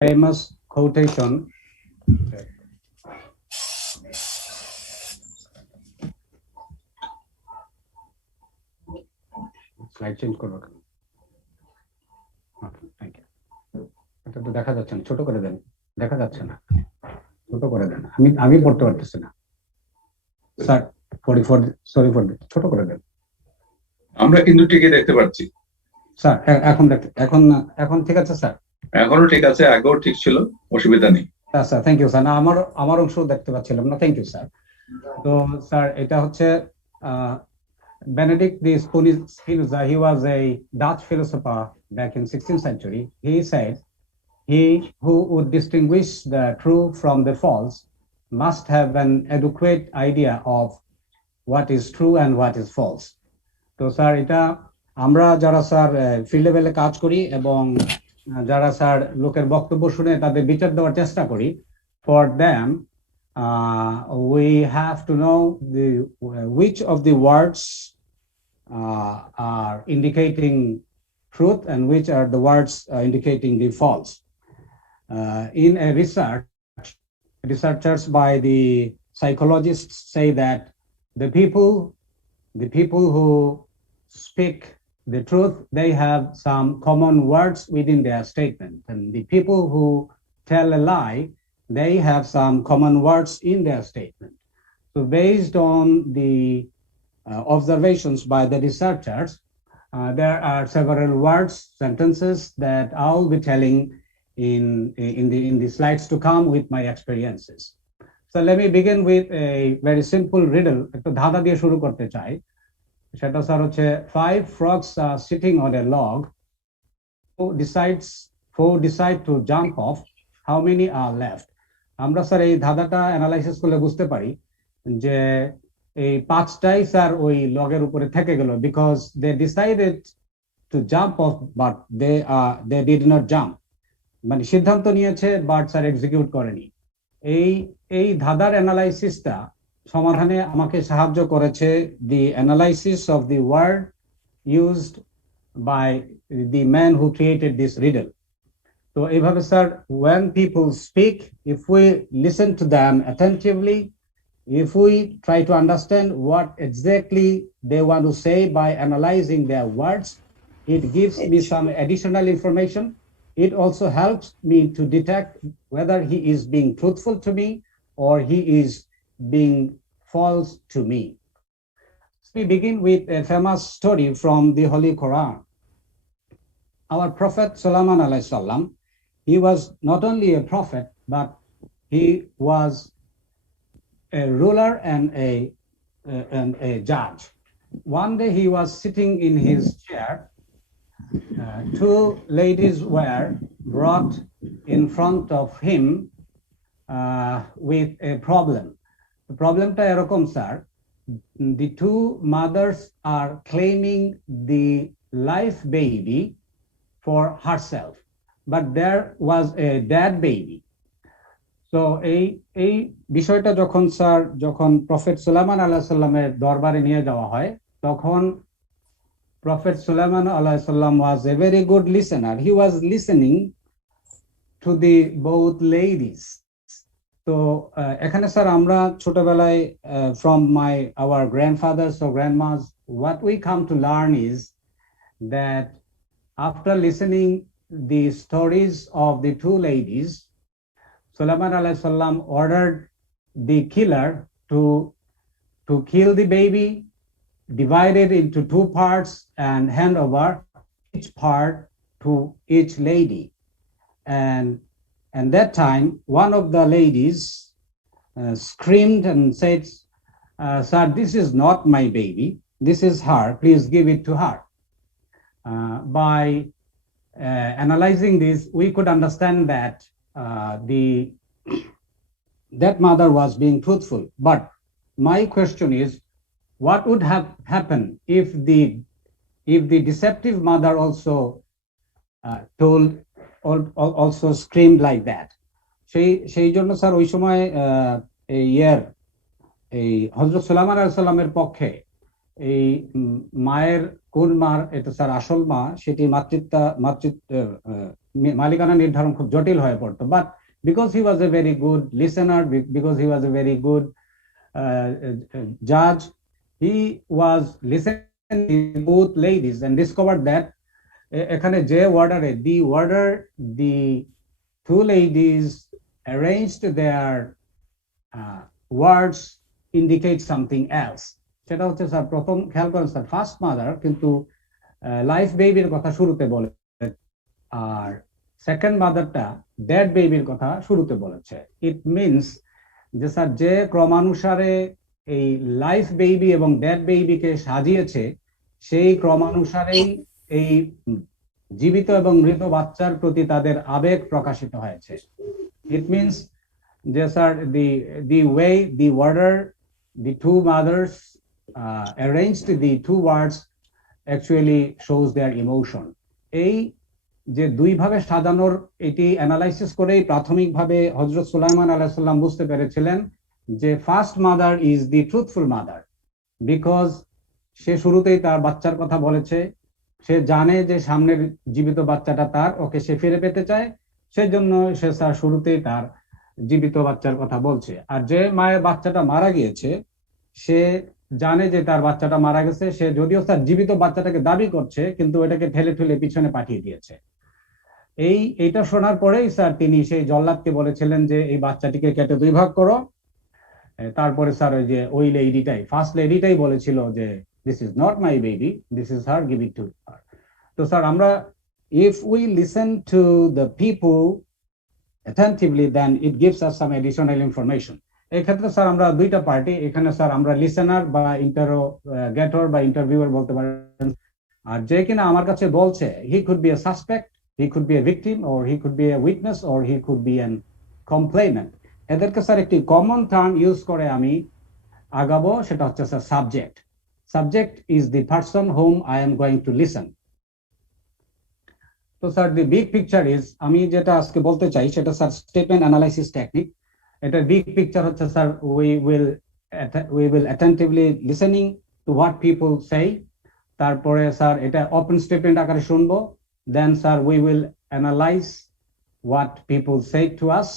famous quotation. Slide change করব কেন? Okay, thank you. এটা তো দেখা যাচ্ছে না, ছোট করে দেন। দেখা যাচ্ছে না, ছোট করে দেন। আমি পড়তে পারতেছি না স্যার। 44 সরি ফর ছোট করে দেন। আমরা কিন্তু ঠিকই দেখতে পাচ্ছি স্যার। এখন ঠিক আছে স্যার? এখনো ঠিক আছে, আগেও ঠিক ছিল, অসুবিধা নেই। Sir thank you sir. না, আমার অংশ দেখতে পাচ্ছিলাম না। Thank you sir. তো স্যার, এটা হচ্ছে Benedict the Spinoza. He was a Dutch philosopher back in 16th century. He said, he who would distinguish the true from the false must have an adequate idea of what is true and what is false. তো sir, এটা আমরা যারা sir field লেভেলে কাজ করি এবং যারা স্যার লোকের বক্তব্য শুনে তাদের বিচার দেওয়ার চেষ্টা করি, for them we have to know which of the words are indicating truth and which are the words indicating the false. In a researchers by the psychologists say that the people who speak the truth, they have some common words within their statement, and the people who tell a lie, they have some common words in their statement. So based on the observations by the researchers, there are several words, sentences that I'll be telling in the slides to come with my experiences. So let me begin with a very simple riddle. একটু ধাঁধা দিয়ে শুরু করতে চাই। সেটা স্যার হচ্ছে, 5 frogs are sitting on a log. Four decide to jump off. How many are left? আমরা স্যার এই ধাঁধাটা অ্যানালাইসিস করলে বুঝতে পারি যে এই 5টাই স্যার ওই লগের উপরে থেকে গেল, because they decided to jump off but they did not jump. মানে সিদ্ধান্ত নিয়েছে বাট স্যার এক্সিকিউট করেনি। এই ধাঁধার অ্যানালাইসিসটা সমাধানে আমাকে সাহায্য করেছে the analysis of the word used by the man who created this riddle. তো এইভাবে sir, when people speak, if we listen to them attentively, if we try to understand what exactly they want to say by analyzing their words, it gives me some additional information. It also helps me to detect whether he is being truthful to me or he is being false to me. We begin with a famous story from the Holy Quran. Our Prophet Sulaiman alayhi salam, he was not only a prophet, but he was a ruler and a judge. One day he was sitting in his chair. 2 ladies were brought in front of him with a problem. The problemটা এরকম sir, the 2 mothers are claiming the live baby for herself, but there was a dead baby. So এই বিষয়টা যখন প্রফেট সুলাইমান আলাইহিস সালামের দরবারে নিয়ে যাওয়া হয়, তখন Prophet Sulaiman alayhi salam was a very good listener. He was listening to the both ladies. So এখানে স্যার আমরা ছোটবেলায় from our grandfathers or grandmas, what we come to learn is that after listening the stories of the 2 ladies, Sulaiman alayhi salam ordered the killer to kill the baby, divided into 2 parts and hand over each part to each lady. And that time, one of the ladies screamed and said, sir, this is not my baby, this is her, please give it to her. By analyzing this, we could understand that that mother was being truthful. But my question is, what would have happened if the deceptive mother also also screamed like that? সেই জন্য স্যার ওই সময় এই হযরত সুলাইমান আলাইহিস সালামের পক্ষে এই মায়ের কোন মার এটা স্যার আসল মা সেটি মাতৃত্ব মালিকানা নির্ধারণ খুব জটিল হয়ে পড়তো, but because he was a very good listener, because he was a very good judge, he was listening to both ladies and discovered that এখানে যে ওয়ার্ডারে the two ladies arranged their words indicate something else. সেটা হচ্ছে স্যার প্রথম খেয়াল করেন sir, first mother কিন্তু লাইফ বেবির কথা শুরুতে বলে, আর সেকেন্ড মাদারটা ডেড বেবির কথা শুরুতে বলেছে। ইট মিনস যে স্যার যে ক্রমানুসারে এই লাইফ বেবি এবং ডেড বেবিকে সাজিয়েছে সেই ক্রমানুসারেই এই জীবিত এবং মৃত বাচ্চার প্রতি তাদের আবেগ প্রকাশিত হয়েছে। ইট মিনস যে sir the way the order the two mothers arranged the two words actually shows their emotion. এই যে দুই ভাবে সাজানোর এটি অ্যানালাইসিস করেই প্রাথমিকভাবে হযরত সুলাইমান আলাইহিস সালাম বুঝতে পেরেছিলেন যে first mother is the truthful mother, because সে শুরুতেই তার বাচ্চার কথা বলেছে, সে জানে যে সামনের জীবিত বাচ্চাটা তার, ওকে সে ফিরে পেতে চায়, সেজন্য সে তার শুরুতেই তার জীবিত বাচ্চার কথা বলছে। আর যে মায়ের বাচ্চাটা মারা গিয়েছে সে জানে যে তার বাচ্চাটা মারা গেছে, সে যদিও তার জীবিত বাচ্চাটাকে দাবি করছে কিন্তু এটাকে ঠেলে ঠেলে পিছনে পাঠিয়ে দিয়েছে। এইটা শোনার পরেই স্যার তিনি সেই জল্লাদকে বলেছিলেন যে এই বাচ্চাটিকে কেটে দুই ভাগ করো। তারপরে স্যার ওই লেডিটাই ফার্স্ট লেডিটাই বলেছিল যে this is not my baby, this is her, give it to her. তো স্যার আমরা if we listen to the people attentively then it gives us some additional information. এই ক্ষেত্রে স্যার আমরা দুইটা পার্টি, এখানে স্যার আমরা লিসেনার বা ইন্টারোগেটর বা ইন্টারভিউয়ার বলতে পারেন। আর যে কিনা আমার কাছে বলছে he could be a suspect, he could be a victim, or he could be a witness, or he could be an complainant, এদেরকে স্যার একটি কমন টার্ম ইউজ করে আমি আগাবো, সেটা হচ্ছে sir subject. Subject is the person whom I am going to listen. তো sir the big picture is, আমি যেটা আজকে বলতে চাই সেটা স্যার স্টেটমেন্ট অ্যানালাইসিস টেকনিক। এটা বিগ পিকচার হচ্ছে sir we will attentively listening to what people say, তারপরে স্যার এটা ওপেন স্টেটমেন্ট আকারে শুনবো, দেন sir we will analyze what people say to us,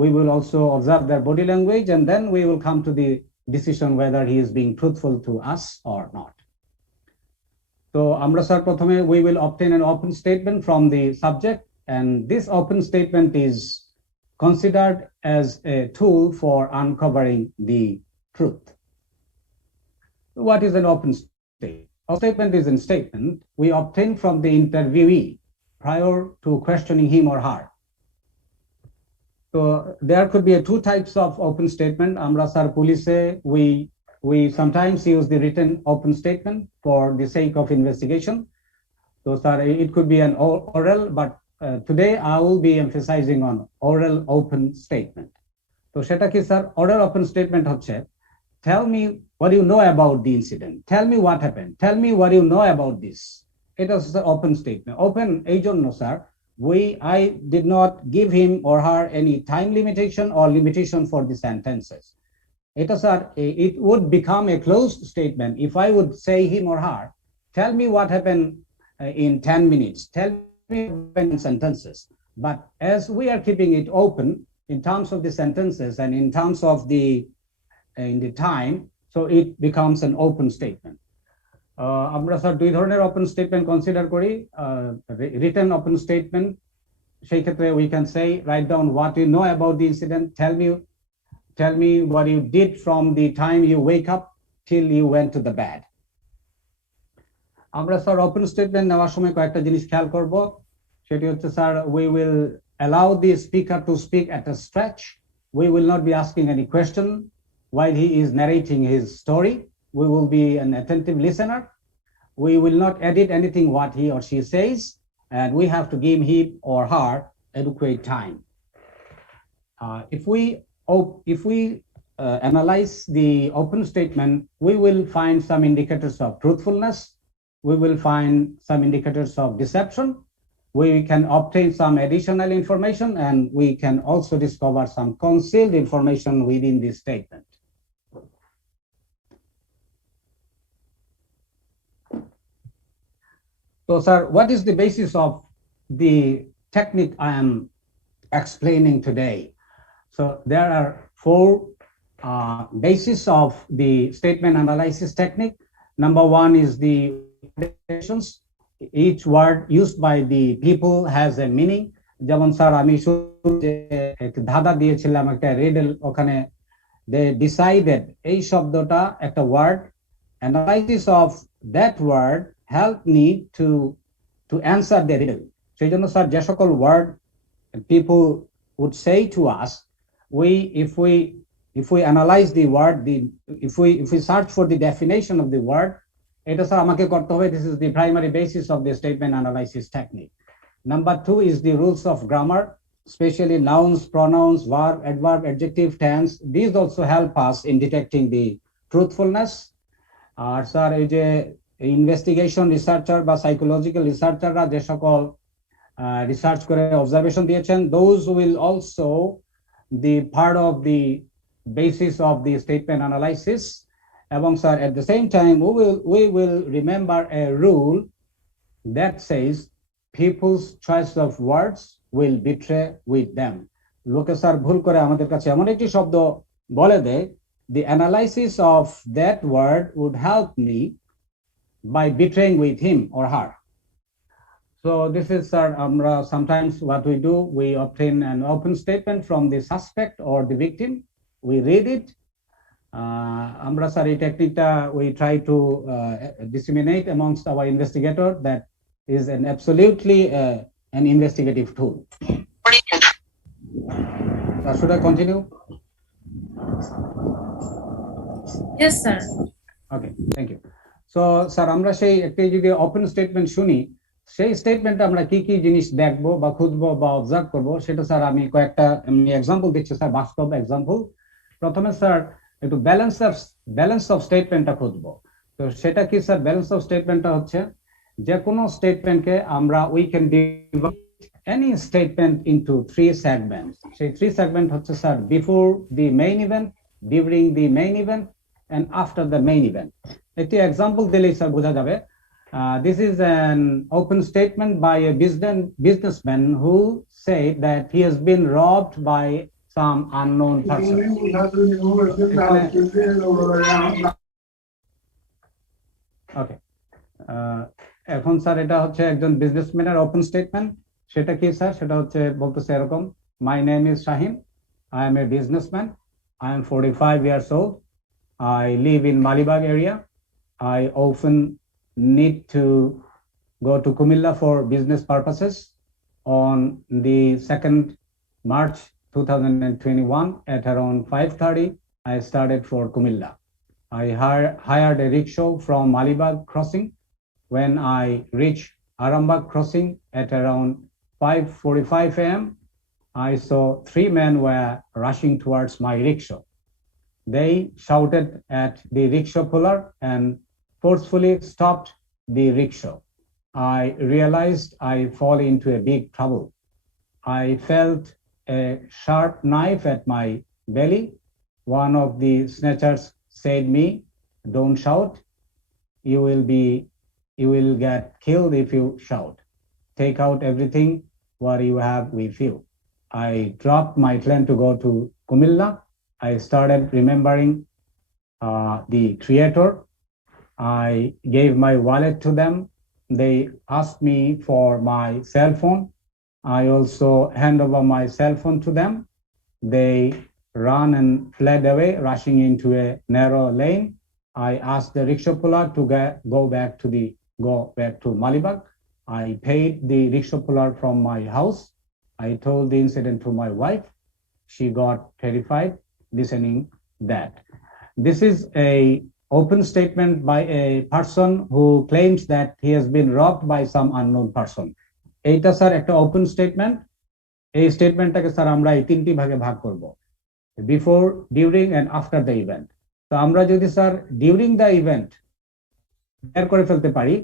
we will also observe their body language, and then we will come to the decision whether he is being truthful to us or not. তো আমরা স্যার প্রথমে we will obtain an open statement from the subject, and this open statement is considered as a tool for uncovering the truth. What is an open statement? A statement is a statement we obtain from the interviewee prior to questioning him or her. So there could be two types of open statement. Amra sir police we sometimes use the written open statement for the sake of investigation. So sir, it could be an oral, but today I will be emphasizing on oral open statement. So seta ki sir, oral open statement hocche, tell me what you know about the incident, tell me what happened, tell me what you know about this. It is the open statement. Open ei jonno sir, I did not give him or her any time limitation or limitation for the sentences. It would become a closed statement if I would say him or her, tell me what happened in 10 minutes, tell me in sentences. But as we are keeping it open in terms of the sentences and in terms of in the time, so it becomes an open statement. আমরা স্যার দুই ধরনের open statement consider করি। Written open statement, সেই ক্ষেত্রে we can say, write down what you know about the incident, tell me what you did from the time you wake up till you went to the bed. আমরা sir open statement নেওয়ার সময় কয়েকটা জিনিস খেয়াল করব, সেটি হচ্ছে sir we will allow the speaker to speak at a stretch, we will not be asking any question while he is narrating his story, we will be an attentive listener, we will not edit anything what he or she says, and we have to give him or her adequate time. If we analyze the open statement, we will find some indicators of truthfulness, we will find some indicators of deception, we can obtain some additional information, and we can also discover some concealed information within this statement. So, sir, what is the basis of the technique I am explaining today? So there are four bases of the statement analysis technique. Number one is the definitions. Each word used by the people has a meaning. যেমন স্যার আমি শুরুতে একটা ধাঁধা দিয়েছিলাম, একটা রিডল, ওখানে they decided এই শব্দটা একটা word, analysis of that word help me to answer the riddle. সেই জন্য স্যার যে সকল word people would say to us, if we analyze the word, if we search for the definition of the word, এটা স্যার আমাকে করতে হবে. This is the primary basis of the statement analysis technique. Number two is the rules of grammar, especially nouns, pronouns, verb, adverb, adjective, tense. These also help us in detecting the truthfulness. আর sir এই যে investigation researcher বা psychological রিসার্চাররা যে সকল রিসার্চ করে অবজারভেশন দিয়েছেন, those will also the part of the basis of the statement analysis. এবং sir at the same time we will remember a rule that says people's choice of words will betray with them. লোকে স্যার ভুল করে আমাদের কাছে এমন একটি শব্দ বলে দেয়, the analysis of that word would help me by betraying with him or her. So this is sometimes what we do, we obtain an open statement from the suspect or the victim, we read it. Amra sir ei technique ta we try to disseminate amongst our investigator. That is an absolutely an investigative tool. Should I continue? Yes, sir. Okay, thank you. So sir, আমরা সেই একটি যদি open statement শুনি, সেই স্টেটমেন্টে আমরা কি কি জিনিস দেখবো বা খুঁজবো বা অবজার্ভ করবো, সেটা স্যার আমি কয়েকটা এক্সাম্পল দিচ্ছি স্যার, বাস্তব এক্সাম্পল। প্রথমে স্যার একটু ব্যালেন্স অফ স্টেটমেন্টটা খুঁজবো। তো সেটা কি স্যার? ব্যালেন্স অফ স্টেটমেন্টটা হচ্ছে যে কোনো স্টেটমেন্টকে আমরা we can divide any statement into 3 সেগমেন্টস। সেই 3 সেগমেন্ট হচ্ছে sir before the main event, during the main event and after the main event. একটি এক্সাম্পল দিলেই স্যার বোঝা যাবে। This is an open statement by a businessman who said that he has been robbed by some unknown person. Okay. এখন স্যার এটা হচ্ছে একজন বিজনেসম্যানের open statement. সেটা কি স্যার? সেটা হচ্ছে বলতেছে এরকম, my name is Shaheen, I am a businessman, I am 45 years old, I live in Malibag area. I often need to go to Kumilla for business purposes. On the 2nd March 2021 at around 5:30, I started for Kumilla. I hired a rickshaw from Malibag crossing. When I reached Arambag crossing at around 5:45 a.m., I saw 3 men were rushing towards my rickshaw. They shouted at the rickshaw puller and forcefully stopped the rickshaw. I realized I fall into a big trouble. I felt a sharp knife at my belly. One of the snatchers said me, "Don't shout. You will get killed if you shout. Take out everything what you have with you." I dropped my plan to go to Kumilla. I started remembering the Creator. I gave my wallet to them. They asked me for my cell phone. I also hand over my cell phone to them. They ran and fled away, rushing into a narrow lane. I asked the rickshaw puller to go back to Malibag. I paid the rickshaw puller from my house. I told the incident to my wife. She got terrified listening that. This is a open statement by a person who claims that he has been robbed by some unknown person. এইটা sir একটা open statement. এই স্টেটমেন্টটাকে sir আমরা এই 3টি ভাগে ভাগ করব, before, during and after the event. তো আমরা যদি স্যার ডিউরিং দ্য ইভেন্ট বের করে ফেলতে পারি,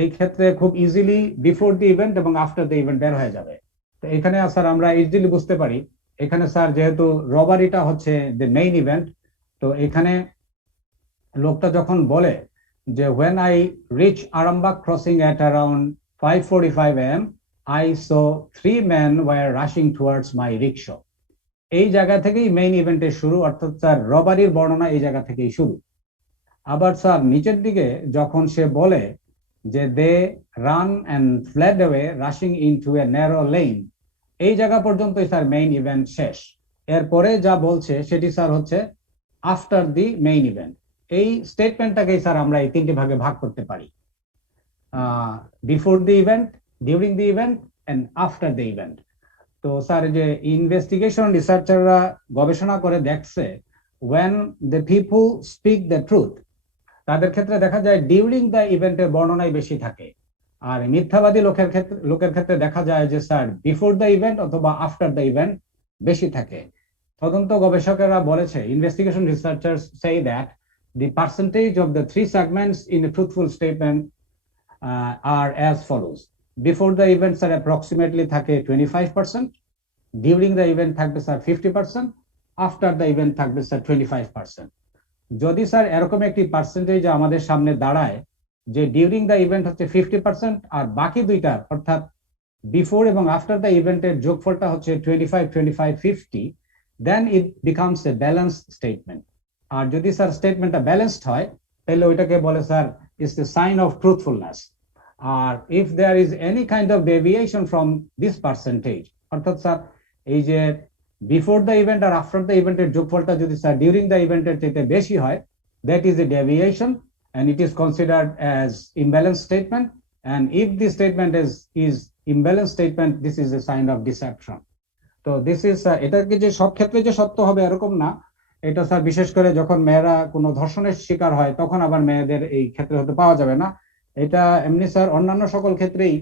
এই ক্ষেত্রে খুব ইজিলি বিফোর দ্য ইভেন্ট এবং আফটার দ্য ইভেন্ট বের হয়ে যাবে। তো এখানে স্যার আমরা ইজিলি বুঝতে পারি, এখানে স্যার যেহেতু রবারিটা হচ্ছে দ্য মেইন ইভেন্ট, তো এখানে লোকটা যখন বলে যে when I reach Arambag crossing at around 5:45 a.m. I saw 3 men were rushing towards my rickshaw. এই জায়গা থেকেই মেইন ইভেন্টের শুরু, অর্থাৎ স্যার রবারির বর্ণনা এই জায়গা থেকেই শুরু। আবার স্যার নিচের দিকে যখন সে বলে যে they ran and fled away rushing into a narrow lane, এই জায়গা পর্যন্তই স্যার মেইন ইভেন্ট শেষ। এরপরে যা বলছে সেটি স্যার হচ্ছে আফটার দি মেইন ইভেন্ট। এই স্টেটমেন্টটাকেই স্যার আমরা এই তিনটি ভাগে ভাগ করতে পারি, before the event, during the event and after the event. তো স্যার যে ইনভেস্টিগেশন রিসার্চাররা গবেষণা করে দেখছে when the people speak the truth, তাদের ক্ষেত্রে দেখা যায় ডিউরিং দ্য ইভেন্টের বর্ণনাই বেশি থাকে, আর মিথ্যাবাদী লোকের ক্ষেত্রে দেখা যায় যে স্যার বিফোর দ্য ইভেন্ট অথবা আফটার দ্য ইভেন্ট বেশি থাকে। তদন্ত গবেষকেরা বলেছে, investigation researchers say that the percentage of the three segments in a truthful statement are as follows: before the event sir approximately থাকে 25%, ডিউরিং দ্য ইভেন্ট থাকবে স্যার 50%, after the event থাকবে স্যার 25%। যদি স্যার এরকম একটি পার্সেন্টেজ আমাদের সামনে দাঁড়ায় যে ডিউরিং দ্য ইভেন্ট হচ্ছে 50% আর বাকি দুইটার অর্থাৎ বিফোর এবং আফটার দ্য ইভেন্টের যোগফলটা হচ্ছে 25-25-50, then it becomes a balance statement. আর যদি স্যার স্টেটমেন্টটা ব্যালেন্সড হয় তাহলে ওইটাকে বলে sir it's the sign of truthfulness. আর if there is any kind of deviation from this percentage, অর্থাৎ স্যার এই যে বিফোর দ্য ইভেন্ট আর আফটার দ্য ইভেন্টের যোগফলটা যদি স্যার ডিউরিং দ্য ইভেন্টের চাইতে বেশি হয়, that is a deviation and it is considered as imbalanced statement, and if the statement is imbalanced statement, this is a sign of deception. তো this is, এটাকে যে সব ক্ষেত্রে যে সত্য হবে এরকম না, এটা স্যার বিশেষ করে যখন মেয়েরা কোনো ধর্ষণের শিকার হয় তখন আবার মেয়েদের এই ক্ষেত্রে হতে পাওয়া যাবে না। এটা এমনি স্যার অন্যান্য সকল ক্ষেত্রেই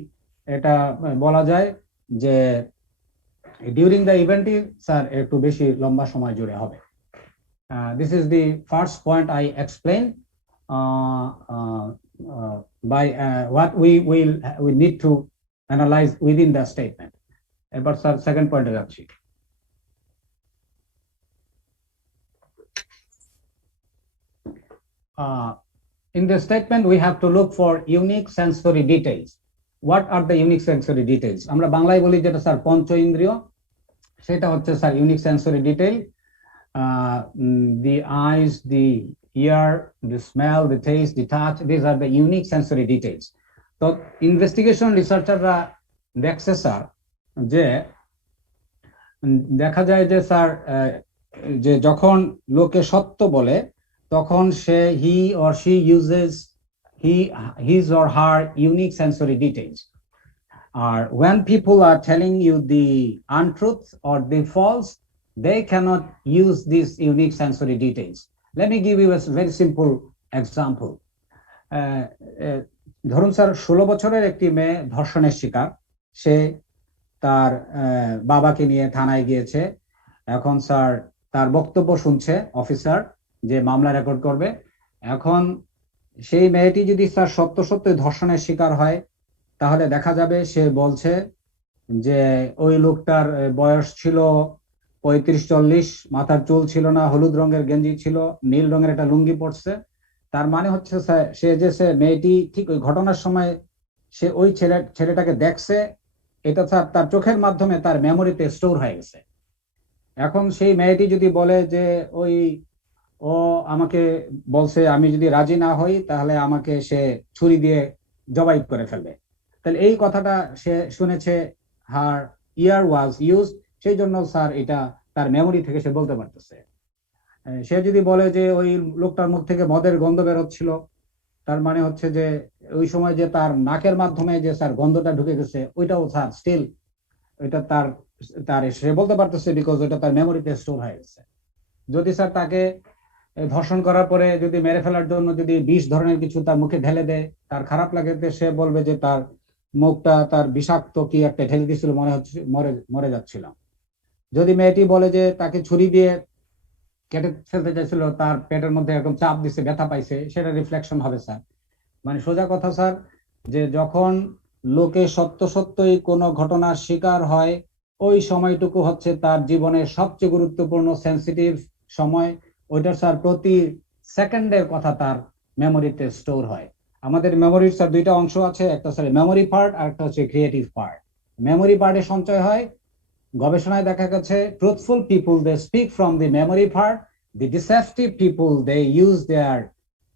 এটা বলা যায় যে ডিউরিং দ্য ইভেন্টই স্যার একটু বেশি লম্বা সময় জুড়ে হবে। This is the first point I explain by what we need to analyze within the statement. এবার স্যার সেকেন্ড পয়েন্টে যাচ্ছি। In the statement we have to look for unique sensory details. What are the unique sensory details? আমরা বাংলায় বলি যেটা স্যার পঞ্চ ইন্দ্রিয়, সেটা হচ্ছে sir unique sensory detail. The eyes, the ear, the smell, the taste, the touch, these are the unique sensory details. তো ইনভেস্টিগেশন রিসার্চাররা দেখছে স্যার যে দেখা যায় যে স্যার যে যখন লোকে সত্য বলে তখন সে he or she uses his or her unique sensory details. Or when people are telling you the untruth or the false, they cannot use these unique sensory details. Let me give you a very simple example. ধরুন স্যার 16 বছরের একটি মেয়ে ধর্ষণের শিকার, সে তার বাবাকে নিয়ে থানায় গিয়েছে। এখন স্যার তার বক্তব্য শুনছে অফিসার যে মামলা রেকর্ড করবে। এখন সেই মেয়েটি যদি স্যার সত্যই ধর্ষণের শিকার হয় তাহলে দেখা যাবে সে বলছে যে ওই লোকটার বয়স ছিল 35-40, মাথার চুল ছিল না, হলুদ রঙের গেঞ্জি ছিল, নীল রঙের একটা লুঙ্গি পরছে। তার মানে হচ্ছে সে মেয়েটি ঠিক ওই ঘটনার সময় সে ওই ছেলেটাকে দেখছে, এটা তার চোখের মাধ্যমে তার মেমোরিতে স্টোর হয়ে গেছে। এখন সেই মেয়েটি যদি বলে যে ও আমাকে বলছে আমি যদি রাজি না হই তাহলে আমাকে সে ছুরি দিয়ে জবাই করে ফেলবে, তাহলে এই কথাটা সে শুনেছে, হার ইয়ার ওয়াজ ইউজড, সেই জন্য স্যার এটা তার মেমোরি থেকে সে বলতে পারতেছে। সে যদি বলে যে ওই লোকটার মুখ থেকে মদের গন্ধ বের হচ্ছিল, তার মানে হচ্ছে যে ওই সময় যে তার নাকের মাধ্যমে যে স্যার গন্ধটা ঢুকে গেছে, ওইটাও স্যার স্টিল ওইটা তার সে বলতে পারতেছে, বিকজ ওইটা তার মেমোরিতে স্টোর হয়ে গেছে। যদি স্যার তাকে ধর্ষণ করার পরে যদি মেরে ফেলার জন্য যদি বিষ ধরনের কিছু তার মুখে ঢেলে দেয়, তার খারাপ লাগে, সে বলবে যে তার মুখটা তার বিষাক্ত কি একটা ঢেলে দিয়েছিল, মনে হচ্ছে মরে যাচ্ছিলাম। যদি মেয়েটি বলে যে তাকে ছুরি দিয়ে কেটে ফেলতে চাইছিল, তার পেটের মধ্যে এরকম চাপ দিছে, ব্যথা পাইছে, সেটা রিফ্লেকশন হবে স্যার। মানে সোজা কথা স্যার, যে যখন লোকে সত্যই কোনো ঘটনার শিকার হয়, ওই সময়টুকু হচ্ছে তার জীবনের সবচেয়ে গুরুত্বপূর্ণ সেন্সিটিভ সময়। ওইটা স্যার প্রতি সেকেন্ডের কথা তার মেমোরিতে স্টোর হয়। আমাদের মেমোরির স্যার দুইটা অংশ আছে, একটা স্যার মেমোরি পার্ট আর একটা হচ্ছে ক্রিয়েটিভ পার্ট। মেমোরি পার্টে সঞ্চয় হয়, গবেষণায় দেখা গেছে truthful people they speak from the memory part, the deceptive people they use their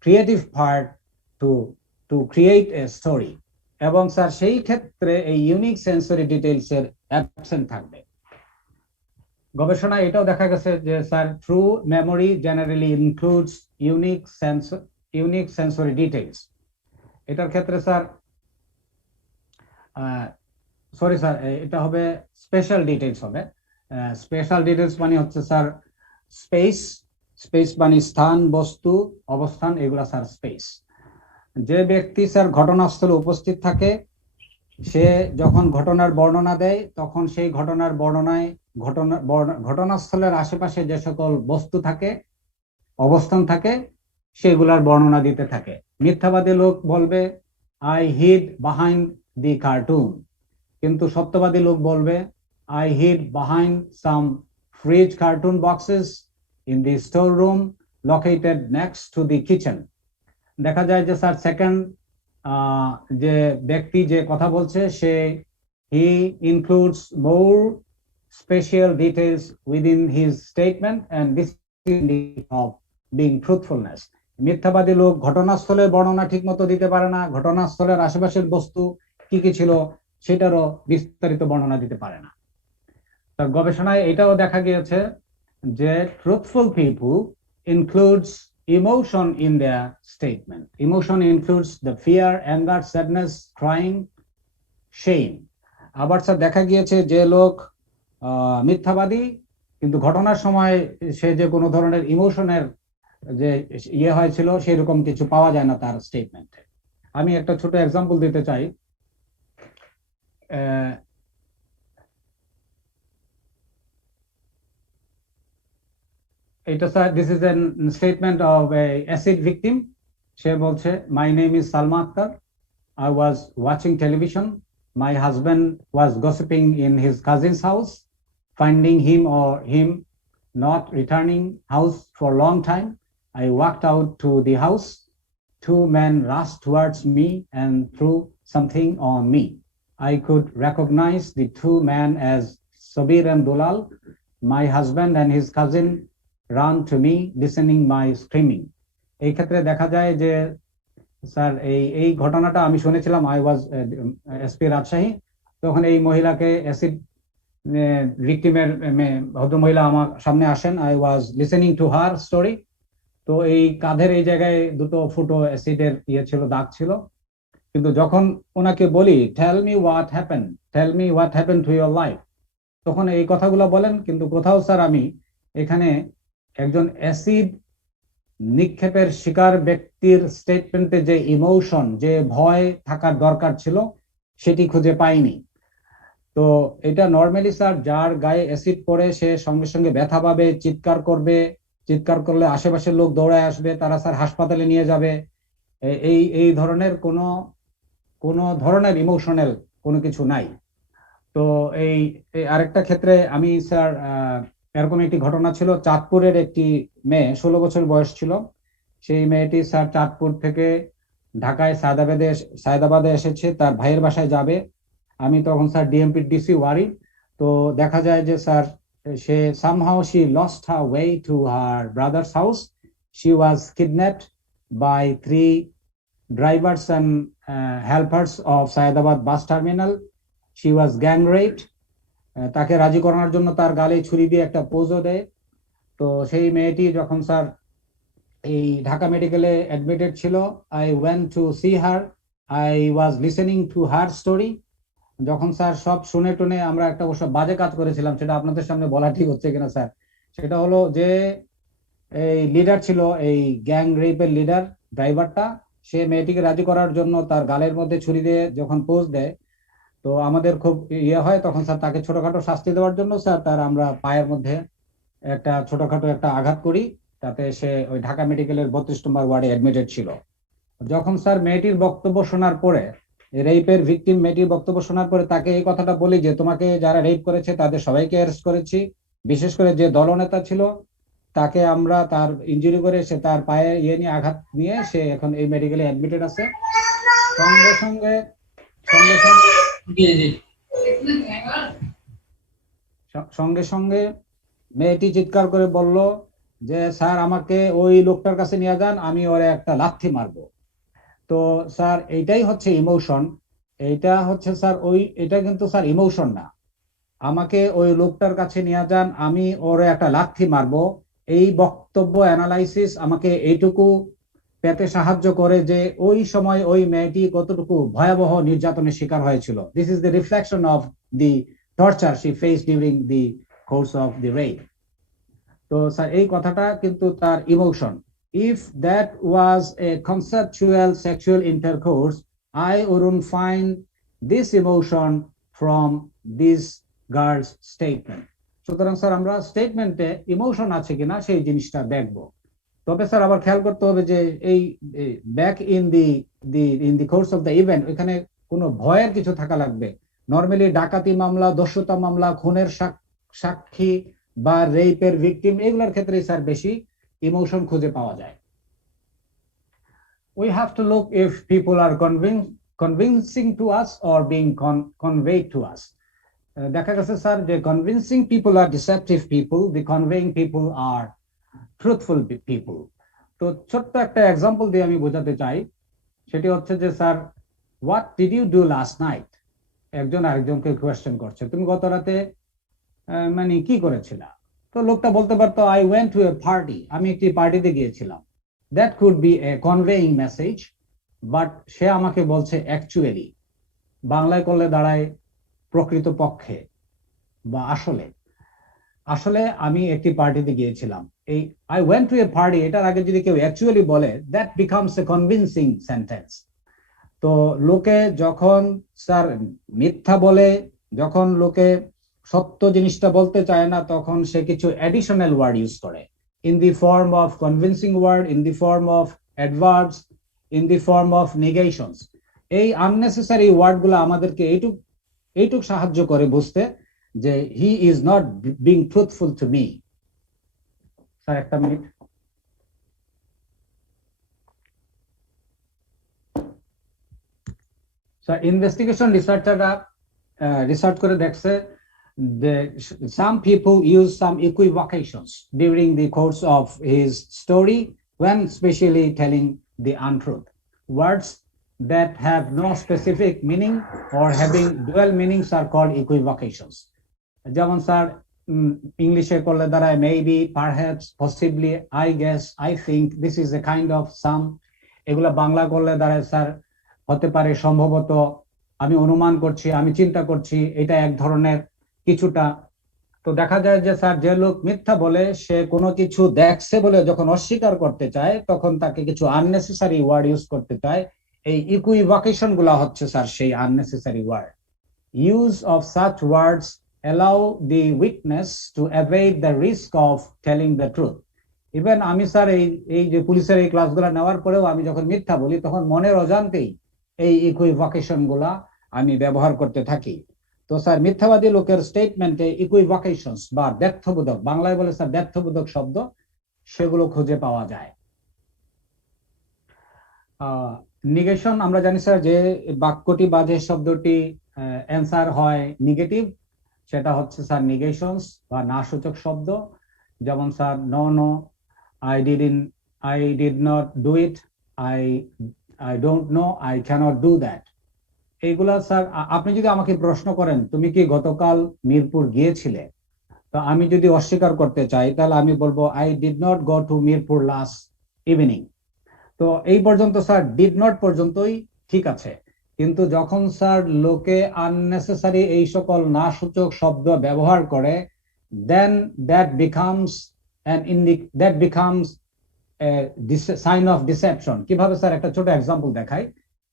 creative part to to create a story. এবং স্যার সেই ক্ষেত্রে এই ইউনিক সেন্সরি ডিটেইলস এর অ্যাবসেন্ট থাকবে। গবেষণায় এটাও দেখা গেছে যে sir true memory generally includes unique sensory details. এটার ক্ষেত্রে স্যার সরি স্যার, এটা হবে স্পেশাল ডিটেইলস হবে। স্পেশাল ডিটেইলস মানে হচ্ছে স্যার স্পেস মানে স্থান, বস্তু, অবস্থান, এগুলা স্যার স্পেস। যে ব্যক্তি স্যার ঘটনাস্থলে উপস্থিত থাকে, সে যখন ঘটনার বর্ণনা দেয় তখন সেই ঘটনার বর্ণনায় ঘটনাস্থলের আশেপাশে যে সকল বস্তু থাকে, অবস্থান থাকে, সেগুলার বর্ণনা দিতে থাকে। মিথ্যাবাদী লোক বলবে I hid behind the carton, কিন্তু সত্যবাদী লোক বলবে I hid behind some fridge carton boxes in the store room located next to the kitchen. দেখা যায় যে স্যার সেকেন্ড যে ব্যক্তি যে কথা বলছে সে he includes more special details within his statement and this of being truthfulness. মিথ্যাবাদী লোক ঘটনাস্থলের বর্ণনা ঠিক মতো দিতে পারে না, ঘটনাস্থলের আশেপাশের বস্তু কি কি ছিল সেটারও বিস্তারিত বর্ণনা দিতে পারে না। তার গবেষণায় এটাও দেখা গিয়েছে যে truthful people includes emotion in their statement. Emotion includes the fear, anger, sadness, crying, shame. আবার স্যার দেখা গিয়েছে যে লোক মিথ্যাবাদী কিন্তু ঘটনার সময় সে যে কোনো ধরনের ইমোশনের যে ইয়ে হয়েছিল সেরকম কিছু পাওয়া যায় না তার স্টেটমেন্টে। আমি একটা ছোট এক্সাম্পল দিতে চাই। এটা sir this is an statement of a acid victim. সে বলছে my name is Salma Akter, I was watching television. My husband was gossiping in his cousin's house, finding him not returning house for a long time. I walked out to the house. Two men rushed towards me and threw something on me. I could recognize the two men as Sabir and Dulal. My husband and his cousin ran to me, listening my screaming. এই ক্ষেত্রে দেখা যায় যে স্যার এই ঘটনাটা আমি শুনেছিলাম, I was SP Rajshahi. তখন এই মহিলাকে অ্যাসিড ভিকটিমের ভদ্র মহিলা আমার সামনে আসেন, I was listening to her story. তো এই কাঁধের এই জায়গায় দুটো ফুটো অ্যাসিডের ইয়ে ছিল, দাগ ছিল। কিন্তু যখন ওনাকে বলি tell me what happen to your life, তখন এই কথাগুলো বলেন, কিন্তু কোথাও স্যার আমি এখানে একজন অ্যাসিড নিক্ষেপের শিকার ব্যক্তির স্টেটমেন্টে যে ইমোশন, যে ভয় থাকার দরকার ছিল সেটি খুঁজে পাইনি। তো এটা নর্মালি স্যার যার গায়ে অ্যাসিড পড়ে সে সঙ্গে সঙ্গে ব্যথা পাবে, চিৎকার করবে, চিৎকার করলে আশেপাশের লোক দৌড়ায় আসবে, তারা স্যার হাসপাতালে নিয়ে যাবে। এই ধরনের কোনো ধরনের ইমোশনাল কোনো কিছু নাই। তো এই আরেকটা ক্ষেত্রে আমি স্যার এরকম একটি ঘটনা ছিল, চাঁদপুরের একটি মেয়ে 16 বছর বয়স ছিল। সেই মেয়েটি স্যার চাঁদপুর থেকে ঢাকায় সায়দাবাদে এসেছে, তার ভাইয়ের বাসায় যাবে। আমি তখন স্যার ডিএমপি ডিসি ওয়ারি। তো দেখা যায় যে স্যার সে somehow she lost her way to her brother's house. She was kidnapped by 3 drivers and helpers of Sayadabad bus terminal. She was gang raped. তাকে রাজি করানোর জন্য তার গালে ছুরি দিয়ে একটা পোজও দেয়। তো সেই মেয়েটি যখন স্যার এই ঢাকা মেডিকেলে অ্যাডমিটেড ছিল, I went to see her, I was listening to her story. যখন স্যার সব শুনে টুনে আমরা একটা অবশ্য বাজে কাজ করেছিলাম, সেটা আপনাদের সামনে বলা ঠিক হচ্ছে কিনা স্যার, সেটা হলো যে এই লিডার ছিল, এই গ্যাং রেপের লিডার ড্রাইভারটা, সে মেয়েটিকে রাজি করার জন্য তার গালের মধ্যে ছুরি দিয়ে যখন পোজ দেয়, তো আমাদের খুব ইয়ে হয়। তখন স্যার তাকে ছোটখাটো শাস্তি দেওয়ার জন্য স্যার আমরা পায়ের মধ্যে একটা ছোটখাটো একটা আঘাত করি, তাতে সে ওই ঢাকা মেডিকেলের 32 নম্বর ওয়ার্ডে অ্যাডমিটেড ছিল। যখন স্যার মেয়েটির বক্তব্য শোনার পরে, রেপের ভিকটিম মেয়েটির বক্তব্য শোনার পরে তাকে এই কথাটা বলি যে তোমাকে যারা রেপ করেছে তাদের সবাইকে অ্যারেস্ট করেছি, বিশেষ করে যে দলনেতা ছিল তাকে আমরা তার ইনজুরি করে সে তার পায়ে ইয়ে নিয়ে আঘাত নিয়ে সে এখন এই মেডিকেলে অ্যাডমিটেড আছে। সঙ্গে সঙ্গে সঙ্গে সঙ্গে জি জি সঙ্গে সঙ্গে মেয়েটি চিৎকার করে বলল যে স্যার আমাকে ওই লোকটার কাছে নিয়ে যান, আমি ওরে একটা লাথি মারবো। তো স্যার এইটাই হচ্ছে ইমোশন। এইটা হচ্ছে স্যার এটা কিন্তু স্যার ইমোশন না। আমাকে ওই লোকটার কাছে নিয়ে যান, আমি ওরে একটা লাথি মারবো, এই বক্তব্য অ্যানালাইসিস আমাকে এইটুকু পেতে সাহায্য করে যে ওই সময় ওই মেয়েটি কতটুকু ভয়াবহ নির্যাতনের শিকার হয়েছিল। This is the reflection of the torture she face during the course of দি রেপ। তো স্যার এই কথাটা কিন্তু তার emotion. If that was A conceptual sexual intercourse, I wouldn't find this emotion from this girl's statement. সুতরাং স্যার আমরা স্টেটমেন্টে ইমোশন আছে কিনা সেই জিনিসটা দেখব। তবে স্যার আবার খেয়াল করতে হবে যে এই back in the course of the event এখানে কোনো ভয়ের কিছু থাকা লাগবে। নর্মালি ডাকাতি মামলা, দস্যুতা মামলা, খুনের সাক্ষী বা রেপের ভিকটিম, এগুলোর ক্ষেত্রে স্যার বেশি ইমোশন খুঁজে পাওয়া যায়। We have to look if people are convincing to us or being conveyed to us. দেখা গেছে স্যার যে কনভিন্সিং পিপল আর ডিসেপটিভ পিপল, দি কনভেইং পিপল আর ট্রুথফুল পিপল। তো ছোট্ট একটা এক্সাম্পল দিয়ে আমি বোঝাতে চাই, সেটি হচ্ছে যে sir what did you do last night. একজন আরেকজনকে কোয়েশ্চেন করছে, তুমি গত রাতে মানে কি করেছিলা? তো লোকটা বলতে পারতো I went to a party, আমি একটি পার্টিতে গিয়েছিলাম। That could be a conveying message, but সে আমাকে বলছে অ্যাকচুয়ালি। বাংলায় করলে দাঁড়ায় প্রকৃতপক্ষে বা আসলে। আসলে আমি একটি পার্টিতে গিয়েছিলাম। এই I went to a party, এটার আগে যদি কেউ অ্যাকচুয়ালি বলে, that becomes a convincing sentence. তো লোকে যখন স্যার মিথ্যা বলে, যখন লোকে সত্য জিনিসটা বলতে চায় না, তখন সে কিছু অ্যাডিশনাল ওয়ার্ড ইউজ করে, in the form of convincing word, in the form of adverbs, in the form of negations. এই আননেসেসারি ওয়ার্ডগুলো আমাদেরকে এইটুক সাহায্য করে বুঝতে যে he is not being truthful to me. Sir একটা মিনিট। স্যার ইনভেস্টিগেশন রিসার্চাররা রিসার্চ করে দেখছে some people use some equivocations during the course of his story when specially telling the untruth. Words that have no specific meaning or having dual meanings are called equivocations. যেমন স্যার ইংলিশে করলে দাঁড়ায় maybe, perhaps, possibly, I guess, I think, this is a kind of some. এগুলা বাংলা করলে দাঁড়ায় স্যার হতে পারে সম্ভবত, আমি অনুমান করছি, আমি চিন্তা করছি, এটা এক ধরনের কিছুটা। তো দেখা যায় যে স্যার যে লোক মিথ্যা বলে, সে কোনো কিছু দেখছে বলে যখন অস্বীকার করতে চায়, তখন তাকে কিছু আননেসেসারি ওয়ার্ড ইউজ করতে চায়। এই ইকুইভোকেশন গুলা হচ্ছে স্যার সেই unnecessary word. Use of such words allow the witness to evade the risk of telling the truth. Even আমি স্যার এই যে পুলিশের এই ক্লাসগুলো নেওয়ার পরেও আমি যখন মিথ্যা বলি, তখন মনের অজান্তেই এই ইকুইভোকেশন গুলা আমি ব্যবহার করতে থাকি। তো স্যার মিথ্যাবাদী লোকের স্টেটমেন্টে ইকুইভোকেশনস বা ব্যর্থবোধক, বাংলায় বলে স্যার ব্যর্থবোধক শব্দ, সেগুলো খুঁজে পাওয়া যায়। নিগেশন আমরা জানি স্যার যে বাক্যটি বা যে শব্দটি অ্যান্সার হয় নেগেটিভ, সেটা হচ্ছে স্যার নিগেশনস বা না সূচক শব্দ। যেমন sir no no, I did not do it, I don't know, I cannot do that. এইগুলা স্যার আপনি যদি আমাকে প্রশ্ন করেন তুমি কি গতকাল মিরপুর গিয়েছিলে, তো আমি যদি অস্বীকার করতে চাই, তাহলে আমি বলবো I did not go to Mirpur last evening. তো এই পর্যন্ত স্যার ডিড নট পর্যন্তই ঠিক আছে। কিন্তু যখন স্যার লোকে আননেসেসারি এই সকল না সূচক শব্দ ব্যবহার করে, then that becomes sign of deception. কিভাবে স্যার একটা ছোট এক্সাম্পল দেখাই।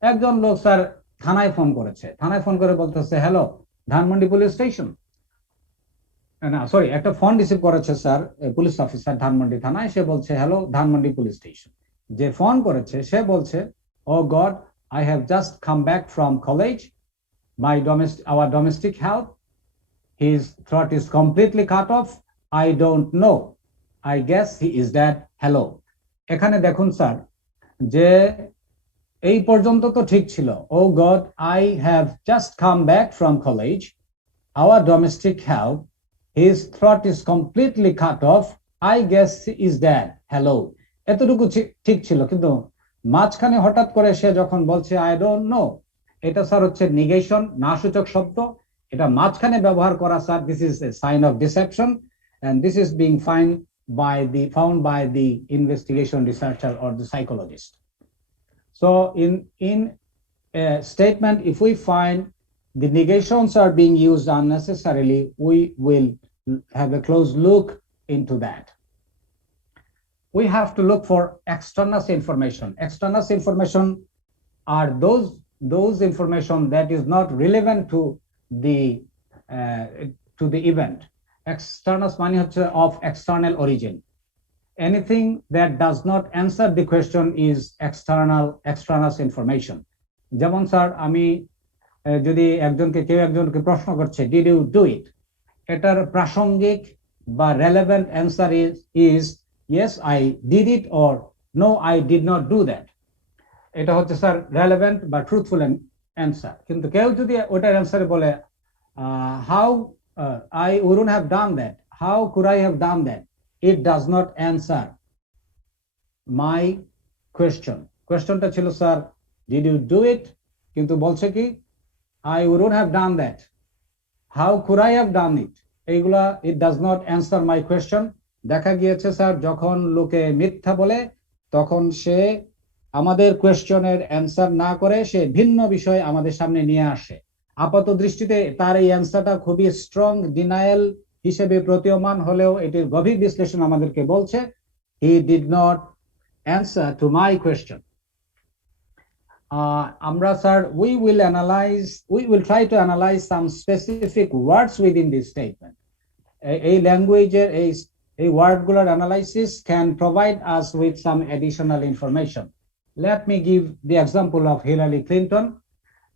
একজন লোক স্যার থানায় ফোন করেছে, থানায় ফোন করে বলতেছে হ্যালো ধানমন্ডি পুলিশ স্টেশন, না সরি একটা ফোন রিসিভ করেছে স্যার পুলিশ অফিসার ধানমন্ডি থানায়, সে বলছে হ্যালো ধানমন্ডি পুলিশ স্টেশন। যে ফোন করেছে সে বলছে ও god, I have just come back from college. Our domestic health, his throat is completely cut off. I don't know. I guess he is dead. Hello. এখানে দেখুন স্যার যে এই পর্যন্ত তো ঠিক ছিল। Oh god, I have just come back from college, our domestic help, his throat is completely cut off, I guess is that hello. এতটুকু ঠিক ছিল, কিন্তু মাঝখানে হঠাৎ করে সে যখন বলছে আই ডোন্ট নো, এটা স্যার হচ্ছে নিগেশন, না সূচক শব্দ। এটা মাঝখানে ব্যবহার করা sir, this is a sign of deception, and this is being found by the investigation researcher or the psychologist. So in a statement, if we find the negations are being used unnecessarily, we will have a close look into that. We have to look for extraneous information. Extraneous information are those information that is not relevant to the event. Extraneous মানে হচ্ছে of external origin. Anything that does not answer the question is extraneous information. যেমন স্যার, আমি যদি কেউ একজনকে প্রশ্ন করছে did you do it, এটার প্রাসঙ্গিক বা relevant answer is yes I did it or no I did not do that. এটা হচ্ছে স্যার রেলেভেন্ট বা ট্রুথফুল অ্যান্সার। কিন্তু কেউ যদি ওটার অ্যান্সারে বলে how I wouldn't have done that, how could I have done that, it does not answer my question. Questionটা ছিল sir did you do it, কিন্তু বলছে কি I wouldn't have done that, how could I have done it, এইগুলা it does not answer my question. দেখা গিয়েছে স্যার, যখন লোকে মিথ্যা বলে তখন সে আমাদের কোয়েশ্চনের অ্যান্সার না করে সে ভিন্ন বিষয় আমাদের সামনে নিয়ে আসে। আপাত দৃষ্টিতে তার এই অ্যান্সারটা খুবই স্ট্রং ডিনায়াল হিসেবে প্রতীয়মান হলেও এটির গভীর বিশ্লেষণ আমাদেরকে বলছে he did not answer to my question. আমরা sir we will try to analyze some specific words within this statement. এই ল্যাঙ্গুয়েজের এই ওয়ার্ডগুলোর analysis can provide us with some additional information. Let me give the example of Hillary Clinton,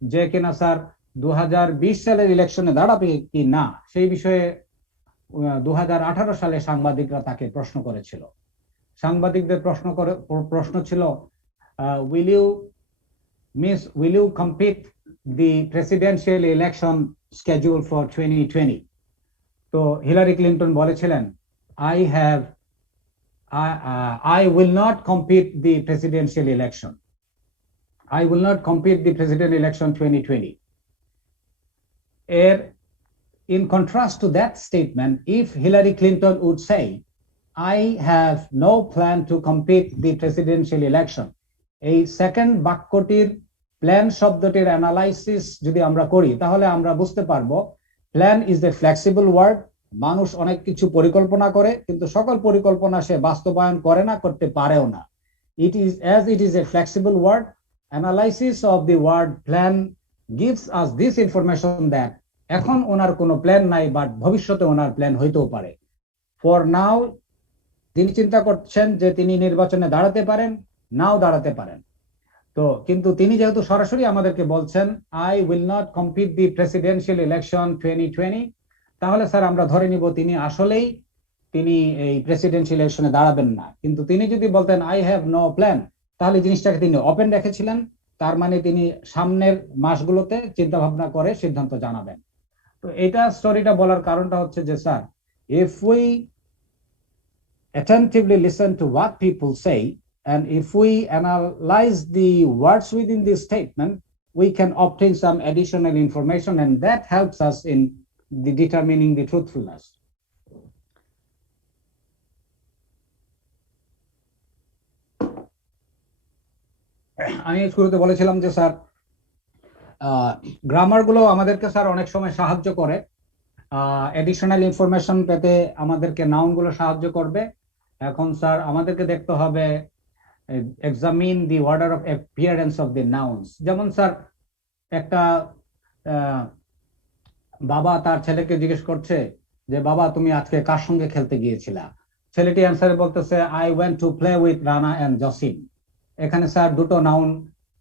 যে কিনা স্যার 2020 সালের ইলেকশনে দাঁড়াবে কি না সেই বিষয়ে 2018 সালে সাংবাদিকরা তাকে প্রশ্ন করেছিল। সাংবাদিকদের প্রশ্ন ছিল will you compete the presidential election scheduled for 2020? তো হিলারি ক্লিন্টন বলেছিলেন I will not compete the presidential election. I will not compete the presidential election 2020. In contrast to that statement, if Hillary Clinton would say, I have no plan to compete the presidential election, এই second বাক্যটির plan শব্দটির analysis যদি আমরা করি তাহলে আমরা বুঝতে পারবো plan is a flexible word. মানুষ অনেক কিছু পরিকল্পনা করে, কিন্তু সকল পরিকল্পনা সে বাস্তবায়ন করে না, করতে পারেও না। It is a flexible word. Analysis of the word plan gives us this information that এখন ওনার কোনো প্ল্যান নাই, বাট ভবিষ্যতে ওনার প্ল্যান হইতেও পারে। ফর নাও তিনি চিন্তা করছেন যে তিনি নির্বাচনে দাঁড়াতে পারেন, নাও দাঁড়াতে পারেন। তো কিন্তু তিনি যেহেতু সরাসরি আমাদেরকে বলছেন I will not compete the presidential election 2020, তাহলে স্যার আমরা ধরে নিব তিনি আসলেই এই প্রেসিডেন্সিয়াল ইলেকশনে দাঁড়াবেন না। কিন্তু তিনি যদি বলতেন আই হ্যাভ নো প্ল্যান, তাহলে জিনিসটাকে তিনি ওপেন রেখেছিলেন, তার মানে তিনি সামনের মাসগুলোতে চিন্তা ভাবনা করে সিদ্ধান্ত জানাবেন। তো এটা স্টোরিটা বলার কারণটা হচ্ছে যে sir, if we attentively listen to what people say and if we analyze the words within this statement, we can obtain some additional information, and that helps us in determining the truthfulness. আমি শুরুতে বলেছিলাম যে sir grammar গুলো আমাদেরকে স্যার অনেক সময় সাহায্য করে, এডিশনাল ইনফরমেশন পেতে আমাদেরকে নাউন গুলো সাহায্য করবে। এখন স্যার আমাদেরকে দেখতে হবে examine the order of appearance of the nouns. যেমন স্যার একটা বাবা তার ছেলেকে জিজ্ঞেস করছে যে বাবা তুমি আজকে কার সঙ্গে খেলতে গিয়েছিলা? ছেলেটি অ্যান্সারে বলতেছে I went to play with Rana and Jasim. এখানে স্যার দুটো নাউন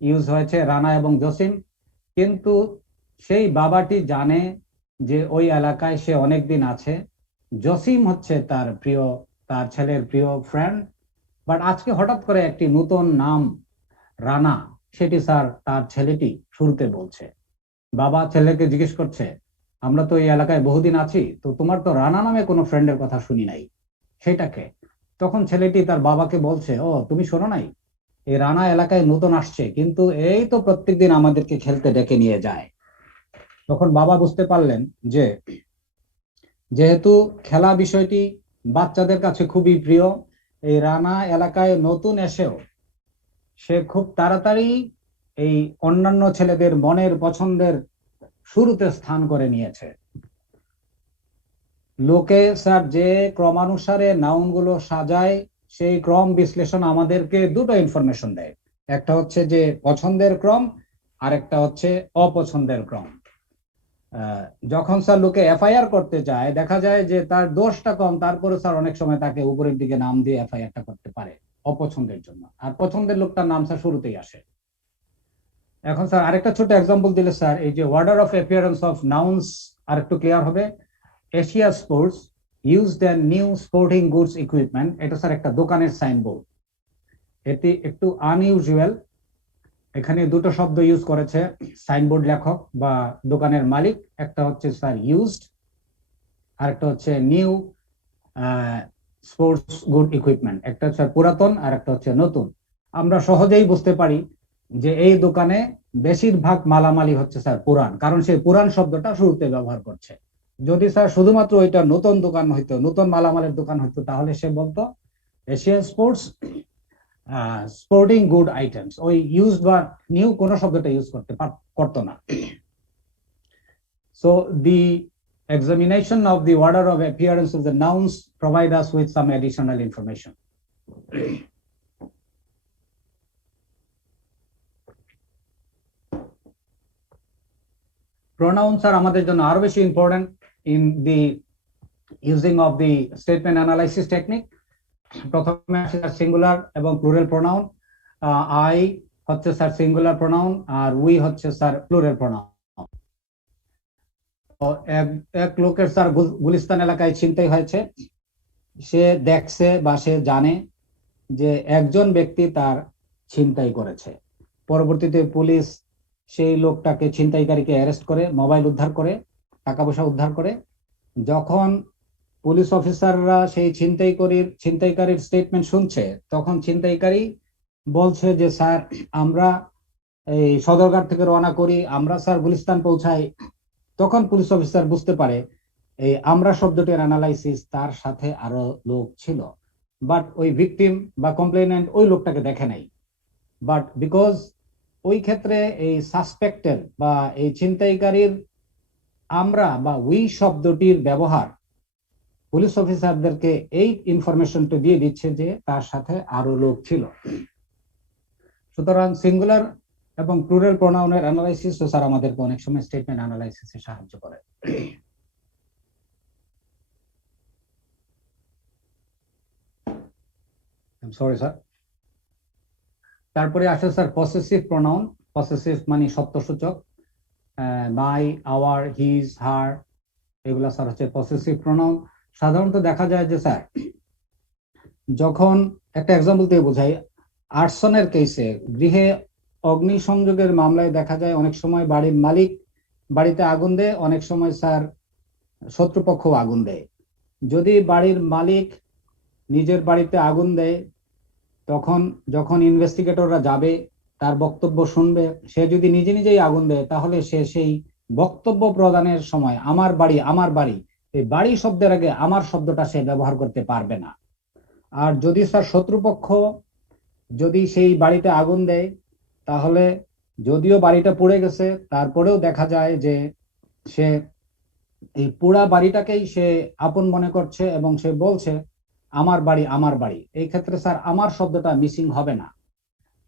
ইউজ হয়েছে, রানা এবং জসিম, কিন্তু সেই বাবাটি জানে যে ওই এলাকায় সে অনেকদিন আছে, জসিম হচ্ছে তার ছেলের প্রিয় ফ্রেন্ড, বাট আজকে হঠাৎ করে একটি নতুন নাম রানা সেটি স্যার তার ছেলেটি শুরুতে বলছে। বাবা ছেলেকে জিজ্ঞেস করছে, আমরা তো এই এলাকায় বহুদিন আছি, তো তোমার তো রানা নামে কোনো ফ্রেন্ডের কথা শুনি নাই, সেটাকে? তখন ছেলেটি তার বাবাকে বলছে, ও তুমি শোনো নাই, এই রানা এলাকায় নতুন আসছে, কিন্তু এই তো প্রত্যেকদিন আমাদেরকে খেলতে ডেকে নিয়ে যায়। তখন বাবা বুঝতে পারলেন যে যেহেতু খেলা বিষয়টি বাচ্চাদের কাছে খুবই প্রিয়, এই রানা এলাকায় নতুন এসেও সে খুব তাড়াতাড়ি এই অন্যান্য ছেলেদের মনের পছন্দের শুরুতে স্থান করে নিয়েছে। লোকে স্যার যে ক্রমানুসারে নাউন গুলো সাজায়, সেই ক্রম বিশ্লেষণ আমাদেরকে দুটো ইনফরমেশন দেয়। একটা হচ্ছে যে পছন্দের ক্রম, আর একটা হচ্ছে অপছন্দের ক্রম। যখন স্যার লোকে এফআইআর করতে চায়, দেখা যায় যে তার দোষটা কম, তারপরে স্যার অনেক সময় তাকে উপরের দিকে নাম দিয়ে এফআইআরটা করতে পারে অপছন্দের জন্য, আর পছন্দের লোকটার নাম স্যার শুরুতেই আসে। এখন স্যার আরেকটা ছোট এক্সাম্পল দিলে স্যার এই যে order of appearance of nouns are একটু ক্লিয়ার হবে। Asia sports use the new sporting goods equipment, এটা স্যার একটা দোকানের সাইনবোর্ড। এটি একটু আনইউজুয়াল, এখানে দুটো শব্দ ইউজ করেছে সাইনবোর্ড লেখক বা দোকানের মালিক। একটা হচ্ছে স্যার ইউজড, আর একটা হচ্ছে নিউ স্পোর্টস গুড ইকুইপমেন্ট। একটা হচ্ছে পুরাতন আর একটা হচ্ছে নতুন। আমরা সহজেই বুঝতে পারি যে এই দোকানে বেশিরভাগ মালামালি হচ্ছে স্যার পুরান, কারণ সে পুরান শব্দটা শুরুতে ব্যবহার করছে। যদি স্যার শুধুমাত্র ওইটা নতুন দোকান হইতো, নতুন মালামালের দোকান হইতো, তাহলে সে বলতো Asian sports sporting good items, ওই ইউজ বা নিউ কোনো শব্দটা ইউজ করতো না। সো দি examination of the order of appearance of the nouns provide us with some additional information. Pronouns are আমাদের জন্য আরো বেশি important in the using of the statement analysis technique. প্রথমে আসে সিঙ্গুলার এবং প্লুরাল প্রোনাউন। I হচ্ছে স্যার সিঙ্গুলার প্রোনাউন, আর we হচ্ছে স্যার প্লুরাল প্রোনাউন। এক লোকের স্যার গুলিস্তান এলাকায় ছিনতাই হয়েছে। সে দেখছে বা সে জানে যে একজন ব্যক্তি তার ছিনতাই করেছে। পরবর্তীতে পুলিশ সেই লোকটাকে, ছিনতাইকারীকে অ্যারেস্ট করে, মোবাইল উদ্ধার করে, টাকা পয়সা উদ্ধার করে। যখন পুলিশ অফিসাররা সেই ছিনতাইকারীর স্টেটমেন্ট শুনছে, তখন ছিনতাইকারী বলছে যে স্যার আমরা এই সদরঘাট থেকে রওনা করি, আমরা স্যার গুলিস্তান পৌঁছাই। তখন পুলিশ অফিসার বুঝতে পারে এই আমরা শব্দটির অ্যানালাইসিস, তার সাথে আরো লোক ছিল, বাট ওই ভিকটিম বা কমপ্লেনেন্ট ওই লোকটাকে দেখে নাই। বাট বিকজ ওই ক্ষেত্রে এই সাসপেক্টের বা এই ছিনতাইকারীর আমরা বা উই শব্দটির ব্যবহার পুলিশ অফিসারদেরকে এই ইনফরমেশনটা দিয়ে দিচ্ছে যে তার সাথে আরো লোক ছিল। সুতরাং সিঙ্গুলার এবং প্লুরাল প্রোনাউনের অ্যানালাইসিস স্যার আমাদেরকে অনেক সময় স্টেটমেন্ট অ্যানালাইসিসে সাহায্য করে। Sorry sir. তারপরে আসে স্যার পসেসিভ প্রোনাউন। পসেসিভ মানে সত্যসূচক, মাই, আওয়ার, হিজ, হার, এগুলা স্যার হচ্ছে পসেসিভ প্রোনাউন। সাধারণত দেখা যায় যে স্যার যখন একটা এক্সাম্পল দিয়ে বোঝাই, আর্সনের কেসে, গৃহে অগ্নিসংযোগের মামলায় দেখা যায় অনেক সময় বাড়ির মালিক বাড়িতে আগুন দেয়, অনেক সময় স্যার শত্রুপক্ষ আগুন দেয়। যদি বাড়ির মালিক নিজের বাড়িতে আগুন দেয়, তখন যখন ইনভেস্টিগেটররা যাবে, তার বক্তব্য শুনবে, সে যদি নিজে নিজেই আগুন দেয়, তাহলে সে সেই বক্তব্য প্রদানের সময় আমার বাড়ি আমার বাড়ি, এই বাড়ি শব্দের আগে আমার শব্দটা সে ব্যবহার করতে পারবে না। আর যদি স্যার শত্রুপক্ষ যদি সেই বাড়িতে আগুন দেয়, তাহলে যদিও বাড়িটা পুড়ে গেছে, তারপরেও দেখা যায় যে সে এই পুরা বাড়িটাকেই সে আপন মনে করছে এবং সে বলছে আমার বাড়ি আমার বাড়ি। এই ক্ষেত্রে স্যার আমার শব্দটা মিসিং হবে না।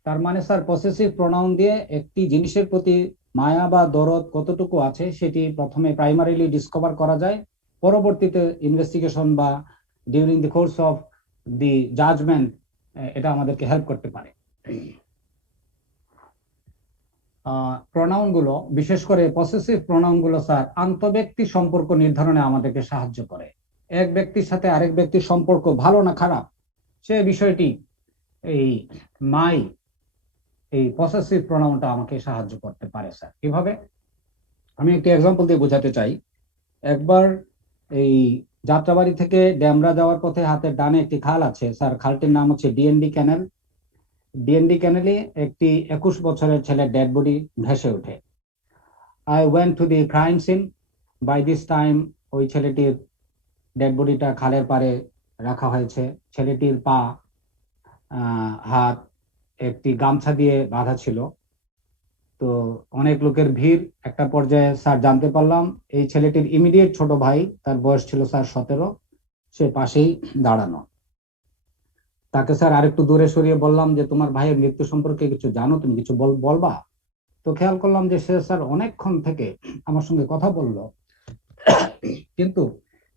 তার মানে স্যার পসেসিভ প্রোনাউন দিয়ে একটি জিনিসের প্রতি মায়া বা দরদ কতটুকু আছে সেটি প্রথমে প্রাইমারিলি ডিসকভার করা যায়, পরবর্তীতে ইনভেস্টিগেশন বা during the course of the judgement এটা আমাদেরকে হেল্প করতে পারে। প্রোনাউন গুলো, বিশেষ করে পসেসিভ প্রোনাউন গুলো স্যার আন্তঃব্যক্তি সম্পর্ক নির্ধারণে আমাদেরকে সাহায্য করে। এক ব্যক্তির সাথে আরেক ব্যক্তির সম্পর্ক ভালো না খারাপ, সে বিষয়টি এই মাই এই পসেসিভ প্রোনাউনটা আমাকে সাহায্য করতে পারে স্যার। কিভাবে? আমি একটি এক্সাম্পল দিয়ে বোঝাতে চাই। একবার এই যাত্রাবাড়ি থেকে ড্যামরা যাওয়ার পথে হাতের ডানে একটি খাল আছে স্যার, খালটির নাম হচ্ছে ডিএনডি ক্যানেল। ডিএনডি ক্যানেলে একটি 21 বছরের ছেলের ডেড বডি ভেসে ওঠে। I went to the crime scene. By this time ওই ছেলেটির ডেড বডিটা খালের পাড়ে রাখা হয়েছে। ছেলেটির পা, হাত একটি গামছা দিয়ে বাঁধা ছিল। তো অনেক লোকের ভিড়। একটা পর্যায়ে স্যার জানতে পারলাম এই ছেলেটির ইমিডিয়েট ছোট ভাই, তার বয়স ছিল স্যার 17, সে পাশেই দাঁড়ানো। তাকে স্যার আরেকটু দূরে সরিয়ে বললাম যে তোমার ভাইয়ের মৃত্যু সম্পর্কে কিছু জানো, তুমি কিছু বলবা? তো খেয়াল করলাম যে সে স্যার অনেকক্ষণ থেকে আমার সঙ্গে কথা বলল, কিন্তু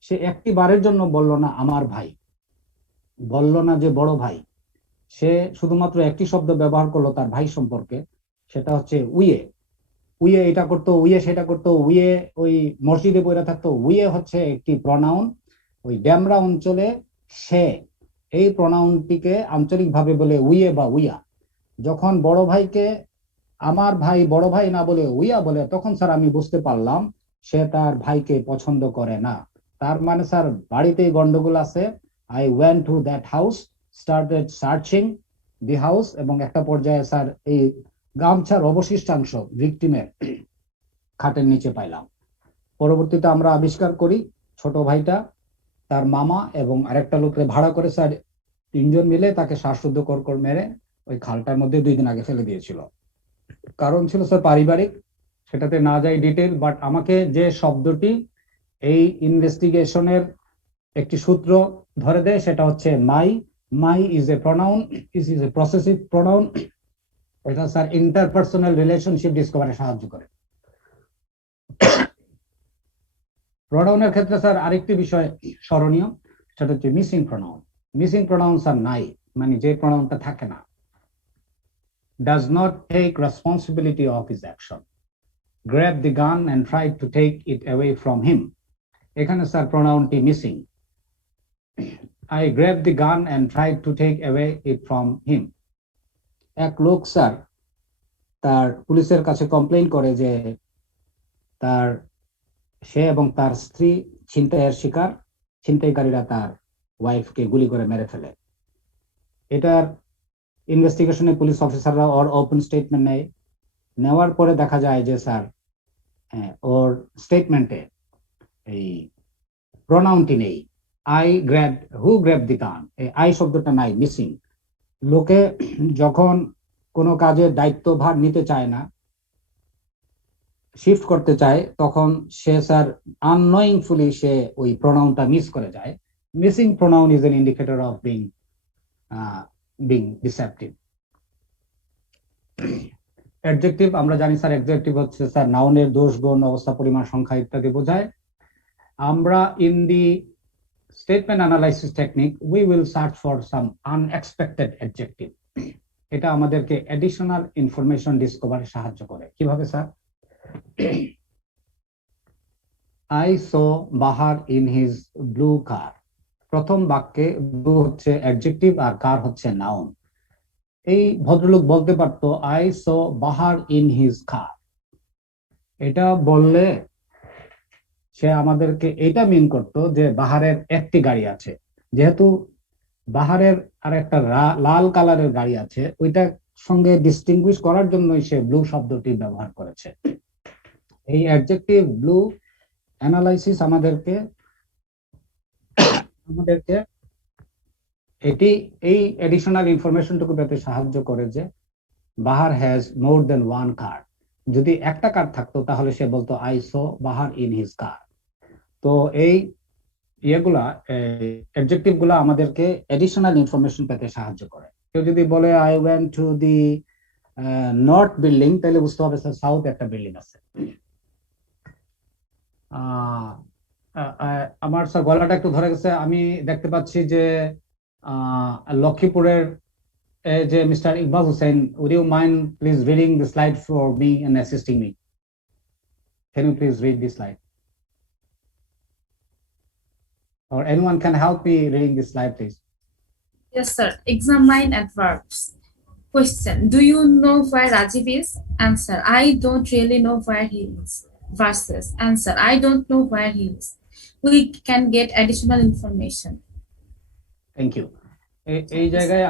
সে একটি বারের জন্য বলল না আমার ভাই, বলল না যে বড় ভাই। সে শুধুমাত্র একটি শব্দ ব্যবহার করলো তার ভাই সম্পর্কে, সেটা হচ্ছে উইয়ে। উইয়ে এটা করতো, উইয়ে সেটা করতো, উইয়ে ওই মসজিদে পড়ে থাকতো। উইয়ে হচ্ছে একটি প্রনাউন। ওই ড্যামরা অঞ্চলে সে এই প্রনাউনটিকে আঞ্চলিকভাবে বলে উইয়ে বা উইয়া। যখন বড় ভাইকে আমার ভাই বড় ভাই না বলে উইয়া বলে, তখন স্যার আমি বুঝতে পারলাম সে তার ভাইকে পছন্দ করে না। তার মানে স্যার বাড়িতেই গন্ডগোল আছে। I went to that house, started searching the house, এবং একটা পর্যায়ে স্যার এই গামছার অবশিষ্টাংশ ভিকটিমের খাটের নিচে পাইলাম। পরবর্তীতে আমরা আবিষ্কার করি ছোট ভাইটা তার মামা এবং আরেকটা লোককে ভাড়া করে স্যার 3 জন মিলে তাকে শ্বাসরুদ্ধ কর মেরে ওই খালটার মধ্যে 2 দিন আগে ফেলে দিয়েছিল। কারণ ছিল স্যার পারিবারিক, সেটাতে না যাই ডিটেল, বাট আমাকে যে শব্দটি এই ইনভেস্টিগেশনের একটি সূত্র ধরে দেয় সেটা হচ্ছে my. My is a pronoun, is a possessive pronoun. এটা স্যার ইন্টারপার্সোনাল রিলেশনশিপ ডিসকভারে সাহায্য করে। প্রোনাউনের ক্ষেত্রে স্যার আরেকটি বিষয় স্মরণীয়, সেটা হচ্ছে missing pronoun. Missing pronoun sir নাই, মানে যে প্রোনাউনটা থাকে না, does not take responsibility of his action, grab the gun and try to take it away from him. এখানে স্যার প্রোনাউনটি missing. I grabbed the gun and tried to take away it from him. এক লোক স্যার তার পুলিশের কাছে কমপ্লেইন করে যে তার সে এবং তার স্ত্রী ছিনতাইয়ের শিকার, ছিনতাইকারীরা তার ওয়াইফকে গুলি করে মেরে ফেলে। এটার ইনভেস্টিগেশনে পুলিশ অফিসাররা ওর ওপেন স্টেটমেন্ট নেয়। নেওয়ার পরে দেখা যায় যে স্যার ওর স্টেটমেন্টে এই প্রোনাউনটি নেই। আই গ্র্যাব, হু গ্র্যাব দি গান, এই আই শব্দটা নাই, মিসিং। লোকে যখন কোনো কাজের দায়িত্বভার নিতে চায় না, শিফট করতে চায়, তখন সে স্যার আননোয়িংফুলি সে ওই প্রোনাউনটা মিস করে যায়। Missing pronoun is an indicator of being deceptive. Adjective আমরা জানি স্যার, অ্যাডজেক্টিভ হচ্ছে স্যার নাউনের দোষ, গুণ, অবস্থা, পরিমাণ, সংখ্যা ইত্যাদি বোঝায়। আমরা in the statement analysis technique we will search for some unexpected adjective. এটা আমাদেরকে অ্যাডিশনাল ইনফরমেশন ডিসকভারে সাহায্য করে। কিভাবে sir? I saw Bahar in his blue car. প্রথম বাক্যে ব্লু হচ্ছে অ্যাডজেক্টিভ আর কার হচ্ছে নাউন। এই ভদ্রলোক বলতে পারতো I saw Bahar in his car। এটা বললে সে আমাদেরকে এটা মিন করতো যে বাহারের একটি গাড়ি আছে। যেহেতু বাহারের আর একটা লাল কালারের গাড়ি আছে, ওইটার সঙ্গে ডিস্টিংগুইশ করার জন্যই সে ব্লু শব্দটি ব্যবহার করেছে। এই অ্যাডজেক্টিভ ব্লু অ্যানালাইসিস আমাদেরকে এটি এই এডিশনাল ইনফরমেশনটুকু পেতে সাহায্য করে যে বাহার হ্যাজ মোর দেন ওয়ান কার। যদি একটা কার থাকতো তাহলে সে বলতো I so Bahar in his কার। তো এই ইয়েগুলা অ্যাডজেক্টিভ গুলা আমাদেরকে এডিশনাল ইনফরমেশন পেতে সাহায্য করে। কেউ যদি বলে I went to the north building, তাহলে বুঝতে হবে সাউথ একটা বিল্ডিং আছে। আমার স্যার গলাটা একটু ধরে গেছে। আমি দেখতে পাচ্ছি যে লক্ষ্মীপুরের যে মিস্টার Iqbal Hossain, would you mind please reading the slide for me and assisting me? Can you please read this slide? Or anyone can help me reading this slide, please? Yes, sir. Examine adverbs. Question. Do you know where Rajiv is? Answer. I don't really know where he is. Versus. Answer. I don't know where he is. We can get additional information. Thank you. এই জায়গায়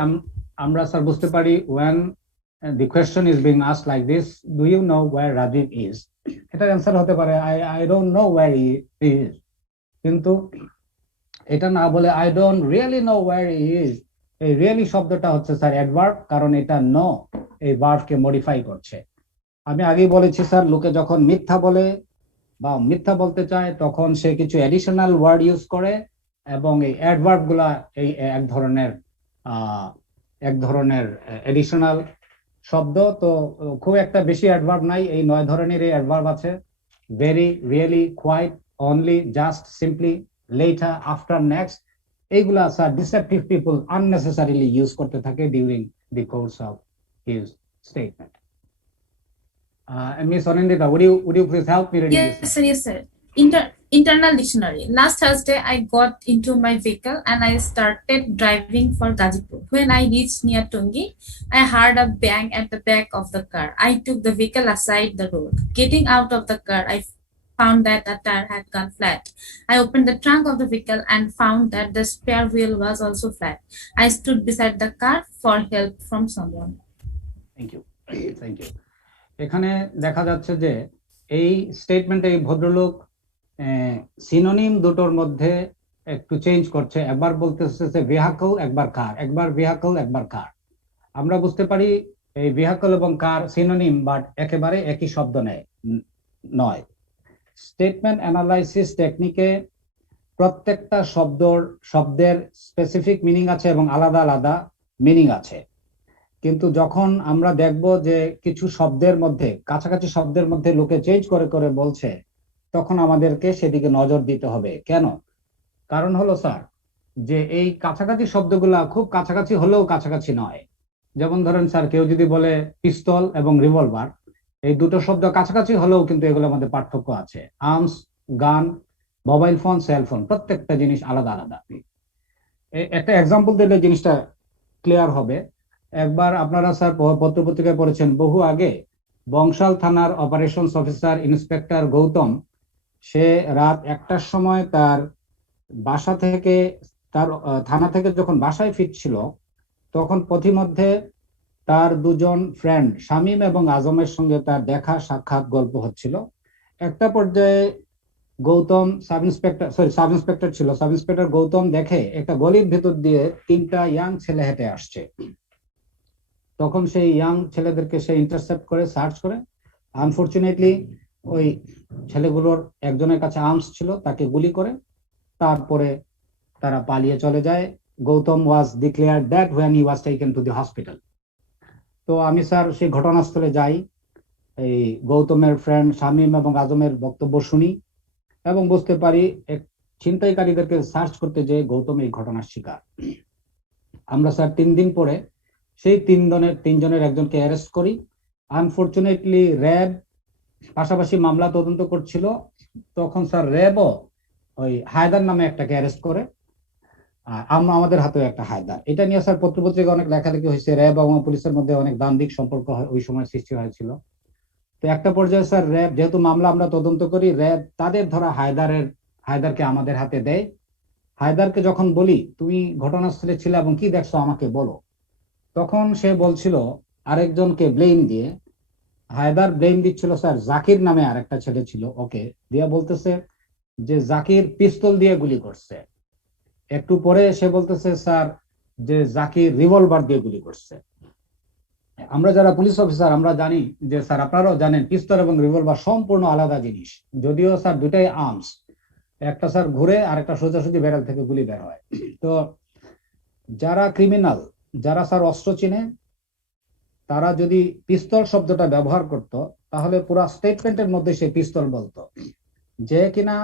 আমরা স্যার বুঝতে পারি when the question is being asked like this, do you know where Rajiv is? এটার অ্যান্সার হতে পারে I don't know where he is, কিন্তু এটা না বলে I don't really know where he is, এই রিয়েলি শব্দটা হচ্ছে স্যার অ্যাডভার্ব, কারণ এটা নো এই ভার্বকে মডিফাই করছে। আমি আগেই বলেছি স্যার, লোকে যখন মিথ্যা বলে বা মিথ্যা বলতে চায় তখন সে কিছু অ্যাডিশনাল ওয়ার্ড ইউজ করে, এবং এই অ্যাডভার্ব গুলা এই এক ধরনের এডিশনাল শব্দ। তো খুব একটা বেশি অ্যাডভার্ব নাই, এই 9 ধরনের এই অ্যাডভার্ব আছে: very, really, quite, only, just, simply, later, after, next. এইগুলা sir deceptive people unnecessarily use করতে থাকে during the course of his statement. Miss Anindita, would you please help me reading Yes, this? sir. Yes, sir. Internal dictionary. Last Thursday, I got into my vehicle and I started driving for Gazipur. When I reached near Tungi, I heard a bang at the back of the car. I took the vehicle aside the road. Getting out of the car, I found that the tire had gone flat. I opened the trunk of the vehicle and found that the spare wheel was also flat. I stood beside the car for help from someone. Thank you. Thank you. এখানে দেখা যাচ্ছে যে এই স্টেটমেন্টে এই ভদ্রলোক সিনোনিম দুটোর মধ্যে একটু চেঞ্জ করছে। একবার বলতেছে যে ভেহিকল, একবার কার, একবার ভেহিকল, একবার কার। আমরা বুঝতে পারি এই ভেহিকল এবং কার সিনোনিম, বাট একেবারে একই শব্দ নয়। স্টেটমেন্ট অ্যানালাইসিস টেকনিকে প্রত্যেকটা শব্দের স্পেসিফিক মিনিং আছে এবং আলাদা আলাদা মিনিং আছে। কিন্তু যখন আমরা দেখব যে কিছু শব্দের মধ্যে, কাছাকাছি শব্দের মধ্যে লোকে চেঞ্জ করে করে বলছে, তখন আমাদেরকে সেদিকে নজর দিতে হবে। কেন? কারণ হলো স্যার যে এই কাছাকাছি শব্দগুলা খুব কাছাকাছি হলেও কাছাকাছি নয়। যেমন ধরেন স্যার, কেউ যদি বলে পিস্তল এবং রিভলভার, এই দুটো শব্দ কাছাকাছি হলেও কিন্তু এগুলোর মধ্যে পার্থক্য আছে। আর্মস, গান, মোবাইল ফোন, সেলফোন, প্রত্যেকটা জিনিস আলাদা আলাদা। একটা এক্সাম্পল দিলে জিনিসটা ক্লিয়ার হবে। একবার আপনারা স্যার পত্রপত্রিকায় পড়েছেন, বহু আগে বংশাল থানার অপারেশনস অফিসার ইন্সপেক্টর গৌতম, সে রাত 1টার সময় তার বাসা থেকে, তার থানা থেকে যখন বাসায় ফিরছিল, তখন পথিমধ্যে তার দুজন ফ্রেন্ড শামীম এবং আজমের সঙ্গে তার দেখা সাক্ষাৎ গল্প হচ্ছিল। একটা পর্যায়ে গৌতম সাব ইন্সপেক্টর ছিল, সাব ইন্সপেক্টর গৌতম দেখে একটা গলির ভেতর দিয়ে 3টা ইয়াং ছেলে হেঁটে আসছে। তখন সেই ইয়াং ছেলেদেরকে সে ইন্টারসেপ্ট করে সার্চ করে। আনফরচুনেটলি ওই ছেলেগুলোর একজনের কাছে আর্মস ছিল, তাকে গুলি করে তারপরে তারা পালিয়ে চলে যায়। Gautam was declared that when he was taken to the hospital. তো আমি স্যার সেই ঘটনাস্থলে যাই, এই গৌতমের ফ্রেন্ড শামীম এবং আজমের বক্তব্য শুনি এবং বুঝতে পারি ছিনতাইকারীদেরকে সার্চ করতে যে গৌতম এই ঘটনার শিকার। আমরা স্যার 3 দিন পরে সেই 3 জনের একজনকে অ্যারেস্ট করি। আনফরচুনেটলি র্যাব পাশাপাশি মামলা তদন্ত করছিল, তখন স্যার র্যাবও ওই হায়দার নামে একটাকে অ্যারেস্ট করে, আমরা আমাদের হাতেও একটা হায়দার। এটা নিয়ে স্যার পত্রপত্রিকা অনেক লেখালেখি হয়েছে, র্যাব এবং পুলিশের মধ্যে অনেক দ্বান্দ্বিক সম্পর্ক ওই সময় সৃষ্টি হয়েছিল। তো একটা পর্যায়ে স্যার র্যাব, যেহেতু মামলা আমরা তদন্ত করি, র্যাব তাদের ধরা হায়দারকে আমাদের হাতে দেয়। হায়দারকে যখন বলি তুমি ঘটনাস্থলে ছিলে এবং কি দেখছো আমাকে বলো, তখন সে বলছিল আরেকজনকে ব্লেম দিয়ে, হায়দার ব্লেম দিচ্ছিল স্যার জাকির নামে আরেকটা ছেলে ছিল, ওকে দিয়ে বলতেছে যে জাকির পিস্তল দিয়ে গুলি করছে। একটু পরে সে বলতেছে স্যার যে জাকির রিভলভার দিয়ে গুলি করছে। আমরা যারা পুলিশ অফিসার আমরা জানি যে স্যার, আপনারাও জানেন, পিস্তল এবং রিভলভার সম্পূর্ণ আলাদা জিনিস। যদিও স্যার দুটাই আর্মস, একটা স্যার ঘুরে আর একটা সোজাসুজি ব্যারেল থেকে গুলি বের হয়। তো যারা ক্রিমিনাল, যারা স্যার অস্ত্র চিনে, তারা যদি পিস্তল শব্দটা ব্যবহার করত, তাহলে পুরো স্টেটমেন্টের মধ্যে সে পিস্তল বলতো। যে কিনা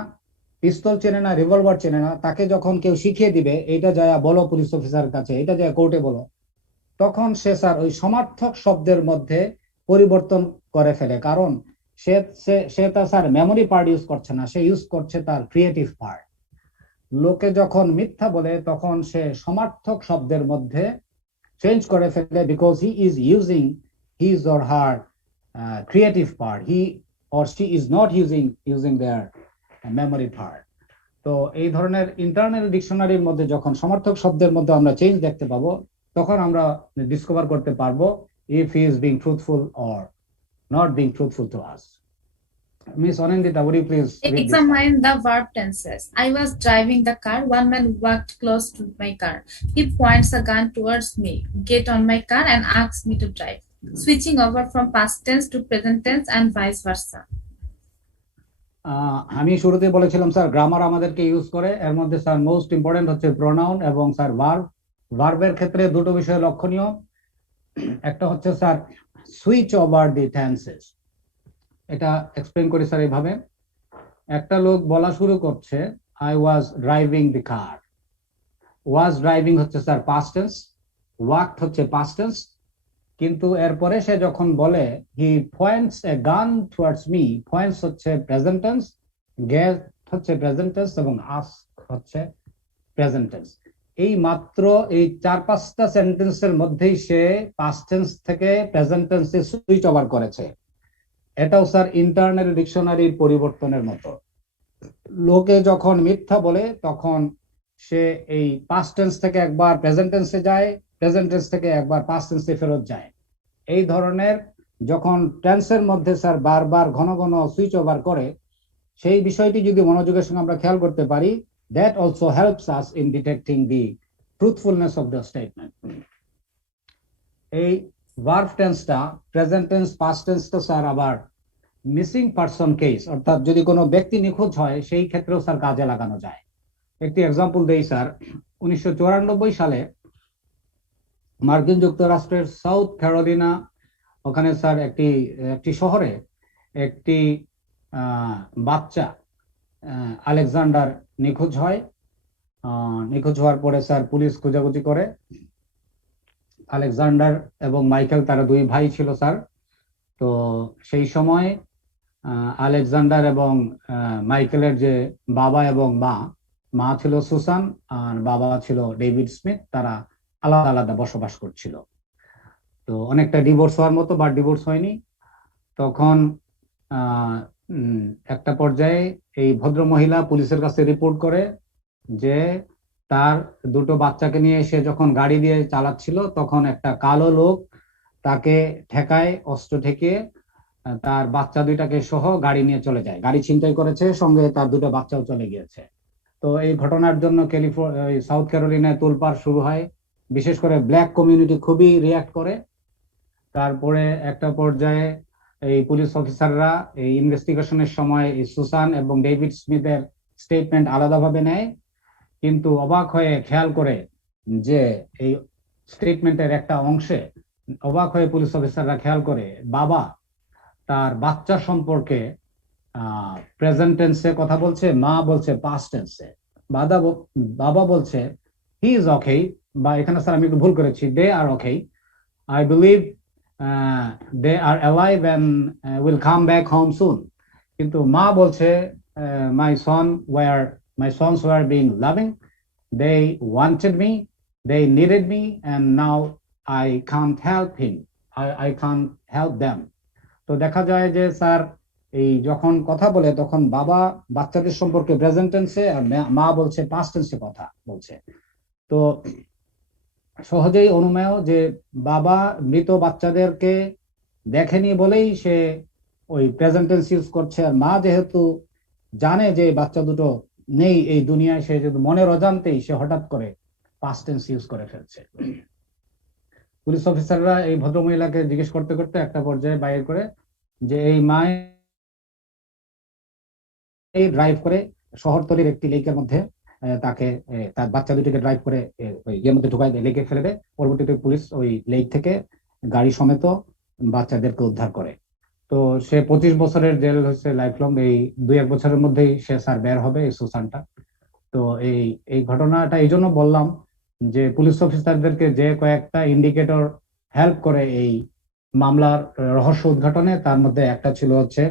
পিস্তল চেনে না, রিভলভার চেনে না, তাকে যখন কেউ শিখিয়ে দিবে এইটা যায় বলো পুলিশ অফিসারের কাছে, এটা যায় কোর্টে বলো, তখন সে স্যার ওই সমার্থক শব্দের মধ্যে পরিবর্তন করে ফেলে। কারণ সে তার স্যার মেমোরি পার্ট ইউজ করছে না, সে ইউজ করছে তার ক্রিয়েটিভ পার্ট। লোকে যখন মিথ্যা বলে তখন সে সমার্থক শব্দের মধ্যে চেঞ্জ করে ফেলে because he is using his or her creative part, he or she is not using their memory part. তো এই ধরনের ইন্টারনাল ডিকশনারির মধ্যে যখন সমার্থক শব্দের মধ্যে আমরা চেঞ্জ দেখতে পাবো, তখন আমরা ডিসকভার করতে পারবো if he is being truthful or not being truthful to us. Miss Anindita, would you please read this? Examine the verb tenses. I was driving the car. One man walked close to my car. He points a gun towards me. Get on my car and asks me to drive. Switching over from past tense to present tense and vice versa. আমি শুরুতে বলেছিলাম sir grammar আমাদেরকে ইউজ করে, এর মধ্যে sir most important হচ্ছে প্রোনাউন এবং sir verb. ভার্বের ক্ষেত্রে দুটো বিষয় লক্ষণীয়, একটা হচ্ছে sir switch over the tenses. এটা এক্সপ্লেন করি স্যার এইভাবে, একটা লোক বলা শুরু করছে আই ওয়াজ ড্রাইভিং দি কার। ওয়াজ ড্রাইভিং হচ্ছে স্যার পাস্ট টেন্স, ওয়াকড হচ্ছে পাস্ট টেন্স, কিন্তু এরপরে সে যখন বলে হি পয়েন্টস এ গান টুয়ার্ডস মি, পয়েন্টস হচ্ছে প্রেজেন্ট টেন্স, গেট হচ্ছে প্রেজেন্ট টেন্স এবং আস্ক হচ্ছে প্রেজেন্ট টেন্স। এই মাত্র এই 4-5টা সেন্টেন্সের মধ্যেই সে পাস্ট টেন্স থেকে প্রেজেন্ট টেন্সে সুইচ ওভার করেছে। এটাও স্যার ইন্টারনাল ডিকশনারির পরিবর্তনের মতো। লোকে যখন মিথ্যা বলে তখন সে এই পাস্ট টেন্স থেকে একবার প্রেজেন্ট টেন্সে যায়, প্রেজেন্ট টেন্স থেকে একবার পাস্ট টেন্সে ফেরত যায়। এই ধরনের যখন টেন্সের মধ্যে স্যার বারবার ঘন ঘন সুইচ ওভার করে, সেই বিষয়টি যদি মনোযোগের সঙ্গে আমরা খেয়াল করতে পারি, that also helps us in detecting the truthfulness of the statement. এই ভার্ব টেন্সটা, প্রেজেন্ট টেন্স, পাস্ট টেন্সটা স্যার আবার মিসিং পারসন কেস, অর্থাৎ যদি কোনো ব্যক্তি নিখোঁজ হয় সেই ক্ষেত্রেও স্যার কাজে লাগানো যায়। একটি এক্সাম্পল দেই স্যার, 1994 সালে মার্কিন যুক্তরাষ্ট্রের সাউথ ক্যারোলিনা, ওখানে স্যার একটি শহরে একটি বাচ্চা আলেকজান্ডার নিখোঁজ হয়। নিখোঁজ হওয়ার পরে স্যার পুলিশ খোঁজাখুঁজি করে। আলেকজান্ডার এবং মাইকেল তারা দুই ভাই ছিল স্যার। তো সেই সময় আলেকজান্ডার এবং মাইকেলের যে বাবা এবং মা ছিল সুসান আর বাবা ছিল ডেভিড স্মিথ, তারা আলাদা আলাদা বসবাস করছিল। তো অনেকটা ডিভোর্স হওয়ার মতো, বা ডিভোর্স হয়নি। তখন একটা পর্যায়ে এই ভদ্র মহিলা পুলিশের কাছে রিপোর্ট করে যে তার দুটো বাচ্চাকে নিয়ে সে যখন গাড়ি দিয়ে চালাচ্ছিল তখন একটা কালো লোক তাকে ঠেকায়, অস্ত্র ঠেকিয়ে তার বাচ্চা দুইটাকে সহ গাড়ি নিয়ে চলে যায়। গাড়ি ছিনতাই করেছে, সঙ্গে তার দুটো বাচ্চাও চলে গিয়েছে। তো এই ঘটনার জন্য সাউথ ক্যারোলিনায় তোলপাড় শুরু হয়, বিশেষ করে ব্ল্যাক কমিউনিটি খুবই রিয়াক্ট করে। তারপরে একটা পর্যায়ে এই পুলিশ অফিসাররা এই ইনভেস্টিগেশনের সময় এই সুসান এবং ডেভিড স্মিথের স্টেটমেন্ট আলাদাভাবে নেয়, কিন্তু অবাক হয়ে খেয়াল করে যে এই স্টেটমেন্টের একটা অংশে অবাক হয়ে পুলিশ অফিসাররা খেয়াল করে বাবা তার বাচ্চা সম্পর্কে প্রেজেন্ট টেন্সে কথা বলছে, মা বলছে পাস্ট টেন্সে। বাবা বলছে হি ইজ ওকে, বা এখানে স্যার আমি একটু ভুল করেছি, they are okay, I believe they are alive and will come back home soon. কিন্তু মা বলছে my sons were being loving, they wanted me, they needed me, and now I can't help him, I can't help them. তো দেখা যায় যে স্যার এই যখন কথা বলে তখন বাবা বাচ্চাদের সম্পর্কে প্রেজেন্ট টেন্সে আর মা বলছে পাস্ট টেন্সে কথা বলছে। তো সহজেই অনুমেয় যে বাবা মৃত বাচ্চাদেরকে দেখেনি বলেই সে ওই প্রেজেন্ট টেন্স ইউজ করছে, আর মা যেহেতু জানে যে বাচ্চা দুটো নেই এই দুনিয়ায়, সে যেহেতু মনের অজান্তেই সে হঠাৎ করে পাস্ট টেন্স ইউজ করে ফেলছে। পুলিশ অফিসাররা এই ভদ্রমহিলাকে জিজ্ঞেস করতে করতে একটা পর্যায়ে বাইর করে যে এই মায়ে ড্রাইভ করে শহরতলির একটি লেকের মধ্যে তাকে তার বাচ্চা দুটিকে ড্রাইভ করে ইয়ের মধ্যে ঢুকাই দেয়, লেকে ফেলে দেয়। পরবর্তীতে পুলিশ ওই লেক থেকে গাড়ি সমেত বাচ্চাদেরকে উদ্ধার করে। তো সে 25 বছরের জেল হচ্ছে লাইফ লং, এই 2-1 বছরের মধ্যেই সে স্যার বের হবে এই সুসানটা। তো এই ঘটনাটা এই জন্য বললাম যে পুলিশ অফিসারদেরকে যে কয়েকটা ইন্ডিকেটর হেল্প করে এই মামলার রহস্য উদ্ঘাটনে, তার মধ্যে একটা ছিল হচ্ছে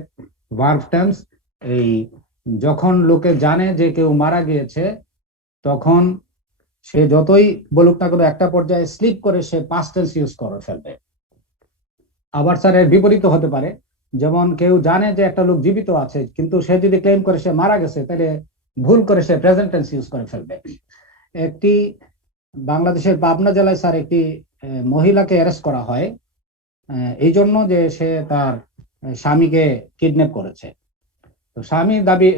ভার্ব টেন্স। এই যখন লোকে জানে যে কেউ মারা গিয়েছে তখন সে যতই বলুক না কেন একটা পর্যায়ে স্লিপ করে সে পাস্ট টেন্স ইউজ করে ফেলবে। আবার স্যার এর বিপরীত হতে পারে, যেমন কেউ জানে যে একটা লোক জীবিত আছে কিন্তু সে যদি ক্লেম করে সে মারা গেছে, তাহলে ভুল করে সে প্রেজেন্ট টেন্স ইউজ করে ফেলবে। একটি বাংলাদেশের পাবনা জেলায় স্যার একটি মহিলাকে অ্যারেস্ট করা হয় এই জন্য যে সে তার স্বামীকে কিডন্যাপ করেছে। তো স্বামী দাবি,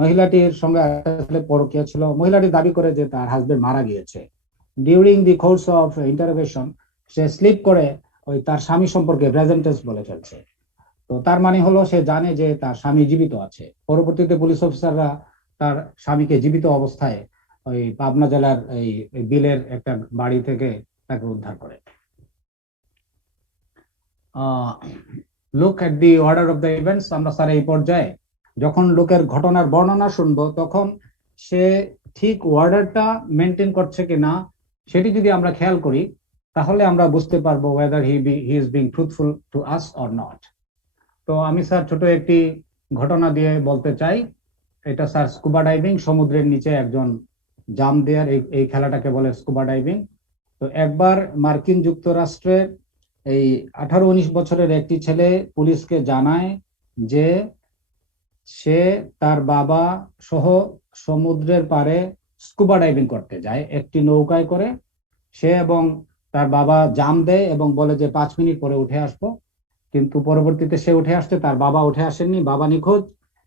মহিলাটির সঙ্গে আসলে পরকীয়া ছিল, মহিলাটি দাবি করে যে তার হাজবেন্ড মারা গিয়েছে। During the course of interrogation সে স্লিপ করে ওই তার স্বামী সম্পর্কে প্রেজেন্ট টেন্স বলে ফেলছে। তো তার মানে হলো সে জানে যে তার স্বামী জীবিত আছে। পরবর্তীতে পুলিশ অফিসাররা তার স্বামীকে জীবিত অবস্থায় ওই পাবনা জেলার এই বিলের একটা বাড়ি থেকে তাকে উদ্ধার করে। Look at the order of the events. আমরা স্যার এই পর্যায়ে যখন লোকের ঘটনার বর্ণনা শুনবো তখন সে ঠিক অর্ডারটা মেনটেন করছে কিনা সেটি যদি আমরা খেয়াল করি তাহলে আমরা বুঝতে পারবো whether he is being truthful to us or not. তো আমি স্যার ছোট একটি ঘটনা দিয়ে বলতে চাই। এটা স্যার স্কুবা ডাইভিং, সমুদ্রের নিচে একজন জাম দেয়ার, এই খেলাটাকে বলে স্কুবা ডাইভিং। তো একবার মার্কিন যুক্তরাষ্ট্রের এই 18-19 বছরের একটি ছেলে পুলিশকে জানায় যে সে তার বাবা সহ সমুদ্রের পাড়ে স্কুবা ডাইভিং করতে যায় একটি নৌকায় করে। সে এবং তার বাবা জাম দেয় এবং বলে যে 5 মিনিট পরে উঠে আসবো, কিন্তু পরবর্তীতে সে উঠে আসতে তার বাবা উঠে আসেননি, বাবা নিখোঁজ।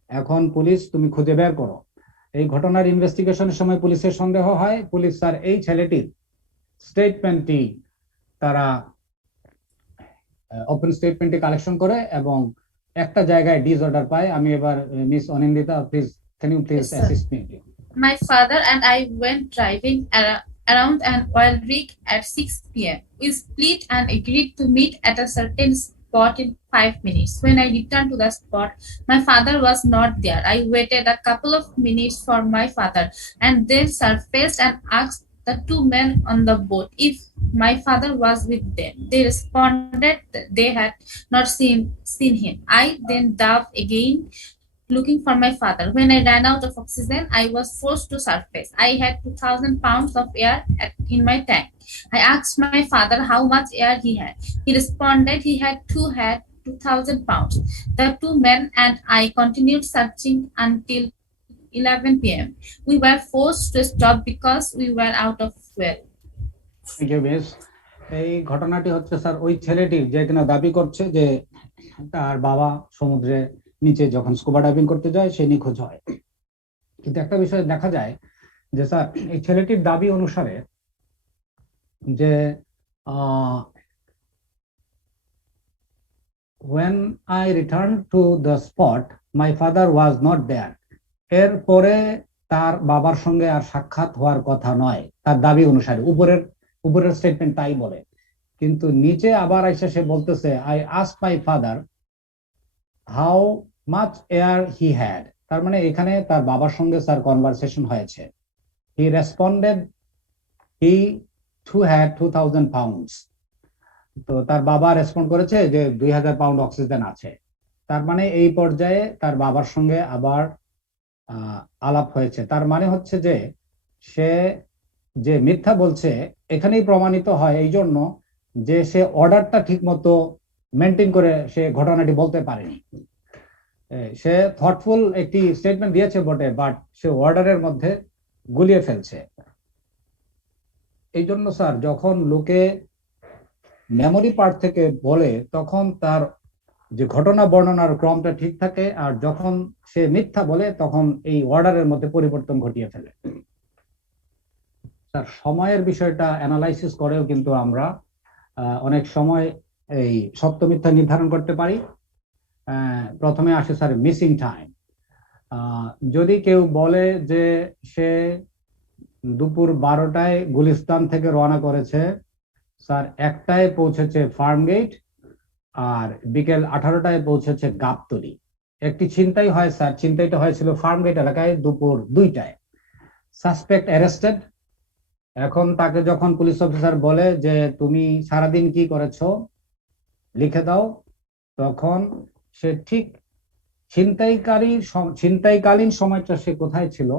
এখন পুলিশ তুমি খুঁজে বের করো। এই ঘটনার ইনভেস্টিগেশনের সময় পুলিশের সন্দেহ হয়। পুলিশ স্যার এই ছেলেটির স্টেটমেন্টটি তারা ওপেন স্টেটমেন্টটি কালেকশন করে এবং একটা জায়গায় ডিসঅর্ডার পায়। আমি এবার miss Anindita, please can you please assist me? My father and I went driving around an oil rig at 6 p.m. We split and agreed to meet at a certain spot in 5 minutes. When I returned to the spot, my father was not there. I waited a couple of minutes for my father and then surfaced and asked the two men on the boat if my father was with them. They responded that they had not seen him. I then dove again looking for my father. When I ran out of oxygen, I was forced to surface. I had 2,000 pounds of air in my tank. I asked my father how much air he had. He responded he had 2,000 pounds. The two men and I continued searching until 11 p.m. We were forced to stop because we were out of fuel. Thank you, miss. এই ঘটনাটি হচ্ছে স্যার ওই ছেলেটির যে কিনা দাবি করছে যে তার বাবা সমুদ্রে নিচে যখন স্কুবা ডাইভিং করতে যায় সে নিখোঁজ হয়। কিন্তু একটা বিষয় দেখা যায় যে স্যার এই ছেলেটির দাবি অনুসারে যে when I returned to the spot my father was not there, এরপরে তার বাবার সঙ্গে আর সাক্ষাৎ হওয়ার কথা নয় তার দাবি অনুসারে। উপরের স্টেটমেন্ট তাই বলে, কিন্তু নিচে আবার এসে সে বলতেছে I asked my father how much air he had। তার মানে এখানে তার বাবার সঙ্গে স্যার কনভারসেশন হয়েছে। he responded he too had 2,000 pounds। তো তার বাবা রেসপন্ড করেছে যে 2,000 পাউন্ড অক্সিজেন আছে। তার মানে এই পর্যায়ে তার বাবার সঙ্গে আবার আলাপ হয়েছে। তার মানে হচ্ছে যে সে যে মিথ্যা বলছে এখানেই প্রমাণিত হয় এই জন্য যে সে অর্ডারটা ঠিক মতো মেনটেন করে সে ঘটনাটি বলতে পারেনি। সে থটফুল একটি স্টেটমেন্ট দিয়েছে বটে, বাট সে অর্ডারের মধ্যে গুলিয়ে ফেলছে। এই জন্য স্যার যখন লোকে মেমোরি পার্ট থেকে বলে তখন তার যে ঘটনা বর্ণনার ক্রমটা ঠিক থাকে, আর যখন সে মিথ্যা বলে তখন এই অর্ডারের মধ্যে পরিবর্তন ঘটিয়ে ফেলে। স্যার সময়ের বিষয়টা অ্যানালাইসিস করেও কিন্তু আমরা অনেক সময় এই সত্য মিথ্যা নির্ধারণ করতে পারি। প্রথমে আসে স্যার মিসিং টাইম। যদি কেউ বলে যে সে দুপুর 12টায় গুলিস্তান থেকে রওনা করেছে, স্যার 1টায় পৌঁছেছে ফার্মগেট আর বিকেল 18টায় পৌঁছেছে গাবতলী। একটি ছিনতাই হয় স্যার, ছিনতাইটা হয়েছিল ফার্মগেট এলাকায় দুপুর 2টায়। Suspect arrested. এখন তাকে যখন পুলিশ অফিসার বলে যে তুমি সারাদিন কি করেছো লিখে দাও, তখন সে ঠিক ছিনতাইকালীন সময়টা সে কোথায় ছিল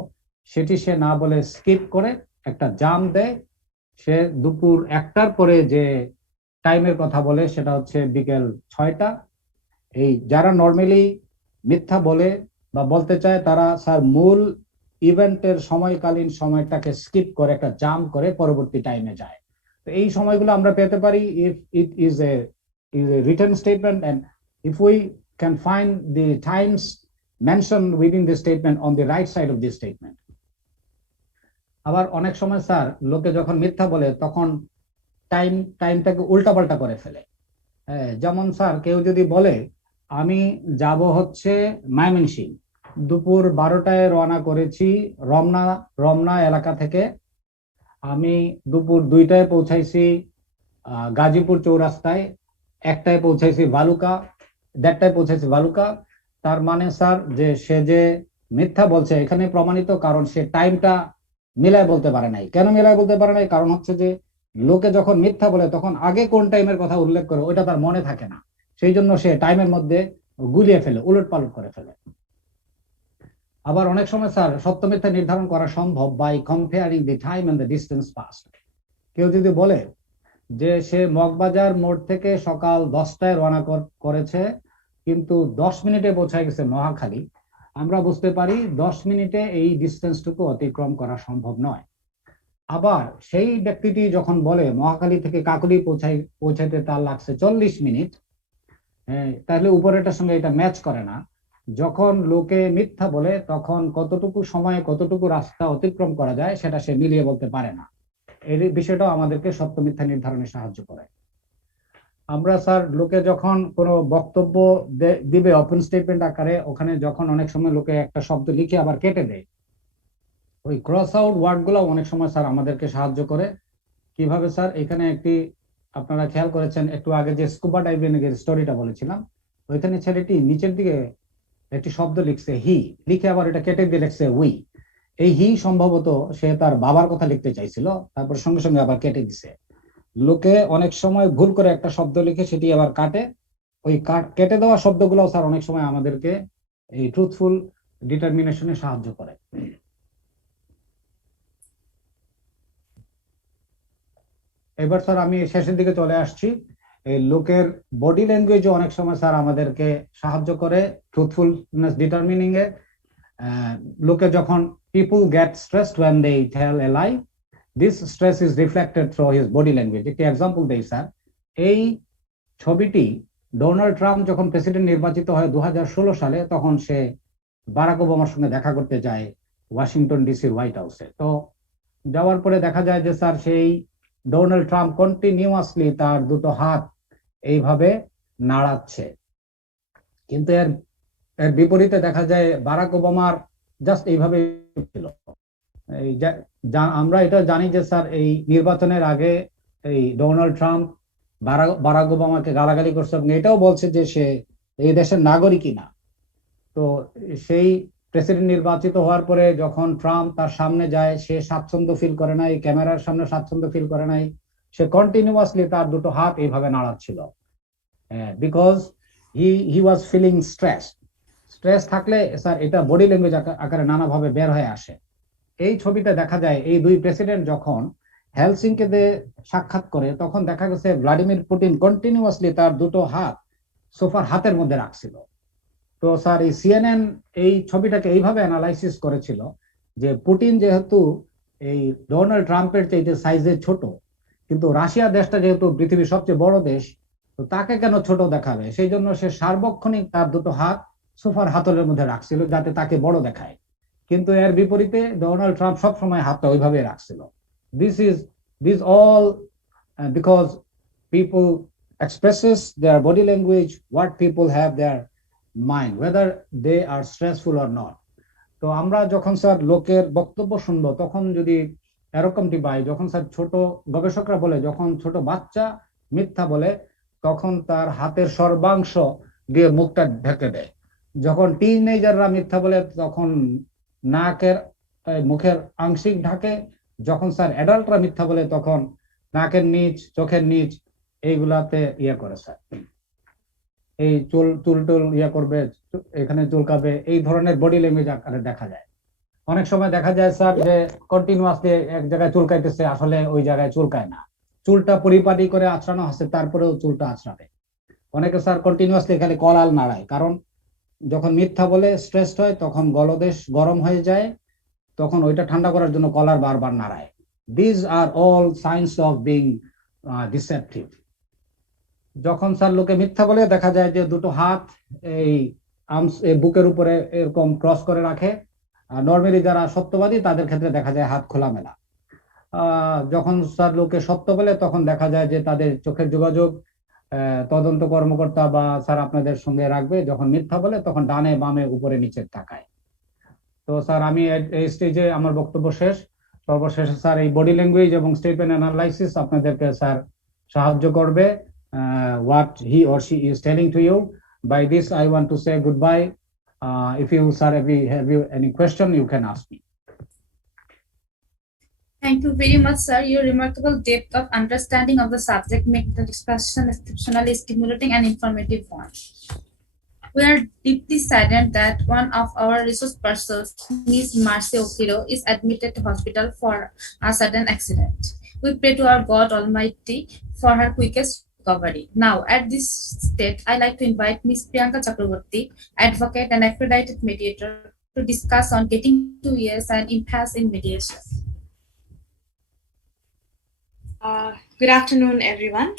সেটি সে না বলে স্কিপ করে একটা জাম দেয়, সে দুপুর 1টার পরে যে টাইমের কথা বলে সেটা হচ্ছে বিকেল 6টা। এই যারা নর্মালি মিথ্যা বলে বা বলতে চায় তারা স্যার মূল ইভেন্টের সময়কালীন সময়টাকে স্কিপ করে একটা জাম্প করে পরবর্তী টাইমে যায়। তো এই সময়গুলো আমরা পেতে পারি if it is a written statement and if we can find the times mention within the statement on the right side of the statement. আবার অনেক সময় স্যার লোকে যখন মিথ্যা বলে তখন টাইমটাকে উল্টাপাল্টা করে ফেলে। যেমন স্যার কেউ যদি বলে আমি যাব হচ্ছে ময়মনসিংহ, দুপুর 12টায় রওনা করেছি রমনা রমনা এলাকা থেকে, আমি দুপুর 2টায় পৌঁছাইছি গাজীপুর চৌরাস্তায়, 1টায় পৌঁছাইছি ভালুকা, 1:30টায় পৌঁছাইছি ভালুকা। তার মানে স্যার যে সে যে মিথ্যা বলছে এখানে প্রমাণিত, কারণ সে টাইমটা মিলায় বলতে পারে নাই। কেন মিলায় বলতে পারে নাই? কারণ হচ্ছে যে লোকে যখন মিথ্যা বলে তখন আগে কোন টাইমের কথা উল্লেখ করে ওইটা তার মনে থাকে না, সেই জন্য সে টাইমের মধ্যে গুলিয়ে ফেলে, উলট পালট করে ফেলে। আবার অনেক সময় স্যার সত্য মিথ্যা নির্ধারণ করা সম্ভব by comparing the time and the distance past. কেউ যদি বলে যে সে মগবাজার মোড় থেকে সকাল 10টায় রওনা করেছে কিন্তু 10 মিনিটে পৌঁছায় গেছে মহাখালী, আমরা বুঝতে পারি 10 মিনিটে এই ডিস্টেন্সটুকু অতিক্রম করা সম্ভব নয়। আবার সেই ব্যক্তিটি যখন বলে মহাখালী থেকে কাকলি পৌঁছাইতে তার লাগছে 40 মিনিট, তাহলে উপরেটার সঙ্গে এটা ম্যাচ করে না। যখন লোকে মিথ্যা বলে তখন কতটুকু সময়ে কতটুকু রাস্তা অতিক্রম করা যায় সেটা সে মিলিয়ে বলতে পারে না। এই বিষয়টাও আমাদেরকে সত্য মিথ্যা নির্ধারণে সাহায্য করে। আমরা স্যার লোকে যখন কোনো বক্তব্য দিবে ওপেন স্টেটমেন্ট আকারে, ওখানে যখন অনেক সময় লোকে একটা শব্দ লিখে আবার কেটে দেয়, ওই ক্রস আউট ওয়ার্ড গুলো অনেক সময় স্যার আমাদেরকে সাহায্য করে। কিভাবে স্যার? এখানে একটি আপনারা খেয়াল করেছেন একটু আগে যে স্কুবা ডাইভিং এর স্টোরিটা বলেছিলাম, ওইখানে ছেলেটি নিচের দিকে একটি শব্দ লিখছে হি, লিখে আবার এটা কেটে দিয়ে লিখছে উই। এই হি সম্ভবত সে তার বাবার কথা লিখতে চাইছিল, তারপর সঙ্গে সঙ্গে আবার কেটে দিছে। লোকে অনেক সময় ভুল করে একটা শব্দ লিখে সেটি আবার কাটে, ওই কেটে দেওয়া শব্দগুলো স্যার অনেক সময় আমাদেরকে এই ট্রুথফুল ডিটারমিনেশনে সাহায্য করে। এবার স্যার আমি শেষের দিকে চলে আসছি। এই লোকের বডি ল্যাঙ্গুয়েজ অনেক সময় স্যার আমাদেরকে সাহায্য করে ট্রুথফুলনেস ডিটারমিনিং এ। লোকে যখন people get stressed when they tell a lie, this stress is reflected through his body language. একটি এক্সাম্পল দেই স্যার। এই ছবিটি ডোনাল্ড ট্রাম্প যখন প্রেসিডেন্ট নির্বাচিত হয় 2016 সালে, তখন সে বারাক ওবামার সঙ্গে দেখা করতে যায় ওয়াশিংটন ডিসির হোয়াইট হাউসে। তো যাওয়ার পরে দেখা যায় যে স্যার সেই ডোনাল্ড ট্রাম্প কন্টিনিউয়াসলি তার দুটো হাত এইভাবে নাড়াচ্ছে, কিন্তু এর বিপরীতে দেখা যায় বারাক ওবামার জাস্ট এইভাবে ছিল। আমরা এটা জানি যে স্যার এই নির্বাচনের আগে এই ডোনাল্ড ট্রাম্প বারাক ওবামাকে গালাগালি করছে এবং এটাও বলছে যে সে এই দেশের নাগরিকই না। তো সেই প্রেসিডেন্ট নির্বাচিত হওয়ার পরে যখন ট্রাম্প তার সামনে যায়, সে স্বাচ্ছন্দ্য ফিল করে নাই, ক্যামেরার সামনে স্বাচ্ছন্দ্য ফিল করে নাই, সে কন্টিনিউয়াসলি তার দুটো হাত এইভাবে নাড়াচ্ছিল, because he was feeling stress থাকলে স্যার এটা বডি ল্যাঙ্গুয়েজ আকারে নানাভাবে বের হয়ে আসে। এই ছবিতে দেখা যায় এই দুই প্রেসিডেন্ট যখন হেলসিঙ্কিতে সাক্ষাৎ করে তখন দেখা গেছে ভ্লাদিমির পুতিন কন্টিনিউয়াসলি তার দুটো হাত সোফার হাতের মধ্যে রাখছিল। তো স্যার এই সিএনএন এই ছবিটাকে এইভাবে অ্যানালাইসিস করেছিল যে পুতিন যেহেতু এই ডোনাল্ড ট্রাম্পের চাইতে সাইজে ছোট, কিন্তু রাশিয়া দেশটা যেহেতু পৃথিবীর সবচেয়ে বড় দেশ, তো তাকে কেন ছোট দেখাবে, সেই জন্য সে সার্বক্ষণিক তার দুটো হাত সোফার হাতলের মধ্যে রাখছিল যাতে তাকে বড় দেখায়। কিন্তু এর বিপরীতে ডোনাল্ড ট্রাম্প সবসময় হাতটা ওইভাবে রাখছিল। This all because people expresses their body language, what people have their mind, whether they are stressful or not. তো আমরা যখন স্যার লোকের বক্তব্য শুনবো তখন যদি এরকমটি পাই, যখন স্যার ছোট গবেষকরা বলে যখন ছোট বাচ্চা মিথ্যা বলে তখন তার হাতের সর্বাংশ দিয়ে মুখটা ঢেকে দেয়, যখন টিনেজাররা মিথ্যা বলে তখন নাকের মুখের আংশিক ঢাকে, যখন স্যার অ্যাডাল্টরা মিথ্যা বলে তখন নাকের নিচ চোখের নিচ এইগুলাতে ইয়ে করে স্যার, এই চুল টুল ইয়ে করবে, এখানে চুলকাবে, এই ধরনের বডি ল্যাঙ্গুয়েজ আকারে দেখা যায়। অনেক সময় দেখা যায় স্যার যে কন্টিনিউয়াসলি এক জায়গায় চুলকাইতেছে, আসলে ওই জায়গায় চুলকায় না, চুলটা পরিপাটি করে আঁচড়ানো আছে তারপরেও চুলটা আঁচড়াবে। অনেকে স্যার কন্টিনিউয়াসলি খালি কলাল নাড়ায়, কারণ যখন মিথ্যা বলে স্ট্রেসড হয় তখন গলদেশ গরম হয়ে যায়, তখন ওইটা ঠান্ডা করার জন্য কলার বারবার নাড়ায়। These are all signs of being deceptive. যখন স্যার লোকে মিথ্যা বলে দেখা যায় যে দুটো হাত এই আর্মস বুকের উপরে এরকম ক্রস করে রাখে, নর্মালি যারা সত্যবাদী তাদের ক্ষেত্রে দেখা যায় হাত খোলামেলা। যখন স্যার লোকে সত্য বলে তখন দেখা যায় যে তাদের চোখের যোগাযোগ তদন্ত কর্মকর্তা বা স্যার আপনাদের সঙ্গে রাখবে, যখন মিথ্যা বলে তখন ডানে বামে উপরে নিচে তাকায়। তো স্যার আমি এই স্টেজে আমার বক্তব্য শেষ। সর্বশেষে স্যার এই বডি ল্যাঙ্গুয়েজ এবং স্টেটমেন্ট অ্যানালাইসিস আপনাদেরকে স্যার সাহায্য করবে, what he or she is telling to you. By this I want to say goodbye. If you sir have you any question you can ask me. Thank you very much, sir. Your remarkable depth of understanding of the subject make the discussion exceptionally stimulating and informative one. We are deeply saddened that one of our resource persons, Ms. Marcy Okiro, is admitted to hospital for a sudden accident. We pray to our God Almighty for her quickest recovery. Now, at this stage, I'd like to invite Ms. Priyanka Chakraborty, advocate and accredited mediator, to discuss on getting 2 years and impasse in mediation. Good afternoon, everyone.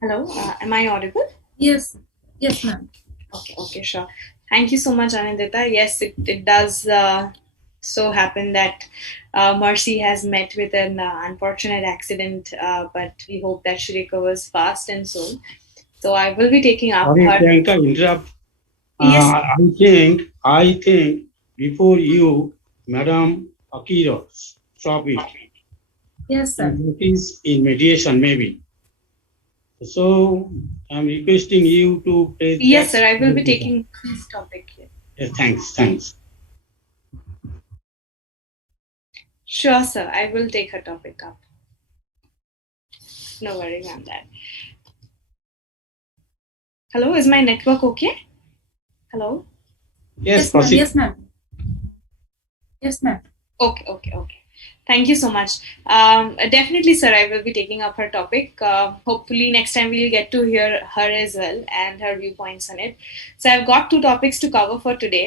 Hello, am I audible? Yes, yes, ma'am. Okay, sure. Thank you so much, Anindita. Yes, it does so happen that Mercy has met with an unfortunate accident, but we hope that she recovers fast and soon. So I will be taking up Sorry, her. Priyanka, interrupt. Yes. I think before you, Madam Akira, stop it. Yes, sir. It is in mediation, maybe. So I'm requesting you to take. Yes, sir. I will be taking this topic here. Thanks. Sure, sir. I will take her topic up. No worries on that. Hello, is my network okay? Hello? Yes, proceed. Yes, ma'am. Yes, ma'am. Okay. Thank you so much. Definitely, sir, I will be taking up her topic. Hopefully, next time we'll get to hear her as well and her viewpoints on it. So I've got 2 topics to cover for today.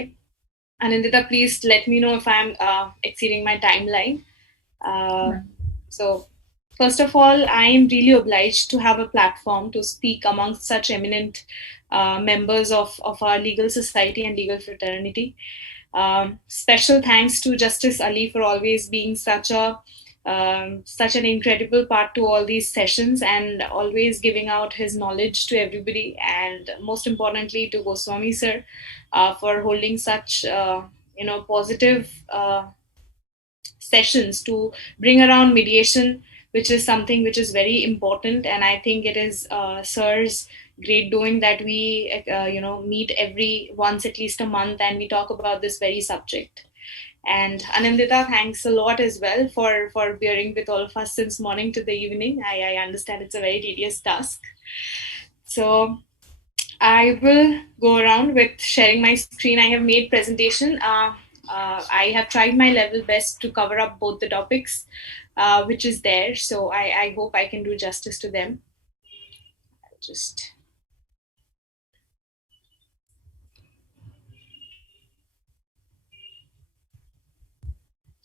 Anindita, please let me know if I'm exceeding my timeline. So, first of all, I am really obliged to have a platform to speak amongst such eminent members of our legal society and legal fraternity. Special thanks to Justice Ali for always being such an incredible part to all these sessions and always giving out his knowledge to everybody, and most importantly to Goswami sir for holding such positive sessions to bring around mediation, which is something which is very important. And I think it is sir's great doing that we meet every once at least a month and we talk about this very subject. And Anindita, thanks a lot as well for bearing with all of us since morning to the evening. I understand it's a very tedious task. So I will go around with sharing my screen. I have made presentation. I have tried my level best to cover up both the topics which is there. So I hope I can do justice to them.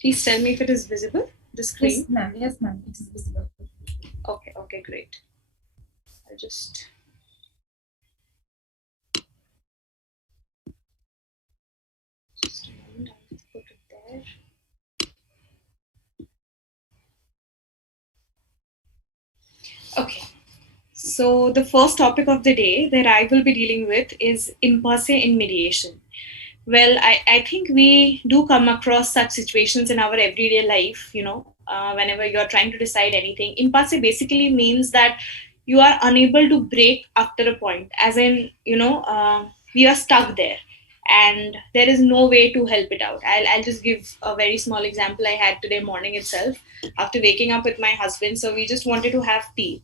Please tell me if it is visible, the screen. Yes, ma'am, it is visible. Okay, great. I'll just a moment, I'll just put it there. Okay, so the first topic of the day that I will be dealing with is impasse in mediation. Well, I think we do come across such situations in our everyday life, whenever you're trying to decide anything. Impasse basically means that you are unable to break after a point, as in, we are stuck there. and there is no way to help it out. I'll just give a very small example I had today morning itself after waking up with my husband. So we just wanted to have tea,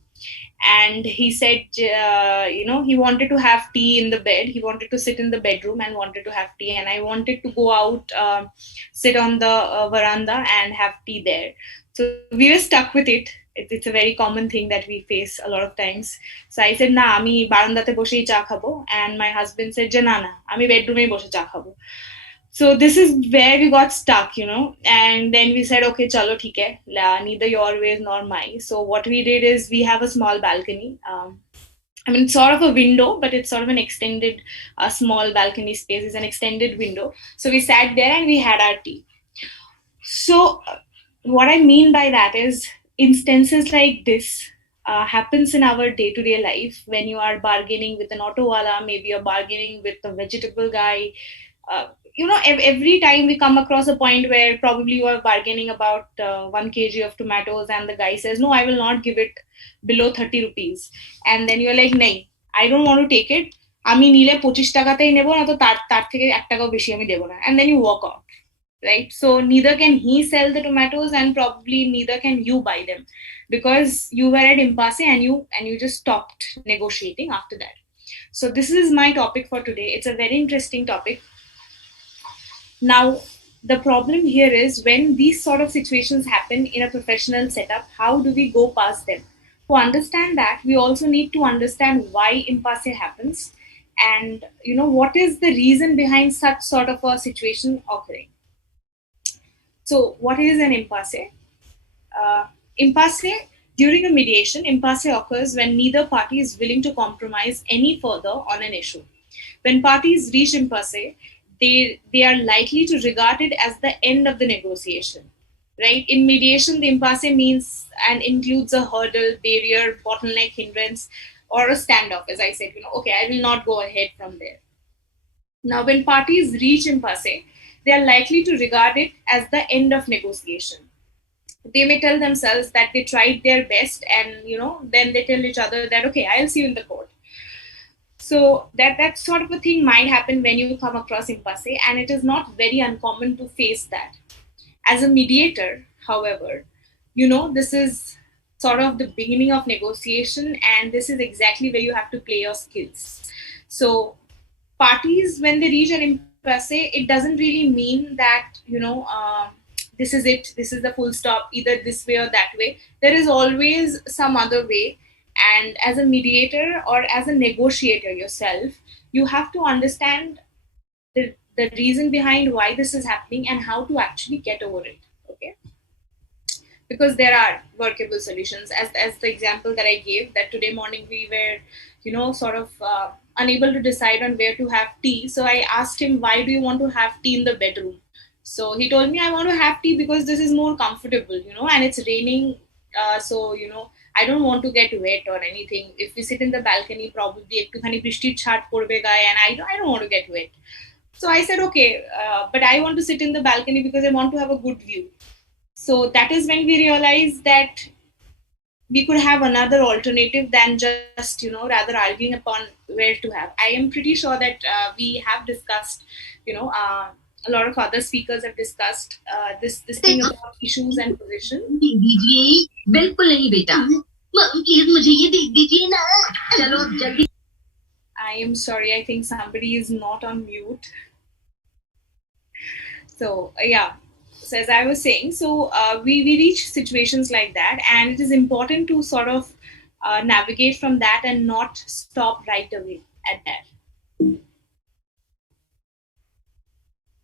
and he said, he wanted to have tea in the bed. He wanted to sit in the bedroom and wanted to have tea, and I wanted to go out, sit on the veranda and have tea there. So we were stuck with it. It's a very common thing that we face a lot of times. So I said, na, ami barandate boshei cha khabo, and my husband said, na, ami bedroom e boshe cha khabo. So this is where we got stuck, and then we said, okay, chalo, theek hai, neither your ways nor mine. So what we did is we have a small balcony. I mean, it's sort of a window, but it's sort of an extended, small balcony space. It's an extended window. So we sat there and we had our tea. So what I mean by that is instances like this happens in our day-to-day life when you are bargaining with an auto wala, maybe you're bargaining with a vegetable guy. Every time we come across a point where probably you are bargaining about 1 kg of tomatoes and the guy says, no, I will not give it below 30 rupees. And then you're like, nahi, I don't want to take it. Ami nile 25 টাকাতেই নেব না, তো তার থেকে 1 টাকাও বেশি আমি দেব না. And then you walk out, right? So neither can he sell the tomatoes and probably neither can you buy them because you were at impasse and you just stopped negotiating after that. So this is my topic for today. It's a very interesting topic. Now, the problem here is when these sort of situations happen in a professional setup, how do we go past them? To understand that, we also need to understand why impasse happens and, what is the reason behind such sort of a situation occurring. So what is an impasse? Impasse, during a mediation, impasse occurs when neither party is willing to compromise any further on an issue. When parties reach impasse, they are likely to regard it as the end of the negotiation, right? In mediation, the impasse means and includes a hurdle, barrier, bottleneck, hindrance, or a standoff, as I said, okay, I will not go ahead from there. Now, when parties reach impasse, they are likely to regard it as the end of negotiation. They may tell themselves that they tried their best and, then they tell each other that, okay, I'll see you in the court. So that sort of a thing might happen when you come across impasse, and it is not very uncommon to face that. As a mediator, however, this is sort of the beginning of negotiation, and this is exactly where you have to play your skills. So parties, when they reach an impasse, it doesn't really mean that, this is it, this is the full stop, either this way or that way. There is always some other way. And as a mediator or as a negotiator yourself, you have to understand the reason behind why this is happening and how to actually get over it, okay? Because there are workable solutions. As the example that I gave, that today morning we were, sort of unable to decide on where to have tea. So I asked him, why do you want to have tea in the bedroom? So he told me, I want to have tea because this is more comfortable, and it's raining. So, I don't want to get wet or anything. If we sit in the balcony, probably ektukhani brishtir chhat porbe gaye, and I don't want to get wet. So I said, okay, but I want to sit in the balcony because I want to have a good view. So that is when we realized that we could have another alternative than just, rather arguing upon where to have. I am pretty sure that we have discussed, a lot of other speakers have discussed this thing about issues and position. बिल्कुल नहीं बेटा, प्लीज मुझे ये देख दीजिए ना, चलो जल्दी. I am sorry, I think somebody is not on mute. So yeah, so as I was saying, so we reach situations like that, and it is important to sort of navigate from that and not stop right away at that.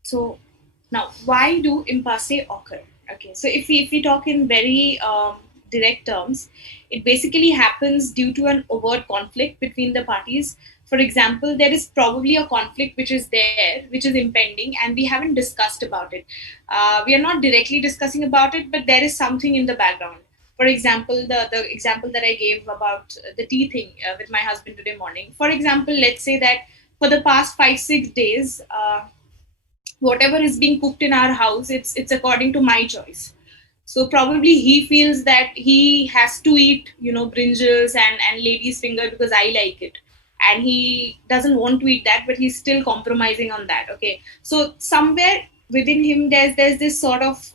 So now, why do impasse occur? Okay, so if we talk in very direct terms, it basically happens due to an overt conflict between the parties. For example, there is probably a conflict which is there, which is impending, and we haven't discussed about it. We are not directly discussing about it, but there is something in the background. For example, the example that I gave about the tea thing with my husband today morning. For example, let's say that for the past 5-6 days, whatever is being cooked in our house, it's according to my choice. So probably he feels that he has to eat, brinjals and lady's finger because I like it. and he doesn't want to eat that, but he's still compromising on that. Okay, so somewhere within him there's this sort of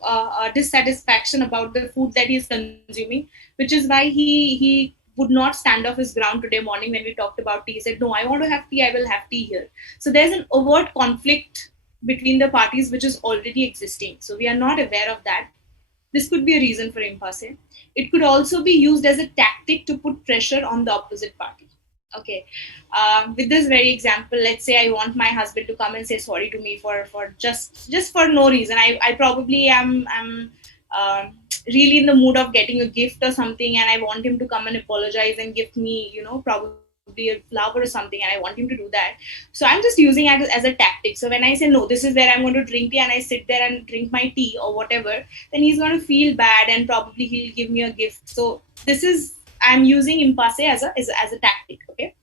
dissatisfaction about the food that he's consuming, which is why he would not stand off his ground today morning when we talked about tea. He said, no, I want to have tea, I will have tea here. So there's an overt conflict between the parties which is already existing. So we are not aware of that. This could be a reason for impasse. It could also be used as a tactic to put pressure on the opposite party. Okay, with this very example, let's say I want my husband to come and say sorry to me for just for no reason. I probably am really in the mood of getting a gift or something, and I want him to come and apologize and give me, probably a flower or something, and I want him to do that. So I'm just using it as a tactic. So when I say, no, this is where I'm going to drink tea, and I sit there and drink my tea or whatever, then he's going to feel bad and probably he'll give me a gift. So this is, I'm using impasse as a tactic, okay?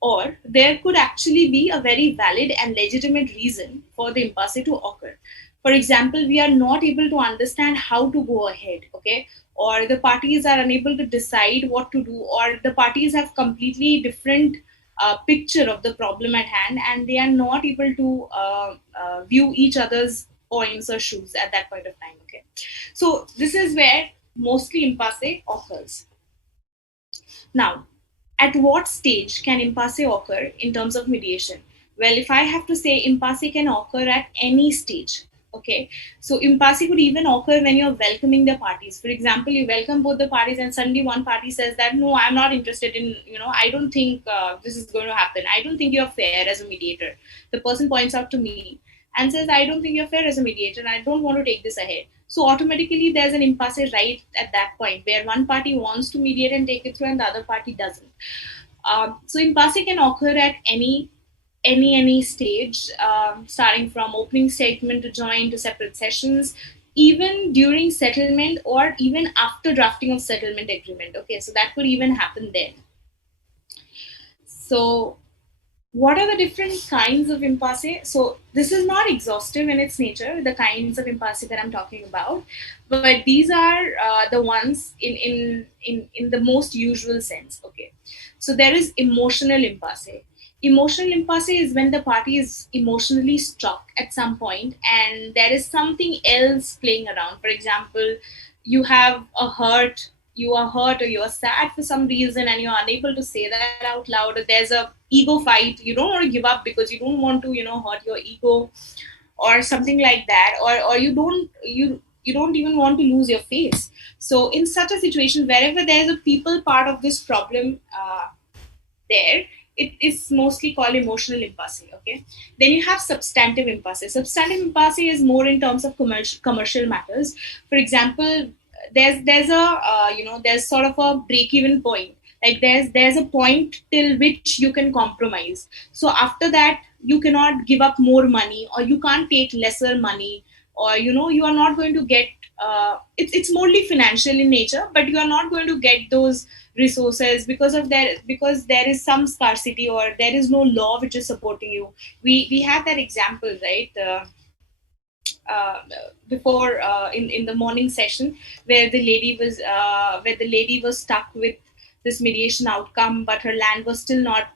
Or there could actually be a very valid and legitimate reason for the impasse to occur. For example, we are not able to understand how to go ahead, okay? Or the parties are unable to decide what to do, or the parties have completely different picture of the problem at hand, and they are not able to view each other's points or shoes at that point of time, okay? So this is where mostly impasse occurs. Now, at what stage can impasse occur in terms of mediation? Well, if I have to say, impasse can occur at any stage. Okay, so impasse could even occur when you're welcoming the parties. For example, you welcome both the parties and suddenly one party says that, no, I'm not interested in, I don't think this is going to happen. I don't think you're fair as a mediator. The person points out to me and says, I don't think you're fair as a mediator and I don't want to take this ahead. So automatically there's an impasse right at that point where one party wants to mediate and take it through and the other party doesn't. So impasse can occur at any stage, starting from opening statement to join to separate sessions, even during settlement or even after drafting of settlement agreement. Okay, so that could even happen then. So what are the different kinds of impasse? So this is not exhaustive in its nature, the kinds of impasse that I'm talking about, but these are the ones in the most usual sense. Okay, so there is emotional impasse. Emotional impasse is when the party is emotionally struck at some point and there is something else playing around. For example, you have you are hurt or you are sad for some reason and you're unable to say that out loud, or there's a ego fight, you don't want to give up because you don't want to hurt your ego or something like that, or you don't even want to lose your face. So in such a situation, wherever there's a people part of this problem, it is mostly called emotional impasse. Okay, then you have substantive impasse. Substantive impasse is more in terms of commercial matters. For example, there's sort of a break-even point. Like there's a point till which you can compromise. So after that, you cannot give up more money, or you can't take lesser money, or you are not going to get. It's mostly financial in nature, but you are not going to get those resources because there is some scarcity or there is no law which is supporting you. We have that example, right? Before in the morning session where the lady was stuck with this mediation outcome, but her land was still not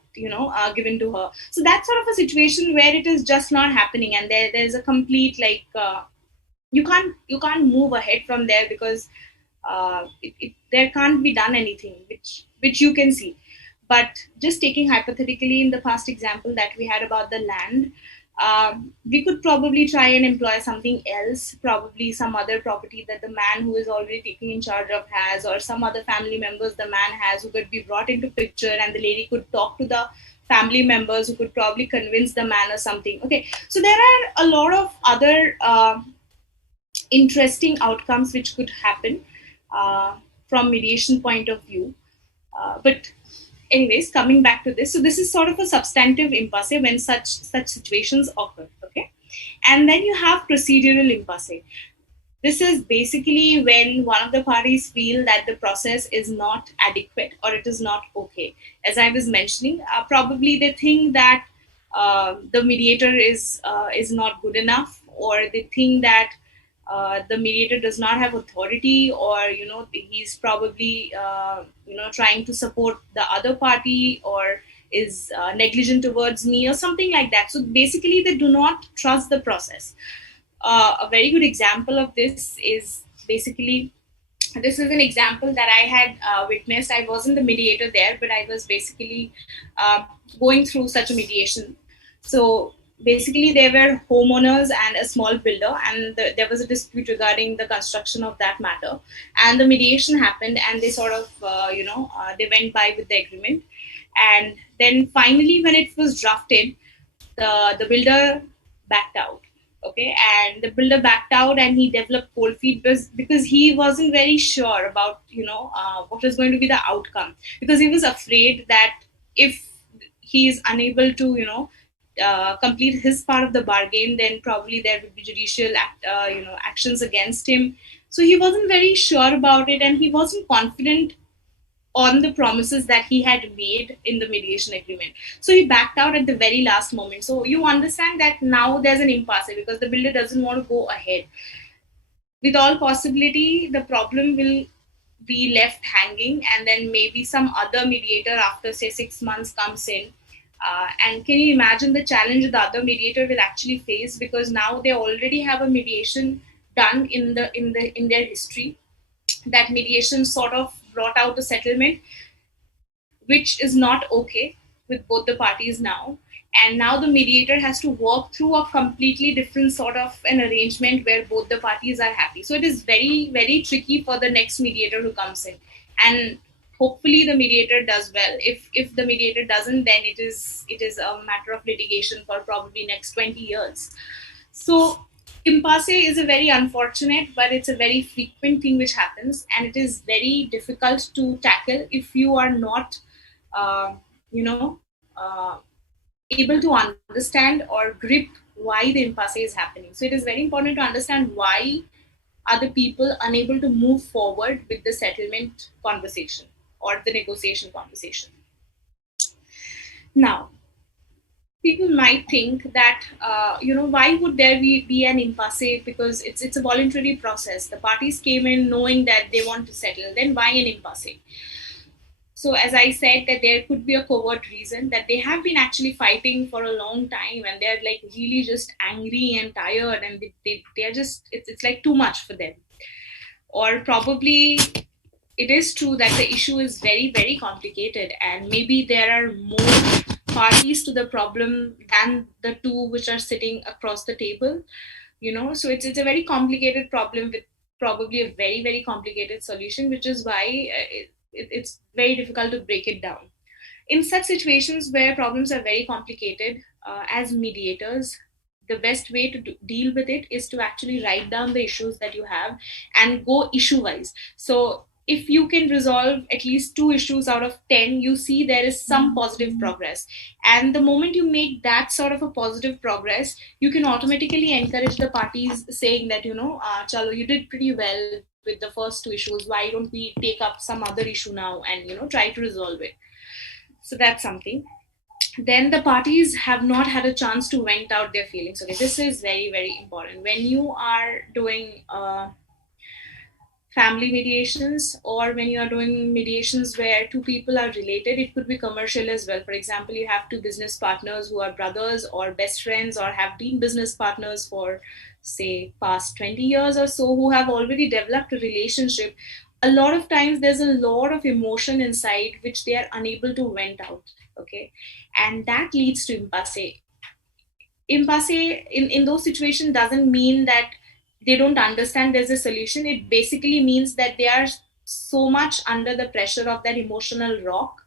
given to her. So that's sort of a situation where it is just not happening, and there's a complete you can't move ahead from there because there can't be done anything which you can see. But just taking hypothetically in the past example that we had about the land, we could probably try and employ something else, probably some other property that the man who is already taking in charge of has, or some other family members the man has who could be brought into picture, and the lady could talk to the family members who could probably convince the man or something. Okay, so there are a lot of other interesting outcomes which could happen from mediation point of view. But anyways, coming back to this, so this is sort of a substantive impasse when such situations occur. Okay, and then you have procedural impasse. This is basically when one of the parties feel that the process is not adequate or it is not okay. As I was mentioning, probably they think that the mediator is not good enough, or they think that the mediator does not have authority, or he's probably trying to support the other party, or is negligent towards me or something like that. So basically they do not trust the process. A very good example of this is this is an example that I had witnessed. I wasn't the mediator there, but I was basically going through such a mediation. So basically there were homeowners and a small builder, and there was a dispute regarding the construction of that matter, and the mediation happened, and they sort of they went by with the agreement. And then finally when it was drafted, the builder backed out. Okay, and the builder backed out, and he developed cold feet because he wasn't very sure about what was going to be the outcome, because he was afraid that if he is unable to complete his part of the bargain, then probably there would be judicial actions against him. So he wasn't very sure about it, and he wasn't confident on the promises that he had made in the mediation agreement. So he backed out at the very last moment. So you understand that now there's an impasse because the builder doesn't want to go ahead. With all possibility, the problem will be left hanging, and then maybe some other mediator after say 6 months comes in. And can you imagine the challenge the other mediator will actually face, because now they already have a mediation done in their history. That mediation sort of brought out a settlement which is not okay with both the parties now, and now the mediator has to work through a completely different sort of an arrangement where both the parties are happy. So it is very, very tricky for the next mediator who comes in, and hopefully the mediator does well. If the mediator doesn't, then it is a matter of litigation for probably next 20 years. So impasse is a very unfortunate, but it's a very frequent thing which happens, and it is very difficult to tackle if you are not, able to understand or grip why the impasse is happening. So it is very important to understand why are the people unable to move forward with the settlement conversation or the negotiation conversation. Now, people might think that, why would there be an impasse? Because it's a voluntary process. The parties came in knowing that they want to settle. Then why an impasse? So as I said, that there could be a covert reason that they have been actually fighting for a long time, and they're like really just angry and tired, and they're just, it's like too much for them. Or probably it is true that the issue is very, very complicated, and maybe there are more parties to the problem than the two which are sitting across the table. So it's a very complicated problem with probably a very, very complicated solution, which is why it's very difficult to break it down. In such situations where problems are very complicated, as mediators, the best way to deal with it is to actually write down the issues that you have and go issue wise. So if you can resolve at least 2 issues out of 10, you see there is some positive progress. And the moment you make that sort of a positive progress, you can automatically encourage the parties, saying that, Chalo, you did pretty well with the first 2 issues. Why don't we take up some other issue now and, try to resolve it? So that's something. Then the parties have not had a chance to vent out their feelings. Okay, this is very, very important. When you are doing family mediations, or when you are doing mediations where 2 people are related, it could be commercial as well. For example, you have 2 business partners who are brothers or best friends, or have been business partners for, say, past 20 years or so, who have already developed a relationship. A lot of times there's a lot of emotion inside which they are unable to vent out. Okay, and that leads to impasse. Impasse in those situations doesn't mean that they don't understand there's a solution. It basically means that they are so much under the pressure of that emotional rock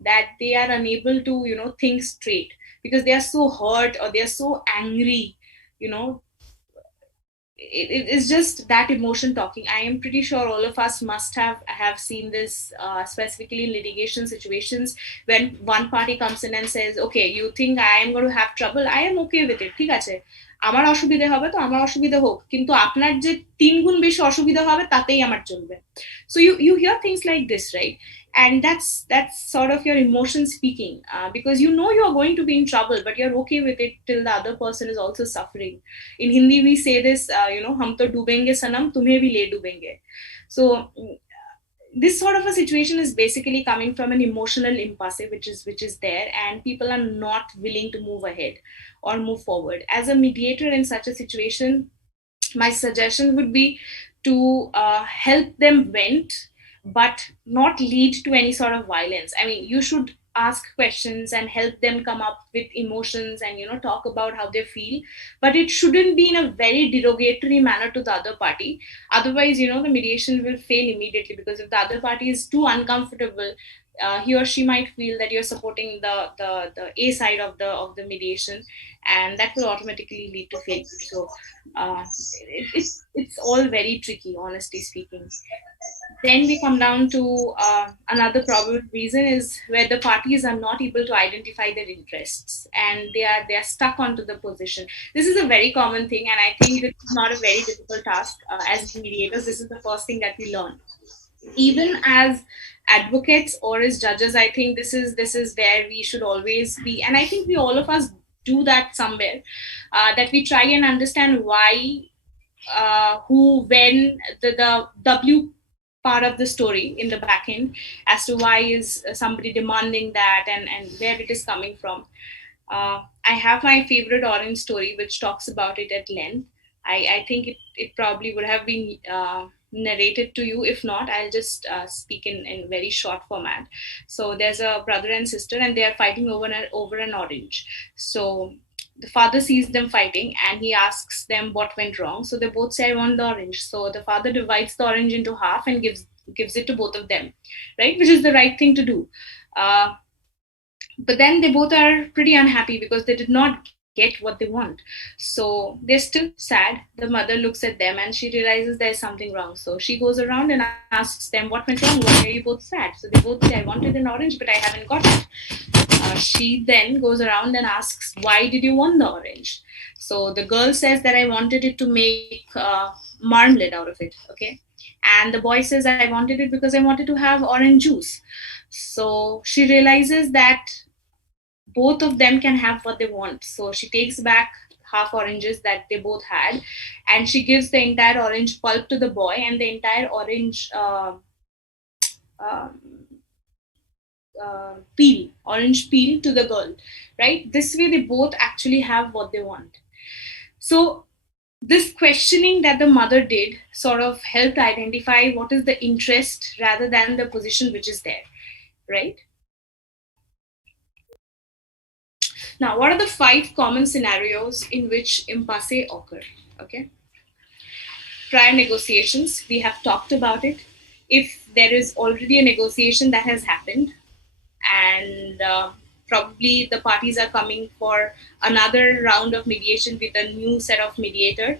that they are unable to, think straight, because they are so hurt or they are so angry. It is just that emotion talking. I am pretty sure all of us must have seen this, specifically in litigation situations, when one party comes in and says, okay, you think I am going to have trouble, I am okay with it, ঠিক আছে, আমার অসুবিধা হবে তো আমার অসুবিধা হোক, কিন্তু আপনার যে 3 গুণ বেশি অসুবিধা হবে তাতেই আমার চলবে. So you hear things like this, right? and that's sort of your emotion speaking, because you know you're going to be in trouble, but you're okay with it till the other person is also suffering. In Hindi we say this, hum to dubenge sanam, tumhe bhi le dubenge. So this sort of a situation is basically coming from an emotional impasse which is there, and people are not willing to move ahead or move forward. As a mediator in such a situation, my suggestion would be to help them vent, but not lead to any sort of violence. I mean, you should ask questions and help them come up with emotions and talk about how they feel, but it shouldn't be in a very derogatory manner to the other party. Otherwise, the mediation will fail immediately, because if the other party is too uncomfortable, he or she might feel that you're supporting the A side of the mediation, and that will automatically lead to failure. So it's all very tricky, honestly speaking. Then we come down to another probable reason is where the parties are not able to identify their interests, and they are stuck onto the position. This is a very common thing, and I think this is not a very difficult task. As mediators, this is the first thing that we learn. Even as advocates or as judges, I think this is where we should always be, and I think we all of us do that somewhere, that we try and understand why, who, when, the W part of the story in the back end, as to why is somebody demanding that, and where it is coming from. I have my favorite orange story which talks about it at length. I think it probably would have been narrated to you. If not, I'll just speak in very short format. So there's a brother and sister, and they are fighting over an orange. So the father sees them fighting, and he asks them what went wrong. So they both say, I want the orange. So the father divides the orange into half and gives it to both of them, right? Which is the right thing to do. But then they both are pretty unhappy because they did not get what they want. So they're still sad. The mother looks at them and she realizes there's something wrong. So she goes around and asks them, what went wrong? Why are you both sad? So they both say, I wanted an orange, but I haven't got it. She then goes around and asks, why did you want the orange? So the girl says that I wanted it to make marmalade out of it, okay? And the boy says, I wanted it because I wanted to have orange juice. So she realizes that both of them can have what they want. So she takes back half oranges that they both had, and she gives the entire orange pulp to the boy and the entire orange orange peel to the girl, right? This way they both actually have what they want. So this questioning that the mother did sort of helped identify what is the interest rather than the position which is there, right? Now, what are the 5 common scenarios in which impasse occur? Okay. Prior negotiations, we have talked about it. If there is already a negotiation that has happened, and probably the parties are coming for another round of mediation with a new set of mediator,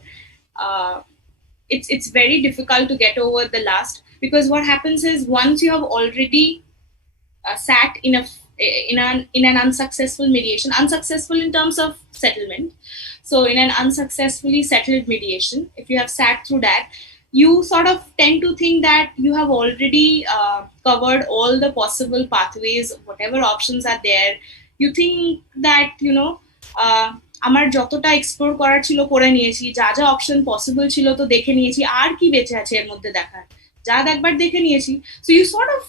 it's very difficult to get over the last, because what happens is once you have already sat in an unsuccessful mediation, unsuccessful in terms of settlement. So in an unsuccessfully settled mediation, if you have sat through that, you sort of tend to think that you have already covered all the possible pathways, whatever options are there. You think that, আমার যতটা এক্সপ্লোর করার ছিল করে নিয়েছি, যা যা option possible ছিল তো দেখে নিয়েছি, আর কি বেঁচে আছে এর মধ্যে দেখার, যা একবার দেখে নিয়েছি. So you sort of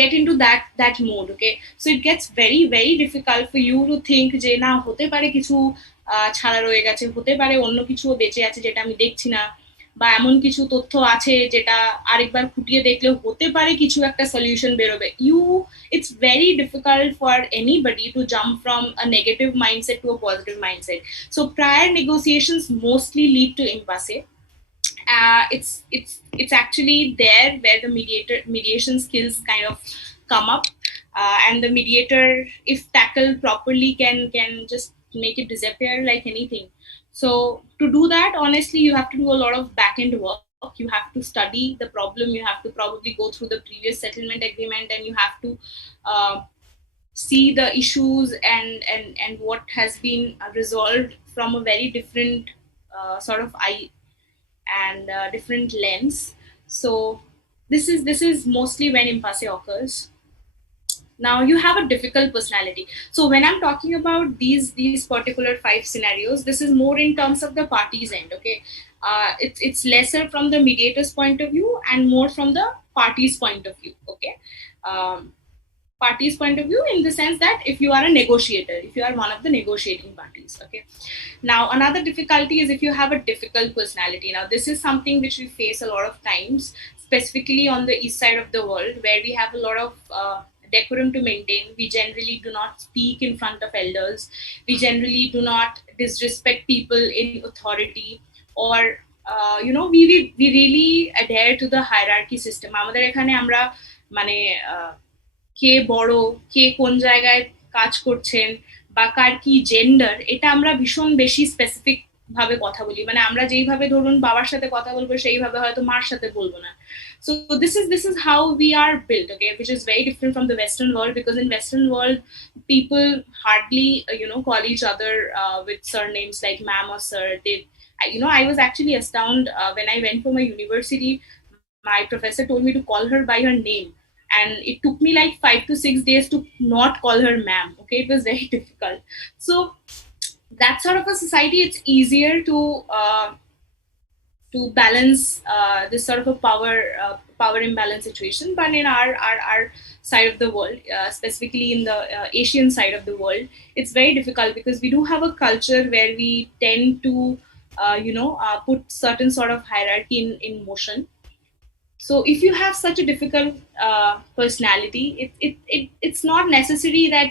get into that mode, okay? So it gets very, very difficult for you to think যে না হতে পারে কিছু ছাড়া রয়ে গেছে, হতে পারে অন্য কিছুও বেঁচে আছে যেটা আমি দেখছি না, বা এমন কিছু তথ্য আছে যেটা আরেকবার খুঁটিয়ে দেখলেও হতে পারে কিছু একটা সলিউশন বেরোবে. It's very difficult for anybody to jump from a negative mindset to a positive mindset. So prior negotiations mostly lead to impasse. It's actually there where the mediation skills kind of come up, and the mediator, if tackled properly, can just make it disappear like anything. So to do that, honestly, you have to do a lot of back-end work. You have to study the problem. You have to probably go through the previous settlement agreement, and you have to see the issues and what has been resolved from a very different sort of eye and different lens. So this is mostly when impasse occurs. Now you have a difficult personality. So when I'm talking about these particular 5 scenarios, this is more in terms of the party's end. Okay, it's lesser from the mediator's point of view and more from the party's point of view. Okay, party's point of view in the sense that if you are a negotiator, if you are one of the negotiating parties. Okay, now another difficulty is if you have a difficult personality. Now this is something which we face a lot of times, specifically on the east side of the world, where we have a lot of decorum to maintain. We generally do not speak in front of elders. We generally do not disrespect people in authority, or we really adhere to the hierarchy system. আমাদের এখানে আমরা মানে কে বড়, কে কোন জায়গায় কাজ করছেন, বা কার কি জেন্ডার, এটা আমরা ভীষণ বেশি স্পেসিফিক ভাবে কথা বলি। মানে আমরা যেইভাবে ধরুন বাবার সাথে কথা বলবো সেইভাবে হয়তো মার সাথে বলবো না। So this is how we are built, okay, which is very different from the Western world, because in Western world people hardly call each other with surnames like ma'am or sir. I was actually astounded when I went for my university. My professor told me to call her by her name, and it took me like 5 to 6 days to not call her ma'am. Okay, it was very difficult. So that sort of a society, it's easier to balance this sort of a power imbalance situation. But in our side of the world, specifically in the Asian side of the world, it's very difficult, because we do have a culture where we tend to put certain sort of hierarchy in motion. So if you have such a difficult personality, it's not necessary that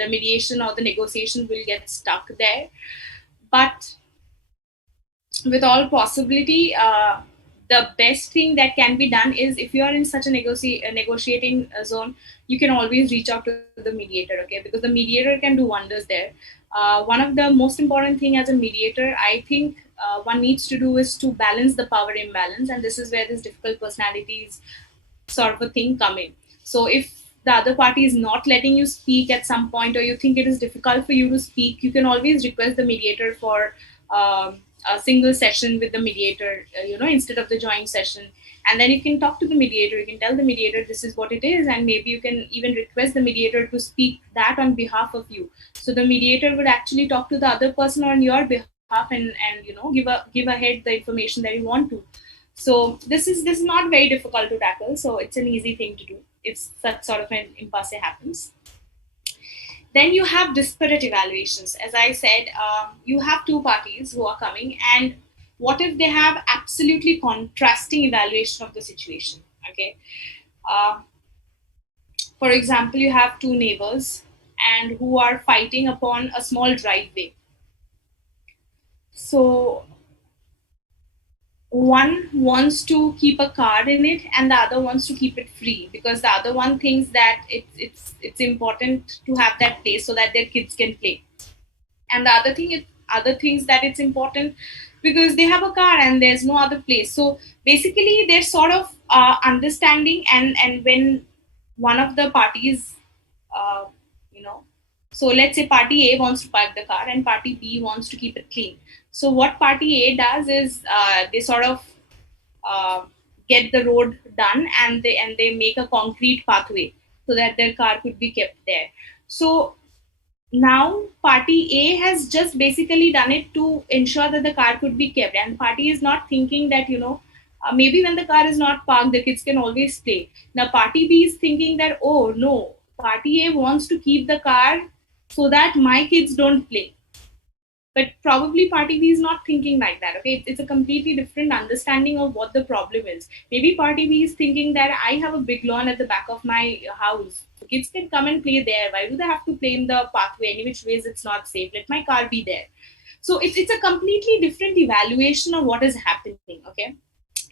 the mediation or the negotiation will get stuck there. But with all possibility, the best thing that can be done is, if you are in such a negotiating zone, you can always reach out to the mediator, okay, because the mediator can do wonders there. One of the most important thing as a mediator, I think, one needs to do is to balance the power imbalance, and this is where this difficult personalities sort of a thing come in. So if the other party is not letting you speak at some point, or you think it is difficult for you to speak, you can always request the mediator for a single session with the mediator, instead of the joint session. And then you can talk to the mediator, you can tell the mediator this is what it is, and maybe you can even request the mediator to speak that on behalf of you. So the mediator would actually talk to the other person on your behalf and give ahead the information that you want to. So this is not very difficult to tackle. So it's an easy thing to do if such sort of an impasse happens. Then you have disparate evaluations. As I said, you have two parties who are coming, and what if they have absolutely contrasting evaluation of the situation? Okay, for example, you have two neighbors and who are fighting upon a small driveway. So one wants to keep a car in it, and the other wants to keep it free, because the other one thinks that it's important to have that place so that their kids can play, and the other thinks that it's important because they have a car and there's no other place. So basically they're sort of understanding, and when one of the parties so let's say party A wants to park the car and party B wants to keep it clean. So what party A does is they sort of get the road done, and they make a concrete pathway so that their car could be kept there. So now party A has just basically done it to ensure that the car could be kept, and party is not thinking that maybe when the car is not parked, the kids can always play. Now party B is thinking that, oh no, party A wants to keep the car so that my kids don't play. But probably party B is not thinking like that. Okay, it's a completely different understanding of what the problem is. Maybe party B is thinking that I have a big lawn at the back of my house. The kids can come and play there. Why do they have to play in the pathway? Any which ways it's not safe. Let my car be there. So it's a completely different evaluation of what is happening. Okay,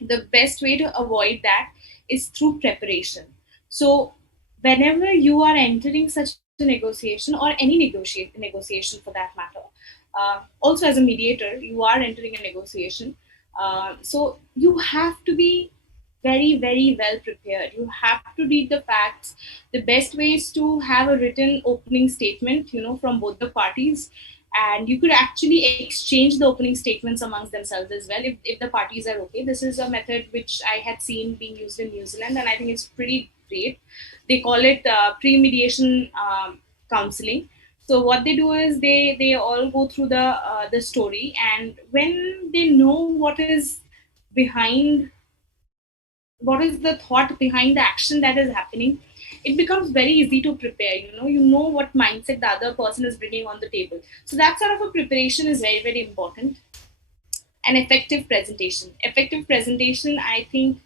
the best way to avoid that is through preparation. So whenever you are entering such a negotiation, or any negotiation for that matter, also as a mediator, you are entering a negotiation. So you have to be very, very well prepared. You have to read the facts. The best way is to have a written opening statement, from both the parties. And you could actually exchange the opening statements amongst themselves as well if the parties are okay. This is a method which I had seen being used in New Zealand, and I think it's pretty great. They call it pre-mediation counseling. So what they do is they all go through the story, and when they know behind what is the thought behind the action that is happening, it becomes very easy to prepare. You know what mindset the other person is bringing on the table. So that sort of a preparation is very, very important. And effective presentation, I think,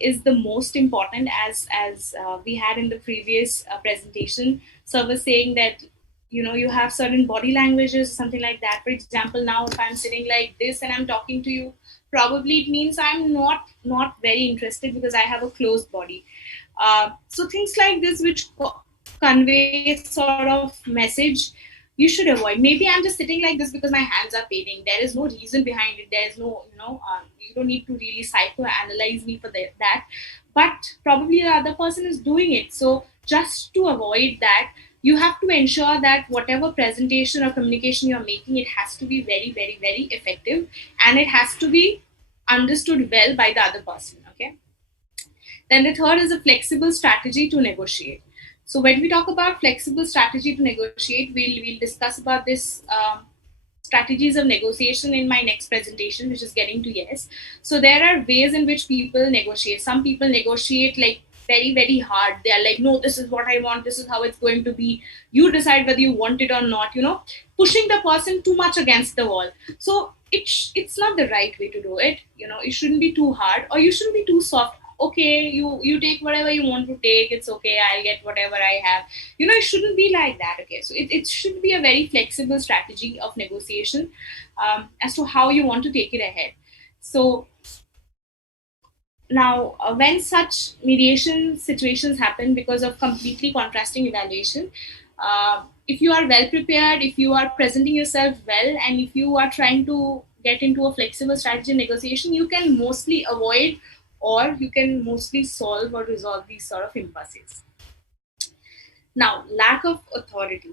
is the most important, as we had in the previous presentation. So was saying that you have certain body languages, something like that. For example, now if I'm sitting like this and I'm talking to you, probably it means I'm not very interested because I have a closed body. So things like this, which convey sort of message, you should avoid. Maybe I'm just sitting like this because my hands are paining. There is no reason behind it. There is no, you don't need to really psychoanalyze me for that. But probably the other person is doing it. So just to avoid that, you have to ensure that whatever presentation or communication you're making, it has to be very, very, very effective, and it has to be understood well by the other person. Okay. Then the third is a flexible strategy to negotiate. So when we talk about flexible strategy to negotiate, we'll discuss about this strategies of negotiation in my next presentation, which is getting to yes. So there are ways in which people negotiate. Some people negotiate like very, very hard. They are like, no, this is what I want. This is how it's going to be. You decide whether you want it or not, pushing the person too much against the wall. So it's not the right way to do it. It shouldn't be too hard, or you shouldn't be too soft. Okay, you take whatever you want to take. It's okay. I'll get whatever I have. It shouldn't be like that. Okay, so it should be a very flexible strategy of negotiation as to how you want to take it ahead. So now, when such mediation situations happen because of completely contrasting evaluation, if you are well prepared, if you are presenting yourself well, and if you are trying to get into a flexible strategy negotiation, you can mostly avoid, or you can mostly solve or resolve these sort of impasses. Now, lack of authority.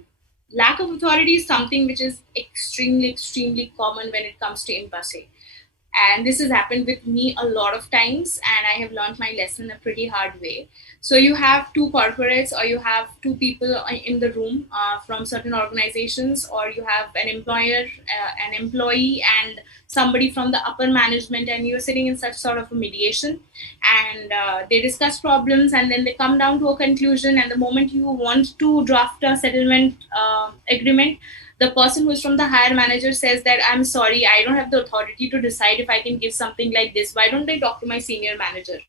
Lack of authority is something which is extremely, extremely common when it comes to impasse. And this has happened with me a lot of times, and I have learned my lesson a pretty hard way. So you have two corporates, or you have two people in the room from certain organizations, or you have an employer, an employee, and somebody from the upper management, and you're sitting in such sort of a mediation, and they discuss problems, and then they come down to a conclusion. And the moment you want to draft a settlement agreement, the person who's from the higher manager says that, I'm sorry, I don't have the authority to decide if I can give something like this. Why don't I talk to my senior manager?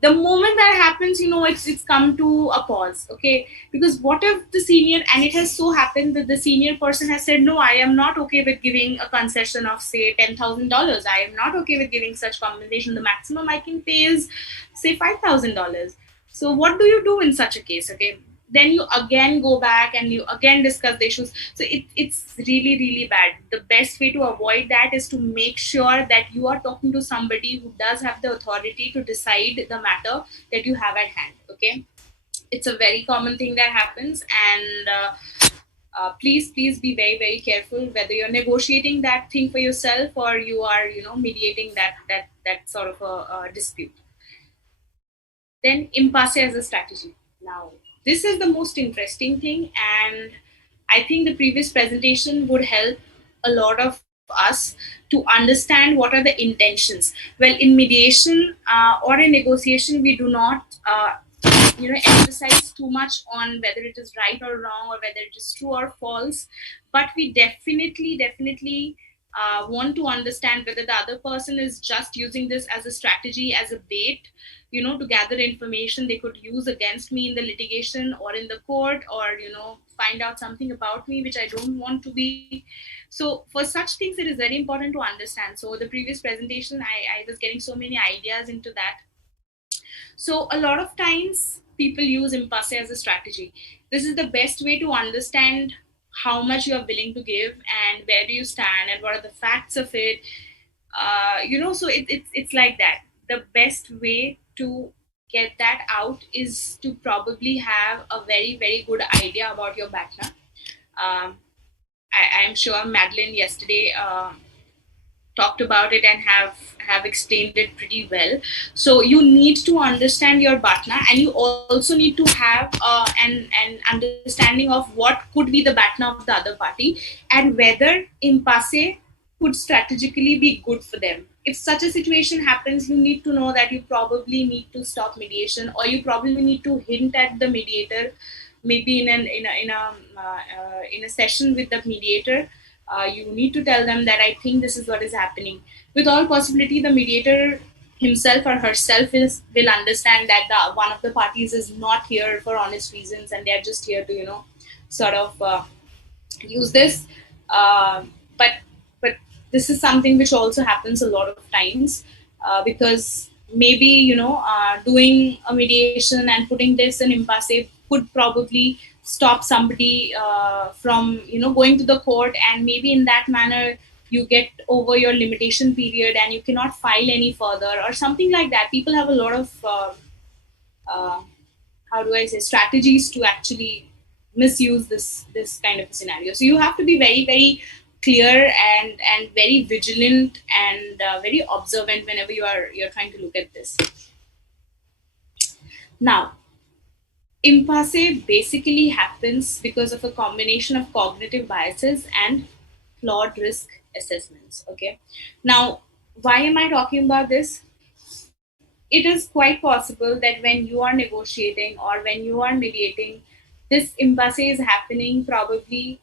The moment that happens, it's come to a pause, okay? Because what if the senior, and it has so happened that the senior person has said, no, I am not okay with giving a concession of, say, $10,000. I am not okay with giving such compensation. The maximum I can pay is, say, $5,000. So what do you do in such a case, okay? Then you again go back and you again discuss the issues. So it's really, really bad. The best way to avoid that is to make sure that you are talking to somebody who does have the authority to decide the matter that you have at hand, okay? It's a very common thing that happens, and please be very, very careful whether you're negotiating that thing for yourself or you are, mediating that sort of a dispute. Then impasse as a strategy. Now, this is the most interesting thing, and I think the previous presentation would help a lot of us to understand what are the intentions. Well, in mediation or in negotiation, we do not emphasize too much on whether it is right or wrong, or whether it is true or false, but we definitely want to understand whether the other person is just using this as a strategy, as a bait, to gather information they could use against me in the litigation or in the court, or, find out something about me which I don't want to be. So for such things, it is very important to understand. So the previous presentation, I was getting so many ideas into that. So a lot of times people use impasse as a strategy. This is the best way to understand how much you are willing to give and where do you stand and what are the facts of it. So it's like that. The best way to get that out is to probably have a very, very good idea about your background. I'm sure Madeline yesterday talked about it and have explained it pretty well. So you need to understand your partner, and you also need to have an understanding of what could be the partner of the other party and whether impasse could strategically be good for them. If such a situation happens, you need to know that you probably need to stop mediation, or you probably need to hint at the mediator, maybe in a session with the mediator. You need to tell them that I think this is what is happening. With all possibility, the mediator himself or herself will understand that one of the parties is not here for honest reasons, and they are just here to sort of use this. But but this is something which also happens a lot of times, because maybe doing a mediation and putting this in impasse could probably stop somebody from going to the court, and maybe in that manner you get over your limitation period and you cannot file any further or something like that. People have a lot of how do I say, strategies to actually misuse this kind of a scenario. So you have to be very, very clear and very vigilant and very observant whenever you're trying to look at this. Now, impasse basically happens because of a combination of cognitive biases and flawed risk assessments. Okay. Now, why am I talking about this? It is quite possible that when you are negotiating or when you are mediating, this impasse is happening probably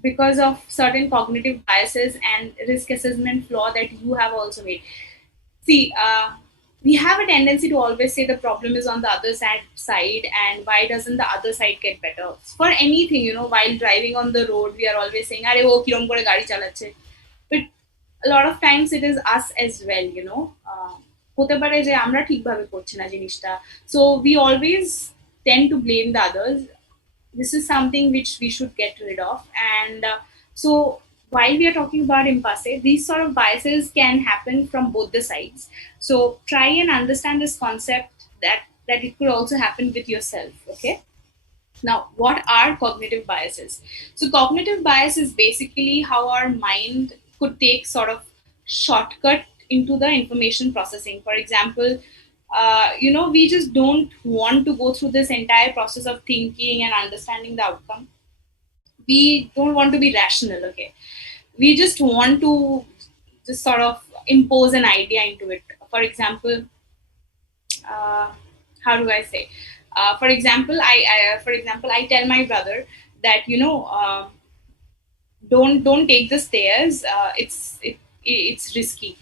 because of certain cognitive biases and risk assessment flaw that you have also made. See, we have a tendency to always say the problem is on the other side, and why doesn't the other side get better? For anything, while driving on the road, we are always saying, "Arey, wo kirom kore gari chalache." But a lot of times it is us as well, হতে পারে যে আমরা ঠিকভাবে করছি না জিনিসটা, so we always tend to blame the others. This is something which we should get rid of. And so while we are talking about impasse, these sort of biases can happen from both the sides. So try and understand this concept that it could also happen with yourself. Okay. Now, what are cognitive biases? So cognitive bias is basically how our mind could take sort of shortcut into the information processing. For example, we just don't want to go through this entire process of thinking and understanding the outcome. We don't want to be rational, okay? We just want to just sort of impose an idea into it. For example, how do I say? For example, I tell my brother that don't take the stairs. It's risky,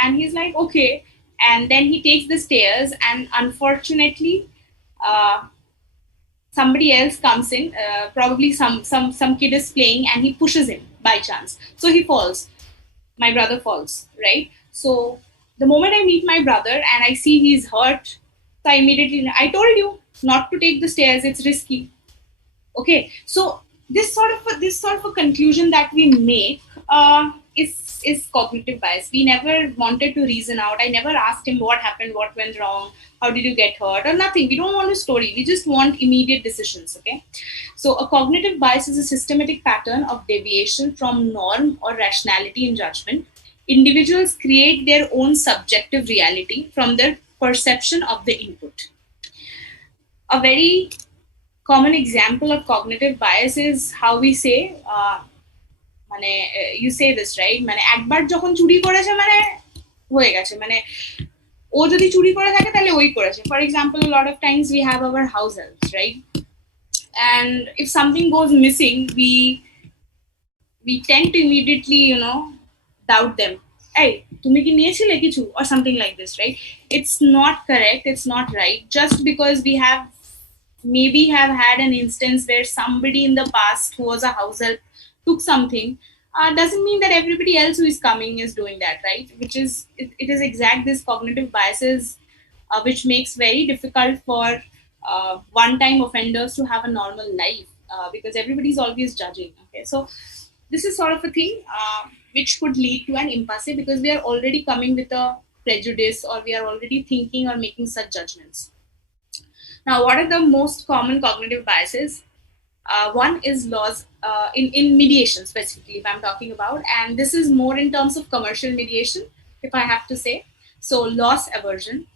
and he's like, okay. And then he takes the stairs, and unfortunately, somebody else comes in. Probably some kid is playing, and he pushes him by chance. So he falls. My brother falls, right? So the moment I meet my brother and I see he's hurt, so I told you not to take the stairs. It's risky. Okay. So this sort of a conclusion that we make is cognitive bias. We never wanted to reason out. I never asked him what happened, what went wrong, how did you get hurt, or nothing. We don't want a story. We just want immediate decisions. Okay. So a cognitive bias is a systematic pattern of deviation from norm or rationality in judgment. Individuals create their own subjective reality from their perception of the input. A very common example of cognitive bias is how we say, you say this, right? একবার যখন চুরি করেছে হয়ে গেছে, ও যদি চুরি করে থাকে তাহলে ওই করেছে. For example, a lot of times we have our house helps, right? And if something goes missing, we tend to immediately doubt them. Hey, তুমি কি নিয়েছিলে কিছু, or something like this, right? It's not correct. It's not right. Just because we have had an instance where somebody in the past who was a house help took something, doesn't mean that everybody else who is coming is doing that, right? It is exact this cognitive biases which makes very difficult for one-time offenders to have a normal life, because everybody's always judging. Okay, so this is sort of a thing which could lead to an impasse, because we are already coming with a prejudice, or we are already thinking or making such judgments. Now, what are the most common cognitive biases? One is laws in mediation specifically, if I'm talking about, and this is more in terms of commercial mediation, if I have to say. So loss aversion.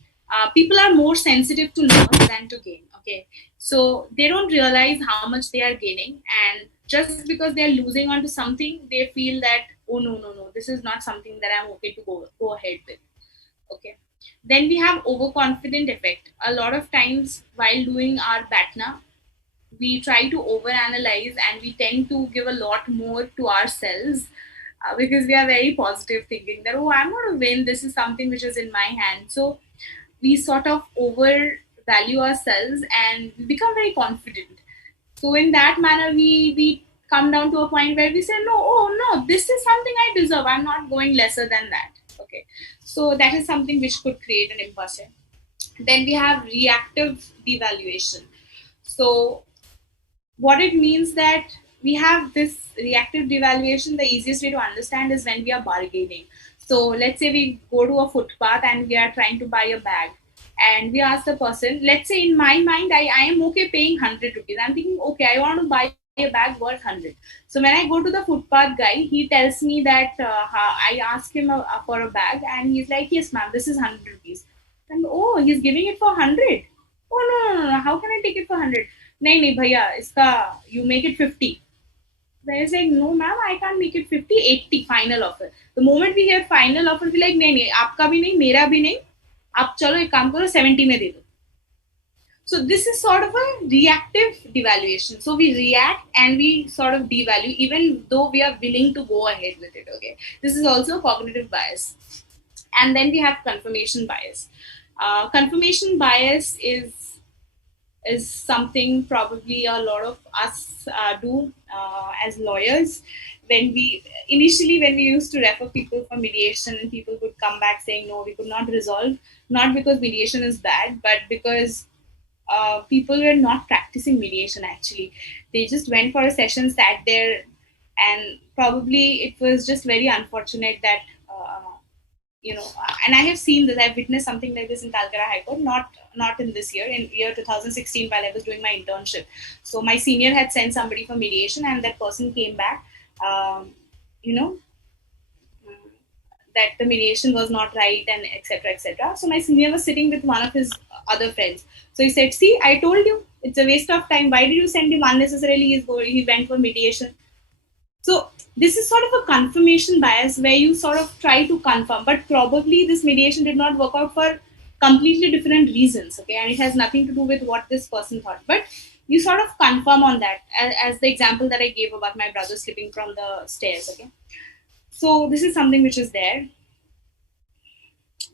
People are more sensitive to loss than to gain. Okay, so they don't realize how much they are gaining, and just because they are losing onto something, they feel that, oh no, this is not something that I'm okay to go ahead with. Okay. Then we have overconfident effect. A lot of times while doing our BATNA, we try to overanalyze and we tend to give a lot more to ourselves because we are very positive, thinking that, oh, I'm going to win. This is something which is in my hand. So we sort of overvalue ourselves and we become very confident. So in that manner, we come down to a point where we say, no, this is something I deserve. I'm not going lesser than that. Okay. So that is something which could create an impasse. Then we have reactive devaluation. So what it means that we have this reactive devaluation, the easiest way to understand is when we are bargaining. So let's say we go to a footpath and we are trying to buy a bag, and we ask the person, let's say in my mind, I am okay paying 100 rupees. I'm thinking, okay, I want to buy a bag worth 100. So when I go to the footpath guy, he tells me that I ask him for a bag, and he's like, yes ma'am, this is 100 rupees. And oh, he's giving it for 100. Oh no, how can I take it for 100? नहीं भैया इसका you make it 50. Then it's like, no ma'am, I can't make it 50, 80 final offer. The moment we hear final offer, we like, नहीं आपका भी नहीं, मेरा भी नहीं, आप चलो एक काम करो 70 में दे दो. So this is sort of a reactive devaluation. So we react and we sort of devalue even though we are willing to go ahead with it. Okay, this is also a cognitive bias. And then we have confirmation bias. Confirmation bias is something probably a lot of us do as lawyers. When we used to refer people for mediation, and people would come back saying, no, we could not resolve, not because mediation is bad, but because people were not practicing mediation actually. They just went for a session, sat there, and probably it was just very unfortunate that, and I have seen this, I've witnessed something like this in Calcutta High Court, not in this year, in year 2016 while I was doing my internship. So my senior had sent somebody for mediation, and that person came back, that the mediation was not right, and etc. etc. So my senior was sitting with one of his other friends. So he said, see, I told you, it's a waste of time. Why did you send him unnecessarily? He went for mediation. So this is sort of a confirmation bias where you sort of try to confirm, but probably this mediation did not work out for completely different reasons, okay? And it has nothing to do with what this person thought, but you sort of confirm on that, as the example that I gave about my brother slipping from the stairs, okay? So this is something which is there.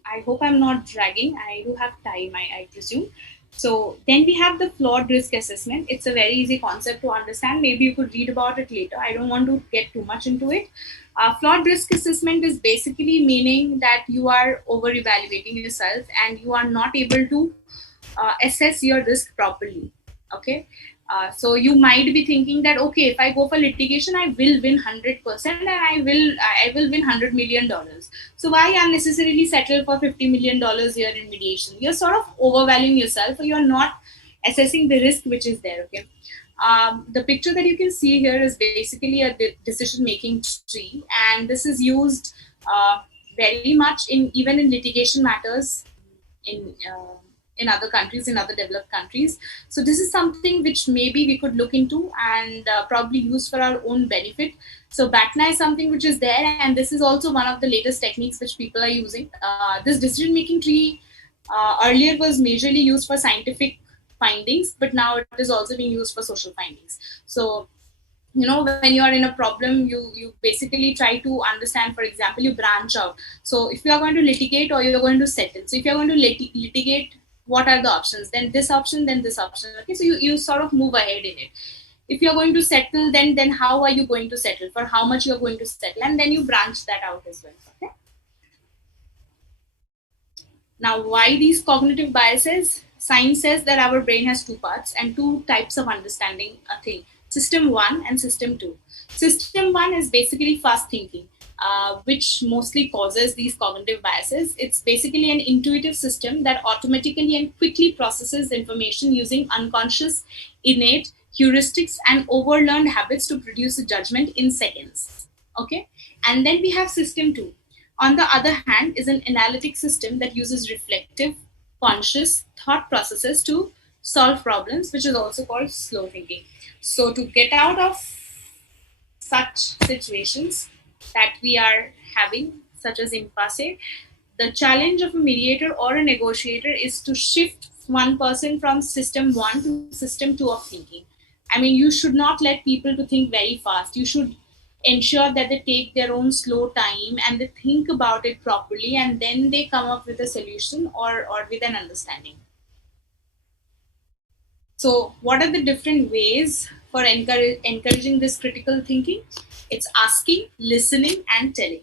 I hope I'm not dragging. I do have time, I presume. So then we have the flawed risk assessment. It's a very easy concept to understand. Maybe you could read about it later. I don't want to get too much into it. Flawed risk assessment is basically meaning that you are over-evaluating yourself and you are not able to assess your risk properly. Okay. So you might be thinking that, okay, if I go for litigation, I will win 100% and I will win $100 million. So why unnecessarily settle for $50 million here in mediation? You're sort of overvaluing yourself, or you're not assessing the risk which is there. Okay. The picture that you can see here is basically a decision-making tree, and this is used very much even in litigation matters in other countries, in other developed countries. So this is something which maybe we could look into and probably use for our own benefit. So BATNA is something which is there, and this is also one of the latest techniques which people are using. This decision-making tree earlier was majorly used for scientific findings, but now it is also being used for social findings. So, when you are in a problem, you basically try to understand, for example, you branch out. So if you are going to litigate or you're going to settle. So if you're going to litigate, what are the options? Then this option, then this option. Okay, so you sort of move ahead in it. If you're going to settle, then how are you going to settle? For how much you're going to settle? And then you branch that out as well. Okay. Now, why these cognitive biases? Science says that our brain has two parts and two types of understanding a thing. System 1 and System 2. System 1 is basically fast thinking, which mostly causes these cognitive biases. It's basically an intuitive system that automatically and quickly processes information using unconscious, innate heuristics, and overlearned habits to produce a judgment in seconds. Okay, and then we have system 2. On the other hand, is an analytic system that uses reflective, conscious thought processes to solve problems, which is also called slow thinking. So to get out of such situations that we are having, such as impasse, the challenge of a mediator or a negotiator is to shift one person from system 1 to system 2 of thinking. I mean, you should not let people to think very fast. You should ensure that they take their own slow time and they think about it properly, and then they come up with a solution or with an understanding. So what are the different ways for encouraging this critical thinking? It's asking, listening, and telling.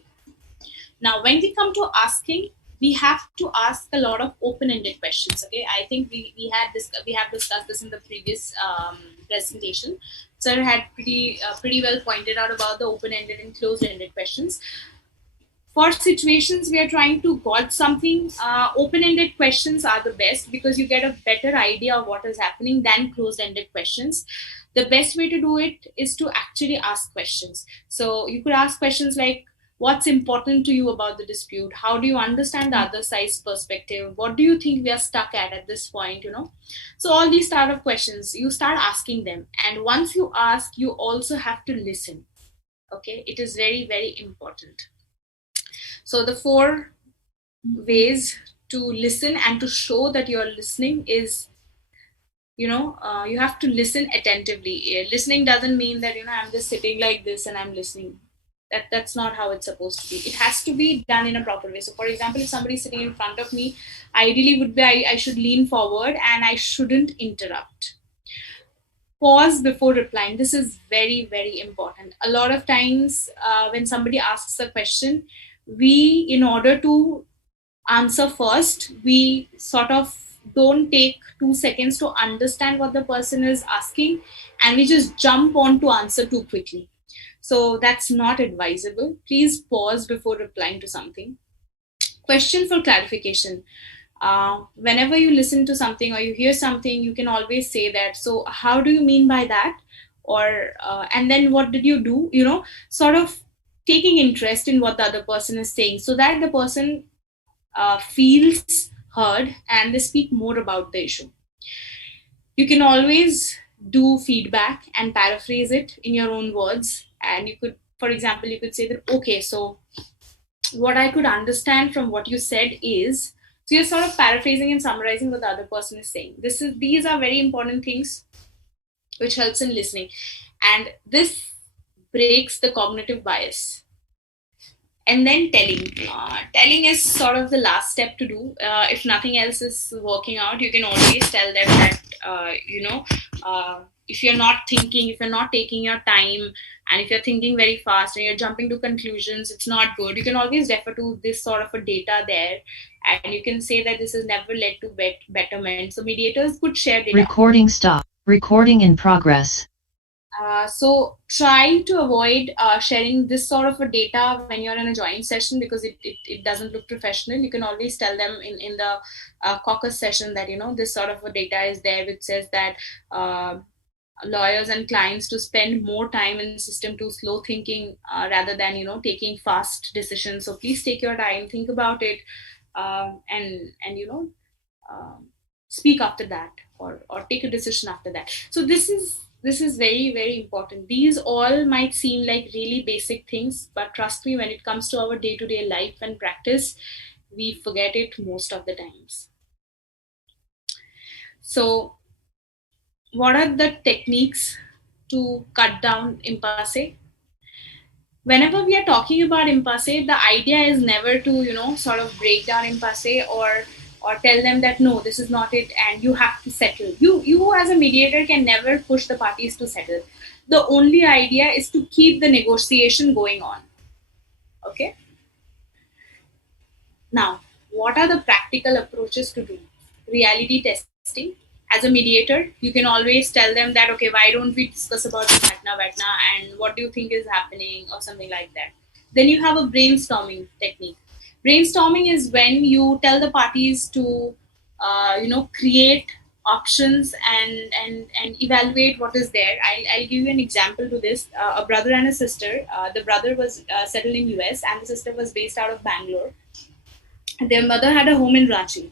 Now, when we come to asking, we have to ask a lot of open-ended questions. Okay, I think we have discussed this in the previous presentation. Sir had pretty well pointed out about the open-ended and closed-ended questions. For situations we are trying to gauge something, open-ended questions are the best because you get a better idea of what is happening than closed-ended questions. The best way to do it is to actually ask questions. So you could ask questions like, what's important to you about the dispute? How do you understand the other side's perspective? What do you think we are stuck at this point, So all these sort of questions, you start asking them. And once you ask, you also have to listen. Okay, it is very, very important. So the 4 ways to listen and to show that you're listening is, you have to listen attentively. Listening doesn't mean that, I'm just sitting like this and I'm listening. That's not how it's supposed to be. It has to be done in a proper way. So for example, if somebody's sitting in front of me, ideally would be I should lean forward and I shouldn't interrupt. Pause before replying. This is very, very important. A lot of times when somebody asks a question, we, in order to answer first, we sort of don't take 2 seconds to understand what the person is asking, and we just jump on to answer too quickly. So that's not advisable. Please pause before replying to something. Question for clarification. Whenever you listen to something or you hear something, you can always say that, so how do you mean by that? Or, and then what did you do? Sort of taking interest in what the other person is saying so that the person feels heard and they speak more about the issue. You can always do feedback and paraphrase it in your own words. And you could, for example, you could say that, okay, so what I could understand from what you said is, so you're sort of paraphrasing and summarizing what the other person is saying. These are very important things which helps in listening. And this breaks the cognitive bias. And then telling. Telling is sort of the last step to do. If nothing else is working out, you can always tell them that, if you're not thinking, if you're not taking your time, and if you're thinking very fast and you're jumping to conclusions, it's not good. You can always refer to this sort of a data there, and you can say that this has never led to betterment. So mediators could share data. Recording stop. Recording in progress. So try to avoid sharing this sort of a data when you're in a joint session because it doesn't look professional. You can always tell them in the caucus session that, this sort of a data is there which says that lawyers and clients to spend more time in system 2 slow thinking rather than, taking fast decisions. So please take your time, think about it, and speak after that or take a decision after that. So this is very, very important. These all might seem like really basic things, but trust me, when it comes to our day-to-day life and practice, we forget it most of the times. So what are the techniques to cut down impasse? Whenever we are talking about impasse, the idea is never to, sort of break down impasse or tell them that, no, this is not it and you have to settle. You as a mediator can never push the parties to settle. The only idea is to keep the negotiation going on. Okay? Now, what are the practical approaches to do? Reality testing. As a mediator, you can always tell them that, okay, why don't we discuss about the Vatna and what do you think is happening or something like that. Then you have a brainstorming technique. Brainstorming is when you tell the parties to, create options and evaluate what is there. I'll give you an example to this. A brother and a sister. The brother was settled in US and the sister was based out of Bangalore. Their mother had a home in Ranchi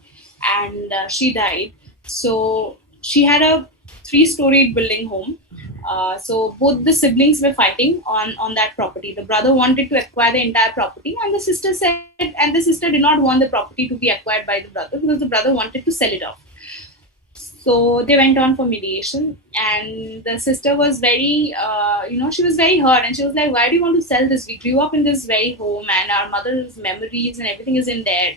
and she died. So she had a 3-storied building home. So both the siblings were fighting on that property. The brother wanted to acquire the entire property and the sister did not want the property to be acquired by the brother because the brother wanted to sell it off. So they went on for mediation and the sister was very, she was very hurt and she was like, why do you want to sell this? We grew up in this very home and our mother's memories and everything is in there.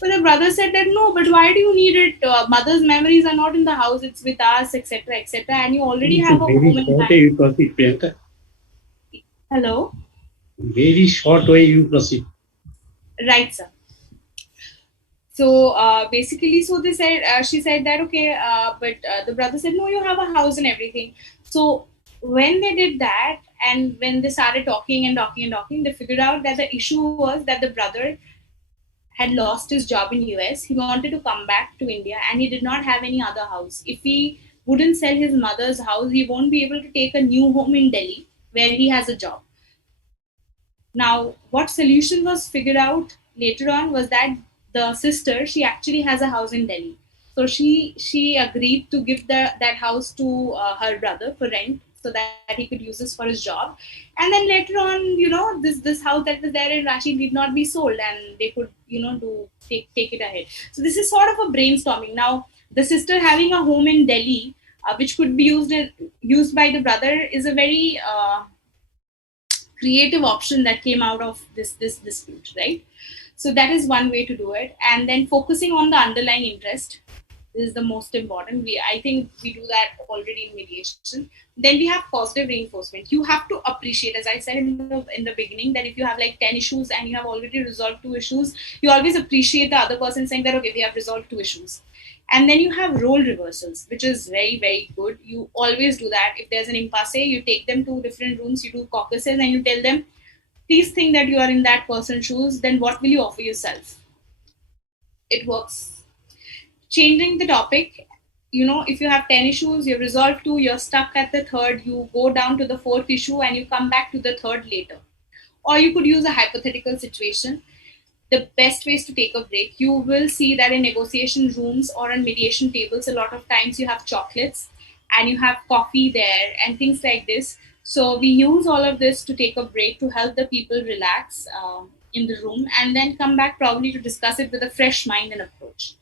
But the brother said that, no, but why do you need it? Mother's memories are not in the house, it's with us, etc., etc. And you already have a home in short way you proceed, Priyanka. Hello? Very short way you proceed. Right, sir. So basically, so they said, she said that, okay, but the brother said, no, you have a house and everything. So when they did that and when they started talking and talking and talking, they figured out that the issue was that the brother had lost his job in US. He wanted to come back to India and he did not have any other house. If he wouldn't sell his mother's house, he won't be able to take a new home in Delhi where he has a job. Now, what solution was figured out later on was that the sister, she actually has a house in Delhi. So she agreed to give that house to her brother for rent so that he could use this for his job. And then later on, this house that was there in Ranchi did not be sold and they could, take it ahead. So this is sort of a brainstorming. Now, the sister having a home in Delhi, which could be used by the brother, is a very creative option that came out of this dispute, right? So that is one way to do it. And then focusing on the underlying interest is the most important. I think we do that already in mediation. Then we have positive reinforcement. You have to appreciate, as I said in the beginning, that if you have like 10 issues and you have already resolved 2 issues, you always appreciate the other person saying that, okay, we have resolved 2 issues. And then you have role reversals, which is very, very good. You always do that. If there's an impasse, you take them to different rooms, you do caucuses and you tell them, please think that you are in that person's shoes, then what will you offer yourself? It works. Changing the topic, if you have 10 issues, you've resolved 2, you're stuck at the 3rd, you go down to the 4th issue and you come back to the 3rd later. Or you could use a hypothetical situation. The best ways to take a break, you will see that in negotiation rooms or on mediation tables, a lot of times you have chocolates and you have coffee there and things like this. So we use all of this to take a break to help the people relax in the room and then come back probably to discuss it with a fresh mind and approach.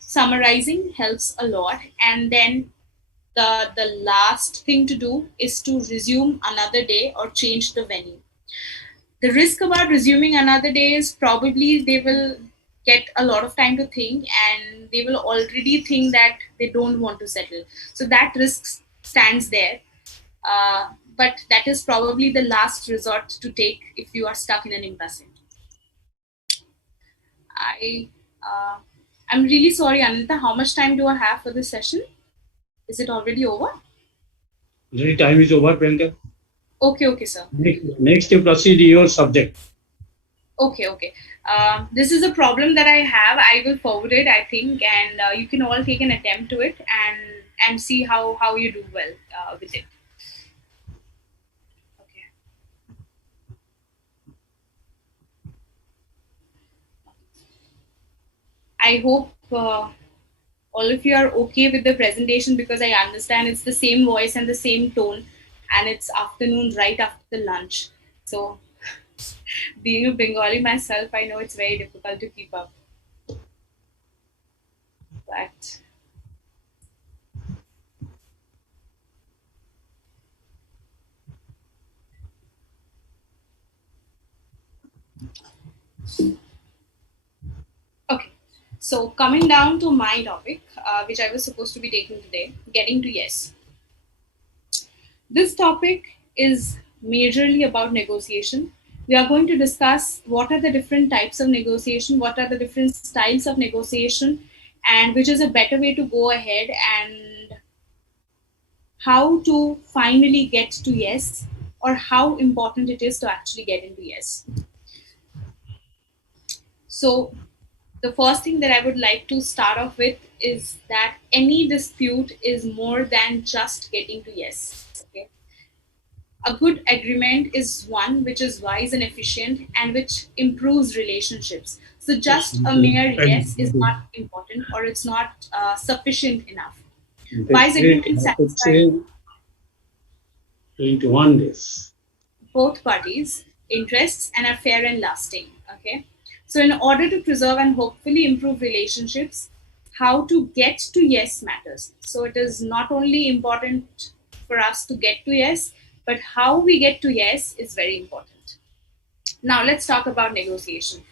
Summarizing helps a lot. And then the last thing to do is to resume another day or change the venue. The risk about resuming another day is probably they will get a lot of time to think and they will already think that they don't want to settle. So that risk stands there. But that is probably the last resort to take if you are stuck in an impasse. I'm really sorry, Anita. How much time do I have for this session? Is it already over? The time is over, Priyanka. Okay, sir. Next you proceed your subject. Okay. This is a problem that I have. I will forward it, I think, and you can all take an attempt to it and see how you do well with it. Okay. I hope all of you are okay with the presentation because I understand it's the same voice and the same tone and it's afternoon right after lunch. So being a Bengali myself, I know it's very difficult to keep up. But okay, so coming down to my topic, which I was supposed to be taking today, getting to yes. This topic is majorly about negotiation. We are going to discuss what are the different types of negotiation, what are the different styles of negotiation, and which is a better way to go ahead and how to finally get to yes, or how important it is to actually get into yes. So the first thing that I would like to start off with is that any dispute is more than just getting to yes. Okay. A good agreement is one which is wise and efficient and which improves relationships. So just a mere yes is not important, or it's not sufficient enough. Wise agreement I could satisfies say 21 days. both parties' interests and are fair and lasting. Okay. So in order to preserve and hopefully improve relationships, how to get to yes matters. So it is not only important for us to get to yes, but how we get to yes is very important. Now let's talk about negotiation.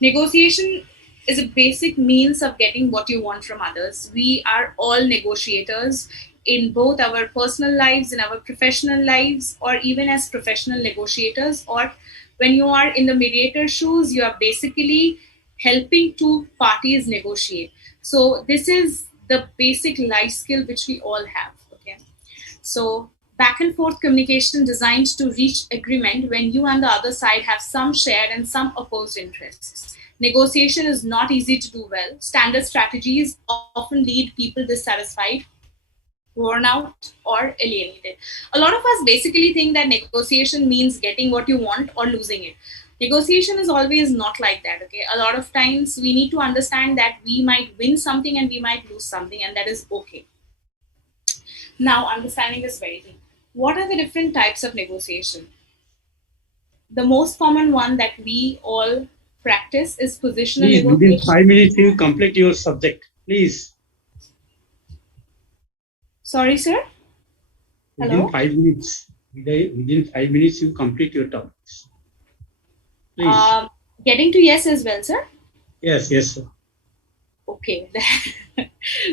Negotiation is a basic means of getting what you want from others. We are all negotiators in both our personal lives, in our professional lives, or even as professional negotiators. Or when you are in the mediator shoes, you are basically helping two parties negotiate. So this is the basic life skill which we all have. Okay. So back and forth communication designed to reach agreement when you and the other side have some shared and some opposed interests. Negotiation is not easy to do well. Standard strategies often lead people dissatisfied, worn out, or alienated. A lot of us basically think that negotiation means getting what you want or losing it. Negotiation is always not like that. Okay, a lot of times we need to understand that we might win something and we might lose something, and that is okay. Now, understanding this very thing, what are the different types of negotiation? The most common one that we all practice is positional Please, within negotiation. 5 minutes, you complete your subject. Please. Sorry, sir? Within Hello? 5 minutes. Within 5 minutes, you complete your topics. Please. Getting to yes as well, sir? Yes, sir. Okay.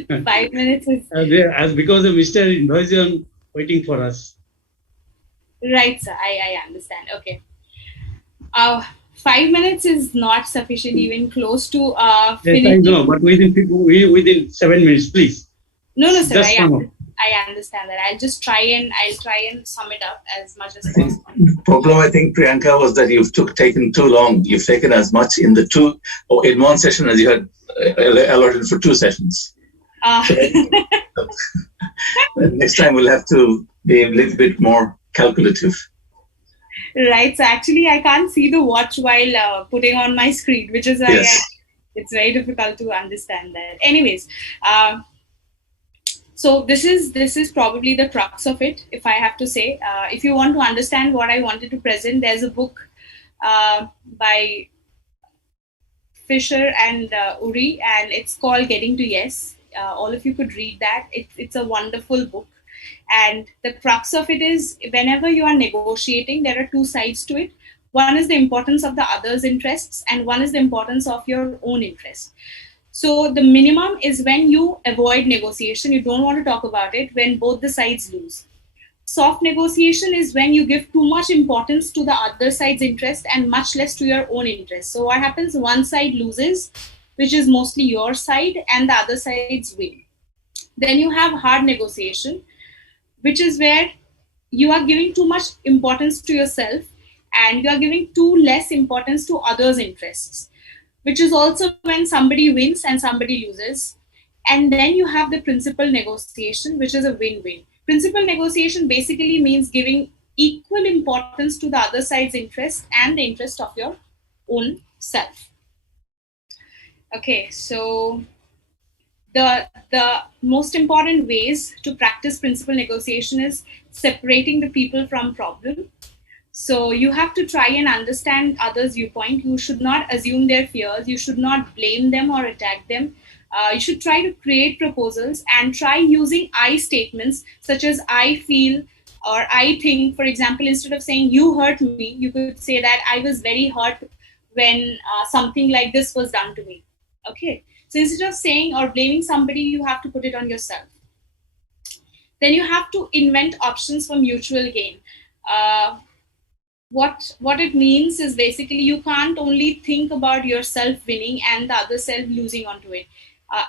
5 minutes is... As because of Mr. Invasion waiting for us. Right, sir. I understand. Okay. 5 minutes is not sufficient, even close to Yes, finishing. I know, but within 7 minutes, please. No, sir. Just I understand that. I'll try and sum it up as much as possible. Problem, I think, Priyanka, was that you've taken too long. You've taken as much in in one session as you had allotted for 2 sessions. Next time we'll have to be a little bit more calculative. Right. So actually, I can't see the watch while putting on my screen, which is why Yes. it's very difficult to understand that. Anyways, so this is probably the crux of it, if I have to say. If you want to understand what I wanted to present, there's a book by Fisher and Uri, and it's called Getting to Yes. All of you could read that. It's a wonderful book. And the crux of it is, whenever you are negotiating, there are 2 sides to it. One is the importance of the other's interests, and one is the importance of your own interest. So the minimum is when you avoid negotiation, you don't want to talk about it, when both the sides lose. Soft negotiation is when you give too much importance to the other side's interest and much less to your own interest. So what happens? One side loses, which is mostly your side, and the other side's win. Then you have hard negotiation, which is where you are giving too much importance to yourself and you are giving too less importance to others' interests, which is also when somebody wins and somebody loses. And then you have the principal negotiation, which is a win-win. Principal negotiation basically means giving equal importance to the other side's interest and the interest of your own self. Okay, so the most important ways to practice principal negotiation is separating the people from problem. So you have to try and understand others' viewpoint. You should not assume their fears. You should not blame them or attack them. You should try to create proposals and try using I statements such as I feel or I think. For example, instead of saying you hurt me, you could say that I was very hurt when something like this was done to me. Okay. So instead of saying or blaming somebody, you have to put it on yourself. Then you have to invent options for mutual gain. What it means is basically you can't only think about yourself winning and the other self losing onto it.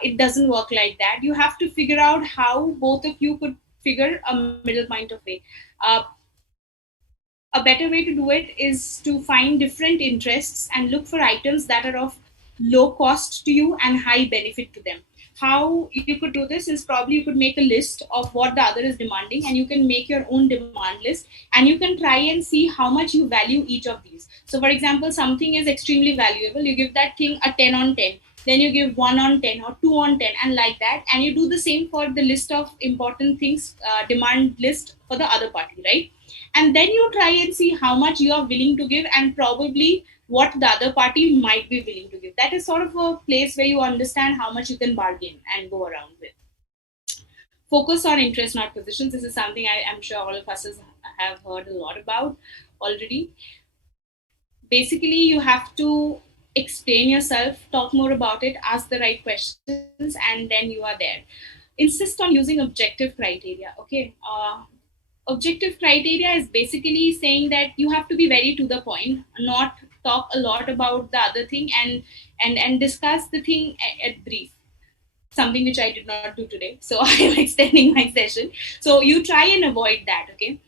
It doesn't work like that. You have to figure out how both of you could figure a middle point of way. A better way to do it is to find different interests and look for items that are of low cost to you and high benefit to them. How you could do this is probably you could make a list of what the other is demanding, and you can make your own demand list, and you can try and see how much you value each of these. So for example, something is extremely valuable, you give that thing a 10 on 10, then you give 1 on 10 or 2 on 10, and like that, and you do the same for the list of important things, demand list for the other party, right? And then you try and see how much you are willing to give, and probably what the other party might be willing to give. That is sort of a place where you understand how much you can bargain and go around with. Focus on interest, not positions. This is something I'm sure all of us have heard a lot about already. Basically, you have to explain yourself, talk more about it, ask the right questions, and then you are there. Insist on using objective criteria. Okay. Objective criteria is basically saying that you have to be very to the point, not talk a lot about the other thing, and discuss the thing at brief. Something which I did not do today, so I'm extending my session. So you try and avoid that. Okay.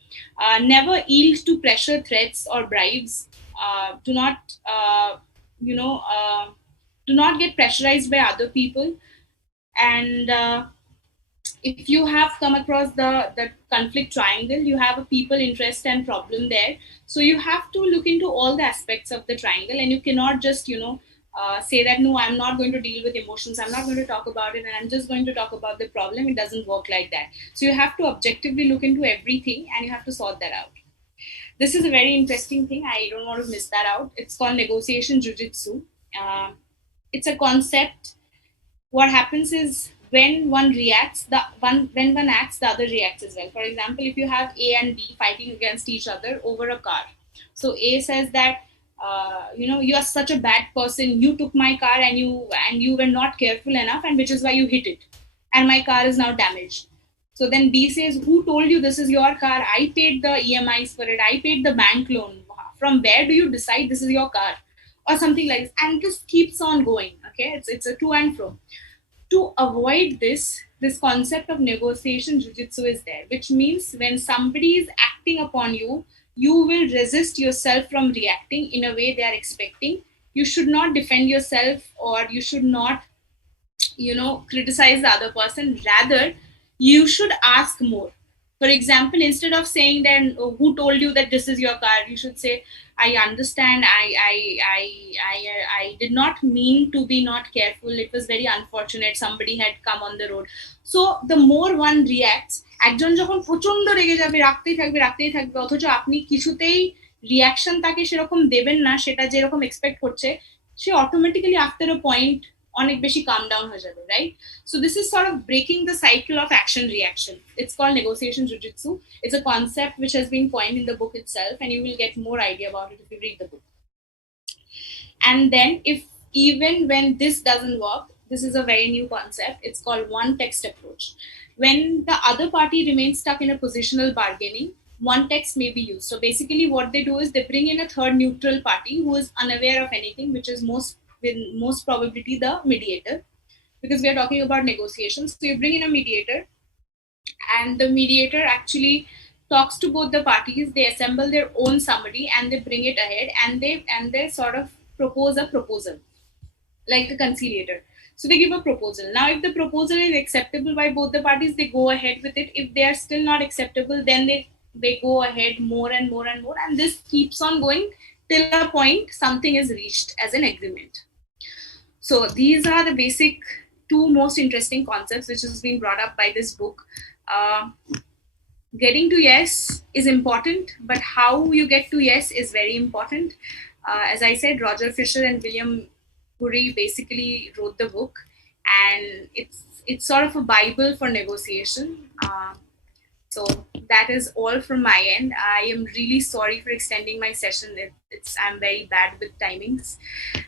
Never yield to pressure, threats, or bribes. Do not do not get pressurized by other people. And if you have come across the conflict triangle, you have a people, interest, and problem there. So you have to look into all the aspects of the triangle, and you cannot just say that no, I'm not going to deal with emotions, I'm not going to talk about it, and I'm just going to talk about the problem. It doesn't work like that. So you have to objectively look into everything, and you have to sort that out. This is a very interesting thing. I don't want to miss that out. It's called negotiation jujitsu. It's a concept. What happens is when one reacts, when one acts, the other reacts as well. For example, if you have A and B fighting against each other over a car. So A says that, you are such a bad person. You took my car and you were not careful enough, and which is why you hit it. And my car is now damaged. So then B says, who told you this is your car? I paid the EMIs for it. I paid the bank loan. From where do you decide this is your car? Or something like this. And this keeps on going. Okay, it's a to and fro. To avoid this concept of negotiation jujitsu is there, which means when somebody is acting upon you, you will resist yourself from reacting in a way they are expecting. You should not defend yourself, or you should not, criticize the other person. Rather, you should ask more. For example, instead of saying then, who told you that this is your car, you should say, I understand. I did not mean to be not careful. It was very unfortunate. Somebody had come on the road. So the more one reacts, একজন যখন প্রচন্ড রেগে যাবে, রাখতেই থাকবে, অথচ আপনি কিছুতেই রিয়াকশন তাকে সেরকম দেবেন না, সেটা যেরকম এক্সপেক্ট করছে, সে অটোমেটিক্যালি আফটার আ পয়েন্ট অনেক বেশি calm down হয়ে যাবে, right? So this is sort of breaking the cycle of action reaction. It's called negotiation jujitsu. It's a concept which has been coined in the book itself, and you will get more idea about it if you read the book. And then if even when this doesn't work, this is a very new concept. It's called one text approach. When the other party remains stuck in a positional bargaining, one text may be used. So basically what they do is they bring in a third neutral party who is unaware of anything, which is with most probability the mediator, because we are talking about negotiations. So you bring in a mediator, and the mediator actually talks to both the parties. They assemble their own summary and they bring it ahead, and they sort of propose a proposal, like a conciliator. So they give a proposal. Now, if the proposal is acceptable by both the parties, they go ahead with it. If they are still not acceptable, then they go ahead more and more and more, and this keeps on going till a point something is reached as an agreement. So these are the basic two most interesting concepts which has been brought up by this book. Getting to yes is important, but how you get to yes is very important. As I said, Roger Fisher and William Puri basically wrote the book, and it's sort of a Bible for negotiation. So that is all from my end. I am really sorry for extending my session. I'm very bad with timings.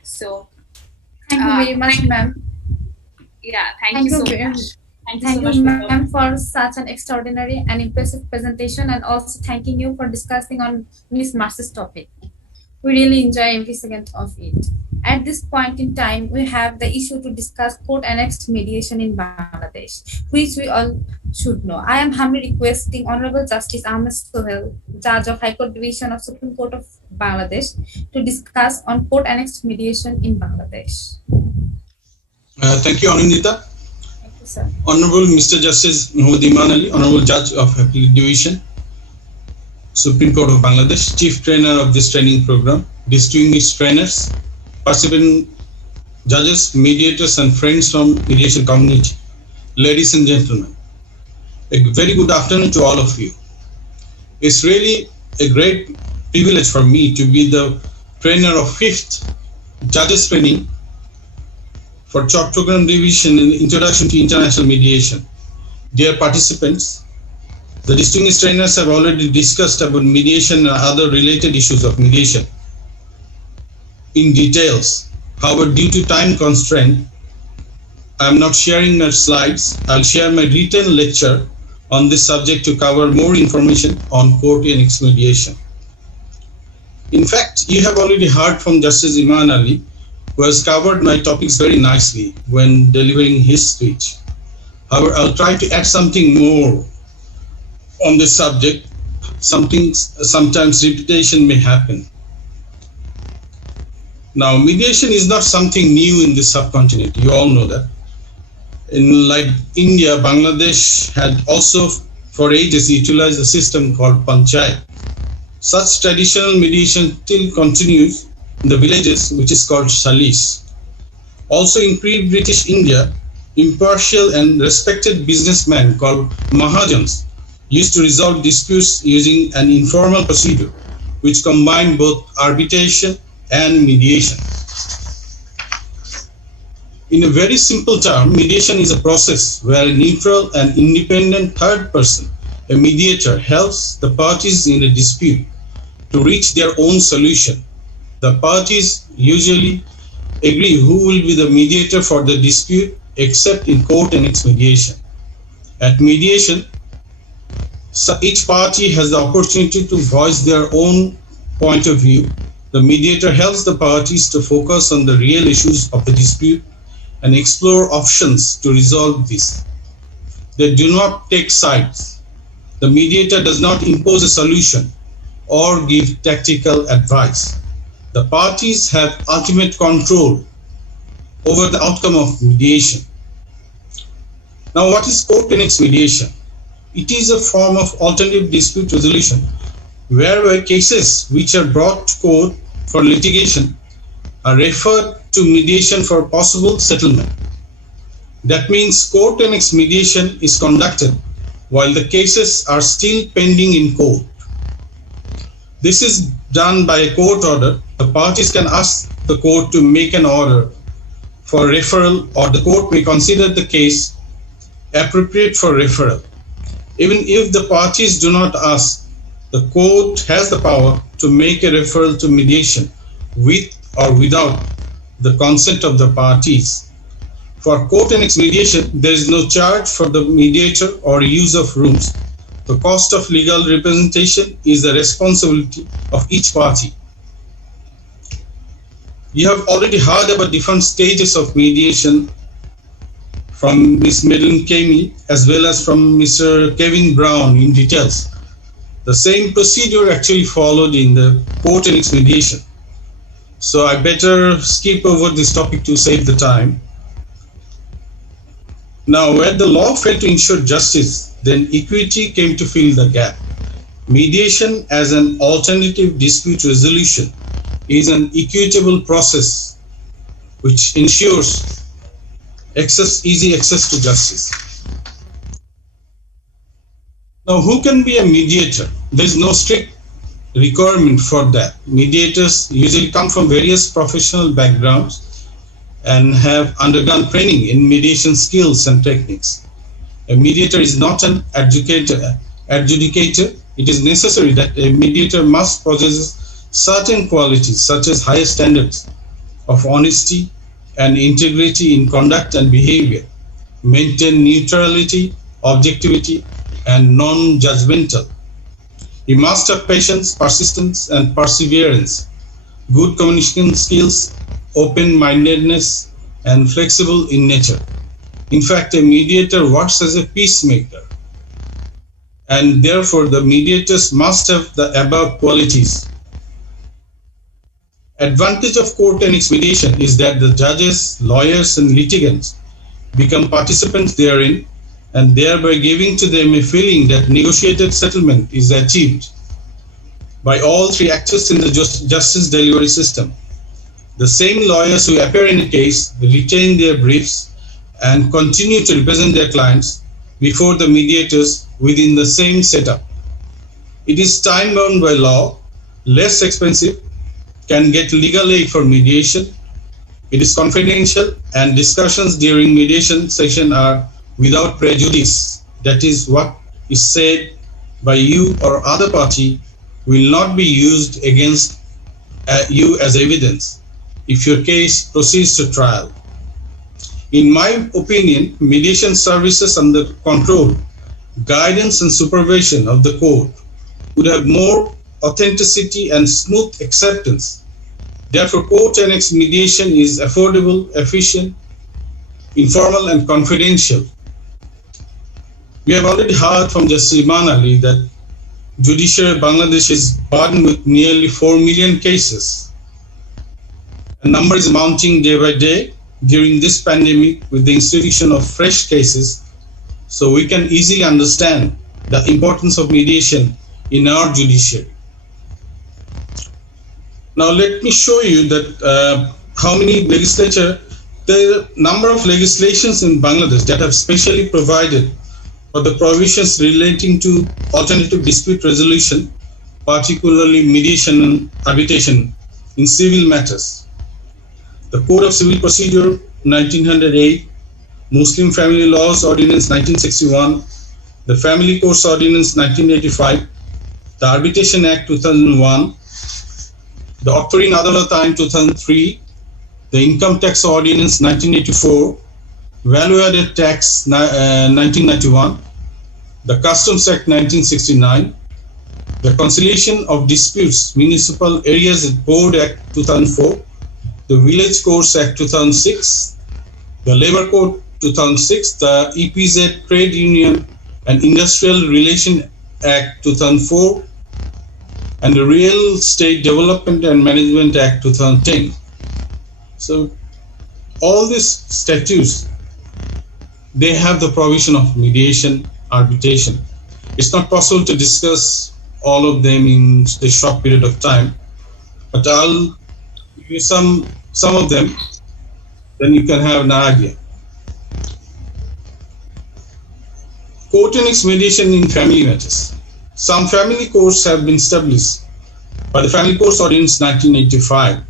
So thank you very much, ma'am. Yeah, thank you so much. Thank you, ma'am, for such an extraordinary and impressive presentation, and also thanking you for discussing on Miss Marcy's topic. We really enjoy every second of it. At this point in time, we have the issue to discuss court-annexed mediation in Bangladesh, which we all should know. I am humbly requesting Honorable Justice Ahmed Sohel, Judge of High Court Division of Supreme Court of Bangladesh, to discuss on court-annexed mediation in Bangladesh. Thank you, Anindita. Thank you, sir. Honorable Mr. Justice Muhammad Iman Ali, Honorable Judge of Appellate Division, Supreme Court of Bangladesh, Chief Trainer of this training program, distinguished trainers, participant judges, mediators, and friends from mediation community, ladies and gentlemen, a very good afternoon to all of you. It's really a great privilege for me to be the trainer of 5th judges training for Chittagong Division in Introduction to International Mediation. Dear participants, the distinguished trainers have already discussed about mediation and other related issues of mediation in details. However, due to time constraint, I am not sharing my slides. I'll share my written lecture on this subject to cover more information on court and mediation. In fact, you have already heard from Justice Iman Ali, who has covered my topics very nicely when delivering his speech. However, I'll try to add something more on this subject. Sometimes repetition may happen. Now, mediation is not something new in this subcontinent. You all know that. In like India, Bangladesh had also for ages utilized a system called panchayat. Such traditional mediation still continues in the villages, which is called salis. Also in pre-British India, impartial and respected businessmen called mahajans used to resolve disputes using an informal procedure, which combined both arbitration and mediation. In a very simple term, mediation is a process where a neutral and independent third person, a mediator, helps the parties in a dispute to reach their own solution. The parties usually agree who will be the mediator for the dispute, except in court and its mediation. At mediation, each party has the opportunity to voice their own point of view. The mediator helps the parties to focus on the real issues of the dispute and explore options to resolve this. They do not take sides. The mediator does not impose a solution or give tactical advice. The parties have ultimate control over the outcome of mediation. Now, what is court and its mediation? It is a form of alternative dispute resolution whereby cases which are brought to court for litigation are referred to mediation for possible settlement. That means court and its mediation is conducted while the cases are still pending in court. This is done by a court order. The parties can ask the court to make an order for referral, or the court may consider the case appropriate for referral. Even if the parties do not ask, the court has the power to make a referral to mediation with or without the consent of the parties. For court and its mediation, there is no charge for the mediator or use of rooms. The cost of legal representation is the responsibility of each party. You have already heard about different stages of mediation from Ms. Madeline Kami as well as from Mr. Kevin Brown in details. The same procedure actually followed in the court and its mediation. So I better skip over this topic to save the time. Now, where the law failed to ensure justice, then equity came to fill the gap. Mediation as an alternative dispute resolution is an equitable process which ensures easy access to justice. Now, who can be a mediator? There is no strict requirement for that. Mediators usually come from various professional backgrounds and have undergone training in mediation skills and techniques. A mediator is not an adjudicator. It is necessary that a mediator must possess certain qualities such as higher standards of honesty and integrity in conduct and behavior, maintain neutrality, objectivity, and non-judgmental. He must have patience, persistence, and perseverance, good communication skills, open-mindedness, and flexible in nature. In fact, a mediator works as a peacemaker, and therefore the mediators must have the above qualities. Advantage of court and its mediation is that the judges, lawyers, and litigants become participants therein, and thereby giving to them a feeling that negotiated settlement is achieved by all three actors in the justice delivery system. The same lawyers who appear in a case retain their briefs and continue to represent their clients before the mediators within the same setup. It is time-bound by law, less expensive, can get legal aid for mediation. It is confidential, and discussions during mediation session are without prejudice. That is, what is said by you or other party will not be used against you as evidence if your case proceeds to trial. In my opinion, mediation services under control, guidance and supervision of the court would have more authenticity and smooth acceptance. Therefore, court annex mediation is affordable, efficient, informal, and confidential. We have already heard from Justice Iman Ali that judiciary Bangladesh is burdened with nearly 4 million cases. The number is mounting day by day during this pandemic with the institution of fresh cases, so we can easily understand the importance of mediation in our judiciary. Now let me show you that how many the number of legislations in Bangladesh that have specially provided for the provisions relating to alternative dispute resolution, particularly mediation and arbitration in civil matters. The Code of Civil Procedure 1908, Muslim Family Laws Ordinance 1961, the Family Courts Ordinance 1985, the Arbitration Act 2001, the Octorin Adalat Ain 2003, the Income Tax Ordinance 1984, Value Added Tax 1991, the Customs Act 1969, the Conciliation of Disputes Municipal Areas Board Act 2004, the Village Courts Act 2006, the Labor Code 2006, the EPZ Trade Union and Industrial Relation Act 2004, and the Real Estate Development and Management Act 2010. So all these statutes, they have the provision of mediation, arbitration. It's not possible to discuss all of them in the short period of time, but I'll give you some of them, then you can have an idea. Court annex mediation in family matters. Some family courts have been established by the Family Courts Ordinance 1985.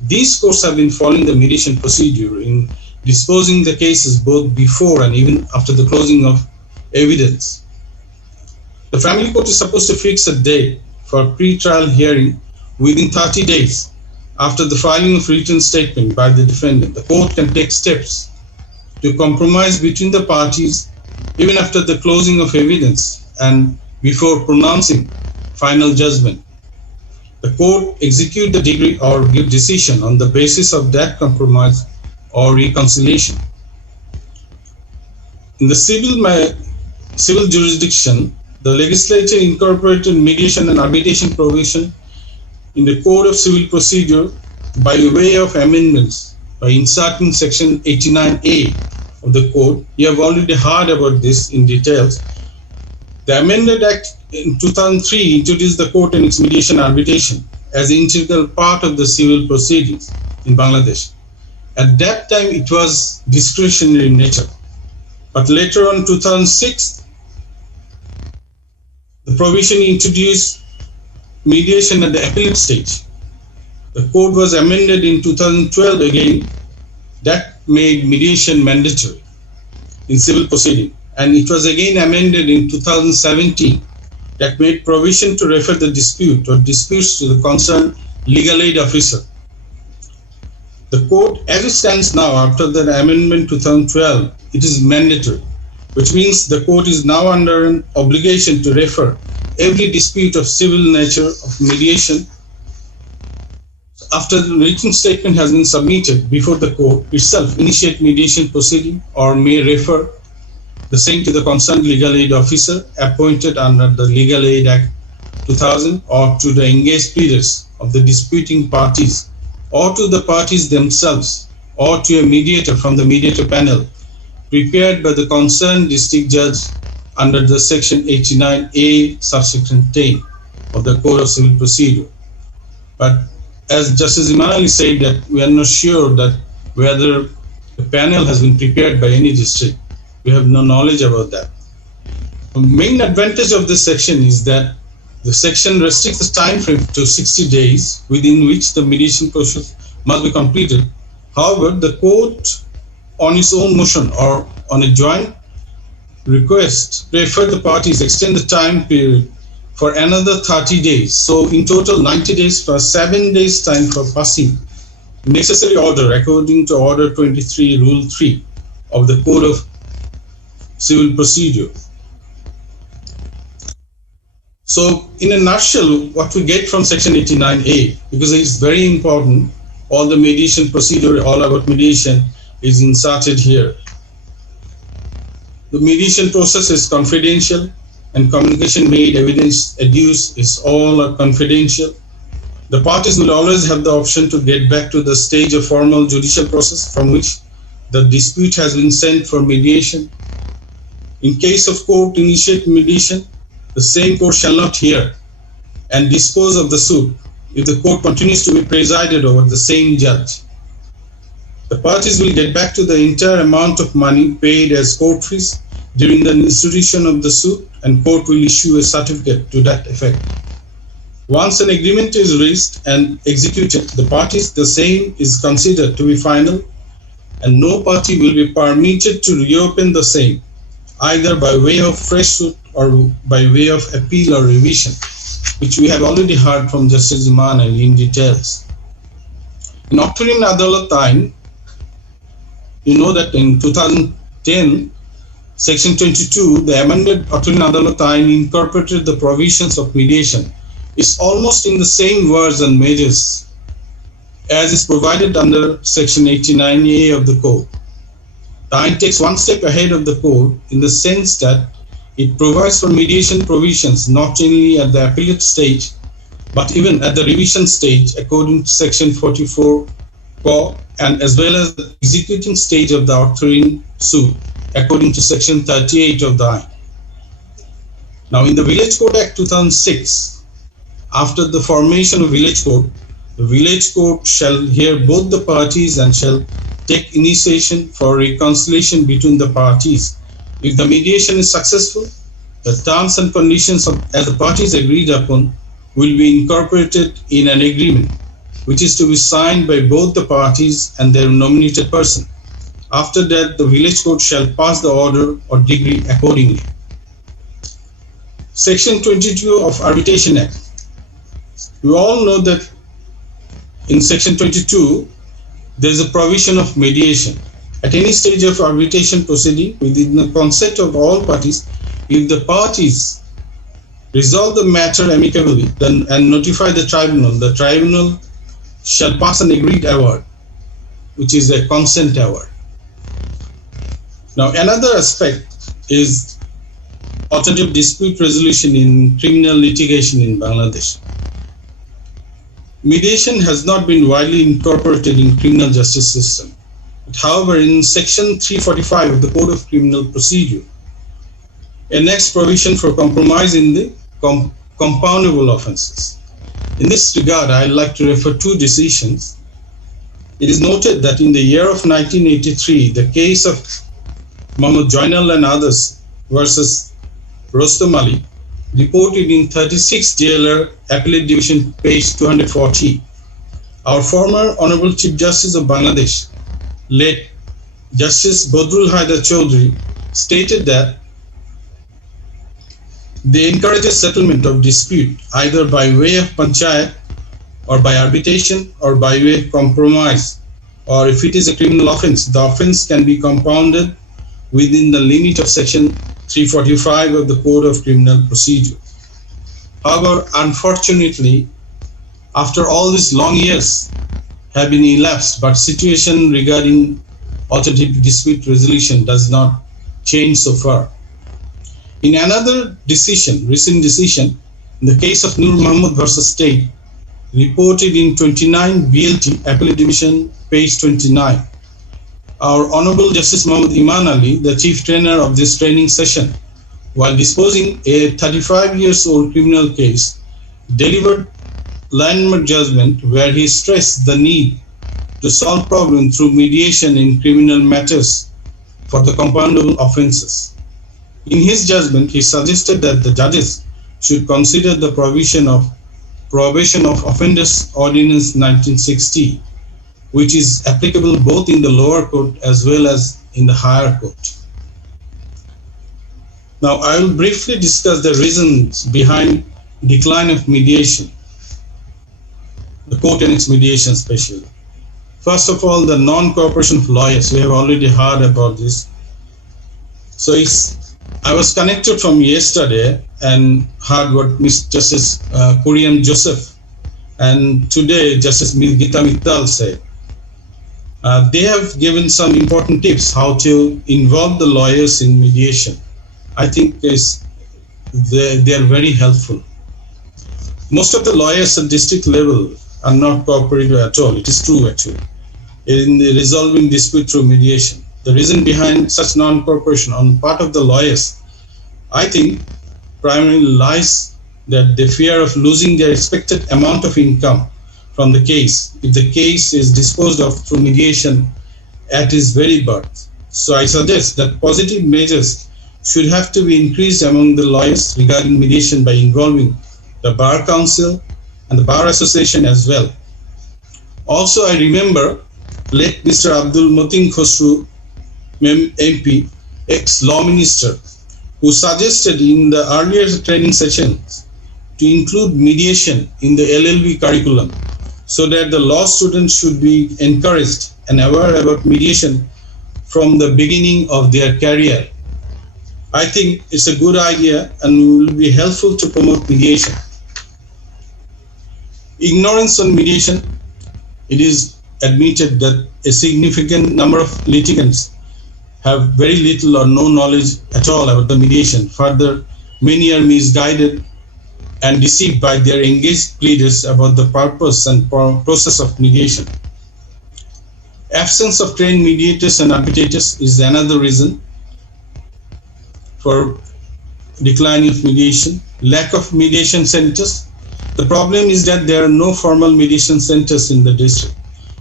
These courts have been following the mediation procedure in disposing the cases both before and even after the closing of evidence. The family court is supposed to fix a date for pre-trial hearing within 30 days after the filing of written statement by the defendant. The court can take steps to compromise between the parties even after the closing of evidence and before pronouncing final judgment. The court execute the decree or give decision on the basis of that compromise or reconciliation. In the civil jurisdiction, the legislature incorporated mediation and arbitration provision in the Code of Civil Procedure by way of amendments by inserting section 89A of the code. You have already heard about this in details. The amended act in 2003 introduced the court and its mediation arbitration as an integral part of the civil proceedings in Bangladesh. At that time, it was discretionary in nature. But later on, 2006, the provision introduced mediation at the appellate stage. The code was amended in 2012 again. That made mediation mandatory in civil proceeding. And it was again amended in 2017 that made provision to refer the dispute or disputes to the concerned legal aid officer. The code, as it stands now after the amendment 2012, it is mandatory, which means the court is now under an obligation to refer every dispute of civil nature of mediation after the written statement has been submitted before the court itself initiate mediation proceeding or may refer the same to the concerned legal aid officer appointed under the Legal Aid Act 2000 or to the engaged pleaders of the disputing parties or to the parties themselves, or to a mediator from the mediator panel prepared by the concerned district judge under the section 89A subsection 10 of the Code of Civil Procedure. But as Justice Imanali said, that we are not sure that whether the panel has been prepared by any district. We have no knowledge about that. The main advantage of this section is that the section restricts the time frame to 60 days within which the mediation process must be completed. However, the court on its own motion or on a joint request prefer the parties extend the time period for another 30 days. So in total 90 days plus 7 days time for passing necessary order according to Order 23 Rule 3 of the Code of Civil Procedure. So in a nutshell, what we get from section 89A, because it is very important, all the mediation procedure, all about mediation is inserted here. The mediation process is confidential and communication made, evidence adduced is all confidential. The parties will always have the option to get back to the stage of formal judicial process from which the dispute has been sent for mediation. In case of court initiate mediation, the same court shall not hear and dispose of the suit if the court continues to be presided over the same judge. The parties will get back to the entire amount of money paid as court fees during the institution of the suit, and court will issue a certificate to that effect. Once an agreement is reached and executed, the parties, the same is considered to be final, and no party will be permitted to reopen the same, either by way of fresh suit or by way of appeal or revision, which we have already heard from Justice Imanali in details. In Octorin Adalat Ain, you know that in 2010, Section 22, the amended Octorin Adalat Ain incorporated the provisions of mediation. It's almost in the same words and measures as is provided under Section 89A of the Code. The Ain takes one step ahead of the Code in the sense that it provides for mediation provisions not only at the appellate stage, but even at the revision stage according to Section 44 Q, and as well as the executing stage of the Octorin suit according to Section 38 of the Ain. Now in the Village Code Act 2006, after the formation of Village Code, the Village Court shall hear both the parties and shall take initiation for reconciliation between the parties. If the mediation is successful, the terms and conditions as the parties agreed upon will be incorporated in an agreement, which is to be signed by both the parties and their nominated person. After that, the Village Court shall pass the order or decree accordingly. Section 22 of Arbitration Act. We all know that in Section 22, there is a provision of mediation. At any stage of arbitration proceeding, within the consent of all parties, if the parties resolve the matter amicably and notify the tribunal shall pass an agreed award, which is a consent award. Now, another aspect is alternative dispute resolution in criminal litigation in Bangladesh. Mediation has not been widely incorporated in criminal justice system. But however, in Section 345 of the Code of Criminal Procedure, a next provision for compromise in the compoundable offences. In this regard, I'd like to refer two decisions. It is noted that in the year of 1983, the case of Mohammad Joinal and others versus Rostam Ali, reported in 36 JLR Appellate Division, page 240. Our former Honorable Chief Justice of Bangladesh, late Justice Badrul Haidar Chaudhry, stated that they encourage a settlement of dispute either by way of panchayat or by arbitration or by way of compromise, or if it is a criminal offence, the offence can be compounded within the limit of Section 345 of the Code of Criminal Procedure. However, unfortunately, after all these long years have been elapsed, but situation regarding alternative dispute resolution does not change so far. In another decision, recent decision, in the case of Nur Muhammad versus State, reported in 29 BLT, Appellate Division, page 29. Our Honorable Justice Muhammad Iman Ali, the chief trainer of this training session, while disposing a 35 years old criminal case, delivered landmark judgment where he stressed the need to solve problems through mediation in criminal matters for the compoundable offences. In his judgment, he suggested that the judges should consider the provision of Probation of Offenders Ordinance 1960, which is applicable both in the lower court as well as in the higher court. Now, I will briefly discuss the reasons behind decline of mediation, the court and its mediation especially. First of all, the non-cooperation of lawyers. We have already heard about this. So I was connected from yesterday and heard what Justice Kurian Joseph and today Justice Gita Mittal said. They have given some important tips how to involve the lawyers in mediation. I think they are very helpful. Most of the lawyers at district level are not cooperative at all. It is true actually in resolving dispute through mediation. The reason behind such non-cooperation on part of the lawyers, I think, primarily lies that the fear of losing their expected amount of income from the case if the case is disposed of through mediation at its very birth. So I suggest that positive measures should have to be increased among the lawyers regarding mediation by involving the Bar Council and the Bar Association as well. Also, I remember late Mr. Abdul Matin Khosru, MP, ex-law minister, who suggested in the earlier training sessions to include mediation in the LLB curriculum so that the law students should be encouraged and aware about mediation from the beginning of their career. I think it's a good idea and will be helpful to promote mediation. Ignorance on mediation. It is admitted that a significant number of litigants have very little or no knowledge at all about the mediation. Further, many are misguided and deceived by their engaged pleaders about the purpose and process of mediation. Absence of trained mediators and arbitrators is another reason for decline of mediation. Lack of mediation centers. The problem is that there are no formal mediation centers in the district.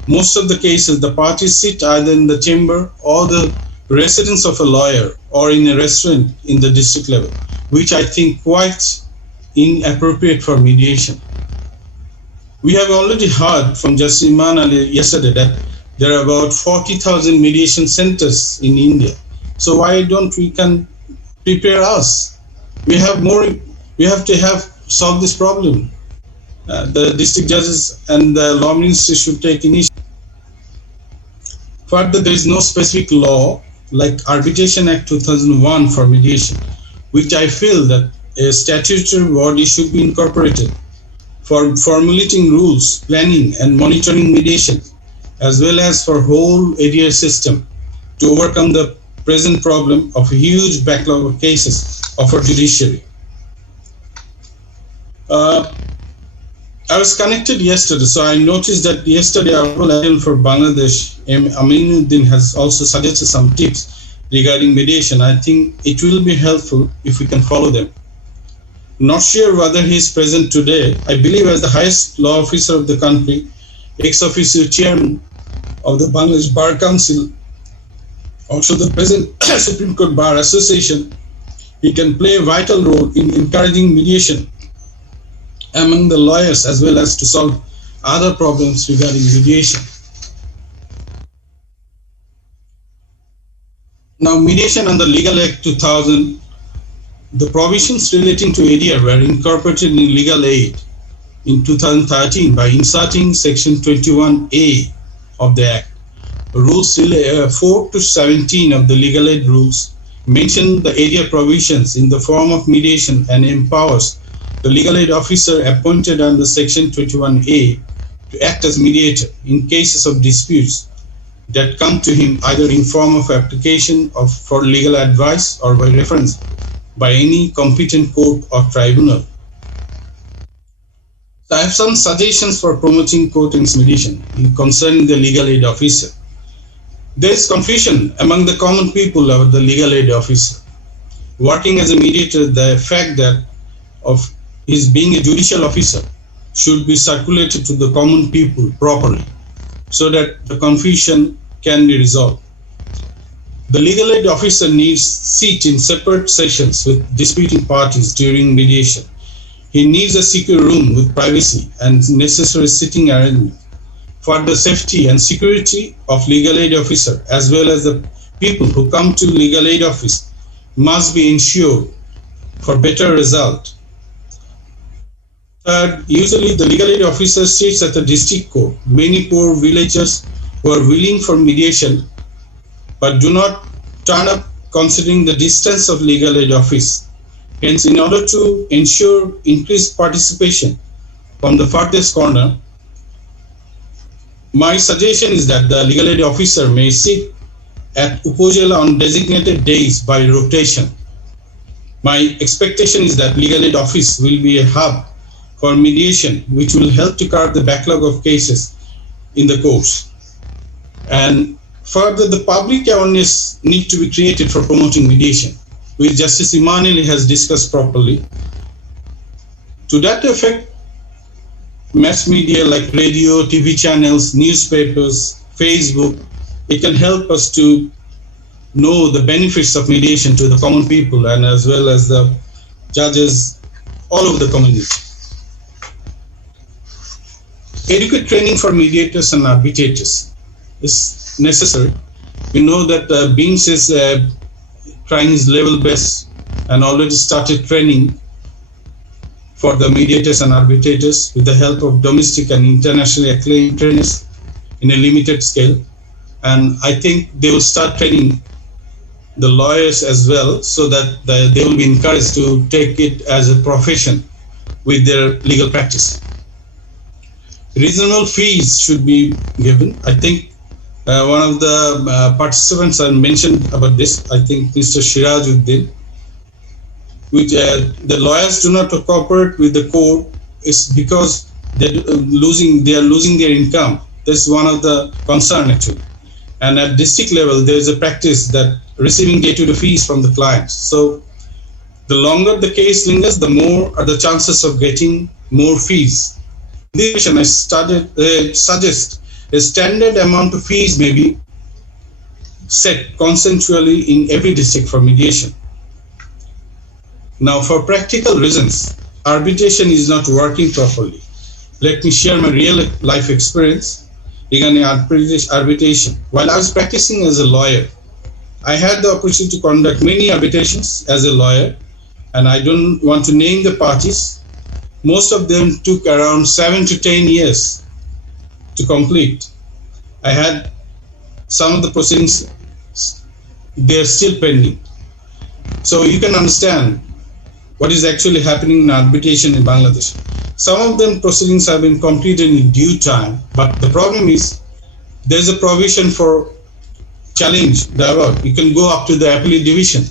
Most of the cases, the parties sit either in the chamber or the residence of a lawyer or in a restaurant in the district level, which I think quite inappropriate for mediation. We have already heard from Justice Iman Ali yesterday that there are about 40,000 mediation centers in India. So why don't we can prepare us? We have to solve this problem. The district judges and the law ministry should take initiative. Further, there is no specific law like Arbitration Act 2001 for mediation, which I feel that a statutory body should be incorporated for formulating rules, planning and monitoring mediation, as well as for whole ADR system to overcome the present problem of a huge backlog of cases of our judiciary. I was connected yesterday, so I noticed that yesterday our Honorable for Bangladesh, Aminuddin, has also suggested some tips regarding mediation. I think it will be helpful if we can follow them. Not sure whether he is present today. I believe as the highest law officer of the country, ex-officio chairman of the Bangladesh Bar Council, also the present Supreme Court Bar Association, he can play a vital role in encouraging mediation among the lawyers as well as to solve other problems regarding mediation. Now, mediation under Legal Act 2000, the provisions relating to ADR were incorporated in legal aid in 2013 by inserting Section 21A of the Act. Rules 4 to 17 of the legal aid rules mention the ADR provisions in the form of mediation and empowers the legal aid officer appointed under Section 21A to act as mediator in cases of disputes that come to him either in form of application for legal advice or by reference by any competent court or tribunal. So I have some suggestions for promoting court-ends mediation concerning the legal aid officer. There is confusion among the common people about the legal aid officer. Working as a mediator, the fact that of his being a judicial officer should be circulated to the common people properly so that the confusion can be resolved. The legal aid officer needs sit in separate sessions with disputing parties during mediation. He needs a secure room with privacy and necessary sitting arrangement. For the safety and security of legal aid officer as well as the people who come to legal aid office must be ensured for better result. Third, usually the legal aid officer sits at the district court. Many poor villagers who are willing for mediation but do not turn up considering the distance of legal aid office. Hence, in order to ensure increased participation from the farthest corner, my suggestion is that the legal aid officer may sit at Upojila on designated days by rotation. My expectation is that legal aid office will be a hub for mediation, which will help to curb the backlog of cases in the courts. And further, the public awareness needs to be created for promoting mediation, which Justice Emmanuel has discussed properly. To that effect, mass media like radio, TV channels, newspapers, Facebook, it can help us to know the benefits of mediation to the common people and as well as the judges all over the community. Adequate training for mediators and arbitrators is necessary. We know that Beams is trying his level best and already started training for the mediators and arbitrators with the help of domestic and internationally acclaimed trainers in a limited scale. And I think they will start training the lawyers as well so that they will be encouraged to take it as a profession with their legal practice. Reasonable fees should be given. I think one of the participants mentioned about this, I think Mr. Shirajuddin, which the lawyers do not cooperate with the court is because they are losing their income. That's one of the concern actually. And at district level, there is a practice that receiving day-to-day fees from the clients. So the longer the case lingers, the more are the chances of getting more fees. In this I suggest a standard amount of fees may be set consensually in every district for mediation. Now, for practical reasons, arbitration is not working properly. Let me share my real life experience regarding arbitration. While I was practicing as a lawyer, I had the opportunity to conduct many arbitrations as a lawyer, and I don't want to name the parties. Most of them took around 7 to 10 years to complete. I had some of the proceedings, they're still pending. So you can understand what is actually happening in arbitration in Bangladesh. Some of them proceedings have been completed in due time, but the problem is there's a provision for challenge the award. You can go up to the appellate division.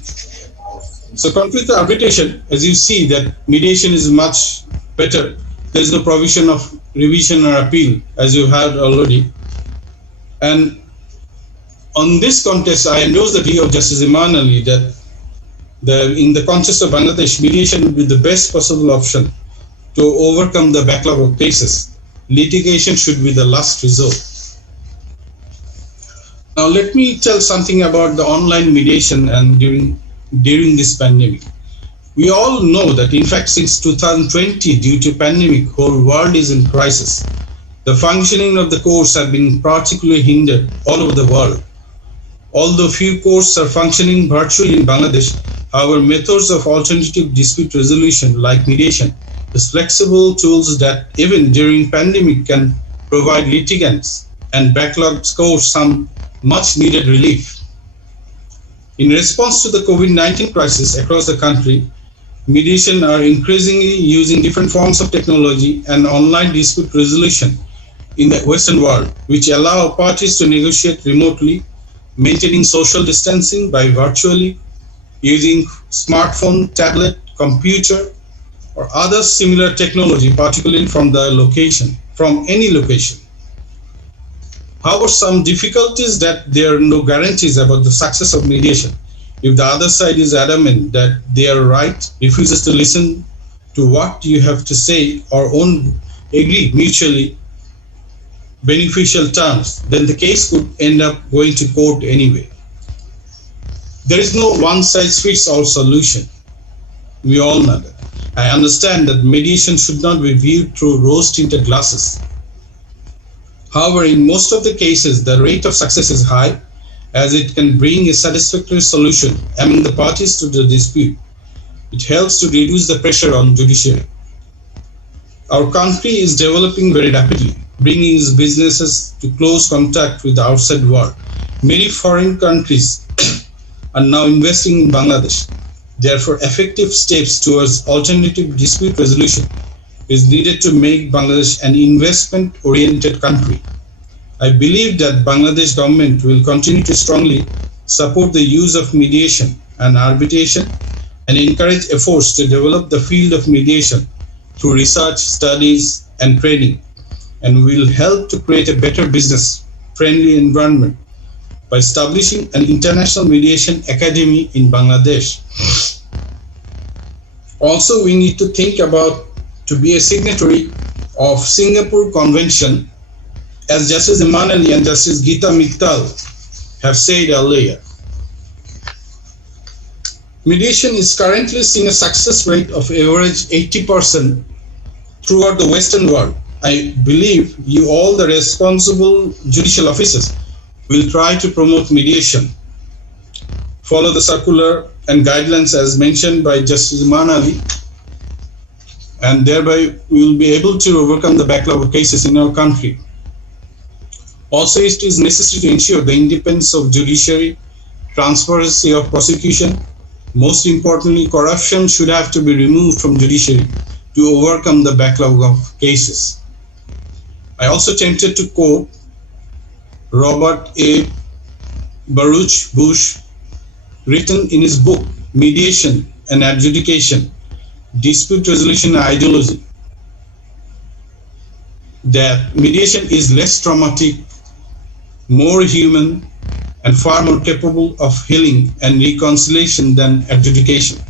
So conflict arbitration, as you see that mediation is much better. There's no provision of revision or appeal, as you heard already. And on this context, I endorse the view of Justice Emmanuel that in the context of Bangladesh, mediation would be the best possible option to overcome the backlog of cases. Litigation should be the last resort. Now, let me tell something about the online mediation and during this pandemic. We all know that, in fact, since 2020, due to pandemic, whole world is in crisis. The functioning of the courts have been particularly hindered all over the world. Although few courts are functioning virtually in Bangladesh, our methods of alternative dispute resolution like mediation is flexible tools that even during pandemic can provide litigants and backlogged courts some much needed relief. In response to the COVID-19 crisis across the country, mediation are increasingly using different forms of technology and online dispute resolution in the Western world, which allow parties to negotiate remotely, maintaining social distancing by virtually using smartphone, tablet, computer, or other similar technology, particularly from any location. However, some difficulties that there are no guarantees about the success of mediation. If the other side is adamant that they are right, refuses to listen to what you have to say, or agree mutually beneficial terms, then the case could end up going to court anyway. There is no one-size-fits-all solution. We all know that. I understand that mediation should not be viewed through rose-tinted glasses. However, in most of the cases, the rate of success is high, as it can bring a satisfactory solution among the parties to the dispute. It helps to reduce the pressure on judiciary. Our country is developing very rapidly, bringing its businesses to close contact with the outside world. Many foreign countries are now investing in Bangladesh. Therefore, effective steps towards alternative dispute resolution is needed to make Bangladesh an investment-oriented country. I believe that Bangladesh government will continue to strongly support the use of mediation and arbitration and encourage efforts to develop the field of mediation through research, studies, and training, and will help to create a better business-friendly environment by establishing an international mediation academy in Bangladesh. Also, we need to think about to be a signatory of Singapore Convention, as Justice Emanali and Justice Gita Mittal have said earlier. Mediation is currently seeing a success rate of average 80% throughout the Western world. I believe you all, the responsible judicial officers, will try to promote mediation, follow the circular and guidelines as mentioned by Justice Emanali, and thereby we will be able to overcome the backlog of cases in our country. Also, it is necessary to ensure the independence of judiciary, transparency of prosecution. Most importantly, corruption should have to be removed from judiciary to overcome the backlog of cases. I also tempted to quote Robert A. Baruch Bush, written in his book, Mediation and Adjudication, Dispute Resolution Ideology, that mediation is less traumatic, more human, and far more capable of healing and reconciliation than adjudication.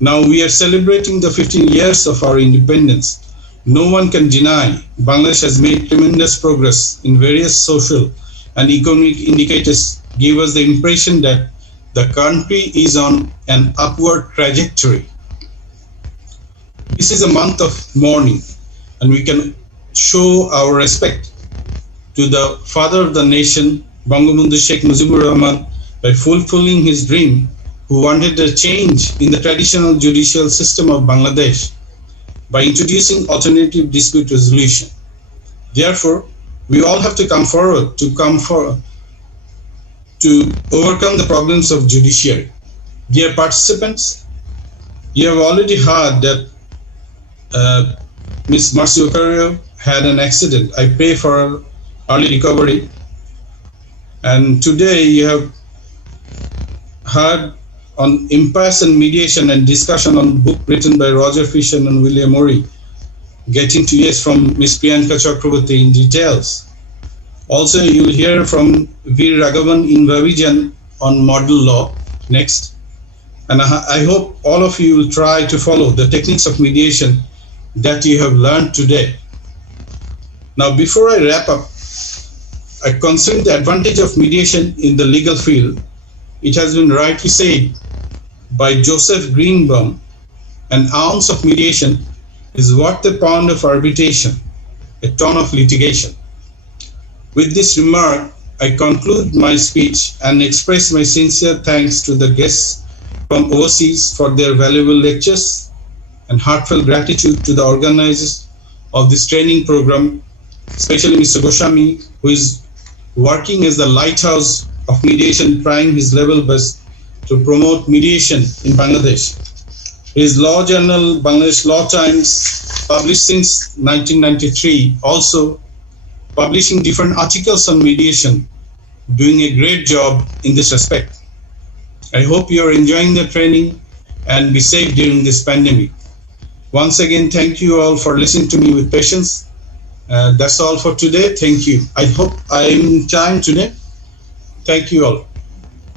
Now we are celebrating the 15 years of our independence. No one can deny Bangladesh has made tremendous progress in various social and economic indicators, give us the impression that the country is on an upward trajectory. This is a month of mourning, and we can show our respect to the father of the nation, Bangabandhu Sheikh Mujibur Rahman, by fulfilling his dream, who wanted a change in the traditional judicial system of Bangladesh by introducing alternative dispute resolution. Therefore, we all have to come forward to overcome the problems of judiciary. Dear participants, you have already heard that Ms. Mercy Okario had an accident. I pray for her early recovery. And today you have heard on impasse and mediation and discussion on book written by Roger Fisher and William Murray, getting to yes from Ms. Priyanka Chakraborty in details. Also, you will hear from Veer Raghavan in Vavijan on model law next. And I hope all of you will try to follow the techniques of mediation that you have learned today. Now, before I wrap up, I consider the advantage of mediation in the legal field. It has been rightly said by Joseph Greenbaum, an ounce of mediation is worth a pound of arbitration, a ton of litigation. With this remark, I conclude my speech and express my sincere thanks to the guests from overseas for their valuable lectures and heartfelt gratitude to the organizers of this training program, especially Mr. Goswami, who is working as the lighthouse of mediation, trying his level best to promote mediation in Bangladesh. His law journal, Bangladesh Law Times, published since 1993, also publishing different articles on mediation, doing a great job in this respect. I hope you are enjoying the training and be safe during this pandemic. Once again, thank you all for listening to me with patience. That's all for today. Thank you. I hope I'm in time today. Thank you all.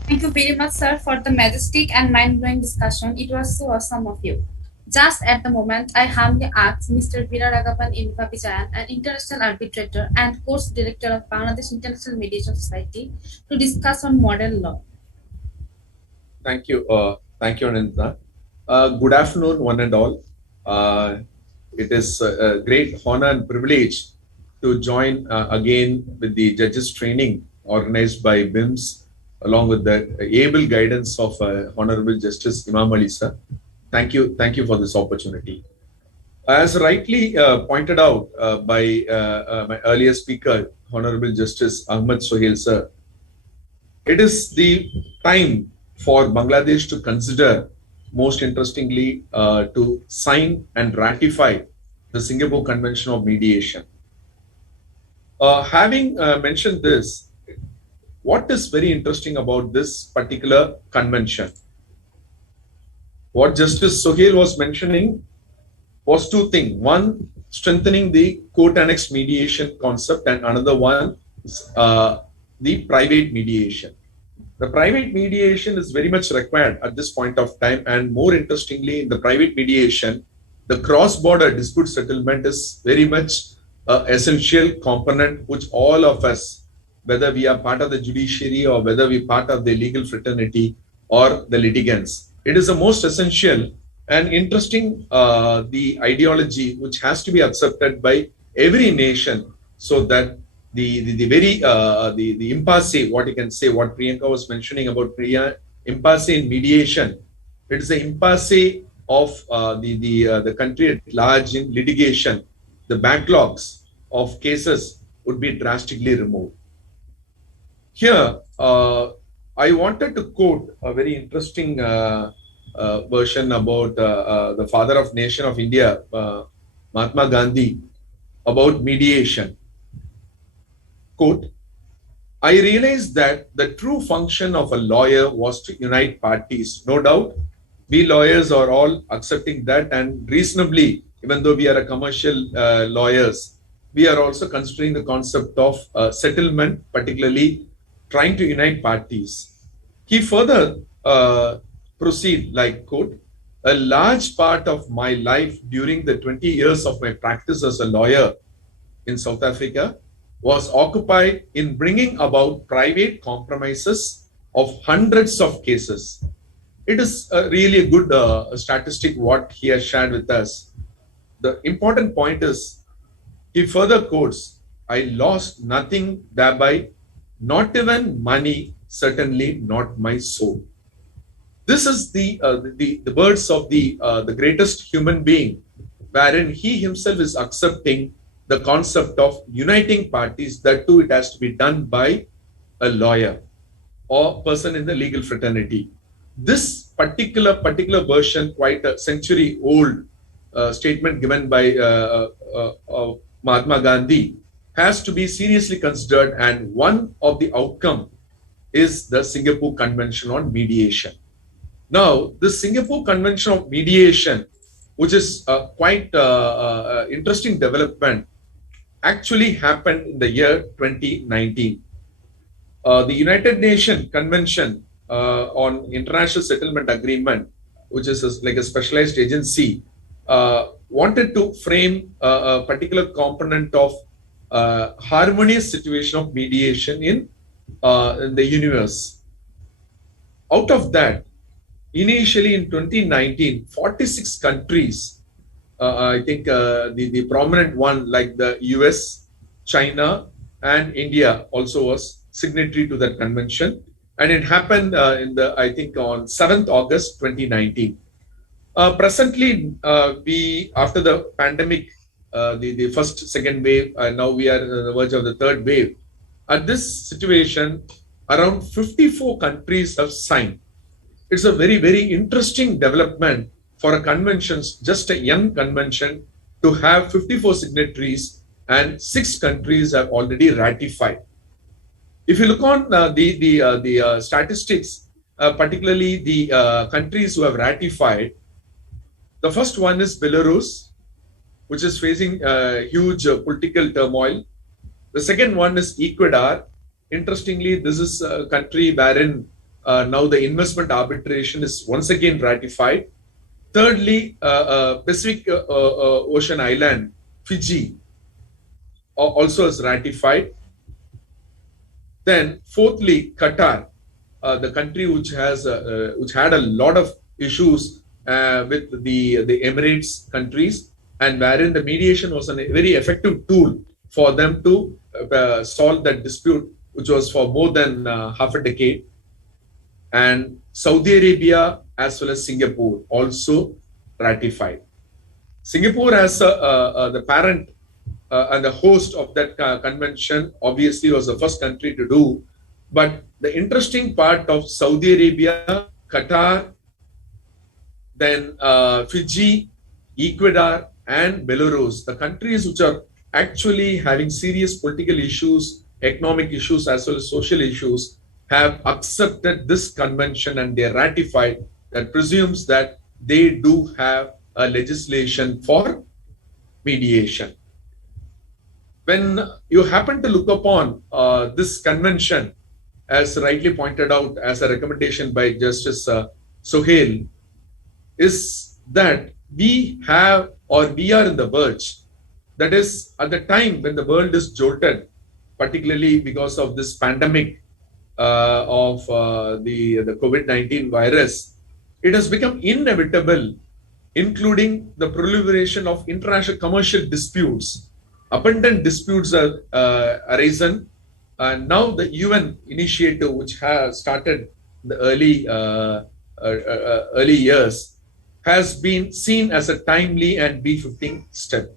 Thank you very much, sir, for the majestic and mind-blowing discussion. It was so awesome of you. Just at the moment, I humbly ask Mr. Viraragapan Vijayan, an international arbitrator and course director of Bangladesh International Mediation Society, to discuss on model law. Thank you, Ananta. Good afternoon, one and all. It is a great honor and privilege to join again with the judges training organized by BIMS, along with the able guidance of Honorable Justice Imam Ali sir. Thank you for this opportunity. As rightly pointed out by my earlier speaker, Honorable Justice Ahmad Sohail sir, it is the time for Bangladesh to consider, most interestingly, to sign and ratify the Singapore Convention of Mediation. Having mentioned this, what is very interesting about this particular convention? What Justice Sohail was mentioning was two things. One, strengthening the court annex mediation concept, and another one, the private mediation. The private mediation is very much required at this point of time, and more interestingly, in the private mediation, the cross-border dispute settlement is very much an essential component which all of us, whether we are part of the judiciary or whether we are part of the legal fraternity or the litigants, it is the most essential and interesting the ideology which has to be accepted by every nation, so that the impasse, what you can say, what Priyanka was mentioning about impasse in mediation, it is the impasse of the country at large in litigation. The backlogs of cases would be drastically removed. Here, I wanted to quote a very interesting version about the father of nation of India, Mahatma Gandhi, about mediation. Quote, I realized that the true function of a lawyer was to unite parties. No doubt, we lawyers are all accepting that, and reasonably, even though we are a commercial lawyers, we are also considering the concept of settlement, particularly trying to unite parties. He further proceed like, quote, a large part of my life during the 20 years of my practice as a lawyer in South Africa was occupied in bringing about private compromises of hundreds of cases. It is really a good statistic what he has shared with us. The important point is, he further quotes, I lost nothing thereby, not even money, certainly not my soul. This is the words of the greatest human being, wherein he himself is accepting the concept of uniting parties. That too, it has to be done by a lawyer or person in the legal fraternity. This particular version, quite a century old statement given by Mahatma Gandhi, has to be seriously considered, and one of the outcome is the Singapore Convention on Mediation. Now, the Singapore Convention of Mediation, which is quite interesting development, actually happened in the year 2019. The United Nations Convention on International Settlement Agreement, which is like a specialized agency, wanted to frame a particular component of harmonious situation of mediation in the universe. Out of that, initially in 2019, 46 countries, I think the prominent one like the US, China, and India also was signatory to that convention. And it happened I think on 7th August 2019. Presently, we, after the pandemic, the first, second wave, now we are on the verge of the third wave. At this situation, around 54 countries have signed. It's a very, very interesting development for a convention, just a young convention, to have 54 signatories, and 6 countries have already ratified. If you look on the statistics, particularly the countries who have ratified. The first one is Belarus, which is facing huge political turmoil. The second one is Ecuador. Interestingly, this is a country wherein now the investment arbitration is once again ratified. Thirdly, Pacific Ocean island, Fiji, also is ratified. Then, fourthly, Qatar, the country which had a lot of issues with the Emirates countries, and wherein the mediation was a very effective tool for them to solve that dispute, which was for more than half a decade. And Saudi Arabia as well as Singapore also ratified. Singapore, as the parent and the host of that convention, obviously was the first country to do. But the interesting part of Saudi Arabia, Qatar, then Fiji, Ecuador, and Belarus, the countries which are actually having serious political issues, economic issues, as well as social issues, have accepted this convention and they ratified. That presumes that they do have a legislation for mediation. When you happen to look upon this convention, as rightly pointed out as a recommendation by Justice Sohail, is that we have, or we are in the verge, that is at the time when the world is jolted, particularly because of this pandemic of the COVID-19 virus, it has become inevitable, including the proliferation of international commercial disputes. Abundant disputes are arisen, and now the UN initiative, which has started the early years, has been seen as a timely and befitting step.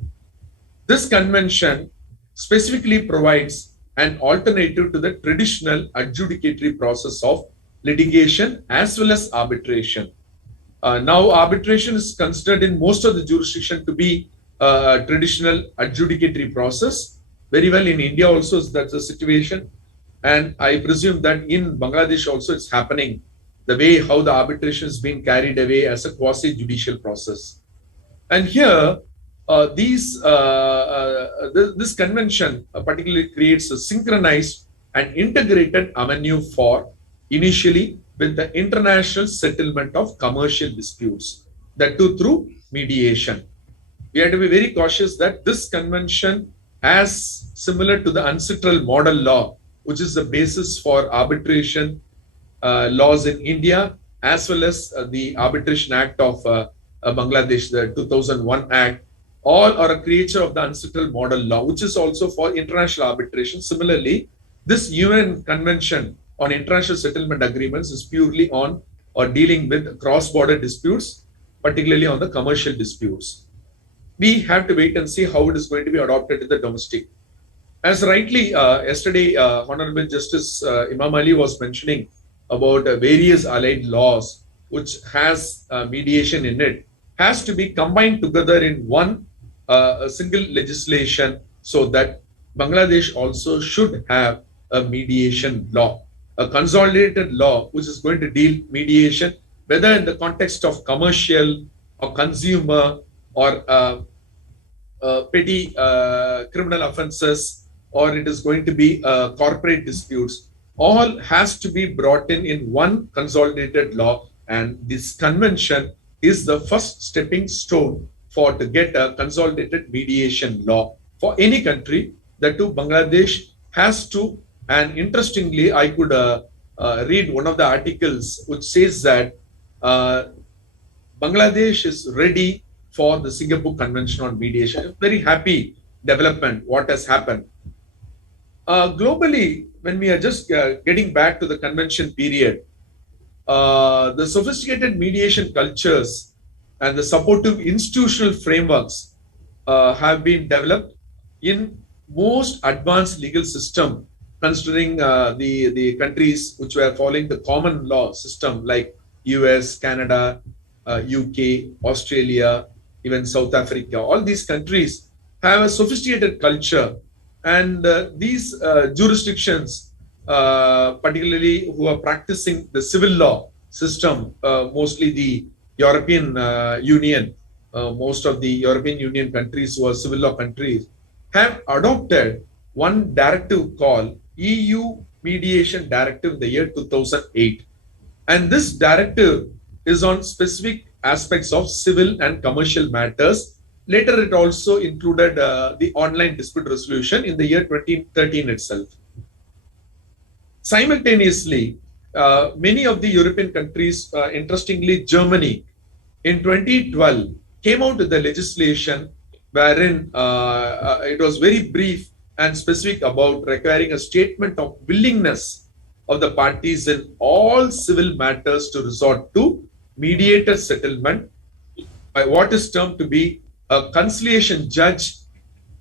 This convention specifically provides an alternative to the traditional adjudicatory process of litigation as well as arbitration. Now, arbitration is considered in most of the jurisdiction to be a traditional adjudicatory process. Very well, in India also that's the situation. And I presume that in Bangladesh also it's happening, the way how the arbitration is being carried away as a quasi-judicial process. And here, this convention particularly creates a synchronized and integrated avenue for initially with the international settlement of commercial disputes, that too through mediation. We have to be very cautious that this convention, as similar to the ancestral model law, which is the basis for arbitration laws in India, as well as the Arbitration Act of Bangladesh, the 2001 Act, all are a creature of the ancestral model law, which is also for international arbitration. Similarly, this UN Convention on International Settlement Agreements is purely on or dealing with cross-border disputes, particularly on the commercial disputes. We have to wait and see how it is going to be adopted in the domestic. As rightly yesterday, Honorable Justice Imam Ali was mentioning about various allied laws which has mediation in it, has to be combined together in one single legislation, so that Bangladesh also should have a mediation law, a consolidated law which is going to deal mediation, whether in the context of commercial or consumer or petty criminal offenses, or it is going to be corporate disputes. All has to be brought in one consolidated law, and this convention is the first stepping stone for to get a consolidated mediation law for any country. That too, Bangladesh has to. And interestingly, I could read one of the articles which says that Bangladesh is ready for the Singapore Convention on Mediation. Very happy development what has happened. Globally, when we are just getting back to the convention period, the sophisticated mediation cultures and the supportive institutional frameworks have been developed in most advanced legal system, considering the countries which were following the common law system like US, Canada, UK, Australia, even South Africa. All these countries have a sophisticated culture, and these jurisdictions, particularly who are practicing the civil law, system, mostly the European Union, most of the European Union countries who are civil law countries, have adopted one directive called EU Mediation Directive in the year 2008. And this directive is on specific aspects of civil and commercial matters. Later, it also included the online dispute resolution in the year 2013 itself. Simultaneously, many of the European countries, interestingly, Germany, in 2012 came out with the legislation wherein it was very brief and specific about requiring a statement of willingness of the parties in all civil matters to resort to mediated settlement by what is termed to be a conciliation judge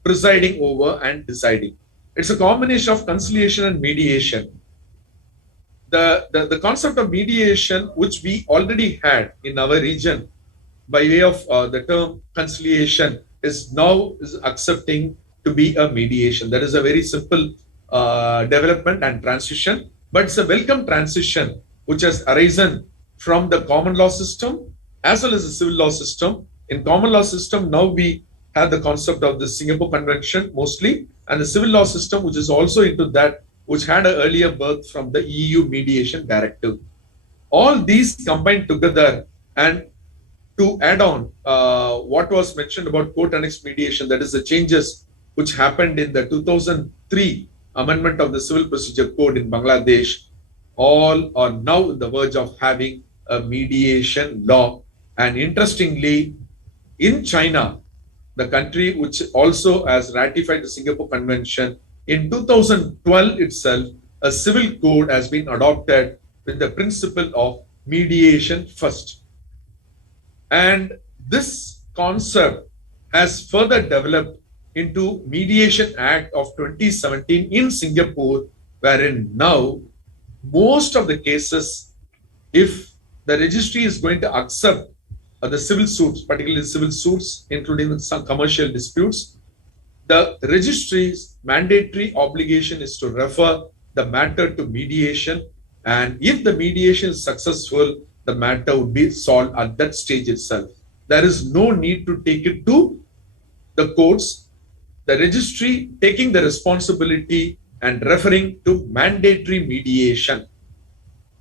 presiding over and deciding. It's a combination of conciliation and mediation. The concept of mediation, which we already had in our region by way of the term conciliation, is now accepting to be a mediation. That is a very simple development and transition, but it's a welcome transition which has arisen from the common law system as well as the civil law system. In common law system, now we have the concept of the Singapore Convention mostly, and the civil law system, which is also into that, which had an earlier birth from the EU Mediation Directive. All these combined together, and to add on what was mentioned about court annexed mediation, that is the changes which happened in the 2003 amendment of the Civil Procedure Code in Bangladesh, all are now on the verge of having a mediation law. And interestingly, in China, the country which also has ratified the Singapore Convention, in 2012 itself, a civil code has been adopted with the principle of mediation first. And this concept has further developed into Mediation Act of 2017 in Singapore, wherein now most of the cases, if the registry is going to accept the civil suits, particularly civil suits, including some commercial disputes, the registry's mandatory obligation is to refer the matter to mediation. And if the mediation is successful, the matter would be solved at that stage itself. There is no need to take it to the courts. The registry taking the responsibility and referring to mandatory mediation.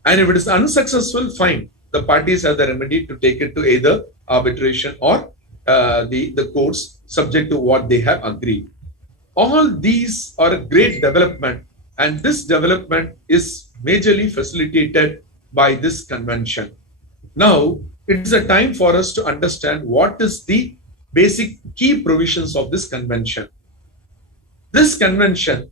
And if it is unsuccessful, fine. The parties have the remedy to take it to either arbitration or the courts, subject to what they have agreed. All these are a great development, and this development is majorly facilitated by this convention. Now, it is a time for us to understand what is the basic key provisions of this convention. This convention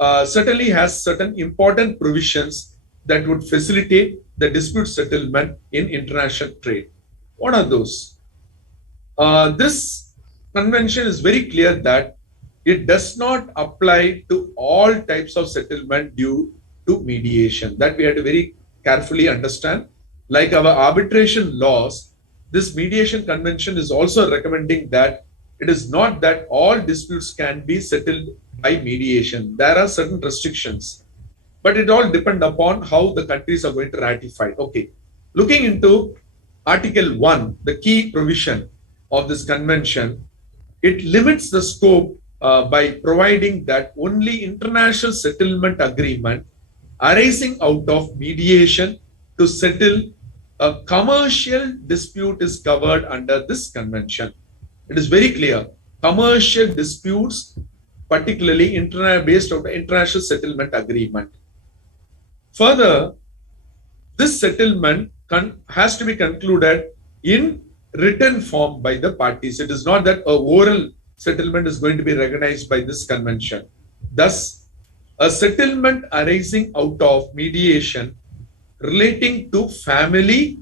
certainly has certain important provisions that would facilitate the dispute settlement in international trade. What are those? This convention is very clear that it does not apply to all types of settlement due to mediation. That we have to very carefully understand. Like our arbitration laws, this mediation convention is also recommending that it is not that all disputes can be settled by mediation. There are certain restrictions, but it all depends upon how the countries are going to ratify. Okay, looking into Article 1, the key provision of this convention, it limits the scope by providing that only international settlement agreement arising out of mediation to settle a commercial dispute is covered under this convention. It is very clear. Commercial disputes, particularly based on the international settlement agreement. Further, this settlement has to be concluded in written form by the parties. It is not that a oral settlement is going to be recognized by this convention. Thus, a settlement arising out of mediation relating to family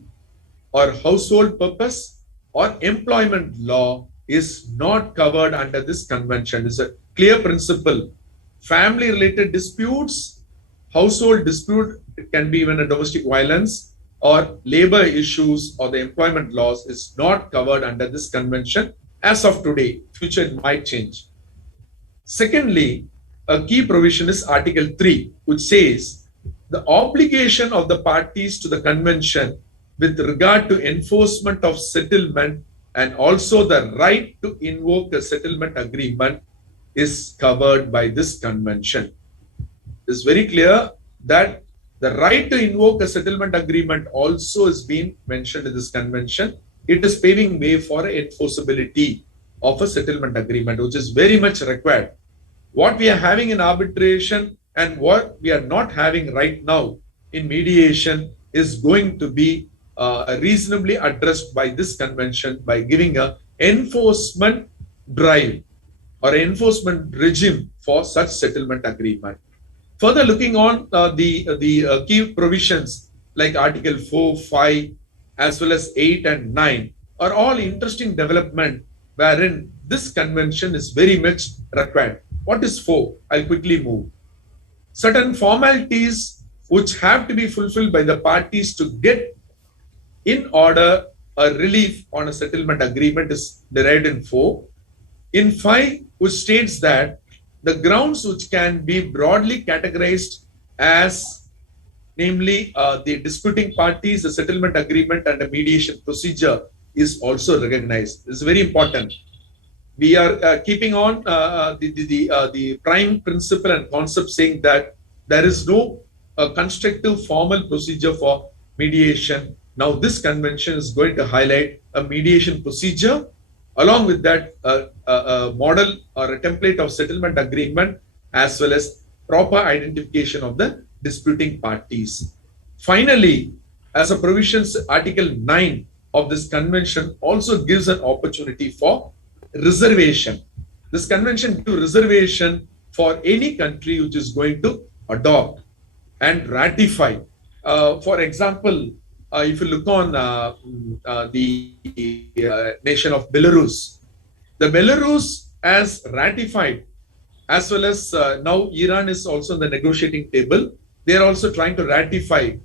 or household purpose or employment law is not covered under this convention. It's a clear principle. Family related disputes, household dispute, it can be even a domestic violence or labor issues or the employment laws is not covered under this convention as of today. Future it might change. Secondly, a key provision is Article 3, which says the obligation of the parties to the convention with regard to enforcement of settlement and also the right to invoke a settlement agreement is covered by this convention. It's very clear that the right to invoke a settlement agreement also is being mentioned in this convention. It is paving way for enforceability of a settlement agreement, which is very much required. What we are having in arbitration and what we are not having right now in mediation is going to be reasonably addressed by this convention by giving a enforcement drive or enforcement regime for such settlement agreement. Further looking on the key provisions like Article 4, 5, as well as 8 and 9 are all interesting development wherein this convention is very much required. What is 4? I'll quickly move. Certain formalities which have to be fulfilled by the parties to get in order a relief on a settlement agreement is derived in 4. In 5, which states that the grounds which can be broadly categorized as namely the disputing parties, the settlement agreement and the mediation procedure is also recognized. This is very important. We are keeping on the prime principle and concept saying that there is no constructive formal procedure for mediation. Now this convention is going to highlight a mediation procedure. Along with that, a model or a template of settlement agreement, as well as proper identification of the disputing parties. Finally, as a provisions, Article 9 of this convention also gives an opportunity for reservation. This convention gives reservation for any country which is going to adopt and ratify. For example, if you look on the nation of Belarus, the Belarus has ratified, as well as now Iran is also in the negotiating table. They are also trying to ratify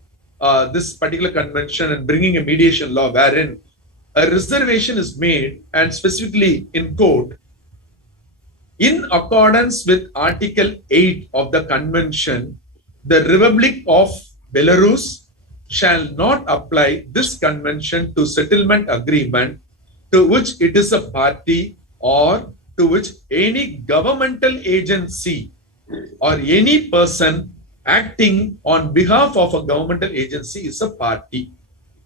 this particular convention and bringing a mediation law wherein a reservation is made and specifically in court in accordance with Article 8 of the convention, the Republic of Belarus shall not apply this convention to settlement agreement to which it is a party or to which any governmental agency or any person acting on behalf of a governmental agency is a party.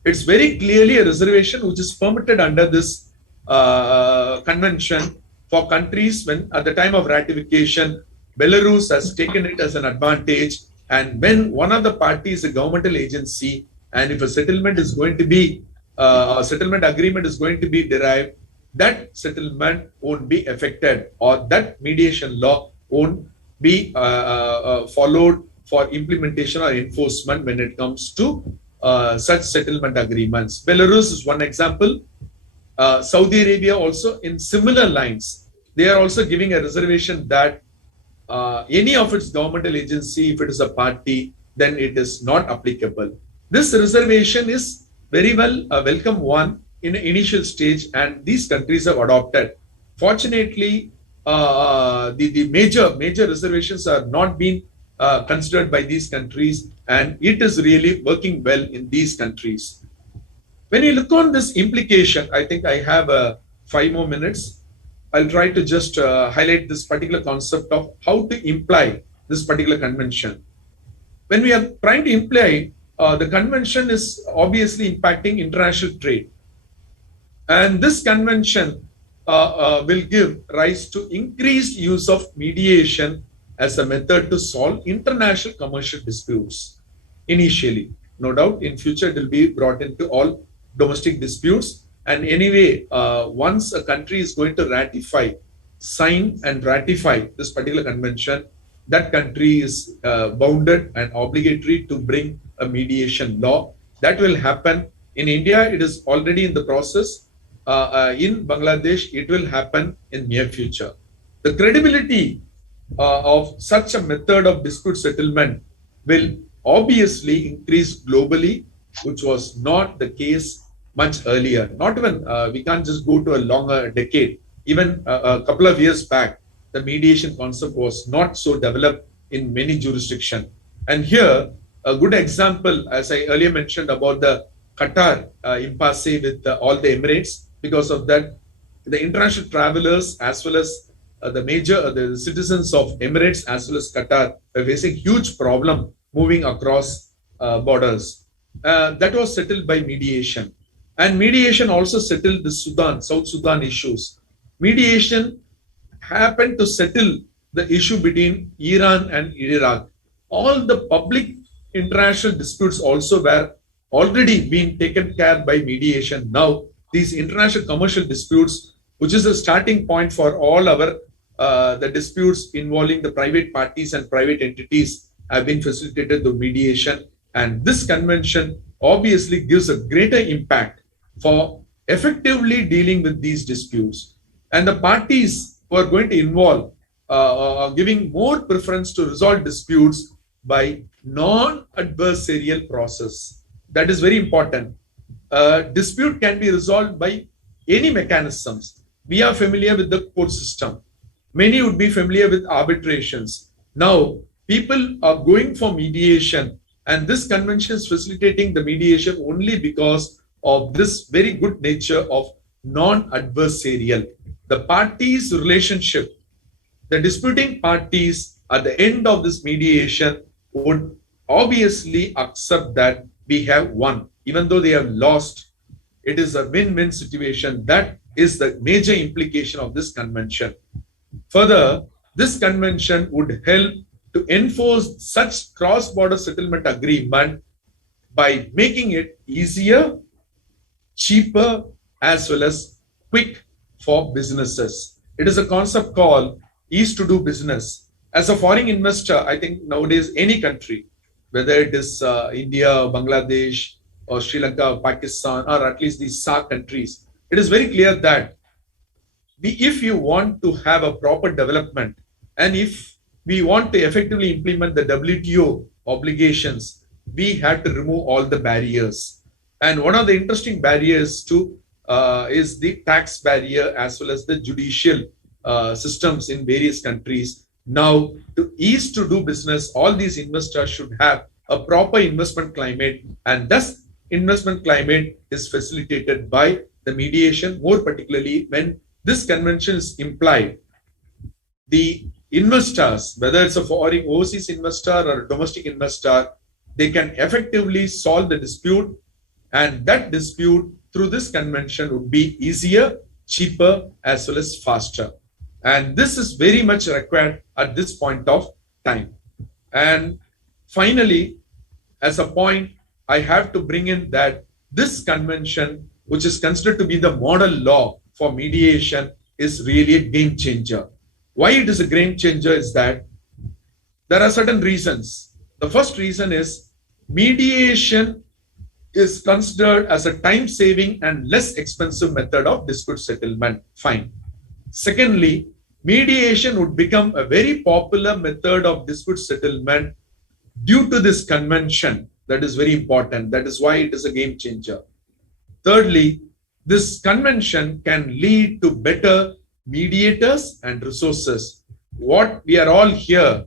It's very clearly a reservation which is permitted under this convention for countries when at the time of ratification, Belarus has taken it as an advantage. And when one of the parties is a governmental agency, and if a settlement is going to be, a settlement agreement is going to be derived, that settlement won't be affected or that mediation law won't be followed for implementation or enforcement when it comes to such settlement agreements. Belarus is one example. Saudi Arabia also in similar lines. They are also giving a reservation that any of its governmental agency, if it is a party, then it is not applicable. This reservation is very well a welcome one in an initial stage, and these countries have adopted. Fortunately, the major reservations are not being considered by these countries, and it is really working well in these countries. When you look on this implication, I think I have 5 more minutes. I'll try to just highlight this particular concept of how to imply this particular convention. When we are trying to imply, the convention is obviously impacting international trade. And this convention will give rise to increased use of mediation as a method to solve international commercial disputes. Initially, no doubt, in future it will be brought into all domestic disputes. And anyway, once a country is going to ratify, sign and ratify this particular convention, that country is bounded and obligatory to bring a mediation law. That will happen. In India, it is already in the process. In Bangladesh, it will happen in near future. The credibility of such a method of dispute settlement will obviously increase globally, which was not the case much earlier. Not even, we can't just go to a longer decade. Even a couple of years back, the mediation concept was not so developed in many jurisdictions. And here, A good example, as I earlier mentioned about the Qatar impasse with all the Emirates. Because of that, the international travelers as well as the citizens of Emirates as well as Qatar are facing huge problem moving across borders. That was settled by mediation. And mediation also settled the South Sudan issues. Mediation happened to settle the issue between Iran and Iraq. All the public international disputes also were already being taken care by mediation. Now, these international commercial disputes, which is a starting point for all our the disputes involving the private parties and private entities, have been facilitated through mediation. And this convention obviously gives a greater impact for effectively dealing with these disputes. And the parties who are going to involve giving more preference to resolve disputes by non-adversarial process. That is very important. Dispute can be resolved by any mechanisms. We are familiar with the court system. Many would be familiar with arbitrations. Now, people are going for mediation, and this convention is facilitating the mediation only because of this very good nature of non-adversarial. The parties' relationship, the disputing parties at the end of this mediation would obviously accept that we have won. Even though they have lost, it is a win-win situation. That is the major implication of this convention. Further, this convention would help to enforce such cross-border settlement agreement by making it easier, cheaper, as well as quick for businesses. It is a concept called ease to do business. As a foreign investor, I think nowadays any country, whether it is India, Bangladesh, or Sri Lanka, or Pakistan, or at least these SAARC countries, it is very clear that if you want to have a proper development, and if we want to effectively implement the WTO obligations, we have to remove all the barriers. And one of the interesting barriers too is the tax barrier as well as the judicial systems in various countries. Now, to ease to do business, all these investors should have a proper investment climate, and thus investment climate is facilitated by the mediation, more particularly when this convention is implied. The investors, whether it's a foreign overseas investor or a domestic investor, they can effectively solve the dispute, and that dispute through this convention would be easier, cheaper, as well as faster. And this is very much required at this point of time. And finally, as a point, I have to bring in that this convention, which is considered to be the model law for mediation, is really a game changer. Why it is a game changer is that there are certain reasons. The first reason is mediation is considered as a time-saving and less expensive method of dispute settlement. Fine. Secondly, mediation would become a very popular method of dispute settlement due to this convention. That is very important. That is why it is a game changer. Thirdly, this convention can lead to better mediators and resources. What we are all here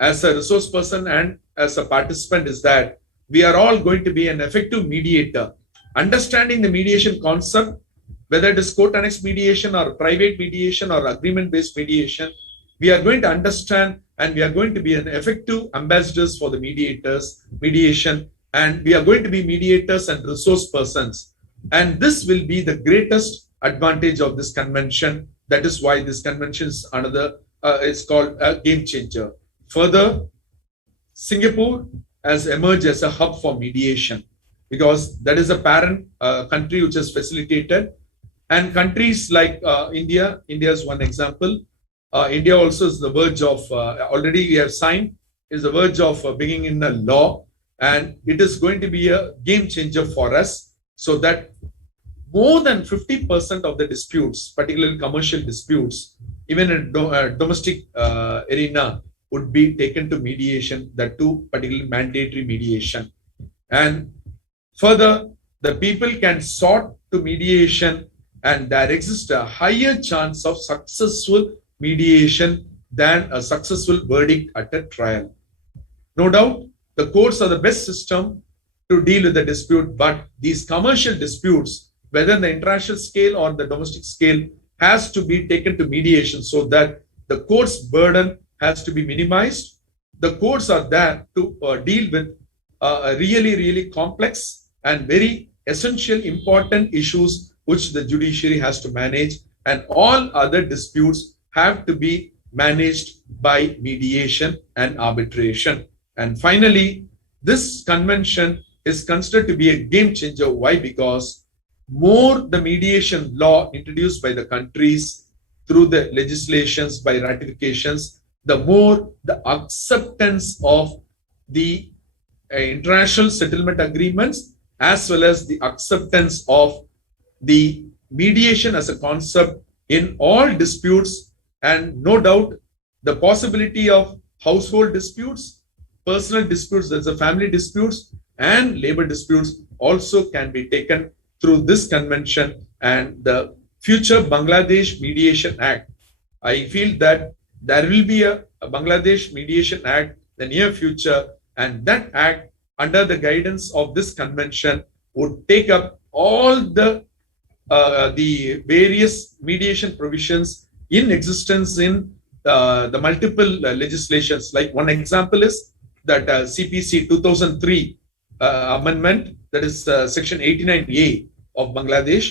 as a resource person and as a participant is that we are all going to be an effective mediator. Understanding the mediation concept, whether it is court annexed mediation or private mediation or agreement-based mediation, we are going to understand and we are going to be an effective ambassadors for the mediation, and we are going to be mediators and resource persons. And this will be the greatest advantage of this convention. That is why this convention is it's called a game changer. Further, Singapore has emerged as a hub for mediation because that is a parent country which has facilitated. And countries like India is one example. India also is the verge of, already we have signed, is the verge of bringing in a law, and it is going to be a game changer for us, so that more than 50% of the disputes, particularly commercial disputes, even in domestic arena, would be taken to mediation, that too particularly mandatory mediation. And further, the people can sort to mediation, and there exists a higher chance of successful mediation than a successful verdict at a trial. No doubt, the courts are the best system to deal with the dispute, but these commercial disputes, whether in the international scale or the domestic scale, has to be taken to mediation so that the court's burden has to be minimized. The courts are there to deal with really, really complex and very essential, important issues which the judiciary has to manage, and all other disputes have to be managed by mediation and arbitration. And finally, this convention is considered to be a game changer. Why? Because more the mediation law introduced by the countries through the legislations by ratifications, the more the acceptance of the international settlement agreements, as well as the acceptance of the mediation as a concept in all disputes, and no doubt the possibility of household disputes, personal disputes, that's a family disputes, and labor disputes also can be taken through this convention. And the future Bangladesh Mediation Act, I feel that there will be a Bangladesh Mediation Act in the near future, and that act under the guidance of this convention would take up all the various mediation provisions in existence in the multiple legislations. Like one example is that CPC 2003 amendment, that is section 89A of Bangladesh,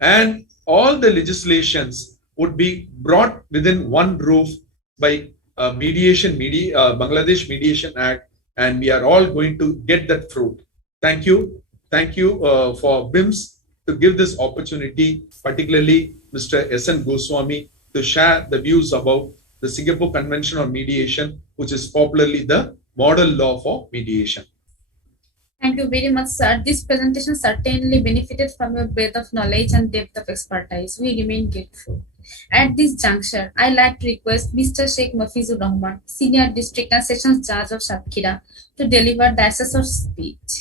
and all the legislations would be brought within one roof by Bangladesh Mediation Act, and we are all going to get that fruit. Thank you for BIMS to give this opportunity, particularly Mr. S.N. Goswami, to share the views about the Singapore Convention on Mediation, which is popularly the model law for mediation. Thank you very much, sir. This presentation certainly benefited from your breadth of knowledge and depth of expertise. We remain grateful. At this juncture, I'd like to request Mr. Sheikh Mafizur Rahman, Senior District and Sessions Judge of Satkhira, to deliver the assessor's speech.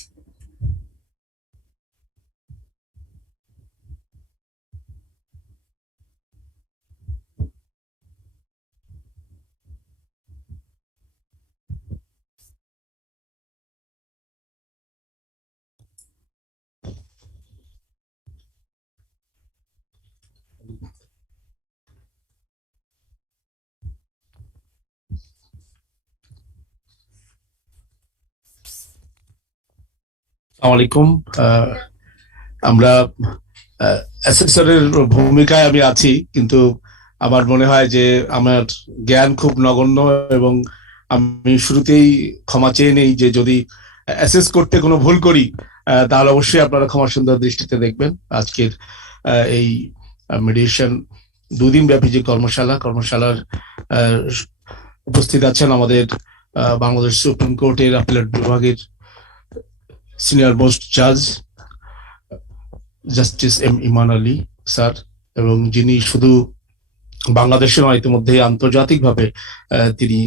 আসসালামু আলাইকুম। আমরা অ্যাসেসরের ভূমিকায় আমি আছি, কিন্তু আমার মনে হয় যে আমার জ্ঞান খুব নগণ্য, এবং আমি শুরুতেই ক্ষমা চেয়ে নেই যে যদি অ্যাসেস করতে কোনো ভুল করি তাহলে অবশ্যই আপনারা ক্ষমা সুন্দর দৃষ্টিতে দেখবেন। আজকের এই মেডিয়েশন 2 দিন ব্যাপী যে কর্মশালার উপস্থিত আছেন আমাদের বাংলাদেশ সুপ্রিম কোর্টের আপিলেট বিভাগের সিনিয়র মোস্ট জাজ জাস্টিস এম ইমান আলী স্যার, এবং যিনি শুধু বাংলাদেশে নয় ইতিমধ্যে আন্তর্জাতিকভাবে তিনি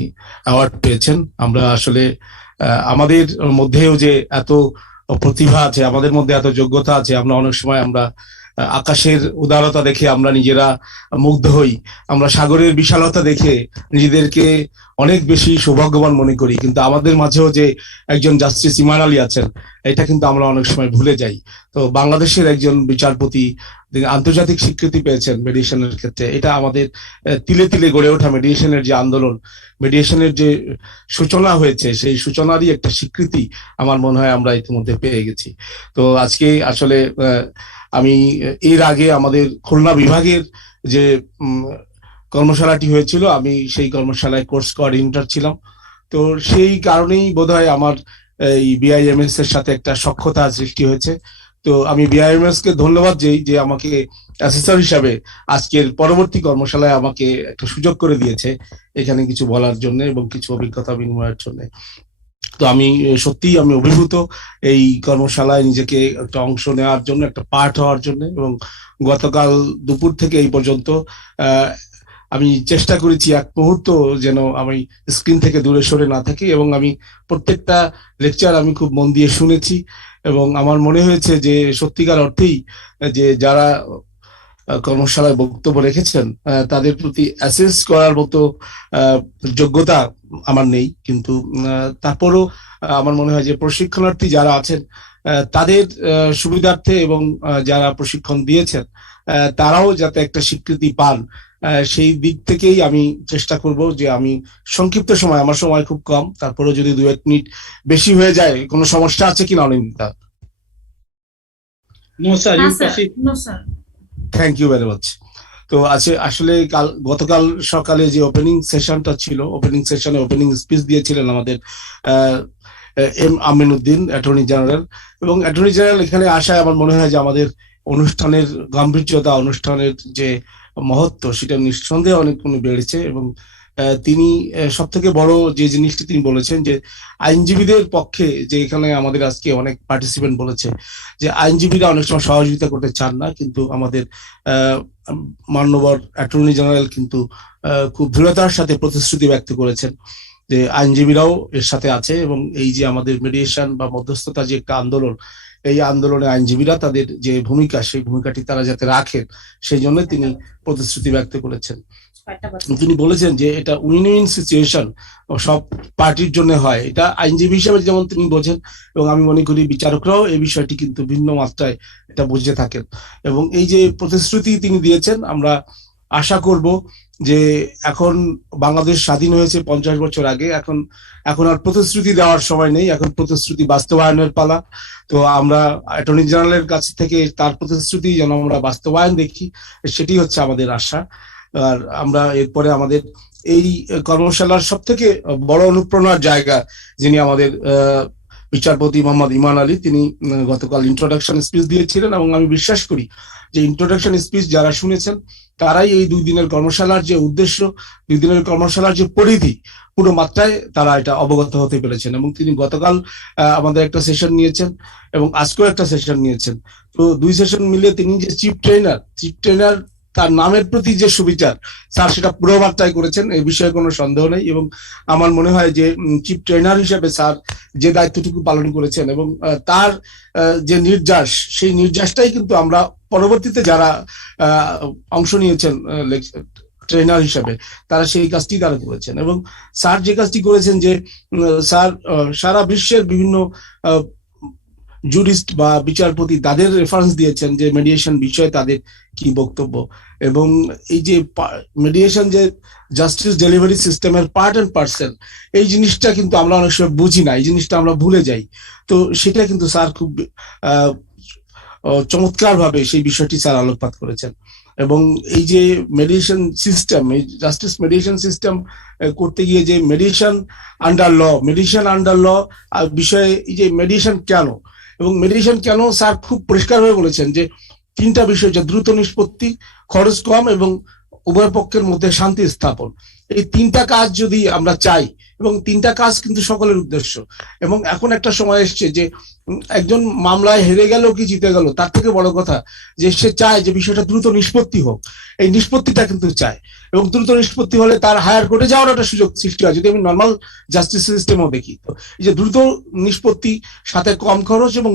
অ্যাওয়ার্ড পেয়েছেন। আমরা আসলে আমাদের মধ্যেও যে এত প্রতিভা আছে, আমাদের মধ্যে এত যোগ্যতা আছে, আমরা অনেক সময় আমরা আকাশের উদারতা দেখে আমরা নিজেরা মুগ্ধ হই, আমরা সাগরের বিশালতা দেখে নিজেদেরকে অনেক বেশি সৌভাগ্যবান মনে করি, কিন্তু আমাদের মাঝেও যে একজন জাস্টিস ইমান আলী আছেন এটা কিন্তু আমরা অনেক সময় ভুলে যাই। তো বাংলাদেশের একজন বিচারপতি তিনি আন্তর্জাতিক স্বীকৃতি পেয়েছেন মেডিয়েশনের ক্ষেত্রে, এটা আমাদের তিলে তিলে গড়ে ওঠা মেডিয়েশনের যে আন্দোলন, মেডিয়েশনের যে সূচনা হয়েছে সেই সূচনারই একটা স্বীকৃতি আমার মনে হয় আমরা ইতিমধ্যে পেয়ে গেছি। তো আজকে আসলে আমি এর আগে আমাদের খুলনা বিভাগের যে কর্মশালাটি হয়েছিল, আমি সেই কর্মশালায় কোর্স কোঅর্ডিনেটর ছিলাম। তো সেই কারণেই বোধহয় আমার এই বিআইএমএস এর সাথে একটা সখ্যতা সৃষ্টি হয়েছে। তো আমি বিআইএমএস কে ধন্যবাদ দিই যে আমাকে অ্যাসেসর হিসাবে আজকের পরবর্তী কর্মশালায় আমাকে একটা সুযোগ করে দিয়েছে এখানে কিছু বলার জন্য এবং কিছু অভিজ্ঞতা বিনিময়ের জন্য। তো আমি সত্যিই আমি অভিভূত এই কর্মশালায় নিজেকে একটা অংশ নেওয়ার জন্য, একটা পার্ট হওয়ার জন্য। এবং গতকাল দুপুর থেকে এই পর্যন্ত আমি চেষ্টা করেছি এক মুহূর্ত যেন আমি স্ক্রিন থেকে দূরে সরে না থাকি, এবং আমি প্রত্যেকটা লেকচার আমি খুব মন দিয়ে শুনেছি, এবং আমার মনে হয়েছে যে সত্যিকার অর্থেই যে যারা কর্মশালায় বক্তব্য রেখেছেন তাদের প্রতি অ্যাসেস করার মতো যোগ্যতা আমার নেই, কিন্তু তারপরও আমার মনে হয় যে প্রশিক্ষণার্থী যারা আছেন তাদের সুবিধার্থে এবং যারা প্রশিক্ষণ দিয়েছেন তারাও যাতে একটা স্বীকৃতি পান, সেই দিক থেকেই আমি চেষ্টা করব যে আমি সংক্ষিপ্ত সময়, আমার সময় খুব কম, তারপরেও যদি 2-1 মিনিট বেশি হয়ে যায়, কোনো সমস্যা আছে কিনা Anindita? No, sir, you Sir. proceed. No, sir. Thank you very much. তো আসলে গতকাল সকালে যে ওপেনিং সেশনটা ছিল, ওপেনিং সেশনে ওপেনিং স্পিচ দিয়েছিলেন আমাদের এম আমিনুদ্দিন অ্যাটর্নি জেনারেল, এবং অ্যাটর্নি জেনারেল এখানে আসায় আমার মনে হয় যে আমাদের অনুষ্ঠানের গাম্ভীর্যতা, অনুষ্ঠানের যে মহত্ব, সেটা নিঃসন্দেহে অনেক বেড়েছে। এবং তিনি সব থেকে বড় যে জিনিসটি তিনি বলেছেন যে আইনজীবীদের পক্ষে, যে এখানে আমাদের আজকে অনেক পার্টিসিপেন্ট বলেছে যে আইনজীবীরা অনেক সময় সহযোগিতা করতে চান না, কিন্তু আমাদের মাননীয় অ্যাটর্নি জেনারেল কিন্তু খুব দৃঢ়তার সাথে প্রতিশ্রুতি ব্যক্ত করেছেন যে আইনজীবীরাও এর সাথে আছে, এবং এই যে আমাদের মিডিয়েশন বা মধ্যস্থতা যে একটা আন্দোলন, এই আন্দোলনে আইনজীবীরা তাদের যে ভূমিকা, সেই ভূমিকাটি তারা যাতে রাখেন, সেই জন্য তিনি প্রতিশ্রুতি ব্যক্ত করেছেন। তিনি বলেছেন যে এটা উইন উইন সিচুয়েশন সব পার্টির জন্য হয়, এটা আইনজীবী হিসেবে যেমন তিনি বোঝেন, এবং আমি মনে করি বিচারকরাও এই বিষয়টি কিন্তু ভিন্ন মাত্রায় এটা বুঝে থাকেন। এবং এই যে প্রতিশ্রুতি তিনি দিয়েছেন, আমরা আশা করব যে এখন বাংলাদেশ স্বাধীন হয়েছে 50 বছর আগে, এখন আর প্রতিশ্রুতি দেওয়ার সময় নেই, এখন প্রতিশ্রুতি বাস্তবায়নের পালা। তো আমরা অ্যাটর্নি জেনারেলের কাছ থেকে তার প্রতিশ্রুতি যেন আমরা বাস্তবায়ন দেখি, সেটি হচ্ছে আমাদের আশা। আর আমরা এরপরে আমাদের এই কর্মশালার সব থেকে বড় অনুপ্রেরণার জায়গা যিনি আমাদের বিচারপতি মোহাম্মদ ইমান আলী, তিনি গতকাল ইন্ট্রোডাকশন স্পিচ দিয়েছিলেন, এবং আমি বিশ্বাস করি যে ইন্ট্রোডাকশন স্পিচ যারা শুনেছেন তারাই এই 2 দিনের কর্মশালার যে উদ্দেশ্য, 2 দিনের কর্মশালার যে পরিধি, পুরো মাত্রায় তারা এটা অবগত হতে পেরেছেন। এবং তিনি গতকাল আমাদের একটা সেশন নিয়েছেন এবং আজকেও একটা সেশন নিয়েছেন। তো 2 সেশন মিলে তিনি যে চিফ ট্রেনার তার নামের প্রতি যে সুবিচার, স্যার সেটা পুরো মাত্রায় করেছেন, এই বিষয়ে কোনো সন্দেহ নেই। এবং আমার মনে হয় যে চিফ ট্রেনার হিসেবে স্যার যে দায়িত্বটুকু পালন করেছেন এবং তার যে নির্যাস, সেই নির্যাসটাই কিন্তু আমরা পরবর্তীতে যারা অংশ নিয়েছেন ট্রেনার হিসেবে, তারা সেই কাজটি তারা করেছেন। এবং স্যার যে কাজটি করেছেন যে স্যার সারা বিশ্বের বিভিন্ন জুরিস্ট বা বিচারপতি তাদের রেফারেন্স দিয়েছেন যে মিডিয়েশন বিষয়ে তাদের কি বক্তব্য, এবং এই যে মিডিয়েশন যে জাস্টিস ডেলিভারি সিস্টেমের পার্ট এন্ড পার্সেল, এই জিনিসটা কিন্তু আমরা অনেক সময় বুঝি না, এই জিনিসটা আমরা ভুলে যাই। তো সেটা কিন্তু স্যার খুব চমৎকার ভাবে সেই বিষয়টি স্যার আলোকপাত করেছেন। এবং এই যে মেডিয়েশন সিস্টেম, এই জাস্টিস মেডিয়েশন সিস্টেম করতে গিয়ে যে মেডিয়েশন আন্ডার ল বিষয়ে, এই যে মেডিয়েশন কেন এবং মেডিয়েশন কেন, স্যার খুব পরিষ্কারভাবে বলেছেন যে 3টা বিষয়, যে দ্রুত নিষ্পত্তি, খরচ কম এবং উভয় পক্ষের মধ্যে শান্তি স্থাপন। এই 3টা কাজ যদি আমরা চাই, এবং 3টা কাজ কিন্তু সকলের উদ্দেশ্য। এবং এখন একটা সময় এসছে যে একজন মামলায় হেরে গেল কি জিতে গেল, তার থেকে বড় কথা যে সে চায় যে বিষয়টা দ্রুত নিষ্পত্তি হোক, এই নিষ্পত্তিটা কিন্তু চায়। এবং দ্রুত নিষ্পত্তি হলে তার হায়ার কোর্টে যাওয়ার একটা সুযোগ সৃষ্টি হয়, যদি আমি নর্মাল জাস্টিস সিস্টেমও দেখি। তো এই যে দ্রুত নিষ্পত্তি, সাথে কম খরচ এবং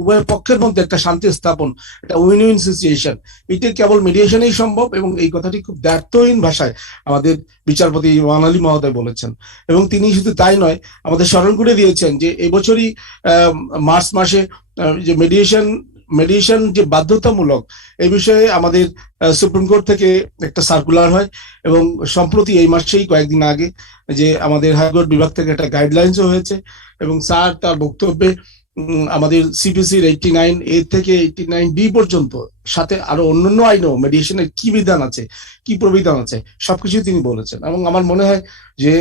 উভয় পক্ষের মধ্যে একটা শান্তি স্থাপন, একটা উইন উইন সিচুয়েশন, এটা কেবল মিডিয়েশনেই সম্ভব। এবং এই কথাটি খুব দ্ব্যর্থহীন ভাষায় আমাদের বিচারপতি ইমান আলী মহোদয় বলেছেন। এবং তিনি শুধু তাই নয়, আমাদের স্মরণ করে দিয়েছেন যে এবছরই মার্চ মাসে যে মেডিয়েশন যে বাধ্যতামূলক, এই বিষয়ে আমাদের সুপ্রিম কোর্ট থেকে একটা সার্কুলার হয়, এবং সম্প্রতি এই মাসেই কয়েকদিন আগে যে আমাদের হাইকোর্ট বিভাগ থেকে একটা গাইডলাইন্সও হয়েছে। এবং স্যার তার বক্তব্যে আমাদের সিপিসির 89A থেকে 89D পর্যন্ত, সাথে আরো অন্যান্য আইনও মেডিয়েশনের কি বিধান আছে, কি প্রবিধান আছে, সবকিছু তিনি বলেছেন। এবং আমার মনে হয় যে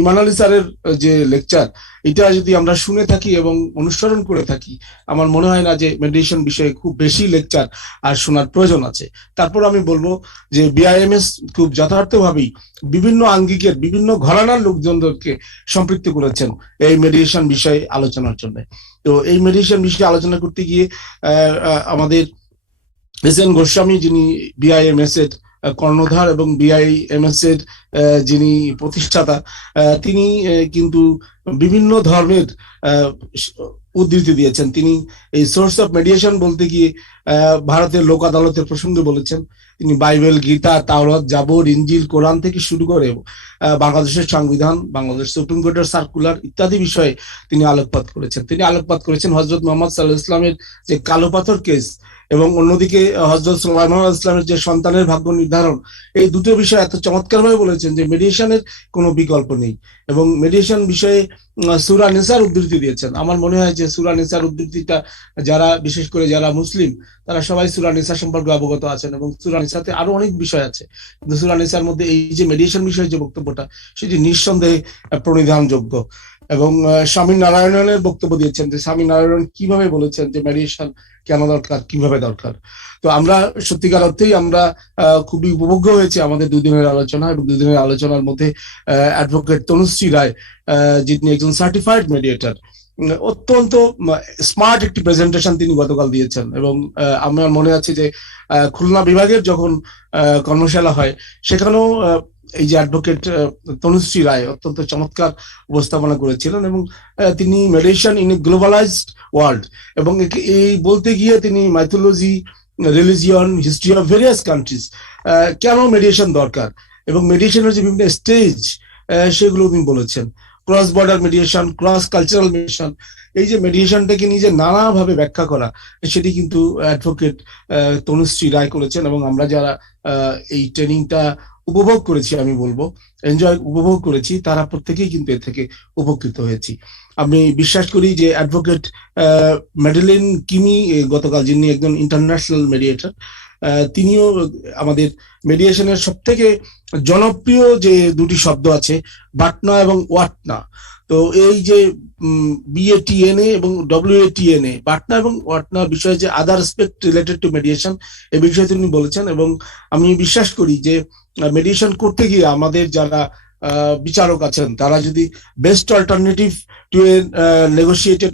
ইমান আলী স্যারের যে লেকচার, এটা যদি আমরা শুনে থাকি এবং অনুসরণ করে থাকি, আমার মনে হয় না যে মেডিয়েশন বিষয়ে খুব বেশি লেকচার আর শোনার প্রয়োজন আছে। তারপর আমি বলবো যে বিআইএমএস খুব যথার্থভাবেই বিভিন্ন আঙ্গিকের, বিভিন্ন ঘরানার লোকজনদেরকে সম্পৃক্ত করেছেন এই মেডিয়েশন বিষয়ে আলোচনার জন্য। তো এই মেডিয়েশন বিষয়ে আলোচনা করতে গিয়ে আমাদের এস.এন. গোস্বামী, যিনি বিআইএমএস এর কর্ণধার এবং বিআইএমএস এর যিনি প্রতিষ্ঠাতা, তিনি কিন্তু বিভিন্ন ধর্মের উদ্ধৃতি দিয়েছেন। তিনি এই সোর্স অফ মেডিয়েশন বলতে গিয়ে ভারতের লোক আদালতের প্রসঙ্গে বলেছেন। তিনি বাইবেল, গীতা, তাওরাত, জাবর, ইনজিল, কোরআন থেকে শুরু করে বাংলাদেশের সংবিধান, বাংলাদেশ সুপ্রিম কোর্টের সার্কুলার ইত্যাদি বিষয়ে তিনি আলোকপাত করেছেন। তিনি আলোকপাত করেছেন হযরত মুহাম্মদ সাল্লাল্লাহু আলাইহি ওয়াসাল্লামের যে কালো পাথর কেস এবং অন্যদিকে হযরত সুলাইমান আলাইহিস সালামের যে সন্তানের ভাগ্য নির্ধারণ, এই দুটো বিষয় এত চমৎকারভাবে বলেছেন যে মেডিয়েশনের কোনো বিকল্প নেই। এবং মেডিয়েশন বিষয়ে সূরা নিসার উদ্ধৃতি দিয়েছেন। আমার মনে হয় যে সূরা নিসার উদ্ধৃতিটা যারা, বিশেষ করে যারা মুসলিম, তারা সবাই সূরা নিসা সম্পর্কে অবগত আছেন এবং সূরা নিসাতে আরো অনেক বিষয় আছে, কিন্তু সূরা নিসার মধ্যে এই যে মেডিয়েশন বিষয়ে যে বক্তব্যটা, সেটি নিঃসন্দেহে প্রণিধানযোগ্য। এবং স্বামী নারায়ণের বক্তব্য দিয়েছেন যে স্বামী নারায়ণ কিভাবে বলেছেন যে মেডিয়েশন কেন দরকার, কিভাবে দরকার। তো আমরা সত্যিকার অর্থেই আমরা খুবই উপভোগ্য হয়েছে আমাদের দুদিনের আলোচনা, এবং দুদিনের আলোচনার মধ্যে অ্যাডভোকেট তনুশ্রী রায়, যিনি একজন সার্টিফাইড মেডিয়েটর, অত্যন্ত স্মার্ট একটি প্রেজেন্টেশন তিনি গতকাল দিয়েছেন। এবং আমার মনে আছে যে খুলনা বিভাগের যখন কর্মশালা হয়, সেখানেও এই যে অ্যাডভোকেট তনুশ্রী রায় অত্যন্ত চমৎকার উপস্থাপনা করেছিলেন। এবং তিনি mediation in a globalised world, এবং এই বলতে গিয়ে তিনি mythology, religion, history of various countries, কেন মেডিয়েশন দরকার এবং মেডিয়েশনের যে বিভিন্ন স্টেজ সেগুলো তিনি বলেছেন। Cross border mediation, cross cultural mediation, এই যে মেডিয়েশনটাকে নিজে নানাভাবে ব্যাখ্যা করা, সেটি কিন্তু অ্যাডভোকেট তনুশ্রী রায় করেছেন। এবং আমরা যারা এই ট্রেনিংটা উপভোগ করেছি, আমি বলবো উপভোগ করেছি, তারা প্রত্যেকেই কিন্তু এর থেকে উপকৃত হয়েছি। আমি বিশ্বাস করি যে অ্যাডভোকেট ম্যাডেলিন কিমি গতকাল, যিনি একজন ইন্টারন্যাশনাল মেডিয়েটর, তিনিও আমাদের মেডিয়েশনের সব থেকে জনপ্রিয় যে দুটি শব্দ আছে, বাটনা এবং ওয়াটনা। তো এই যে BATNA এবং WATNA, বাটনা এবং ওয়াটনা বিষয়ে যে আদার অ্যাসপেক্ট রিলেটেড টু মেডিয়েশন, এই বিষয়ে তিনি বলেছেন। এবং আমি বিশ্বাস করি যে মেডিয়েশন করতে গিয়ে আমাদের যারা বিচারক আছেন, তারা যদি best alternative to A negotiated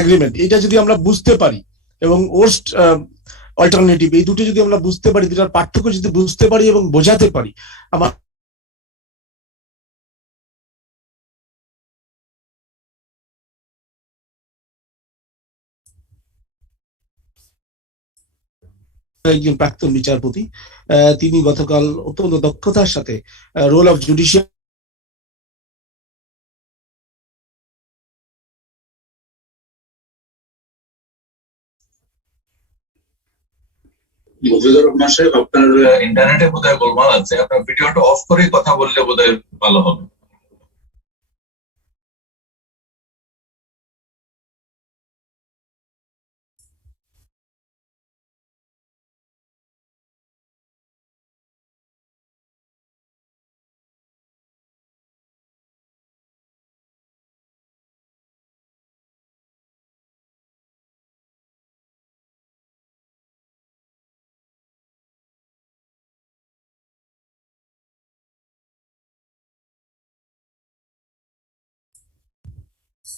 agreement, এটা যদি আমরা বুঝতে পারি, এবং ওর্স্ট অল্টারনেটিভ, এই দুটো যদি আমরা বুঝতে পারি, দুটার পার্থক্য যদি বুঝতে পারি এবং বোঝাতে পারি, আমার একজন প্রাক্তন বিচারপতি, তিনি গতকাল অত্যন্ত দক্ষতার সাথে role of judicial Mofizur Rahman সাহেব, আপনার ইন্টারনেটে বোধহয় গোলমাল আছে, আপনার ভিডিওটা অফ করে কথা বললে বোধহয় ভালো হবে।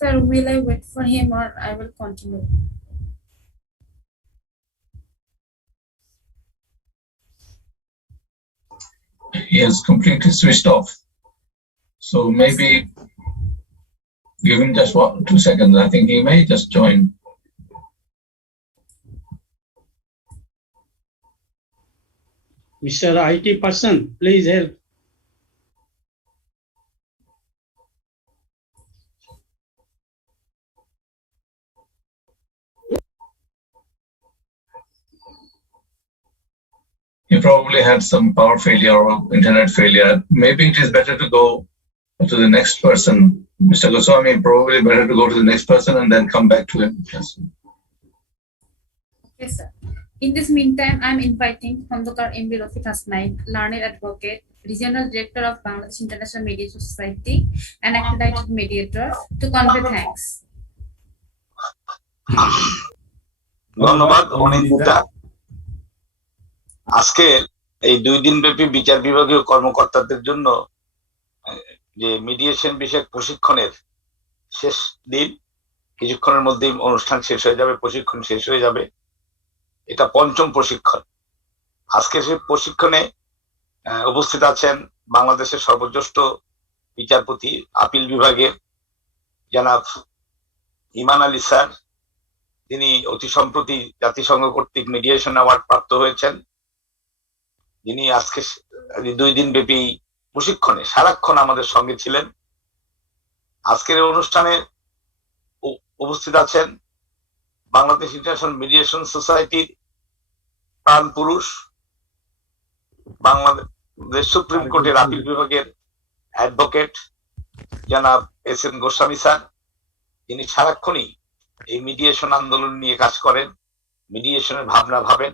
Sir, will I wait for him or I will continue? He has completely switched off. So maybe give him just 2 seconds. I think he may just join. Mr. IT person, please help. He probably had some power failure or internet failure. Maybe it is better to go to the next person. Mr. Goswami, probably better to go to the next person and then come back to him. Yes, sir. In this meantime, I'm inviting Khondokar MB Rafiq Hasnain, learned advocate, Regional Director of Bangladesh International Mediation Society, and accredited mediator, to convey thanks. ধন্যবাদ অনিন্দিতা। আজকে এই 2 দিন ব্যাপী বিচার বিভাগীয় কর্মকর্তাদের জন্য যে মিডিয়েশন বিষয়ক প্রশিক্ষণের শেষ দিন, কিছুক্ষণের মধ্যেই অনুষ্ঠান শেষ হয়ে যাবে, প্রশিক্ষণ শেষ হয়ে যাবে। এটা 5ম প্রশিক্ষণ। আজকে সেই প্রশিক্ষণে উপস্থিত আছেন বাংলাদেশের সর্বশ্রেষ্ঠ বিচারপতি, আপিল বিভাগের জনাব ইমান আলী স্যার, তিনি অতি সম্প্রতি জাতিসংঘ কর্তৃক মিডিয়েশন অ্যাওয়ার্ড প্রাপ্ত হয়েছেন, যিনি আজকে 2 দিন ব্যাপী প্রশিক্ষণে সারাক্ষণ আমাদের সঙ্গে ছিলেন। আজকের অনুষ্ঠানে উপস্থিত আছেন বাংলাদেশ ইন্টারন্যাশনাল মিডিয়েশন সোসাইটির প্রাণ পুরুষ, বাংলাদেশ সুপ্রিম কোর্টের আপিল বিভাগের অ্যাডভোকেট জনাব এস.এন. গোস্বামী স্যার, যিনি সারাক্ষণই এই মিডিয়েশন আন্দোলন নিয়ে কাজ করেন, মিডিয়েশনের ভাবনা ভাবেন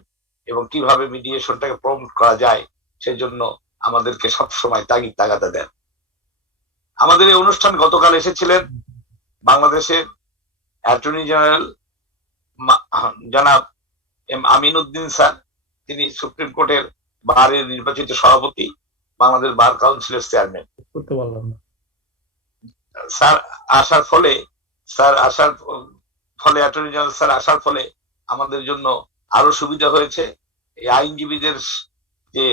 এবং কিভাবে মিডিয়েশনটাকে প্রমোট করা যায় সেজন্য আমাদেরকে সবসময় তাগিদ তাগাদা দেন। আমাদের এই অনুষ্ঠান গতকাল এসেছিলেন বাংলাদেশের অ্যাটর্নি জেনারেল জনাব এম আমিন উদ্দিন স্যার, তিনি সুপ্রিম কোর্টের বারের নির্বাচিত সভাপতি, বাংলাদেশ বার কাউন্সিলের চেয়ারম্যান। স্যার আসার ফলে অ্যাটর্নি জেনারেল স্যার আসার ফলে আমাদের জন্য আরো সুবিধা হয়েছে। এই আইনজীবীদের যে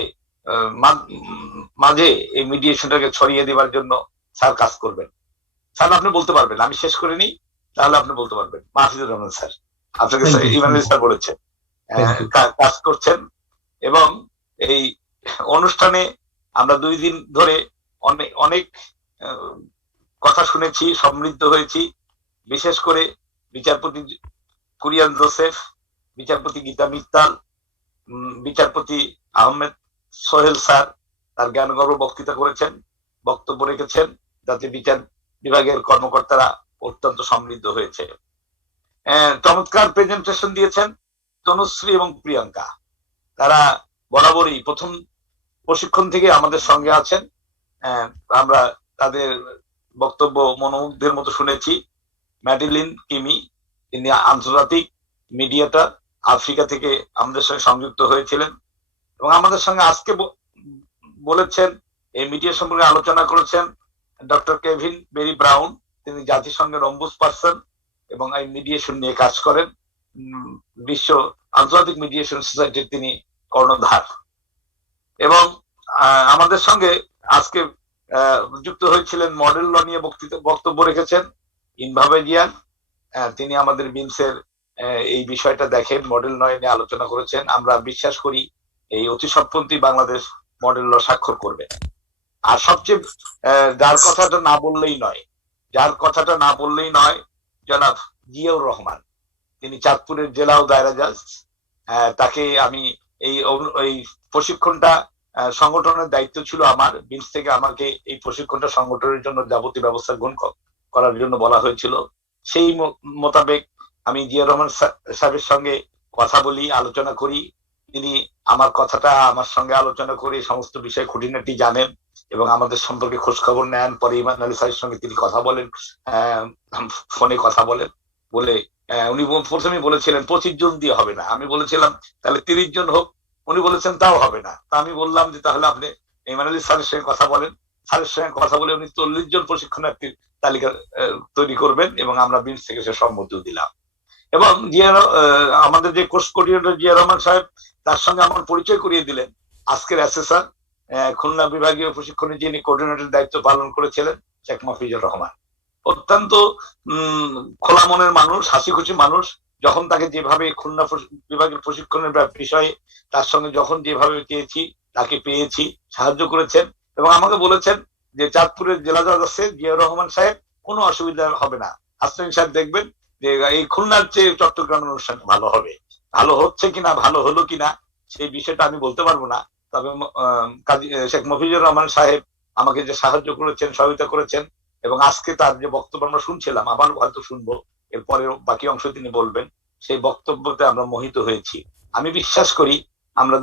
মাঝে এই মিডিয়েশনটাকে ছড়িয়ে দেওয়ার জন্য স্যার কাজ করবেন। স্যার আপনি বলতে পারবেন, আমি শেষ করে নিই, তাহলে আপনি বলতে পারবেন। মাহফিজুর রহমান স্যার, আপনাকে ইমান স্যার বলেছেন কাজ করছেন। এবং এই অনুষ্ঠানে আমরা 2 দিন ধরে অনেক কথা শুনেছি, সমৃদ্ধ হয়েছি। বিশেষ করে বিচারপতি কুরিয়ান জোসেফ, বিচারপতি গীতা মিত্তাল, বিচারপতি আহমেদ সোহেল স্যার তার জ্ঞানগর্ভ বক্তৃতা করেছেন, বক্তব্য রেখেছেন, যাতে বিচার বিভাগের কর্মকর্তারা অত্যন্ত সমৃদ্ধ হয়েছে। চমৎকার প্রেজেন্টেশন দিয়েছেন তনুশ্রী এবং প্রিয়াঙ্কা, তারা বরাবরই প্রথম প্রশিক্ষণ থেকে আমাদের সঙ্গে আছেন। আমরা তাদের বক্তব্য মনোমুগ্ধের মতো শুনেছি। ম্যাডিলিন কিমি, তিনি আন্তর্জাতিক মিডিয়েটর, আফ্রিকা থেকে আমাদের সঙ্গে সংযুক্ত হয়েছিলেন এবং আমাদের সঙ্গে আজকে বলেছেন, এই মিডিয়া সম্পর্কে আলোচনা করেছেন ডক্টর কেভিন বেরি ব্রাউন, তিনি জাতিসংঘের অম্বুডসপারসন এবং এই মিডিয়েশন নিয়ে কাজ করেন, বিশ্ব আন্তর্জাতিক মিডিয়েশন সোসাইটির তিনি কর্ণধার। এবং আমাদের সঙ্গে আজকে যুক্ত হয়েছিলেন মডেল ল নিয়ে বক্তব্য রেখেছেন ইনভাবেজিয়ান, তিনি আমাদের বিমসের এই বিষয়টা দেখেন, মডেল ল নিয়ে আলোচনা করেছেন। আমরা বিশ্বাস করি এই অতি সৎপন্থী বাংলাদেশ মডেল ল স্বাক্ষর করবে। আর সবচেয়ে যার কথাটা না বললেই নয় জনাব জিয়াউর রহমান, তিনি চাঁদপুরের জেলা ও দায়রা জাজ। তাকে আমি এই প্রশিক্ষণটা সংগঠনের দায়িত্ব ছিল আমার, বিমস থেকে আমাকে এই প্রশিক্ষণটা সংগঠনের জন্য যাবতীয় ব্যবস্থা গ্রহণ করার জন্য বলা হয়েছিল। সেই মোতাবেক আমি জিয়া রহমান সাহেবের সঙ্গে কথা বলি, আলোচনা করি। তিনি আমার কথাটা আমার সঙ্গে আলোচনা করে সমস্ত বিষয় খুঁটিনাটি জানেন এবং আমাদের সম্পর্কে খোঁজ খবর নেন। পরে ইমান আলী সাহেবের সঙ্গে তিনি কথা বলেন, ফোনে কথা বলেন, বলে উনি প্রথমে বলেছিলেন 25 জন দিয়ে হবে না, আমি বলেছিলাম তাহলে 30 জন হোক, উনি বলেছেন তাও হবে না। তা আমি বললাম যে তাহলে আপনি ইমান আলী স্যারের সঙ্গে কথা বলেন। স্যারের সঙ্গে কথা বলে উনি 40 জন প্রশিক্ষণার্থীর তালিকা তৈরি করবেন এবং আমরা বিমস থেকে সে সম্মতিও দিলাম। এবং আমাদের যে কোর্স কোঅর্ডিনেটর জিয়া রহমান সাহেব, তার সঙ্গে আমার পরিচয় করিয়ে দিলেন আজকের অ্যাসেসর খুলনা বিভাগীয় প্রশিক্ষণে যিনি কোঅর্ডিনেটর দায়িত্ব পালন করেছিলেন শেখ মাহফিজুর রহমান। অত্যন্ত খোলা মনের মানুষ, হাসি খুশি মানুষ। যখন তাকে যেভাবে খুলনা বিভাগের প্রশিক্ষণের বিষয়ে তার সঙ্গে যখন যেভাবে চেয়েছি তাকে পেয়েছি, সাহায্য করেছেন এবং আমাকে বলেছেন যে চাঁদপুরের জেলা জজ আছে জিয়া রহমান সাহেব, কোনো অসুবিধা হবে না, হাসনাইন সাহেব দেখবেন যে এই খুলনার চেয়ে চট্টগ্রামের অনুষ্ঠান ভালো হবে। ভালো হচ্ছে কিনা, ভালো হলো কিনা সেই বিষয়টা আমি বলতে পারবো না, তবে শেখ মফিজুর রহমান সাহেব আমাকে যে সাহায্য করেছেন, সহায়তা করেছেন এবং আজকে তার যে বক্তব্য আমরা শুনছিলাম, আবার হয়তো শুনবো, এরপরে বাকি অংশ তিনি বলবেন, সেই বক্তব্যতে আমরা মোহিত হয়েছি। আমি বিশ্বাস করি আমরা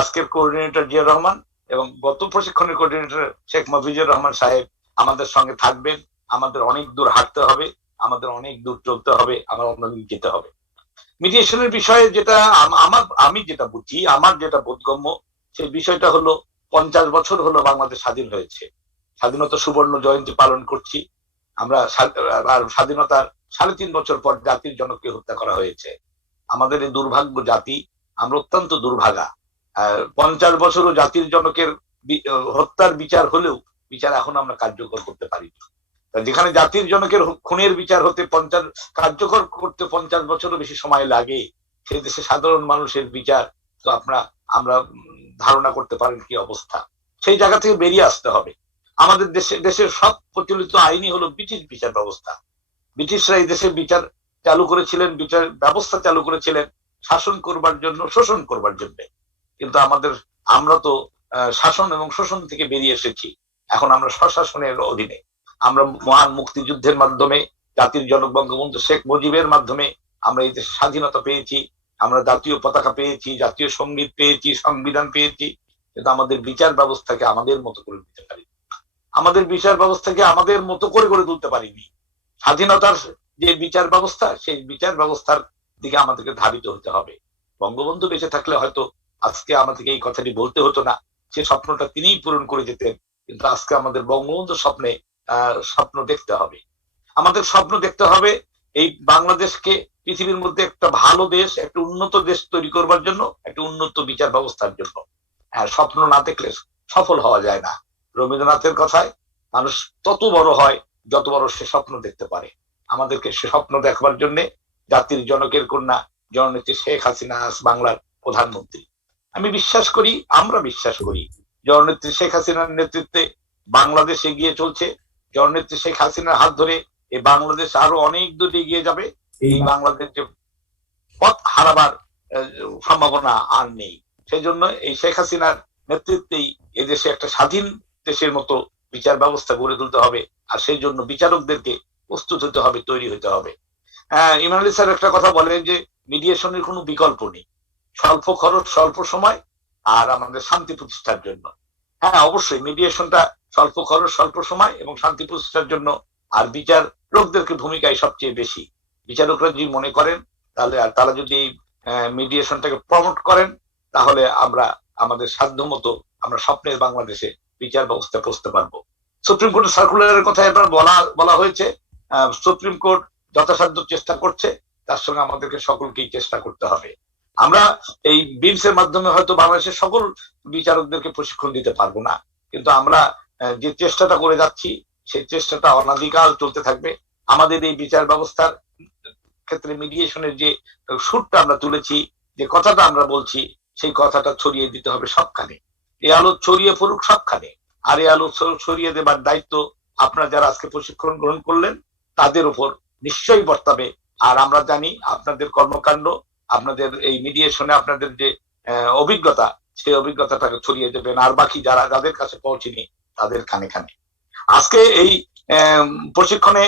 আজকের কোঅর্ডিনেটর জিয়া রহমান এবং গত প্রশিক্ষণের কোঅর্ডিনেটর শেখ মফিজুর রহমান সাহেব আমাদের সঙ্গে থাকবেন। আমাদের অনেক দূর হাঁটতে হবে, আমাদের অনেক দূর চলতে হবে, আমার অন্যদিন যেতে হবে। মিডিয়েশনের বিষয়ে যেটা আমি যেটা বুঝি, আমার যেটা বোধগম্য, সেই বিষয়টা হলো 50 বছর হলো বাংলাদেশ স্বাধীন হয়েছে, স্বাধীনতা সুবর্ণ জয়ন্তী পালন করছি আমরা। আর স্বাধীনতার 3.5 বছর পর জাতির জনককে হত্যা করা হয়েছে। আমাদের এই দুর্ভাগ্য জাতি, আমরা অত্যন্ত দুর্ভাগা। 50 বছরও জাতির জনকের হত্যার বিচার হলেও বিচার এখন আমরা কার্যকর করতে পারি। যেখানে জাতির জনকের খুনের বিচার হতে কার্যকর করতে 50 বছরও বেশি সময় লাগে, সেই দেশে সাধারণ মানুষের বিচার তো আমরা ধারণা করতে পারেন কি অবস্থা। সেই জায়গা থেকে বেরিয়ে আসতে হবে। আমাদের দেশের সব প্রচলিত আইনই হলো ব্রিটিশ বিচার ব্যবস্থা। ব্রিটিশরা এই দেশে বিচার চালু করেছিলেন, বিচার ব্যবস্থা চালু করেছিলেন শাসন করবার জন্য, শোষণ করবার জন্য। কিন্তু আমরা তো শাসন এবং শোষণ থেকে বেরিয়ে এসেছি, এখন আমরা স্বশাসনের অধীনে। আমরা মহান মুক্তিযুদ্ধের মাধ্যমে, জাতির জনক বঙ্গবন্ধু শেখ মুজিবের মাধ্যমে আমরা এই দেশে স্বাধীনতা পেয়েছি, আমরা জাতীয় পতাকা পেয়েছি, জাতীয় সঙ্গীত পেয়েছি, সংবিধান পেয়েছি, কিন্তু আমাদের বিচার ব্যবস্থাকে আমাদের মতো করে দিতে পারি, আমাদের বিচার ব্যবস্থাকে আমাদের মতো করে গড়ে তুলতে পারিনি। স্বাধীনতার যে বিচার ব্যবস্থা, সেই বিচার ব্যবস্থার দিকে আমাদেরকে ধাবিত হতে হবে। বঙ্গবন্ধু বেঁচে থাকলে হয়তো আজকে আমাদেরকে এই কথাটি বলতে হতো না, সে স্বপ্নটা তিনিই পূরণ করে যেতেন। কিন্তু আজকে আমাদের বঙ্গবন্ধু স্বপ্ন দেখতে হবে। আমাদের স্বপ্ন দেখতে হবে এই বাংলাদেশকে পৃথিবীর মধ্যে একটা ভালো দেশ, একটা উন্নত দেশ তৈরি করবার জন্য, একটা উন্নত বিচার ব্যবস্থার জন্য। স্বপ্ন না দেখলে সফল হওয়া যায় না। রবীন্দ্রনাথের কথায় মানুষ তত বড় হয় যত বড় সে স্বপ্ন দেখতে পারে। আমাদেরকে সে স্বপ্ন দেখবার জন্য জাতির জনকের কন্যা জননেত্রী শেখ হাসিনা আজ বাংলার প্রধানমন্ত্রী। আমরা বিশ্বাস করি জননেত্রী শেখ হাসিনার নেতৃত্বে বাংলাদেশ এগিয়ে চলছে। জননেত্রী শেখ হাসিনার হাত ধরে এই বাংলাদেশ আরো অনেক দূর এগিয়ে যাবে। এই বাংলাদেশ যে পথ হারাবার সম্ভাবনা আর নেই। সেই জন্য এই শেখ হাসিনার নেতৃত্বেই এদেশে একটা স্বাধীন দেশের মতো বিচার ব্যবস্থা গড়ে তুলতে হবে। আর সেই জন্য বিচারকদেরকে প্রস্তুত হতে হবে, তৈরি হতে হবে। ইমরান আলী স্যার একটা কথা বলেন যে মিডিয়েশনের কোনো বিকল্প নেই, স্বল্প খরচ, স্বল্প সময় আর আমাদের শান্তি প্রতিষ্ঠার জন্য। হ্যাঁ, অবশ্যই মিডিয়েশনটা স্বল্প খরচ, স্বল্প সময় এবং শান্তি প্রতিষ্ঠার জন্য। আর বিচারকদেরকে ভূমিকায় সবচেয়ে বেশি। বিচারকরা যদি মনে করেন তাহলে, আর তারা যদি মিডিয়েশনটাকে প্রমোট করেন, তাহলে আমরা আমাদের সাধ্য মতো আমরা স্বপ্নের বাংলাদেশে বিচার ব্যবস্থা পৌঁছতে পারবো। সুপ্রিম কোর্টের সার্কুলারের কথা এবার বলা হয়েছে। সুপ্রিম কোর্ট যথাসাধ্য চেষ্টা করছে, তার সঙ্গে আমাদেরকে সকলকেই চেষ্টা করতে হবে। আমরা এই বিমসের মাধ্যমে হয়তো বাংলাদেশের সকল বিচারকদেরকে প্রশিক্ষণ দিতে পারবো না, কিন্তু আমরা যে চেষ্টাটা করে যাচ্ছি সেই চেষ্টাটা অনাদিকাল চলতে থাকবে। আমাদের এই বিচার ব্যবস্থার ক্ষেত্রে মিডিয়েশনের যে সুরটা আমরা তুলেছি, যে কথাটা আমরা বলছি, সেই কথাটা ছড়িয়ে দিতে হবে সবখানে। এই আলো ছড়িয়ে পড়ুক সবখানে। আর এই আলো ছড়িয়ে দেবার দায়িত্ব আপনারা যারা আজকে প্রশিক্ষণ গ্রহণ করলেন তাদের উপর নিশ্চয়ই বর্তাবে। আর আমরা জানি আপনাদের কর্মকাণ্ড, আপনাদের এই মিডিয়েশনে আপনাদের যে অভিজ্ঞতা, সেই অভিজ্ঞতাটাকে ছড়িয়ে দেবেন আর বাকি যাদের কাছে পৌঁছেনি তাদের কানে কানে। আজকে এই প্রশিক্ষণে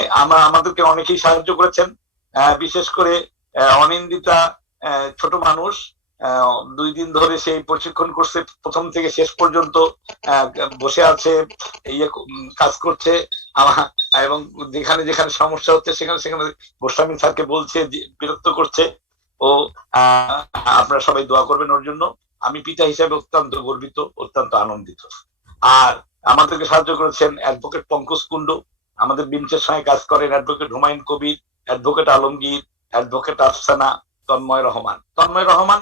আমাদেরকে অনেকেই সাহায্য করেছেন। বিশেষ করে অনিন্দিতা ছোট মানুষ 2 দিন ধরে সেই প্রশিক্ষণ করছে, প্রথম থেকে শেষ পর্যন্ত বসে আছে, কাজ করছে এবং যেখানে যেখানে সমস্যা হচ্ছে সেখানে গোস্বামী স্যারকে বলছে, বিরক্ত করছে। ও আপনারা সবাই দোয়া করবেন ওর জন্য। আমি পিতা হিসেবে অত্যন্ত গর্বিত, অত্যন্ত আনন্দিত। আর আমাদেরকে সাহায্য করেছেন অ্যাডভোকেট পঙ্কজ কুন্ডু, আমাদের বিমসের সঙ্গে কাজ করেন অ্যাডভোকেট হুমায়ুন কবির, অ্যাডভোকেট আলমগীর, অ্যাডভোকেট আফসানা, তন্ময় রহমান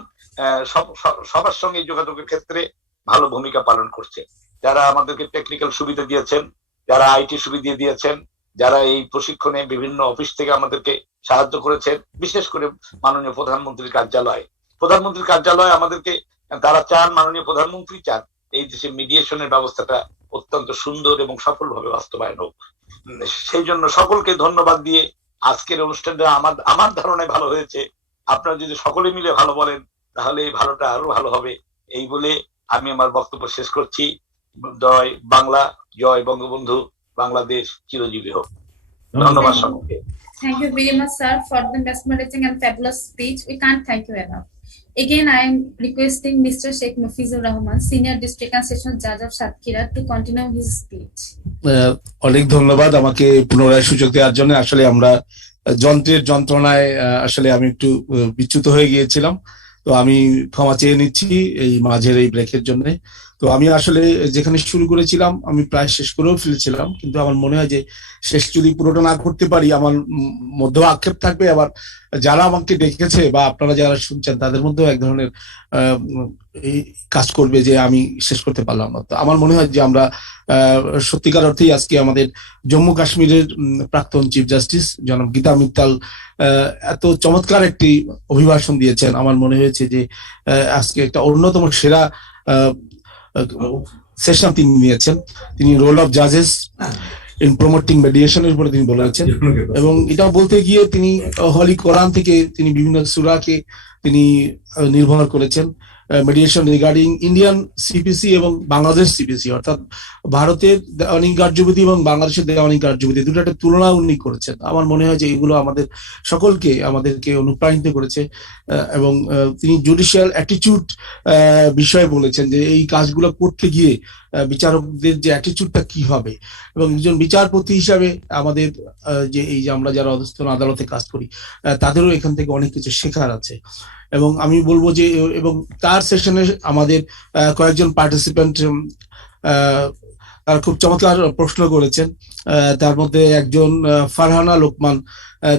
সবার সঙ্গে যোগাযোগের ক্ষেত্রে ভালো ভূমিকা পালন করছে। যারা আমাদেরকে টেকনিক্যাল সুবিধা দিয়েছেন, যারা আইটি সুবিধা দিয়েছেন, যারা এই প্রশিক্ষণে বিভিন্ন অফিস থেকে আমাদেরকে সাহায্য করেছেন, বিশেষ করে মাননীয় প্রধানমন্ত্রীর কার্যালয় আমাদেরকে, তারা চান, মাননীয় প্রধানমন্ত্রী চান এই দেশে মিডিয়েশনের ব্যবস্থাটা অত্যন্ত সুন্দর এবং সফলভাবে বাস্তবায়ন হোক। সেই জন্য সকলকে ধন্যবাদ দিয়ে আজকের অনুষ্ঠানটা আমার ধারণায় ভালো হয়েছে। আপনারা যদি সকলে মিলে ভালো বলেন তাহলে এই ভালোটা আরো ভালো হবে। এই বলে আমি আমার বক্তব্য শেষ করছি। জয় বাংলা, জয় বঙ্গবন্ধু, বাংলাদেশ চিরজীবী হোক। ধন্যবাদ সকলকে। Thank you very much, sir, for the mesmerizing and fabulous speech. We can't thank you enough. Again, I am requesting Mr. Sheikh Mafizur Rahman, Senior District and Session Judge of Satkira, to continue his speech. অনেক ধন্যবাদ আমাকে পুনরায় সুযোগ দেওয়ার জন্য। আসলে আমরা যন্ত্রের যন্ত্রণায় আসলে আমি একটু বিচ্যুত হয়ে গিয়েছিলাম, তো আমি ক্ষমা চেয়ে নিচ্ছি এই মাঝের এই ব্রেকের জন্য। তো আমি আসলে যেখানে শুরু করেছিলাম আমি প্রায় শেষ করেও ফেলেছিলাম, কিন্তু আমার মনে হয় যে শেষ যদি পুরোটা না করতে পারি আমার মধ্যে আক্ষেপ থাকবে, আবার যারা আমাকে ডেকেছে বা আপনারা যারা শুনছেন তাদের মধ্যেও এক ধরনের এই কাজ করবে যে আমি শেষ করতে পারলাম না। তো আমার মনে হয় যে আমরা সত্যিকার অর্থেই আজকে আমাদের জম্মু কাশ্মীরের প্রাক্তন চিফ জাস্টিস জনাব গীতা মিত্তাল এত চমৎকার একটি অভিভাষণ দিয়েছেন। আমার মনে হয়েছে যে আজকে একটা অন্যতম সেরা সেশন তিনি নিয়েছেন। তিনি রোল অফ জাজেস ইন প্রমোটিং মেডিয়েশনের উপরে তিনি বলেছেন, এবং এটা বলতে গিয়ে তিনি হলি কোরআন থেকে তিনি বিভিন্ন সূরাকে তিনি নির্ভর করেছেন মেডিয়েশন রিগার্ডিং ইন্ডিয়ান সিপিসি এবং বাংলাদেশ সিপিসি, অর্থাৎ ভারতের দেওয়ানি কার্যবিধি এবং বাংলাদেশের দেওয়ানি কার্যবিধি দুটো একটা তুলনা উনি করেছেন। আমার মনে হয় যে এগুলো আমাদের সকলকে আমাদেরকে অনুপ্রাণিত করেছে, এবং তিনি জুডিশিয়াল অ্যাটিটিউড বিষয়ে বলেছেন যে এই কাজগুলো করতে গিয়ে বিচারকদের যে অ্যাটিটিউডটা কি হবে, এবং একজন বিচারপতি হিসাবে আমাদের যে এই যে আমরা যারা অধস্তন আদালতে কাজ করি তাদেরও এখান থেকে অনেক কিছু শেখার আছে। এবং আমি বলবো যে এবং তার সেশনে আমাদের কয়েকজন পার্টিসিপেন্ট তারা খুব চমৎকার প্রশ্ন করেছেন। তার মধ্যে একজন ফারহানা লোকমান,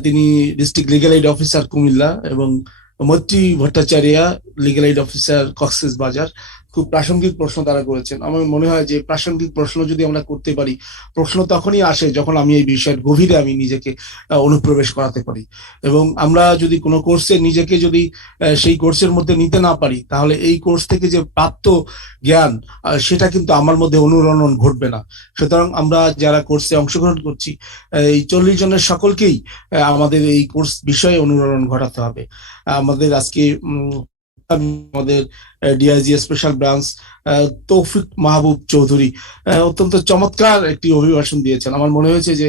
তিনি district legal aid officer Comilla, এবং মৈত্রী Bhattacharya legal aid officer Cox's বাজার। খুব প্রাসঙ্গিক প্রশ্ন তারা করেছেন। আমার মনে হয় যে প্রাসঙ্গিক প্রশ্ন যদি আমরা করতে পারি, প্রশ্ন তখনই আসে যখন আমি এই বিষয়ের গভীরে আমি নিজেকে অনুপ্রবেশ করাতে পারি। এবং আমরা যদি কোনো কোর্সে নিজেকে যদি সেই কোর্সের মধ্যে নিতে না পারি, তাহলে এই কোর্স থেকে যে প্রাপ্ত জ্ঞান সেটা কিন্তু আমার মধ্যে অনুরণন ঘটবে না। সুতরাং আমরা যারা কোর্সে অংশগ্রহণ করছি, এই 40 জনের সকলকেই আমাদের এই কোর্স বিষয়ে অনুরণন ঘটাতে হবে। আমাদের আজকে আমাদের ডিআইজি স্পেশাল ব্রাঞ্চ তৌফিক মাহবুব চৌধুরী অত্যন্ত চমৎকার একটি অভিভাষণ দিয়েছেন। আমার মনে হয়েছে যে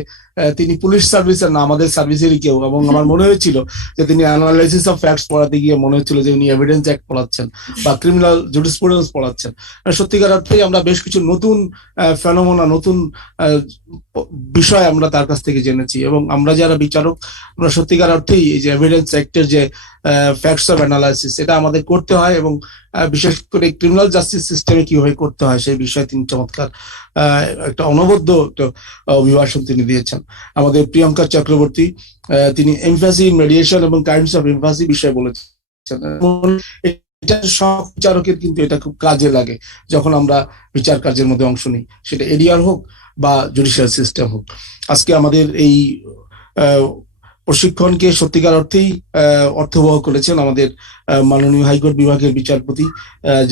তিনি পুলিশ সার্ভিসের না, আমাদের সার্ভিসেরই কেউ, এবং আমার মনে হয়েছিল যে তিনি অ্যানালাইসিস অফ ফ্যাক্টস পড়াতে গিয়ে মনে হচ্ছিল যে উনি এভিডেন্স অ্যাক্ট পড়াচ্ছেন বা ক্রিমিনাল জুরিসপ্রুডেন্স পড়াচ্ছেন। সত্যিকার অর্থেই আমরা বেশ কিছু নতুন ফেনোমেনা, নতুন বিষয় আমরা তার কাছ থেকে জেনেছি, এবং আমরা যারা বিচারক আমরা সত্যিকার অর্থেই এই যে এভিডেন্স অ্যাক্টের যে ফ্যাক্টস অফ অ্যানালাইসিস এটা আমাদের করতে হয়, এবং বিশেষ করে ক্রিমিনাল জাস্টিস সিস্টেমে কিভাবে করতে হয় সেই বিষয়ে তিনি চমৎকার একটা অনবদ্য একটা অভিভাষণ তিনি দিয়েছেন। আমাদের প্রিয়াঙ্কা চক্রবর্তী, তিনি এমফাসি ইন মেডিয়েশন এবং কাইন্ডস অফ এমফাসি বিষয়ে বলেছেন। এটা সব বিচারকের কিন্তু এটা খুব কাজে লাগে যখন আমরা বিচার কার্যের মধ্যে অংশ নিই, সেটা এডিআর হোক বা জুডিশিয়াল সিস্টেম হোক। আজকে আমাদের এই প্রশিক্ষণকে সত্যিকার অর্থেই অর্থবহ করেছেন আমাদের মাননীয় হাইকোর্ট বিভাগের বিচারপতি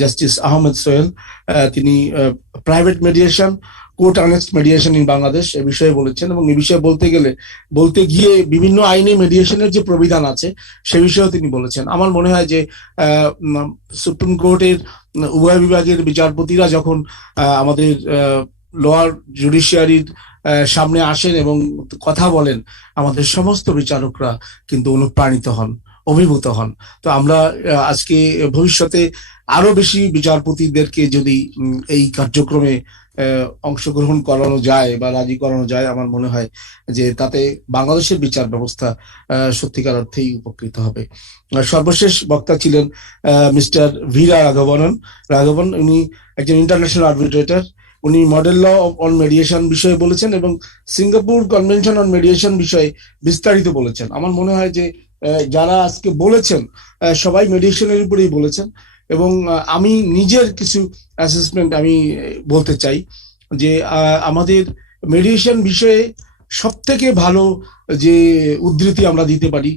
জাস্টিস আহমেদ সোহেল। তিনি private mediation, court annexed mediation in Bangladesh এ বিষয়ে বলেছেন, এবং এ বিষয়ে বলতে গিয়ে বিভিন্ন আইনে মেডিয়েশনের যে প্রবিধান আছে সে বিষয়েও তিনি বলেছেন। আমার মনে হয় যে সুপ্রিম কোর্টের উভয় বিভাগের বিচারপতিরা যখন আমাদের লোয়ার জুডিশিয়ারির সামনে আসেন এবং কথা বলেন, আমাদের সমস্ত বিচারকরা কিন্তু অনুপ্রাণিত হন, অভিভূত হন। তো আমরা আজকে ভবিষ্যতে আরো বেশি বিচারপতিদেরকে যদি এই কার্যক্রমে অংশগ্রহণ করানো যায় বা রাজি করানো যায়, আমার মনে হয় যে তাতে বাংলাদেশের বিচার ব্যবস্থা সত্যিকার অর্থেই উপকৃত হবে। সর্বশেষ বক্তা ছিলেন মিস্টার ভীরা রাঘবন। উনি একজন ইন্টারন্যাশনাল আর্বিট্রেটর। উনি মডেল ল অন মেডিয়েশন বিষয়ে বলেছেন এবং সিঙ্গাপুর কনভেনশন অন মেডিয়েশন বিষয়ে বিস্তারিত বলেছেন। আমার মনে হয় যে যারা আজকে বলেছেন সবাই মেডিয়েশনের উপরেই বলেছেন, এবং আমি নিজের কিছু অ্যাসেসমেন্ট আমি বলতে চাই যে আমাদের মেডিয়েশন বিষয়ে সব থেকে ভালো যে উদ্ধৃতি আমরা দিতে পারি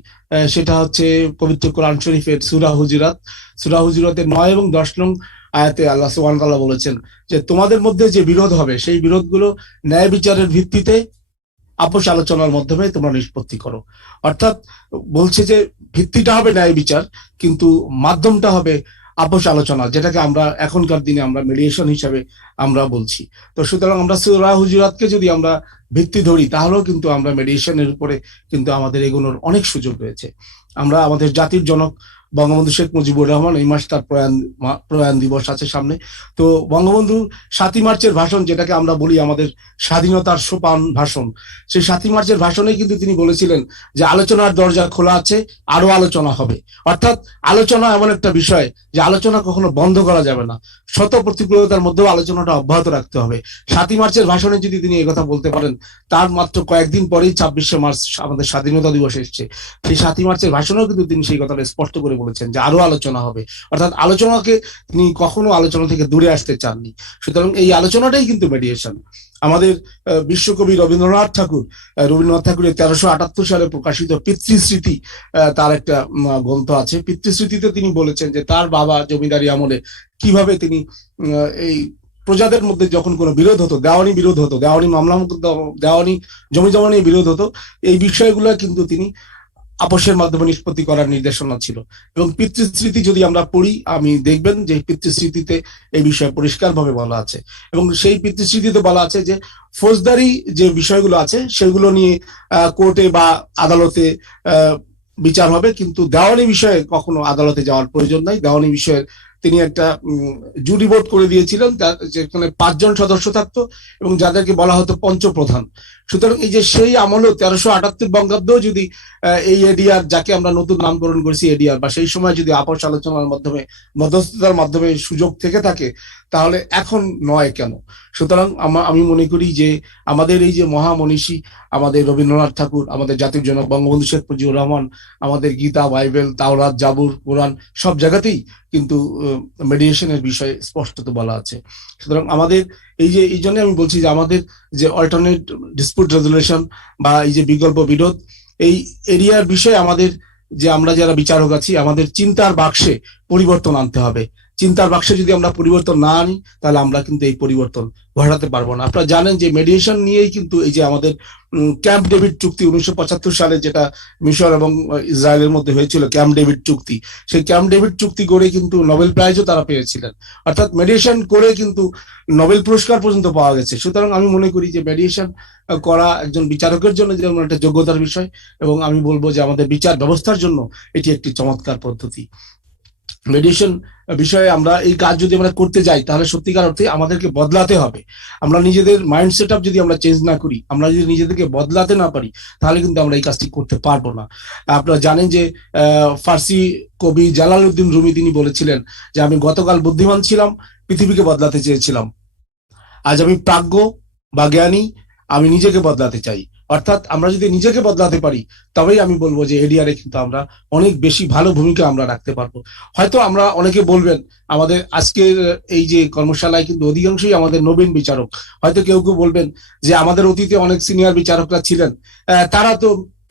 সেটা হচ্ছে পবিত্র কোরআন শরীফের সূরা হুজুরাতের 9 এবং 10 নং আয়াতে আল্লাহ সুবহানাহু ওয়া তাআলা বলেছেন যে তোমাদের মধ্যে যে বিরোধ হবে সেই বিরোধগুলো ন্যায় বিচারের ভিত্তিতে আপোষ আলোচনার মাধ্যমে তোমরা নিষ্পত্তি করো। অর্থাৎ বলছে যে ভিত্তিটা হবে ন্যায় বিচার, কিন্তু মাধ্যমটা হবে আপোষ আলোচনা, যেটাকে আমরা এখনকার দিনে আমরা মিডিয়েশন হিসাবে আমরা বলছি। তো সুতরাং আমরা সূরা হুজুরাতকে যদি আমরা ভিত্তি ধরি, তাহলেও কিন্তু আমরা মিডিয়েশনের উপরে কিন্তু আমাদের এগোনোর অনেক সুযোগ রয়েছে। আমরা আমাদের জাতির জনক বঙ্গবন্ধু শেখ মুজিবুর রহমান, এই মাস তার প্রয়াণ দিবস আছে সামনে। তো বঙ্গবন্ধু 7ই মার্চের ভাষণ, যেটাকে আমরা বলি আমাদের স্বাধীনতার সোপান ভাষণ, সেই 7ই মার্চের ভাষণে কিন্তু তিনি বলেছিলেন যে আলোচনার দরজা খোলা আছে, আরো আলোচনা হবে। অর্থাৎ আলোচনা এমন একটা বিষয় যে আলোচনা কখনো বন্ধ করা যাবে না, শত প্রতিকূলতার মধ্যেও আলোচনাটা অব্যাহত রাখতে হবে। 7ই মার্চের ভাষণে যদি তিনি এই কথা বলতে পারেন, তার মাত্র কয়েকদিন পরেই 26শে মার্চ আমাদের স্বাধীনতা দিবস এসছে। সেই 7ই মার্চের ভাষণেও কিন্তু তিনি সেই কথাটা স্পষ্ট করে বলেছেন যে আরো আলোচনা হবে। অর্থাৎ আলোচনাকে তিনি কখনো আলোচনা থেকে দূরে আসতে চাননি। সুতরাং এই আলোচনাটাই কিন্তু মেডিয়েশন। আমাদের বিশ্বকবি রবীন্দ্রনাথ ঠাকুরের 1378 সালে প্রকাশিত পিতৃস্মৃতি, তার একটা গ্রন্থ আছে। পিতৃস্মৃতিতে তিনি বলেছেন যে তার বাবা জমিদারি আমলে কিভাবে তিনি এই প্রজাদের মধ্যে যখন কোনো বিরোধ হতো, দেওয়ানি মামলা, দেওয়ানি জমি জমা নিয়ে বিরোধ হতো, এই বিষয়গুলো কিন্তু তিনি আপোষের মাধ্যমে নিষ্পত্তি করার নির্দেশনা ছিল। এবং পিতৃস্মৃতি যদি আমরা পড়ি, আমি দেখবেন যে পিতৃস্মৃতিতে এই বিষয়ে পরিষ্কারভাবে বলা আছে। এবং সেই পিতৃস্মৃতিতে বলা আছে যে ফৌজদারি যে বিষয়গুলো আছে সেগুলো নিয়ে কোর্টে বা আদালতে বিচার হবে, কিন্তু দেওয়ানি বিষয়ে কখনো আদালতে যাওয়ার প্রয়োজন নাই। দেওয়ানি বিষয়ে তিনি একটা জুরি বোর্ড করে দিয়েছিলেন, যেখানে 5 জন সদস্য থাকতো এবং যাদেরকে বলা হতো পঞ্চপ্রধান। সুতরাং এই যে সেই আমলে 1378 বঙ্গাব্দেও যদি এই এডিআর, যাকে আমরা নতুন নামকরণ করেছি এডিআর, বা সেই সময় যদি আপোষ আলোচনার মাধ্যমে, মধ্যস্থতার মাধ্যমে সুযোগ থেকে থাকে, তাহলে এখন নয় কেন? সুতরাং আমি মনে করি যে আমাদের এই যে মহামনীষী, আমাদের রবীন্দ্রনাথ ঠাকুর, আমাদের জাতির জনক বঙ্গবন্ধু শেখ মুজিবুর রহমান, আমাদের গীতা, বাইবেল, তাওরাত, জাবুর, কোরআন, সব জায়গাতেই কিন্তু মেডিয়েশনের বিষয়ে স্পষ্টত বলা আছে। সুতরাং আমাদের এই জন্য আমি বলছি যে আমাদের যে অল্টারনেট ডিসপিউট রেজুলেশন বা এই যে বিকল্প বিরোধ, এই এরিয়ার বিষয়ে আমাদের যে আমরা যারা বিচারক আছি, আমাদের চিন্তার বাক্সে পরিবর্তন আনতে হবে। চিন্তার বাক্সে যদি আমরা পরিবর্তন না আনি, তাহলে আমরা কিন্তু এই পরিবর্তন ঘটাতে পারবো না। আপনারা জানেন যে মেডিয়েশন নিয়েই কিন্তু এই যে আমাদের ক্যাম্প ডেভিড চুক্তি 1975 সালে, যেটা মিশর এবং ইসরায়েলের মধ্যে হয়েছিল, ক্যাম্প ডেভিড চুক্তি, সেই ক্যাম্প ডেভিড চুক্তি করে কিন্তু নোবেল প্রাইজও তারা পেয়েছিলেন। অর্থাৎ মেডিয়েশন করে কিন্তু নোবেল পুরস্কার পর্যন্ত পাওয়া গেছে। সুতরাং আমি মনে করি যে মেডিয়েশন করা একজন বিচারকের জন্য যেমন একটা যোগ্যতার বিষয়, এবং আমি বলবো যে আমাদের বিচার ব্যবস্থার জন্য এটি একটি চমৎকার পদ্ধতি। মেডিয়েশন বিষয়ে আমরা এই কাজ যদি আমরা করতে যাই, তাহলে সত্যিকার অর্থে আমাদেরকে বদলাতে হবে। আমরা নিজেদের মাইন্ড সেট আপ যদি আমরা চেঞ্জ না করি, আমরা যদি নিজেদেরকে বদলাতে না পারি, তাহলে কিন্তু আমরা এই কাজটি করতে পারবো না। আপনারা জানেন যে ফার্সি কবি জালালউদ্দিন রুমি তিনি বলেছিলেন যে আমি গতকাল বুদ্ধিমান ছিলাম, পৃথিবীকে বদলাতে চেয়েছিলাম, আজ আমি প্রাজ্ঞ বা জ্ঞানী, আমি নিজেকে বদলাতে চাই। অর্থাৎ আমরা যদি নিজেকে বদলাতে পারি, তবেই আমি বলবো যে এডিআরে কিন্তু আমরা অনেক বেশি ভালো ভূমিকা আমরা রাখতে পারবো। হয়তো আমরা অনেকে বলবেন, আমাদের আজকের এই যে কর্মশালায় কিন্তু অধিকাংশই আমাদের নবীন বিচারক। হয়তো কেউ কেউ বলবেন যে আমাদের অতীতে অনেক সিনিয়র বিচারকরা ছিলেন, তারা তো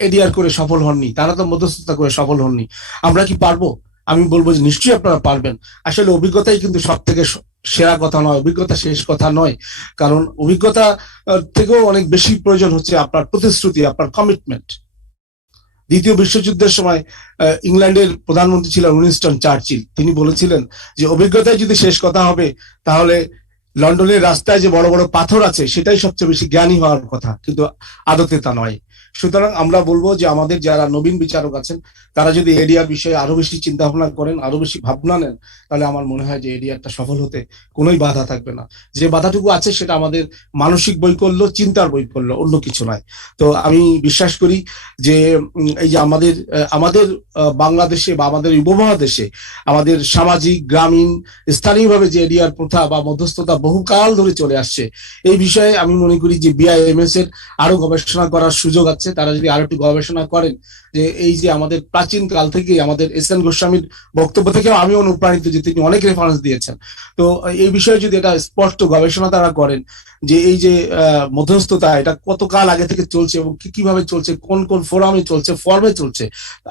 এডিআর করে সফল হননি, তারা তো মধ্যস্থতা করে সফল হননি, আমরা কি পারবো? আমি বলবো যে নিশ্চয়ই আপনারা পারবেন। আসলে অভিজ্ঞতাই কিন্তু সব থেকে সেরা কথা নয়, অভিজ্ঞতা শেষ কথা নয়। কারণ অভিজ্ঞতা থেকেও অনেক বেশি প্রয়োজন হচ্ছে আপনার প্রতিশ্রুতি, আপনার কমিটমেন্ট। দ্বিতীয় বিশ্বযুদ্ধের সময় ইংল্যান্ডের প্রধানমন্ত্রী ছিলেন উইনস্টন চার্চিল। তিনি বলেছিলেন যে অভিজ্ঞতায় যদি শেষ কথা হবে, তাহলে লন্ডনের রাস্তায় যে বড় বড় পাথর আছে সেটাই সবচেয়ে বেশি জ্ঞানী হওয়ার কথা, কিন্তু আদতে তা নয়। সুতরাং আমরা বলবো যে আমাদের যারা নবীন বিচারক আছেন, তারা যদি এডিআর বিষয়ে আরো বেশি চিন্তা ভাবনা করেন, আরো বেশি ভাবনা নেন, তাহলে আমার মনে হয় যে এডিআরটা সফল হতে কোনোই বাধা থাকবে না। যে বাধাটুকু আছে সেটা আমাদের মানসিক বৈকল্য, চিন্তার বৈকল্য, অন্য কিছু নয়। তো আমি বিশ্বাস করি যে এই যে আমাদের বাংলাদেশে বা আমাদের উপমহাদেশে আমাদের সামাজিক, গ্রামীণ, স্থানীয়ভাবে যে এডিআর প্রথা বা মধ্যস্থতা বহুকাল ধরে চলে আসছে, এই বিষয়ে আমি মনে করি যে বিআইএমএস এর আরো গবেষণা করার সুযোগ আছে। তারা যদি আরো একটু গবেষণা করেন, যে এই যে আমাদের প্রাচীন কাল থেকে আমাদের এস.এন. গোস্বামীর বক্তব্য থেকেও আমি অনুপ্রাণিত, যে তিনি অনেক রেফারেন্স দিয়েছেন। তো এই বিষয়ে যদি এটা স্পষ্ট গবেষণা তারা করেন যে এই যে মধ্যস্থতা এটা কতকাল আগে থেকে চলছে এবং কিভাবে চলছে, কোন কোন ফোরামে চলছে, ফর্মে চলছে,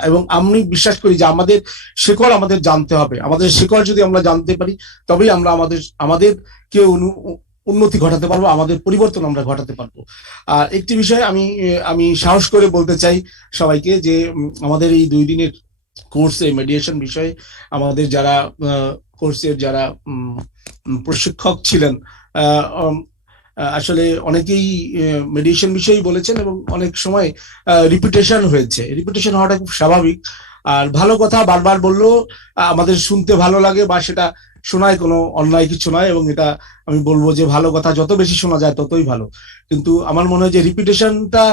এবং আমি বিশ্বাস করি যে আমাদের শিকড় আমাদের জানতে হবে। আমাদের শিকড় যদি আমরা জানতে পারি, তবেই আমরা আমাদেরকে উন্নতি ঘটাতে পারবো, আমাদের পরিবর্তন আমরা ঘটাতে পারবো। আর একটি বিষয় আমি সাহস করে বলতে চাই সবাইকে, যে আমাদের এই 2 দিনের কোর্সে মেডিয়েশন বিষয়ে আমাদের যারা কোর্সের যারা প্রশিক্ষক ছিলেন, আসলে অনেকেই মেডিয়েশন বিষয়েই বলেছেন এবং অনেক সময় রিপিটেশন হয়েছে। রিপিটেশন হওয়াটা খুব স্বাভাবিক। আর ভালো কথা বারবার বললেও আমাদের শুনতে ভালো লাগে, বা সেটা শোনায় কোনো অন্যায় কিছু নয়, এবং এটা আমি বলবো যে ভালো কথা যত বেশি শোনা যায় ততই ভালো। কিন্তু আমার মনে হয় যে রিপিটেশনটা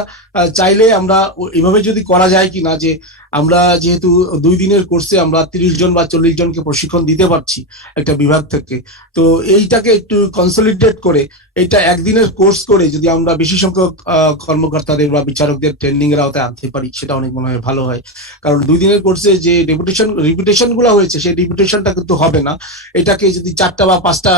চাইলে আমরা এভাবে যদি করা যায় কিনা, যে আমরা যেহেতু 2 দিনের কোর্সে আমরা 30 জন বা 40 জনকে প্রশিক্ষণ দিতে পারছি একটা বিভাগ থেকে, তো এইটাকে একটু কনসলিডেট করে এটা একদিনের কোর্স করে যদি আমরা বেশি সংখ্যক কর্মকর্তাদের বা বিচারকদের ট্রেনিং এর আওতায় আনতে পারি, সেটা অনেক মনে হয় ভালো হয়। কারণ 2 দিনের কোর্সে যে রিপিটেশন গুলো হয়েছে সেই রিপিটেশনটা কিন্তু হবে না। এটাকে যদি 4টা বা 5টা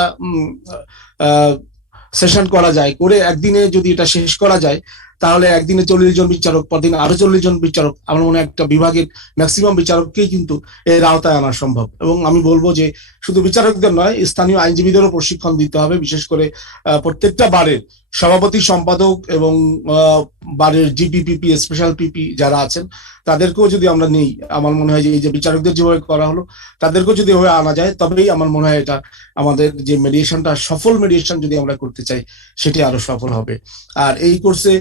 সেশন করা যায়, করে একদিনে যদি এটা শেষ করা যায়, তাহলে একদিনে 40 জন বিচারক, পরদিন আরো 40 জন বিচারক, আমার মনে হয় একটা বিভাগের ম্যাক্সিমাম বিচারককেই কিন্তু এর আওতায় আনা সম্ভব। এবং আমি বলবো যে শুধু বিচারকদের নয়, স্থানীয় আইনজীবীদেরও প্রশিক্ষণ দিতে হবে, বিশেষ করে প্রত্যেকটা বারের সভাপতি, সম্পাদক এবং বারের জিপিপিপি, স্পেশাল পিপি যারা আছেন তাদেরকেও যদি আমরা নেই, আমার মনে হয় যে এই যে বিচারকদের যেভাবে করা হলো তাদেরকেও যদি এভাবে আনা যায়, তবেই আমার মনে হয় এটা আমাদের যে মেডিয়েশনটা, সফল মেডিয়েশন যদি আমরা করতে চাই, সেটি আরো সফল হবে। আর এই কোর্সে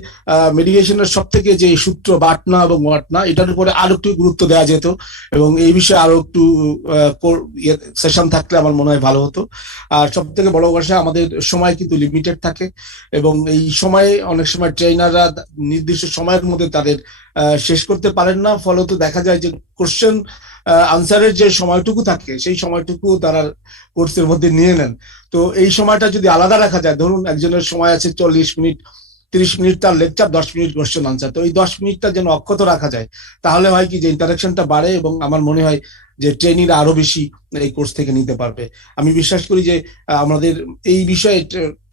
মেডিয়েশনের সব থেকে যে সূত্র বাটনা এবং ওয়াটনা, এটার উপরে আরো একটু গুরুত্ব দেওয়া যেত, এবং এই বিষয়ে আরো একটু সেশন থাকলে আমার মনে হয় ভালো হতো। আর সব থেকে বড় কথা, আমাদের সময় কিন্তু লিমিটেড থাকে, এবং এই সময়ে অনেক সময় ট্রেনাররা নির্দিষ্ট সময়ের মধ্যে তাদের শেষ করতে পারেন না। ফলত দেখা যায় যে কোশ্চেন আনসারের যে সময়টুকু থাকে সেই সময়টুকু তারা কোর্সের মধ্যে নিয়ে নেন। তো এই সময়টা যদি আলাদা রাখা যায়, ধরুন একজনের সময় আছে 40 মিনিট, 30 মিনিট তার লেকচার, 10 মিনিট কোশ্চেন আনসার, তো এই 10 মিনিটটা যেন অক্ষত রাখা যায়, তাহলে হয় কি যে ইন্টারাকশনটা বাড়ে, এবং আমার মনে হয় যে ট্রেনিরা আরো বেশি এই কোর্স থেকে নিতে পারবে। আমি বিশ্বাস করি যে আমাদের এই বিষয়ে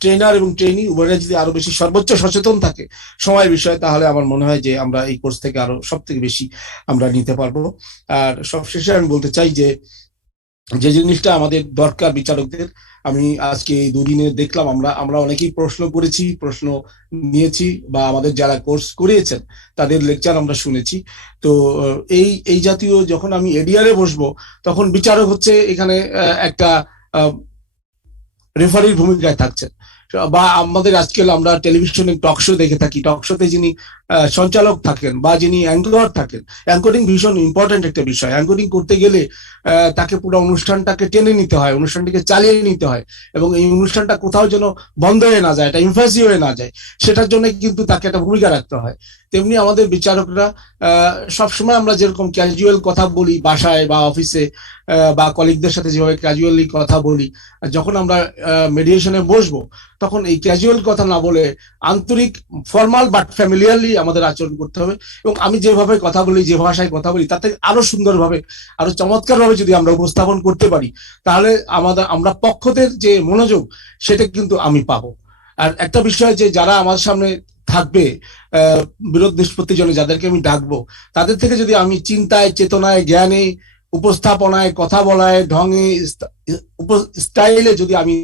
ট্রেনার এবং ট্রেনি উভয়রা যদি আরো বেশি সর্বোচ্চ সচেতন থাকে সময়ের বিষয়ে, তাহলে আমার মনে হয় যে আমরা এই কোর্স থেকে আরো সব থেকে বেশি আমরা নিতে পারবো। আর সবশেষে আমি বলতে চাই যে যে জিনিসটা আমাদের দরকার বিচারকদের, আমি আজকে এই 2 দিনে দেখলাম আমরা অনেকেই প্রশ্ন করেছি, প্রশ্ন নিয়েছি, বা আমাদের যারা কোর্স করিয়েছেন তাদের লেকচার আমরা শুনেছি। তো এই জাতীয় যখন আমি এডিআরে বসবো, তখন বিচারক হচ্ছে এখানে একটা রেফারির ভূমিকায় থাকছেন। বা আমাদের আজকাল আমরা টেলিভিশনে টক শো দেখে থাকি, টক শোতে যিনি সঞ্চালক থাকেন বা যিনি অ্যাঙ্কর থাকেন, অ্যাঙ্করিং ভীষণ ইম্পর্টেন্ট একটা বিষয়। অ্যাঙ্করিং করতে গেলে তাকে পুরো অনুষ্ঠানটাকে টেনে নিতে হয়, অনুষ্ঠানটিকে চালিয়ে নিতে হয়, এবং এই অনুষ্ঠানটা কোথাও যেন বন্ধ হয়ে না যায়, এটা ইনফ্যাসি হয়ে না যায়, সেটার জন্য কিন্তু তাকে একটা ভূমিকা রাখতে হয়। তেমনি আমাদের বিচারকরা সবসময় আমরা যেরকম ক্যাজুয়াল কথা বলি বাসায় বা অফিসে বা কলিগদের সাথে যেভাবে ক্যাজুয়ালি কথা বলি, যখন আমরা মেডিয়েশনে বসবো তখন এই ক্যাজুয়াল কথা না বলে আন্তরিক, ফর্মাল বাট ফ্যামিলিয়ারলি আমাদের আচরণ করতে হবে। এবং আমি যেভাবে কথা বলি, যে ভাষায় কথা বলি, তাতে আরো সুন্দরভাবে, আরো চমৎকারভাবে যদি আমরা উপস্থাপন করতে পারি, তাহলে আমরা পক্ষদের যে মনোযোগ সেটা কিন্তু আমি পাবো। আর একটা বিষয়, যে যারা আমার সামনে থাকবে বিরোধ নিষ্পত্তির জন্য, যাদেরকে আমি ডাকবো, তাদের থেকে যদি আমি চিন্তায়, চেতনায়, জ্ঞানে, উপস্থাপনায়, কথা বলায়, ঢঙে, স্টাইলে যদি আমি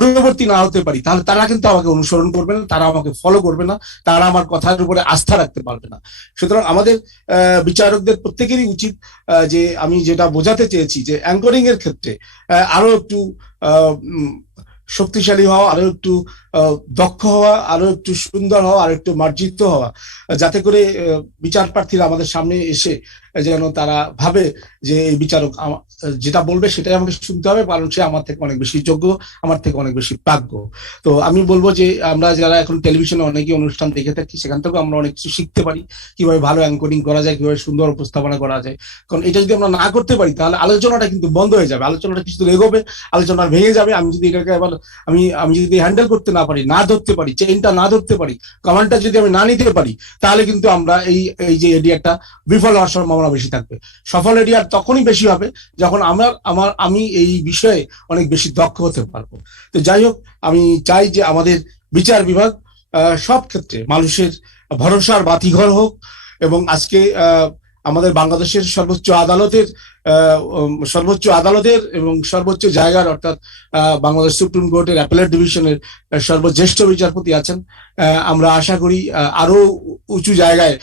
পূর্ববর্তী না হতে পারি, তাহলে তারা কিন্তু আমাকে অনুসরণ করবে না, তারা আমাকে ফলো করবে না, তারা আমার কথার উপরে আস্থা রাখতে পারবে না। সুতরাং আমাদের বিচারকদের প্রত্যেকেরই উচিত, যে আমি যেটা বোঝাতে চেয়েছি, যে অ্যাঙ্করিং এর ক্ষেত্রে আরো একটু শক্তিশালী হওয়া, আরো একটু দক্ষ হওয়া, আরো একটু সুন্দর হওয়া, আরো একটু মার্জিত হওয়া, যাতে করে বিচার প্রার্থীরা আমাদের সামনে এসে যেন তারা ভাবে যে এই বিচারক যেটা বলবে সেটাই আমাকে শুনতে হবে, কারণ সে আমার থেকে অনেক বেশি যোগ্য, আমার থেকে অনেক বেশি প্রাজ্ঞ। তো আমি বলবো যে আমরা যারা এখন টেলিভিশনে অনেকে অনুষ্ঠান দেখে থাকি, সেখান থেকেও আমরা অনেক কিছু শিখতে পারি, কিভাবে ভালো অ্যাঙ্করিং করা যায়, কিভাবে সুন্দর উপস্থাপনা করা যায়। কারণ এটা যদি আমরা না করতে পারি, তাহলে আলোচনাটা কিন্তু বন্ধ হয়ে যাবে, আলোচনাটা কিছু এগোবে, আলোচনা ভেঙে যাবে। আমি যদি এটাকে আবার আমি যদি হ্যান্ডেল করতে না পারি, না ধরতে পারি, চেইনটা না ধরতে পারি, কমান্ডটা যদি আমি না নিতে পারি, তাহলে কিন্তু আমরা এই যে এডিআরটা বিফল হওয়ার সম্ভাবনা বেশি থাকবে। সফল এডিআর তখনই বেশি হবে যখন আমি এই বিষয়ে অনেক বেশি দক্ষ হতে পারবো। তো যাই হোক, আমি চাই যে আমাদের বিচার বিভাগ সব ক্ষেত্রে মানুষের ভরসার বাতিঘর হোক, এবং আজকে আমাদের বাংলাদেশের সর্বোচ্চ আদালতের সর্বোচ্চ আদালতের এবং সর্বোচ্চ জায়গার অর্থাৎ বাংলাদেশ সুপ্রিম কোর্টের অ্যাপেলেট ডিভিশনের সর্বজ্যেষ্ঠ বিচারপতি আছেন। আমরা আশা করি আরো উঁচু জায়গায়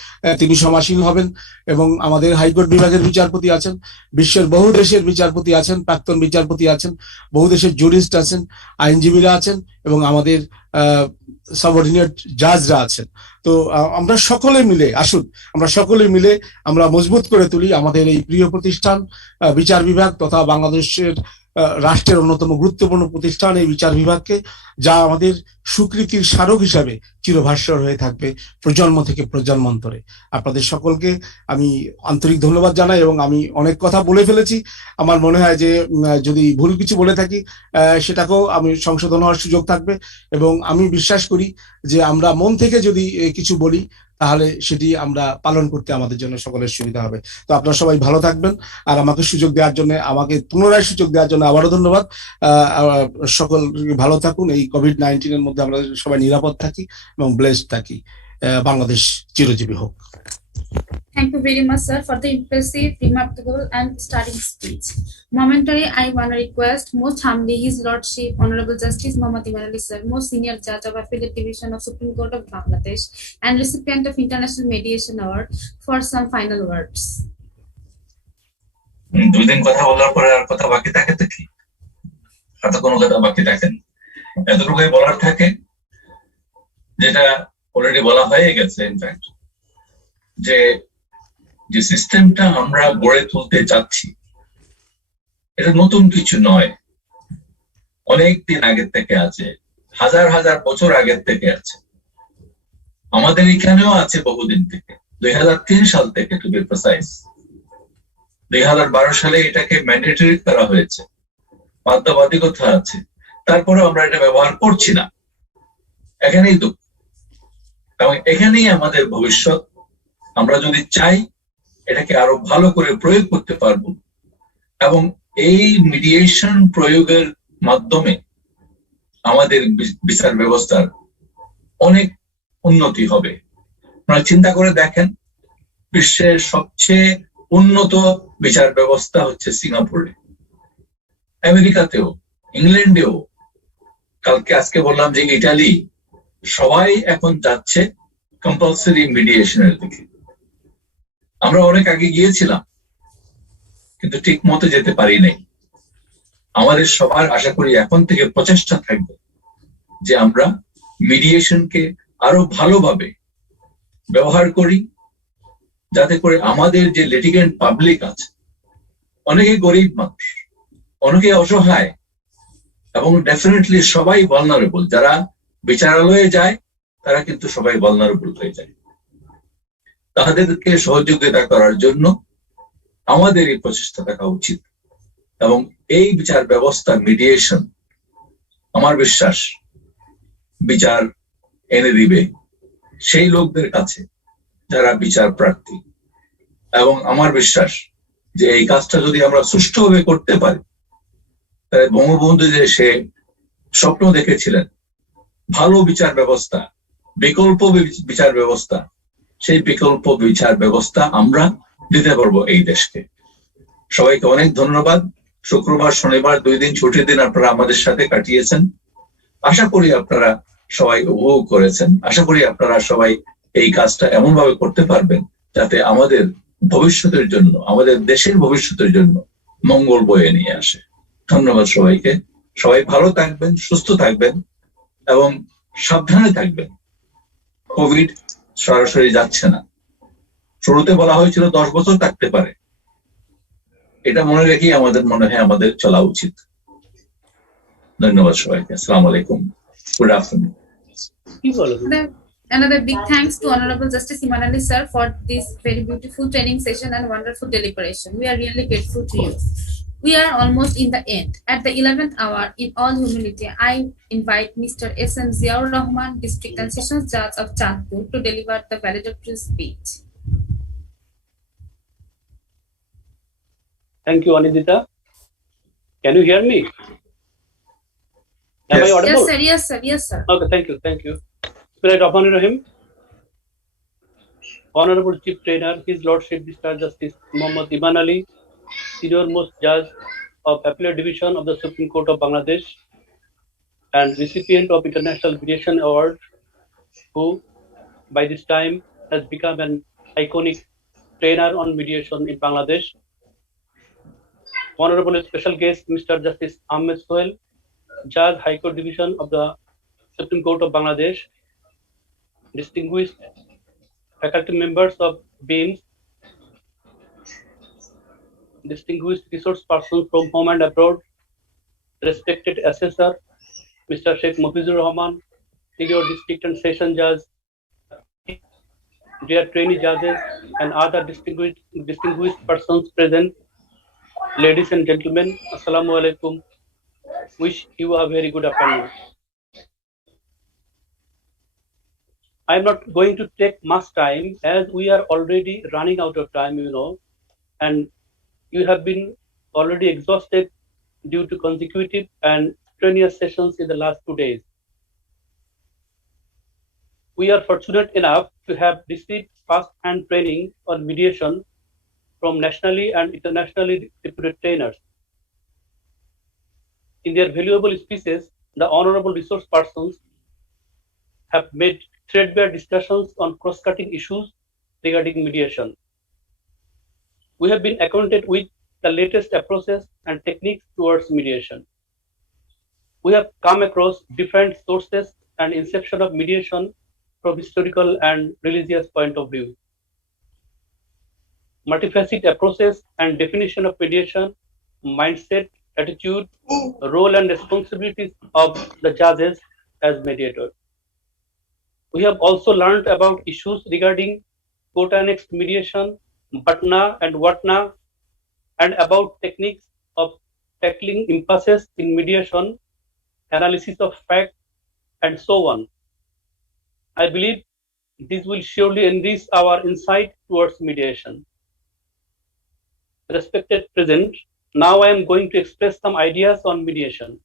তিনি সমাসীন হবেন এবং আমাদের হাইকোর্ট বিভাগের বিচারপতি আছেন, বিশ্বের বহু দেশের বিচারপতি আছেন, প্রাক্তন বিচারপতি আছেন, বহু দেশের জুরিস্ট আছেন, আইনজীবীরা আছেন এবং আমাদের সাবঅর্ডিনেট জাজরা আছেন। তো আমরা সকলে মিলে আসুন, আমরা সকলে মিলে আমরা মজবুত করে তুলি আমাদের এই প্রিয় প্রতিষ্ঠান বিচার বিভাগ তথা বাংলাদেশের রাষ্ট্রের অন্যতম গুরুত্বপূর্ণ প্রতিষ্ঠান এই বিচার বিভাগকে, যা আমাদের স্বীকৃতির স্মারক হিসাবে চিরভাস্বর হয়ে থাকবে প্রজন্ম থেকে প্রজন্মান্তরে। আপনাদের সকলকে আমি আন্তরিক ধন্যবাদ জানাই এবং আমি অনেক কথা বলে ফেলেছি। আমার মনে হয় যে যদি ভুল কিছু বলে থাকি সেটাকেও আমি সংশোধন হওয়ার সুযোগ থাকবে এবং আমি বিশ্বাস করি যে আমরা মন থেকে যদি কিছু বলি তাহলে সেটি আমরা পালন করতে আমাদের জন্য সকলের সুবিধা হবে। তো আপনারা সবাই ভালো থাকবেন আর আমাকে সুযোগ দেওয়ার জন্য, আমাকে পুনরায় সুযোগ দেওয়ার জন্য আবারও ধন্যবাদ। সকল ভালো থাকুন, এই কোভিড-19 এর মধ্যে আমরা সবাই নিরাপদ থাকি এবং ব্লেসড থাকি। বাংলাদেশ চিরজীবী হোক। Thank you very much, sir, for the impressive, remarkable, and starting speech. Momentarily, I want to request most humbly His Lordship, Honorable Justice Mohammad Iman Ali, sir, most senior judge of Appellate Division of Supreme Court of Bangladesh and recipient of International Mediation Award, for some final words. দুই দিন কথা বলার পরে আর কথা বাকি থাকে তো কি? আর তো কোনো কথা বাকি থাকে না। এতটুকুই বলার থাকে যেটা অলরেডি বলা হয়ে গেছে। ইনফ্যাক্ট যে সিস্টেমটা আমরা গড়ে তুলতে চাচ্ছি এটা নতুন কিছু নয়, অনেক দিন আগের থেকে আছে, হাজার হাজার বছর আগের থেকে আছে। আমাদের এখানেও আছে বহুদিন থেকে, 2003 সাল থেকে টু বি প্রিসাইজ। 2012 সালে এটাকে ম্যান্ডেটরি করা হয়েছে, বাধ্যবাধকতা আছে, তারপরেও আমরা এটা ব্যবহার করছি না। এখানেই দুঃখ এবং এখানেই আমাদের ভবিষ্যৎ। আমরা যদি চাই এটাকে আরো ভালো করে প্রয়োগ করতে পারবো এবং এই মিডিয়েশন প্রয়োগের মাধ্যমে আমাদের বিচার ব্যবস্থার অনেক উন্নতি হবে। আপনারা চিন্তা করে দেখেন, বিশ্বের সবচেয়ে উন্নত বিচার ব্যবস্থা হচ্ছে সিঙ্গাপুরে, আমেরিকাতেও, ইংল্যান্ডেও, আজকে বললাম যে ইটালি, সবাই এখন যাচ্ছে কম্পালসারি মিডিয়েশনের দিকে। আমরা অনেক আগে গিয়েছিলাম কিন্তু ঠিক মতো যেতে পারি নাই। আমাদের সবার আশা করি এখন থেকে প্রচেষ্টা থাকবে যে আমরা মিডিয়েশনকে আরো ভালোভাবে ব্যবহার করি, যাতে করে আমাদের যে লিটিগেন্ট পাবলিক আছে, অনেকে গরিব মানুষ, অনেকে অসহায় এবং ডেফিনেটলি সবাই ভালনারেবল। যারা বিচারালয়ে যায় তারা কিন্তু সবাই ভালনারেবল হয়ে যায়। তাদেরকে সহযোগিতা করার জন্য আমাদের এই প্রচেষ্টা থাকা উচিত এবং এই বিচার ব্যবস্থা মিডিয়েশন আমার বিশ্বাস বিচার এনে দিবে সেই লোকদের কাছে যারা বিচার প্রার্থী। এবং আমার বিশ্বাস যে এই কাজটা যদি আমরা সুষ্ঠুভাবে করতে পারি, তাহলে বঙ্গবন্ধু যে সে স্বপ্ন দেখেছিলেন ভালো বিচার ব্যবস্থা, বিকল্প বিচার ব্যবস্থা, সেই বিকল্প বিচার ব্যবস্থা আমরা দিতে পারবো এই দেশকে। সবাইকে অনেক ধন্যবাদ। শুক্রবার শনিবার 2 দিন ছুটির দিন আপনারা আমাদের সাথে কাটিয়েছেন। আশা করি আপনারা সবাই উপভোগ করেছেন। আশা করি আপনারা সবাই এই কাজটা এমন ভাবে করতে পারবেন যাতে আমাদের ভবিষ্যতের জন্য, আমাদের দেশের ভবিষ্যতের জন্য মঙ্গল বয়ে নিয়ে আসে। ধন্যবাদ সবাইকে। সবাই ভালো থাকবেন, সুস্থ থাকবেন এবং সাবধানে থাকবেন। কোভিড সরাসরি যাচ্ছে না। শুরুতে বলা হয়েছিল 10 বছর থাকতে পারে। এটা মনে রেখেই আমাদের মনে হয় আমাদের চলা উচিত। ধন্যবাদ সবাইকে। আসসালামু আলাইকুম। Good afternoon. Another big thanks to Honorable Justice Iman Ali, sir, for this very beautiful training session and wonderful deliberation. We are really grateful to you. We are almost in the end. At the 11th hour, in all humility, I invite Mr. S.M. Ziaur Rahman, District and Sessions Judge of Chandpur, to deliver the valedictory speech. Thank you, Anindita. Can you hear me? Am I audible? Yes, sir. Yes, sir. Yes, sir. Okay, thank you. Thank you. Bismillahirrahmanirrahim. Honorable Chief Trainer, His Lordship District Justice Mohammad Iman Ali, senior most judge of Appellate Division of the Supreme Court of Bangladesh and recipient of International Mediation Award, who by this time has become an iconic trainer on mediation in Bangladesh. Honorable special guest, Mr. Justice Ahmed Sohail, Judge, High Court Division of the Supreme Court of Bangladesh, distinguished faculty members of BEAMS, distinguished resource persons from home and abroad, respected assessor, Mr. Sheikh Mufizur Rahman, senior district and session judge, dear trainee judges, and other distinguished persons present, ladies and gentlemen, Assalamu alaikum. Wish you a very good afternoon. I am not going to take much time as we are already running out of time, and you have been already exhausted due to consecutive and strenuous sessions in the last 2 days. We are fortunate enough to have received first-hand training on mediation from nationally and internationally reputed trainers. In their valuable speeches, the honorable resource persons have made threadbare discussions on cross-cutting issues regarding mediation. We have been acquainted with the latest approaches and techniques towards mediation. We have come across different sources and inception of mediation from historical and religious point of view. Multifaceted approaches and definition of mediation, mindset, attitude, role and responsibilities of the judges as mediators. We have also learned about issues regarding court-annexed mediation, Batna and Watna, and about techniques of tackling impasses in mediation, analysis of fact, and so on. I believe this will surely enrich our insight towards mediation. Respected present, now I am going to express some ideas on mediation.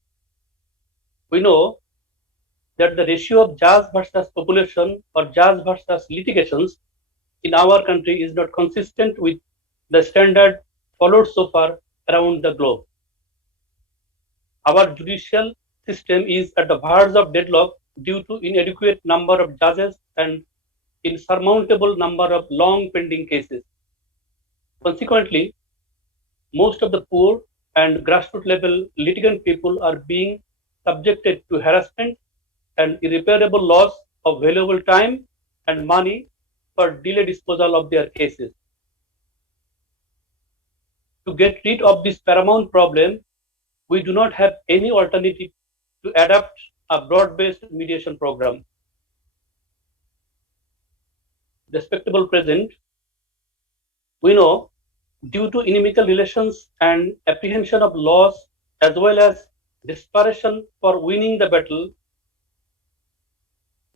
We know that the ratio of judge versus population or judge versus litigations in our country is not consistent with the standard followed so far around the globe. Our judicial system is at the verge of deadlock due to inadequate number of judges and insurmountable number of long pending cases. Consequently, most of the poor and grassroots level litigant people are being subjected to harassment and irreparable loss of valuable time and money for delayed disposal of their cases. To get rid of this paramount problem, we do not have any alternative to adopt a broad-based mediation program. Respectable present, we know due to inimical relations and apprehension of loss as well as desperation for winning the battle,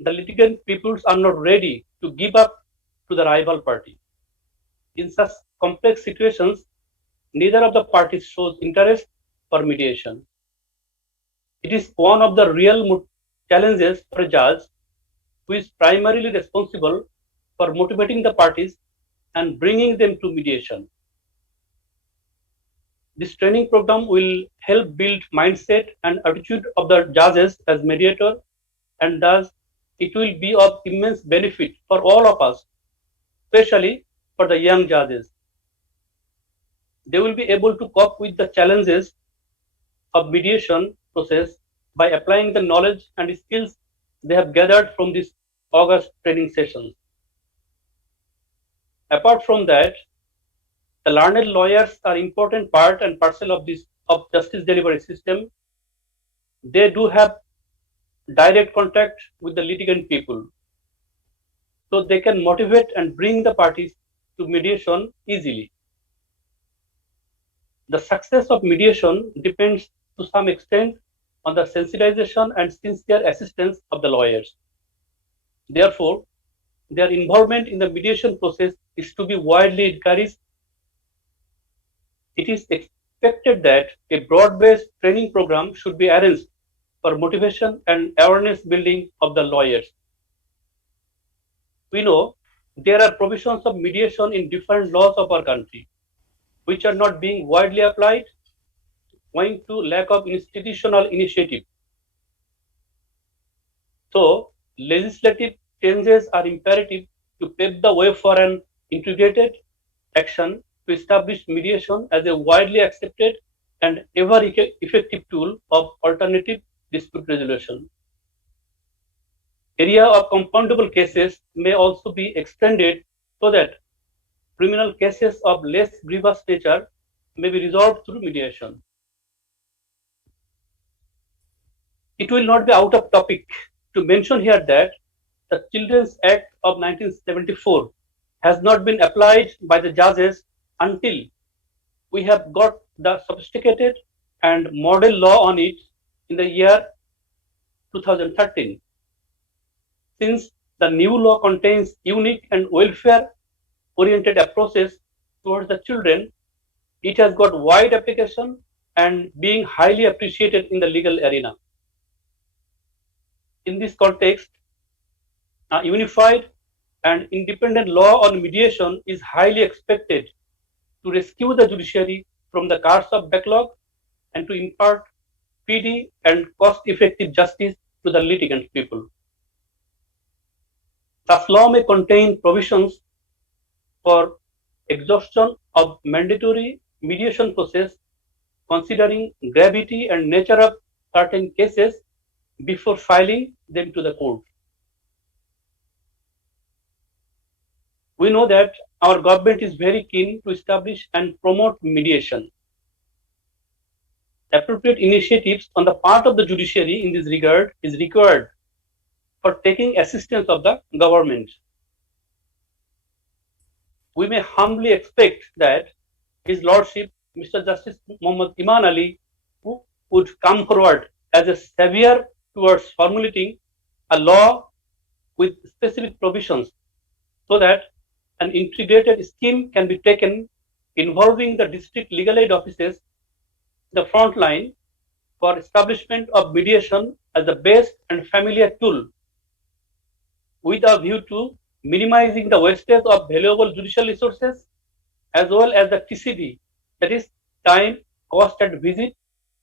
the litigant peoples are not ready to give up to the rival party. In such complex situations, neither of the parties shows interest for mediation. It is one of the real challenges for a judge who is primarily responsible for motivating the parties and bringing them to mediation. This training program will help build mindset and attitude of the judges as mediator, and thus it will be of immense benefit for all of us, especially for the young judges. They will be able to cope with the challenges of mediation process by applying the knowledge and skills they have gathered from this August training sessions. Apart from that, the learned lawyers are important part and parcel of this justice delivery system. They do have direct contact with the litigant people, so they can motivate and bring the parties to mediation easily. The success of mediation depends to some extent on the sensitization and sincere assistance of the lawyers. Therefore, their involvement in the mediation process is to be widely encouraged. It is expected that a broad-based training program should be arranged for motivation and awareness building of the lawyers. We know there are provisions of mediation in different laws of our country. which are not being widely applied, owing to lack of institutional initiative. So, legislative changes are imperative to pave the way for an integrated action to establish mediation as a widely accepted and ever effective tool of alternative dispute resolution. Area of compoundable cases may also be extended so that criminal cases of less grievous nature may be resolved through mediation. It will not be out of topic to mention here that the Children's Act of 1974 has not been applied by the judges until we have got the sophisticated and model law on it in the year 2013. Since the new law contains unique and welfare-oriented approaches towards the children, it has got wide application and being highly appreciated in the legal arena. In this context, a unified and independent law on mediation is highly expected to rescue the judiciary from the curse of backlog and to impart speedy and cost-effective justice to the litigant people. Such law may contain provisions for exhaustion of mandatory mediation process considering gravity and nature of certain cases before filing them to the court. We know that our government is very keen to establish and promote mediation. Appropriate initiatives on the part of the judiciary in this regard is required for taking assistance of the government. We may humbly expect that His Lordship, Mr. Justice Muhammad Iman Ali, who would come forward as a savior towards formulating a law with specific provisions so that an integrated scheme can be taken involving the district legal aid offices, the front line for establishment of mediation as the best and familiar tool with a view to minimizing the wastage of valuable judicial resources as well as the TCD, that is time, cost and visit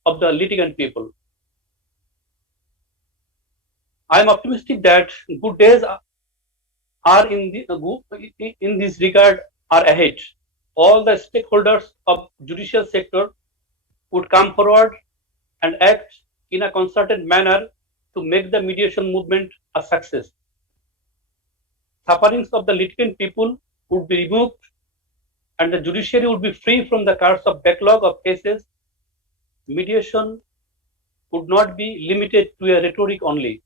of the litigant people. I am optimistic that good days are in this regard are ahead. All the stakeholders of judicial sector would come forward and act in a concerted manner to make the mediation movement a success. Sufferings of the litigant people would be removed and the judiciary would be free from the curse of backlog of cases. Mediation would not be limited to a rhetoric only.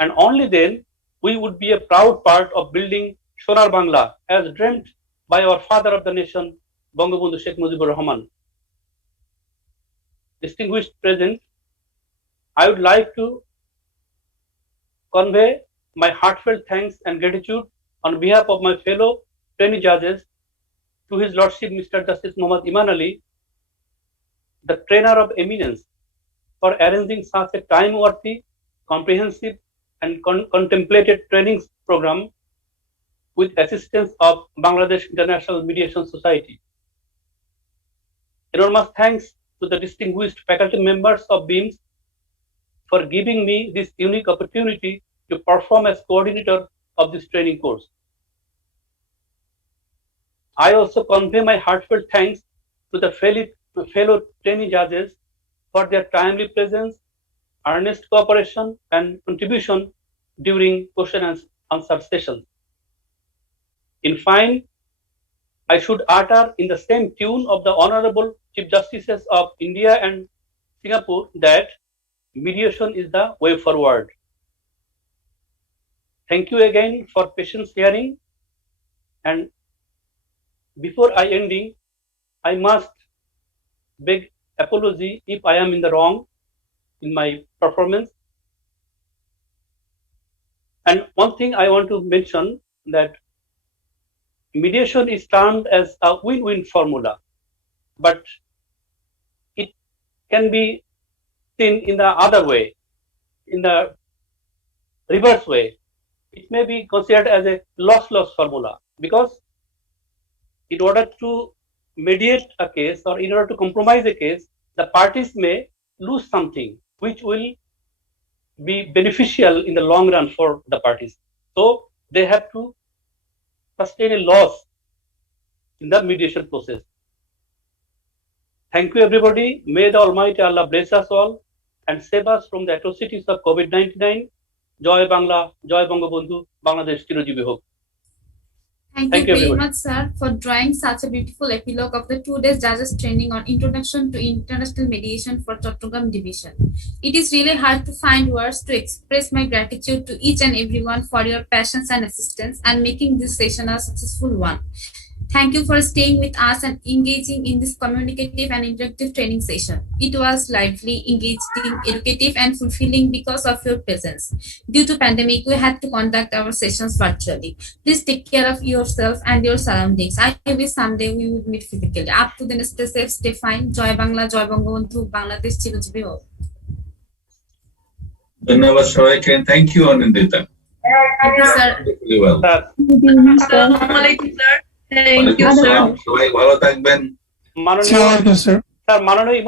And only then we would be a proud part of building Sonar Bangla as dreamt by our father of the nation, Bangabandhu Sheikh Mujibur Rahman. Distinguished present, I would like to convey my heartfelt thanks and gratitude on behalf of my fellow trainee judges to His Lordship Mr. Justice Muhammad Iman Ali, the trainer of eminence, for arranging such a time-worthy, comprehensive and contemplated training program with assistance of Bangladesh International Mediation Society. Enormous thanks to the distinguished faculty members of BIMS for giving me this unique opportunity to perform as coordinator of this training course. I also convey my heartfelt thanks to the fellow trainee judges for their timely presence, earnest cooperation and contribution during question and answer sessions. In fine, I should utter in the same tune of the Honorable Chief Justices of India and Singapore that mediation is the way forward. Thank you again for patience hearing, and before I ending, I must beg apology if I am in the wrong in my performance. And one thing I want to mention that mediation is termed as a win-win formula, but it can be seen in the other way, in the reverse way. It may be considered as a loss-loss formula because in order to mediate a case or in order to compromise a case, the parties may lose something which will be beneficial in the long run for the parties. So they have to sustain a loss in the mediation process. Thank you, everybody. May the Almighty Allah bless us all and save us from the atrocities of COVID-19. Joy Bangla, Joy Bangabandhu, Bangladesh Chirojibi Hok. Thank Thank you you, very everybody. much, sir, for drawing such a beautiful epilogue of the 2 days judges training on Introduction to International Mediation for Chittagong Division. It is really hard to find words to express my gratitude to each and everyone for your patience and assistance and making this session a successful one. Thank you for staying with us and engaging in this communicative and interactive training session. It was lively, engaging, educative, and fulfilling because of your presence. Due to pandemic, we had to conduct our sessions virtually. Please take care of yourself and your surroundings. I wish someday we would meet physically. Up to then, stay safe, stay fine. Joy Bangla, Joy Bangabandhu, Bangladesh Chirojibi Hok. ধন্যবাদ সবাইকে। Thank you Anindita. Thank you, sir. Wonderfully well. Assalamualaikum, sir. Thank you, sir. সবাই ভালো থাকবেন। মাননীয় স্যার, মাননীয়